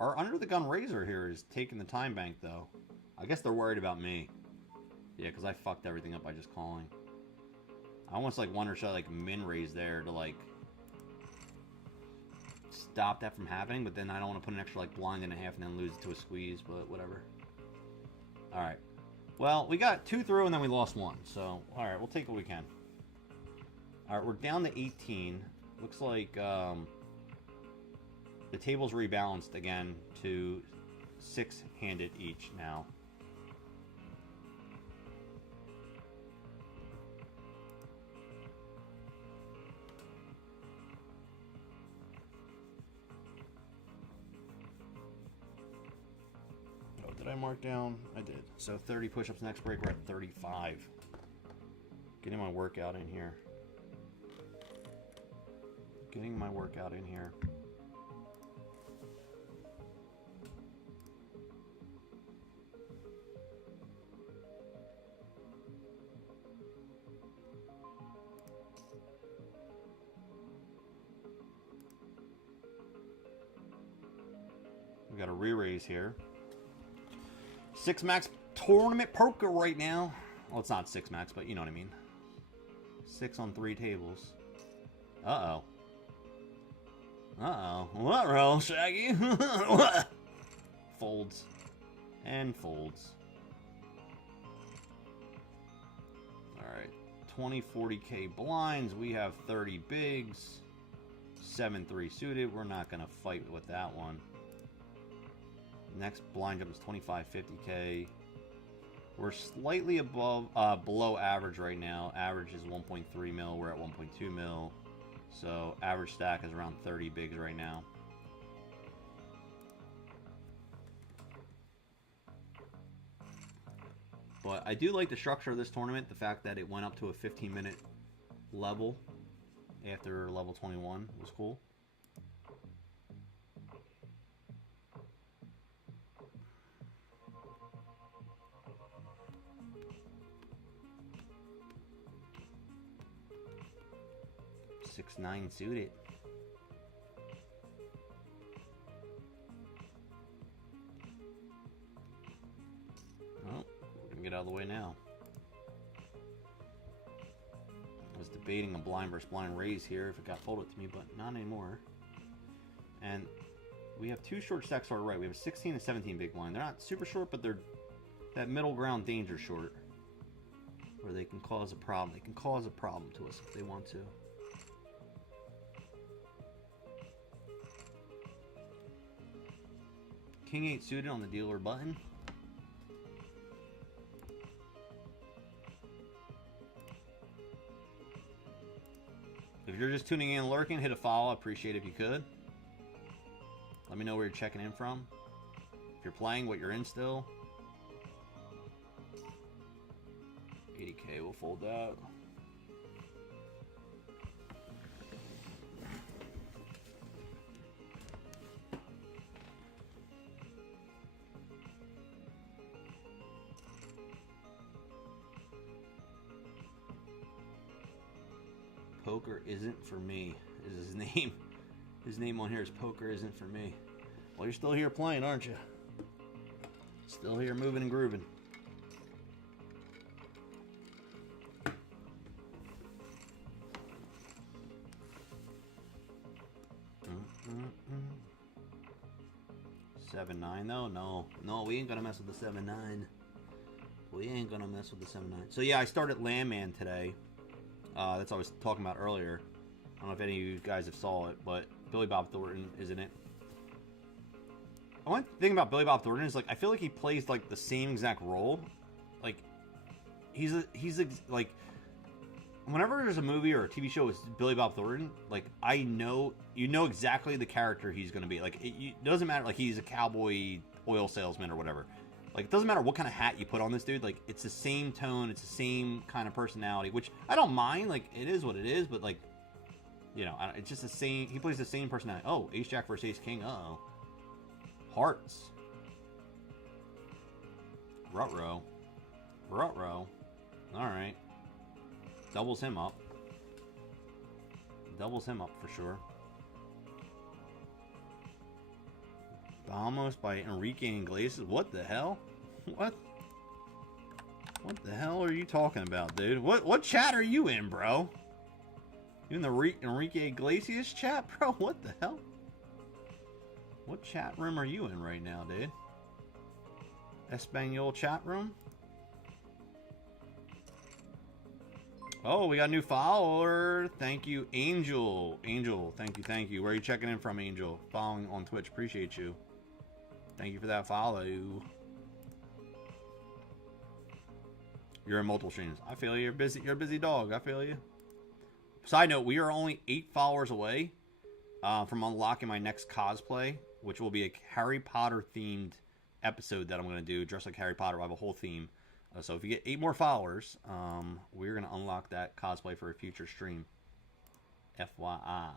Our under the gun razor here is taking the time bank though. I guess they're worried about me. Yeah, because I fucked everything up by just calling. I almost like wonder should I like min raise there to like stop that from happening, but then I don't want to put an extra like blind and a half and then lose it to a squeeze, but whatever. Alright. Well, we got 2 through and then we lost 1. So, alright, we'll take what we can. Alright, we're down to 18. Looks like the table's rebalanced again to 6-handed each now. Did I mark down? I did. So 30 push-ups next break. We're at 35. Getting my workout in here. Getting my workout in here. We got a re-raise here. 6 max tournament poker right now. Well, it's not 6 max, but you know what I mean. 6 on 3 tables. Uh-oh. Uh-oh. What roll, Shaggy? Folds. And folds. Alright. 20, 40k blinds. We have 30 bigs. 7-3 suited. We're not going to fight with that one. Next blind jump is 25, 50k. We're slightly above, below average right now. Average is 1.3 mil. We're at 1.2 mil. So average stack is around 30 bigs right now. But I do like the structure of this tournament. The fact that it went up to a 15-minute level after level 21 was cool. Six, 9 suited. Well, we're gonna get out of the way now. I was debating a blind versus blind raise here if it got folded to me, but not anymore. And we have 2 short stacks to our right. We have a 16 and 17 big blind. They're not super short, but they're that middle ground danger short, where they can cause a problem. They can cause a problem to us if they want to. King 8 suited on the dealer button. If you're just tuning in and lurking, hit a follow. Appreciate it if you could. Let me know where you're checking in from. If you're playing, what you're in still. 80k, we'll fold that. Poker isn't for me is his name. His name on here is Poker isn't for me. Well, you're still here playing, aren't you? Still here moving and grooving. Seven nine though? No, we ain't gonna mess with the 7-9. We ain't gonna mess with the 7-9. So yeah, I started Landman today. That's what I was talking about earlier. I don't know if any of you guys have saw it, but Billy Bob Thornton is in it. One thing about Billy Bob Thornton is, like, I feel like he plays, like, the same exact role. Like, he's like, whenever there's a movie or a TV show with Billy Bob Thornton, like, you know exactly the character he's going to be. Like, it doesn't matter, like, he's a cowboy oil salesman or whatever. Like, it doesn't matter what kind of hat you put on this dude. Like, it's the same tone, it's the same kind of personality, which I don't mind. Like, it is what it is, but, like, you know, it's just the same. He plays the same personality. Oh, Ace Jack versus Ace King. Uh-oh. Hearts. Ruh-roh. Ruh-roh. Alright. Doubles him up. Doubles him up for sure. Almost by Enrique Iglesias. What the hell? What? What the hell are you talking about, dude? What chat are you in, bro? You in the Enrique Iglesias chat, bro? What the hell? What chat room are you in right now, dude? Espanol chat room? Oh, we got a new follower. Thank you, Angel. Angel, thank you. Where are you checking in from, Angel? Following on Twitch. Appreciate you. Thank you for that follow. You're in multiple streams. I feel you. You're busy. You're a busy dog. I feel you. Side note, we are only 8 followers away from unlocking my next cosplay, which will be a Harry Potter themed episode that I'm going to do, dressed like Harry Potter. I have a whole theme. So if you get 8 more followers, we're going to unlock that cosplay for a future stream. FYI.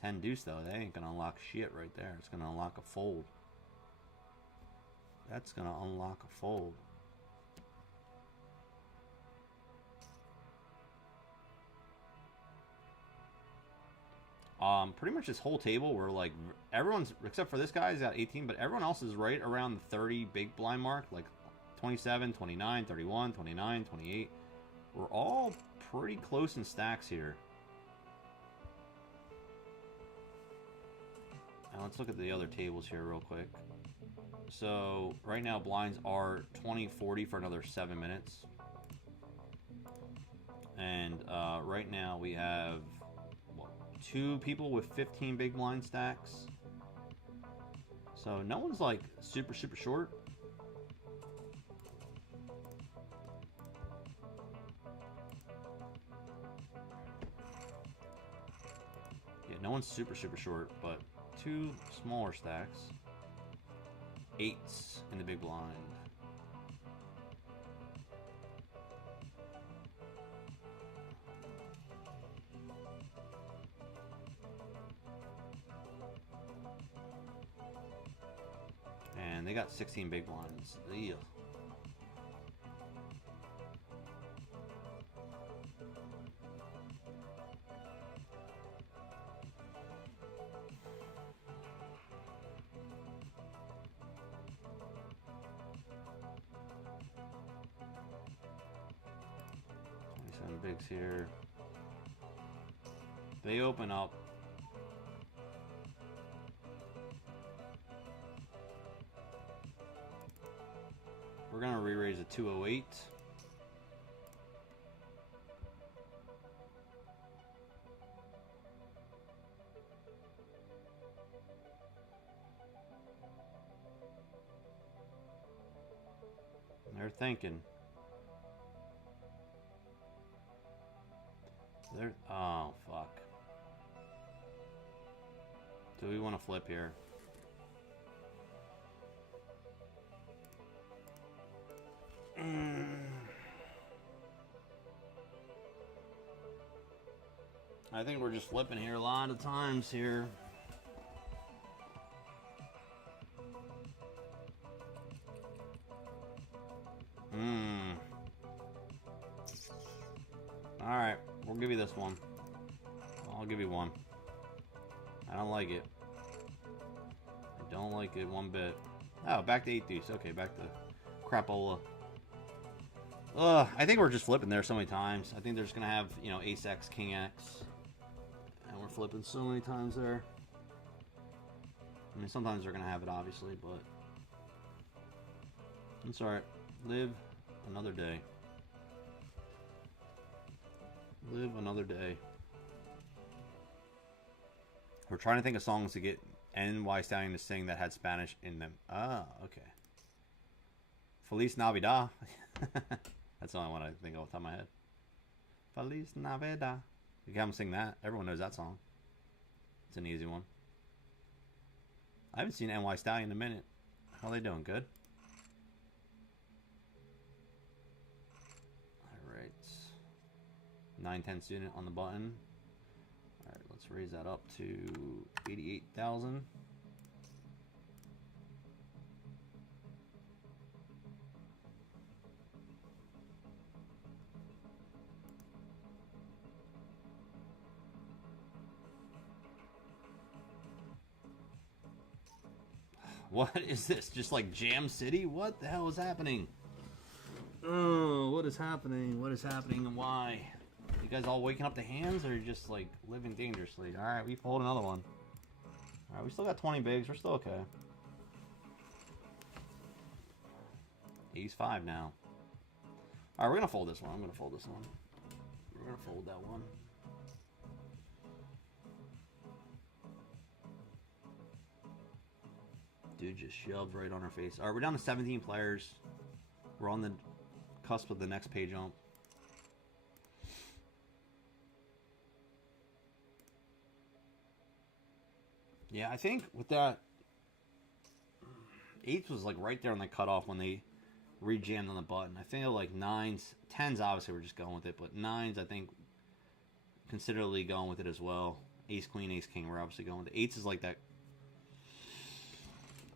10 deuce, though. They ain't going to unlock shit right there. It's going to unlock a fold. That's going to unlock a fold. Pretty much this whole table, we're like, everyone's, except for this guy's at 18, but everyone else is right around the 30 big blind mark, like 27, 29, 31, 29, 28. We're all pretty close in stacks here. Now let's look at the other tables here real quick. So right now blinds are 20-40 for another 7 minutes. And right now we have 2 people with 15 big blind stacks. So no one's like super short. Yeah, no one's super short, but 2 smaller stacks. 8s in the big blind. And they got 16 big blinds. Ugh. Bigs here. They open up. We're gonna re-raise a 208. They're thinking. Oh, fuck. Do we want to flip here? I think we're just flipping here a lot of times here. Alright, we'll give you this one. I'll give you one. I don't like it. I don't like it one bit. Oh, back to 8 deuce. Okay, back to crapola. I think we're just flipping there so many times. I think they're just going to have, you know, ace X, king X. And we're flipping so many times there. I mean, sometimes they're going to have it, obviously, but it's alright. Live another day. Live another day. We're trying to think of songs to get NY Stallion to sing that had Spanish in them. Ah, okay. Feliz Navidad. That's the only one I think off the top of my head. Feliz Navidad. You can have them sing that. Everyone knows that song. It's an easy one. I haven't seen NY Stallion in a minute. How are they doing? Good? Alright. 910 student on the button. Alright, let's raise that up to 88,000. What is this? Just like Jam City? What the hell is happening? Oh, what is happening? What is happening and why? You guys all waking up the hands or just like living dangerously? Alright, we fold another one. Alright, we still got 20 bigs. We're still okay. Ace 5 now. Alright, we're gonna fold this one. I'm gonna fold this one. We're gonna fold that one. Dude just shoved right on our face. Alright, we're down to 17 players. We're on the cusp of the next pay jump. Yeah, I think with that, 8s was like right there on the cutoff when they re-jammed on the button. I feel like 9s, 10s obviously we're just going with it, but 9s I think considerably going with it as well. Ace Queen, Ace King, we're obviously going with it. 8s is like that.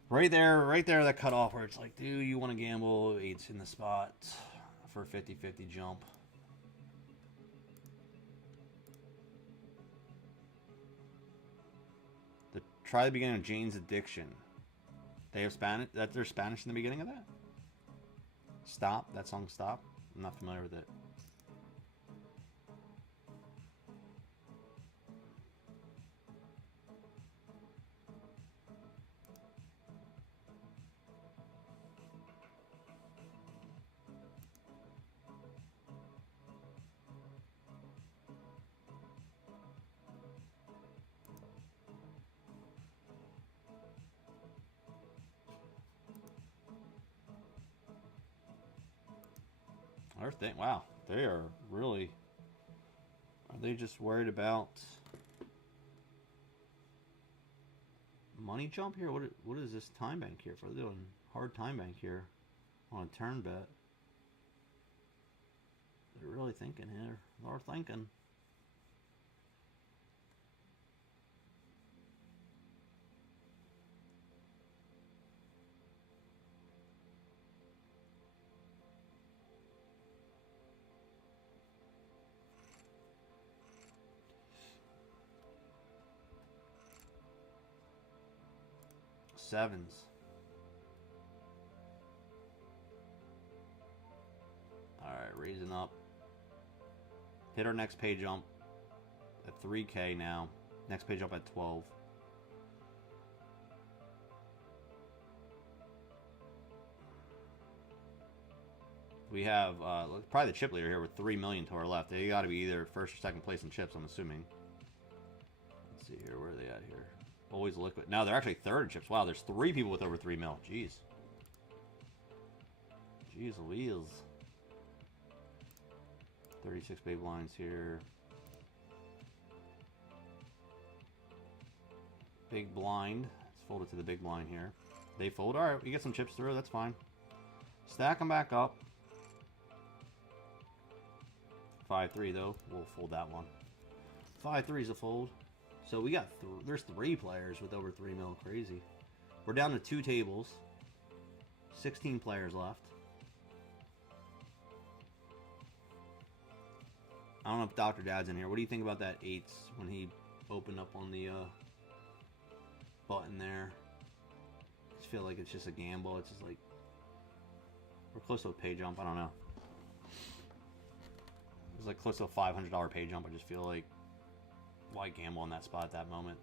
Right there, that cutoff where it's like, dude, you want to gamble, 8's in the spot for a 50-50 jump. Try the beginning of Jane's Addiction. They have Spanish, that's their Spanish in the beginning of that? Stop, that song Stop? I'm not familiar with it. Wow, they are really. Are they just worried about money jump here? What is this time bank here for? They're doing hard time bank here on a turn bet. They're really thinking here. They're thinking. Sevens. Alright, raising up. Hit our next pay jump at 3K now. Next pay jump at 12. We have probably the chip leader here with 3 million to our left. They got to be either first or second place in chips, I'm assuming. Let's see here. Where are they at here? Always liquid. No, they're actually third in chips. Wow, there's 3 people with over 3 mil. Jeez. Jeez Louise. 36 big blinds here. Big blind. Let's fold it to the big blind here. They fold. Alright, we get some chips through. That's fine. Stack them back up. 5-3 though. We'll fold that one. 5-3 is a fold. So we got, there's 3 players with over 3 mil. Crazy. We're down to 2 tables. 16 players left. I don't know if Dr. Dad's in here. What do you think about that 8s when he opened up on the button there? I just feel like it's just a gamble. It's just like, we're close to a pay jump. I don't know. It was like close to a $500 pay jump. I just feel like, why gamble on that spot at that moment?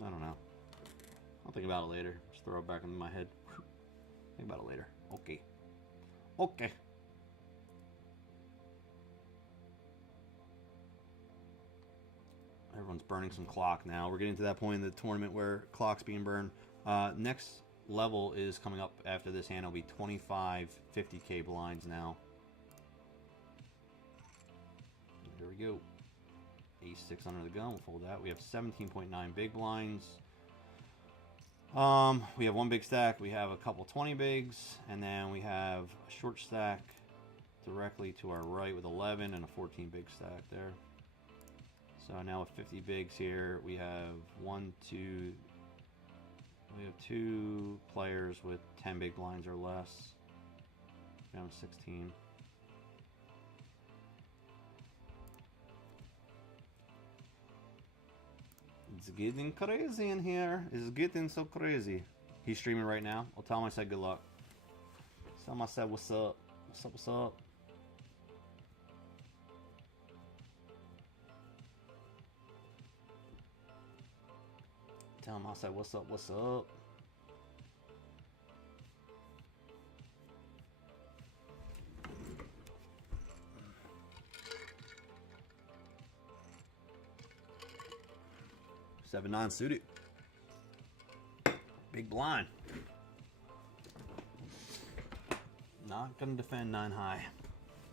I don't know. I'll think about it later. Just throw it back into my head. Think about it later. Okay. Okay. Everyone's burning some clock now. We're getting to that point in the tournament where clock's being burned. Next level is coming up after this hand. It'll be 25 50k blinds now. Here we go. Ace 6 under the gun. We'll fold that. We have 17.9 big blinds. We have one big stack. We have a couple 20 bigs, and then we have a short stack directly to our right with 11 and a 14 big stack there. So now with 50 bigs here, we have two players with 10 big blinds or less. We have 16. It's getting crazy in here. It's getting so crazy. He's streaming right now. I'll tell him I said good luck. Tell him I said what's up. What's up, what's up? Tell him I said what's up, what's up? Seven nine suited. Big blind. Not gonna defend 9 high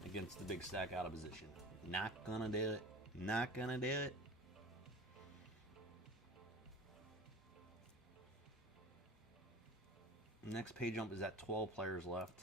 against the big stack out of position. Not gonna do it. Not gonna do it. Next pay jump is at 12 players left.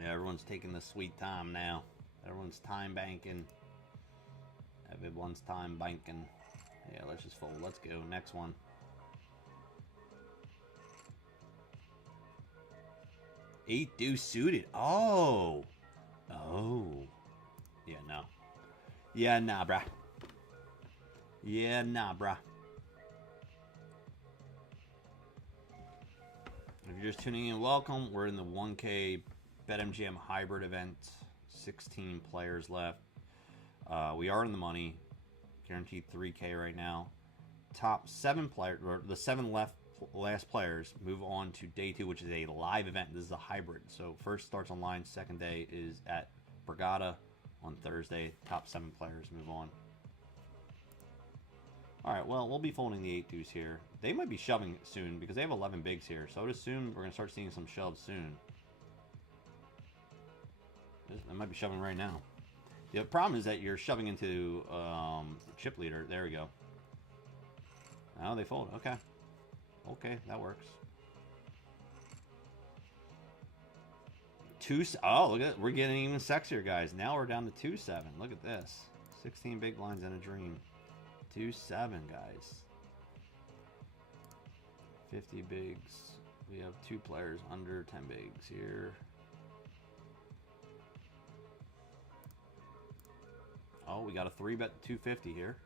Yeah, everyone's taking the sweet time now. Everyone's time banking. Everyone's time banking. Yeah, let's just fold. Let's go. Next one. Eight deuce suited. Oh. Oh. Yeah, no. Yeah, nah, bruh. Yeah, nah, bruh. If you're just tuning in, welcome. We're in the 1K Betmgm hybrid event. 16 players left. We are in the money. Guaranteed 3K right now. Top 7 players, or the 7 last players, move on to day 2, which is a live event. This is a hybrid. So first starts online. Second day is at Brigada on Thursday. Top 7 players move on. All right, well, we'll be folding the 8 deuce here. They might be shoving soon because they have 11 bigs here. So I would assume we're going to start seeing some shoves soon. They might be shoving right now. The problem is that you're shoving into chip leader. There we go. Oh, they fold. Okay. Okay, that works. Oh, look at it. We're getting even sexier, guys. Now we're down to 2-7. Look at this. 16 big blinds and a dream. 2-7, guys. 50 bigs. We have 2 players under 10 bigs here. Oh, we got a 3-bet 250 here.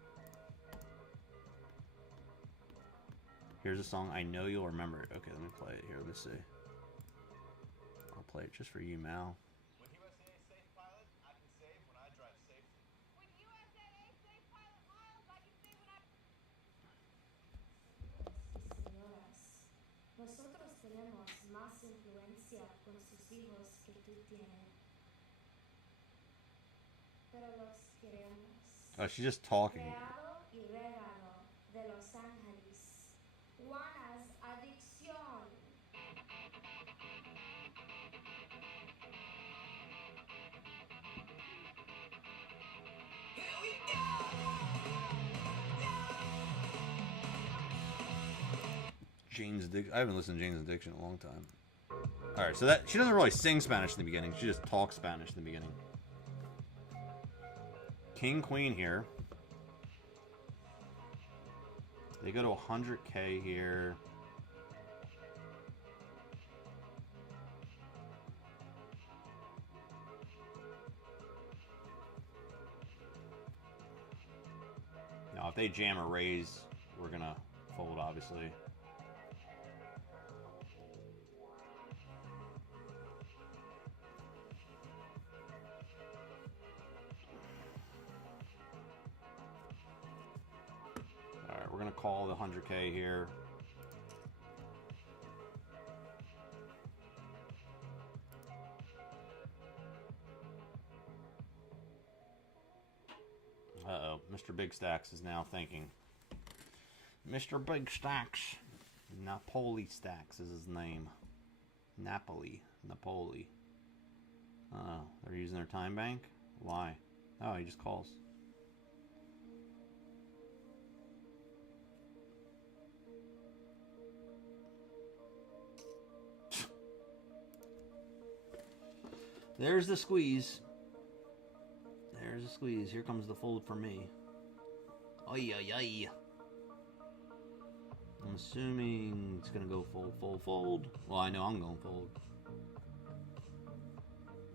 Here's a song I know you'll remember it. Okay, let me play it here. Let me see. I'll play it just for you, Mal. When USA safe pilot, I can save when I drive safely. When USA safe pilot miles, I can say when I... Señoras, nosotros tenemos más influencia con sus hijos que tú tienes. Pero los queremos. Oh, she's just talking. Creado y regalo de Los Ángeles. Juana's Adicción. Jane's Addiction. I haven't listened to Jane's Addiction in a long time. All right, so that she doesn't really sing Spanish in the beginning. She just talks Spanish in the beginning. king, queen here. They go to 100K here. Now, if they jam or raise, we're gonna fold, obviously. Alright, we're gonna call the 100K here. Uh-oh, Mr. Big Stacks is now thinking. Mr. Big Stacks. Napoli Stacks is his name. Napoli. Napoli. Oh, they're using their time bank? Why? Oh, he just calls. There's the squeeze. There's a squeeze. Here comes the fold for me. Ay, ay, ay. I'm assuming it's going to go fold, fold, fold. Well, I know I'm going fold.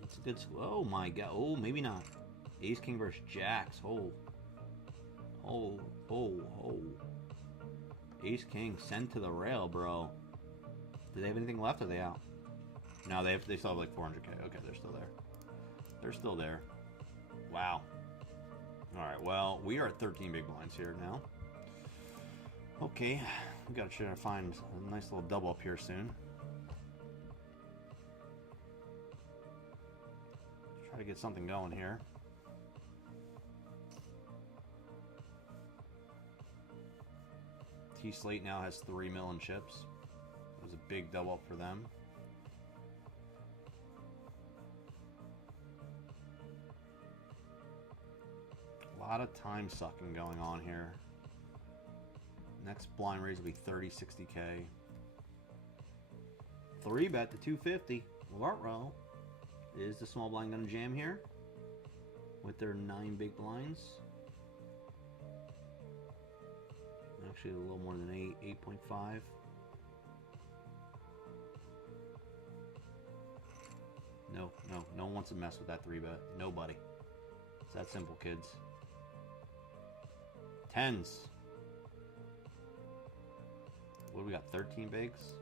It's a good squeeze. Oh, my God. Oh, maybe not. Ace, King versus Jacks. Oh. Oh, oh, oh. Ace, King. Send to the rail, bro. Do they have anything left? Or are they out? No, they still have like 400K. Okay, they're still there. They're still there. Wow. Alright, well, we are at 13 big blinds here now. Okay, we gotta try to find a nice little double up here soon. Try to get something going here. T Slate now has 3 million chips. It was a big double up for them. A lot of time sucking going on here. Next blind raise will be 30, 60K. 3-bet to 250. Well, is the small blind going to jam here? With their 9 big blinds? Actually, a little more than 8, 8.5. No, no one wants to mess with that 3-bet. Nobody. It's that simple, kids. Tens. What do we got? 13 bigs?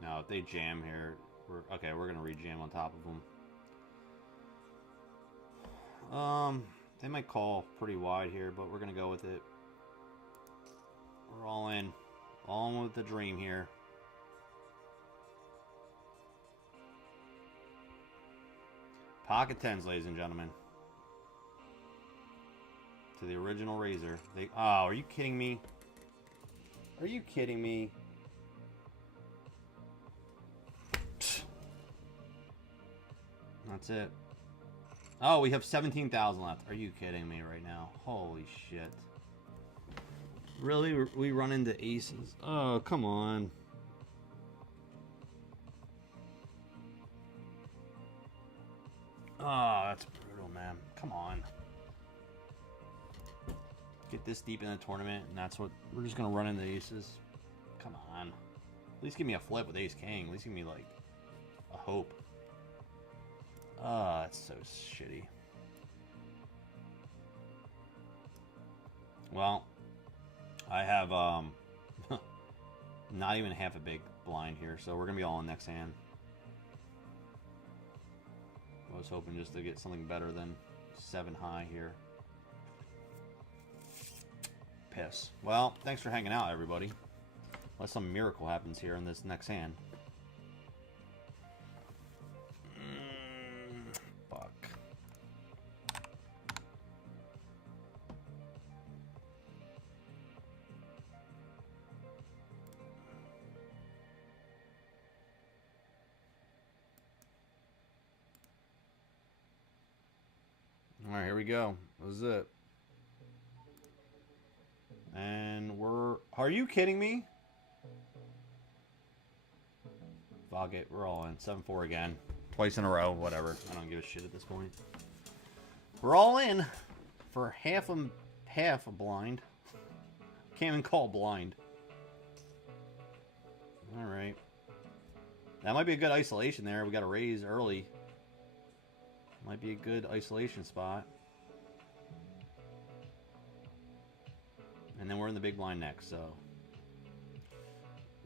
No, if they jam here, we're gonna re-jam on top of them. They might call pretty wide here, but we're gonna go with it. We're all in with the dream here. Pocket tens, ladies and gentlemen. To the original razor. Oh, are you kidding me? Are you kidding me? That's it. Oh, we have 17,000 left. Are you kidding me right now? Holy shit. Really? We run into aces? Oh, come on. Oh, that's brutal, man. Come on. Get this deep in the tournament, and that's what... We're just going to run into aces. Come on. At least give me a flip with ace king. At least give me, like, a hope. Ah, that's so shitty. Well, I have not even half a big blind here, so we're gonna be all in next hand. I was hoping just to get something better than 7 high here. Piss. Well, thanks for hanging out, everybody. Unless some miracle happens here in this next hand. Fuck. Alright, here we go. This is it. And we're... Are you kidding me? Fuck it. We're all in. 7-4 again. Twice in a row. Whatever. I don't give a shit at this point. We're all in for half a blind. Can't even call blind. Alright. That might be a good isolation there. We got a raise early. Might be a good isolation spot. And then we're in the big blind next, so...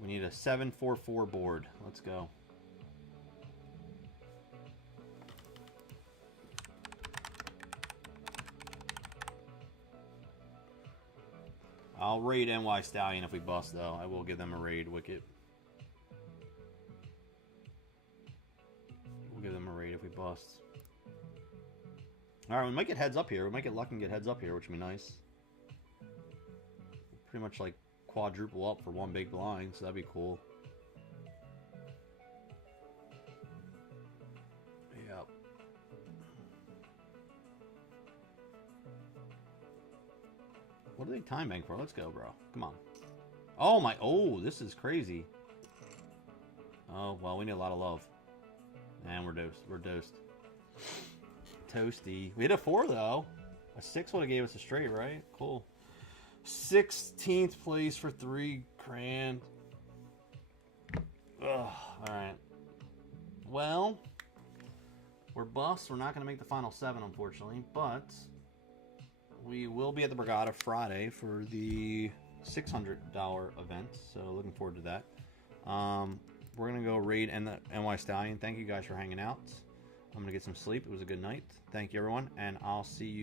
We need a 7-4-4 board. Let's go. I'll raid NY Stallion if we bust, though. I will give them a raid, Wicket. We'll give them a raid if we bust. Alright, we might get heads up here. We might get lucky and get heads up here, which would be nice. Pretty much like quadruple up for one big blind, so that'd be cool. Yep. What are they time bank for? Let's go, bro. Come on. Oh my! Oh, this is crazy. Oh well, we need a lot of love. And we're dosed. We're dosed. Toasty. We hit a 4 though. A 6 would have gave us a straight, right? Cool. 16th place for $3 grand. Ugh, alright. Well, we're bust. We're not going to make the final 7, unfortunately. But we will be at the Brigada Friday for the $600 event. So looking forward to that. We're going to go raid the NY Stallion. Thank you guys for hanging out. I'm going to get some sleep. It was a good night. Thank you, everyone. And I'll see you.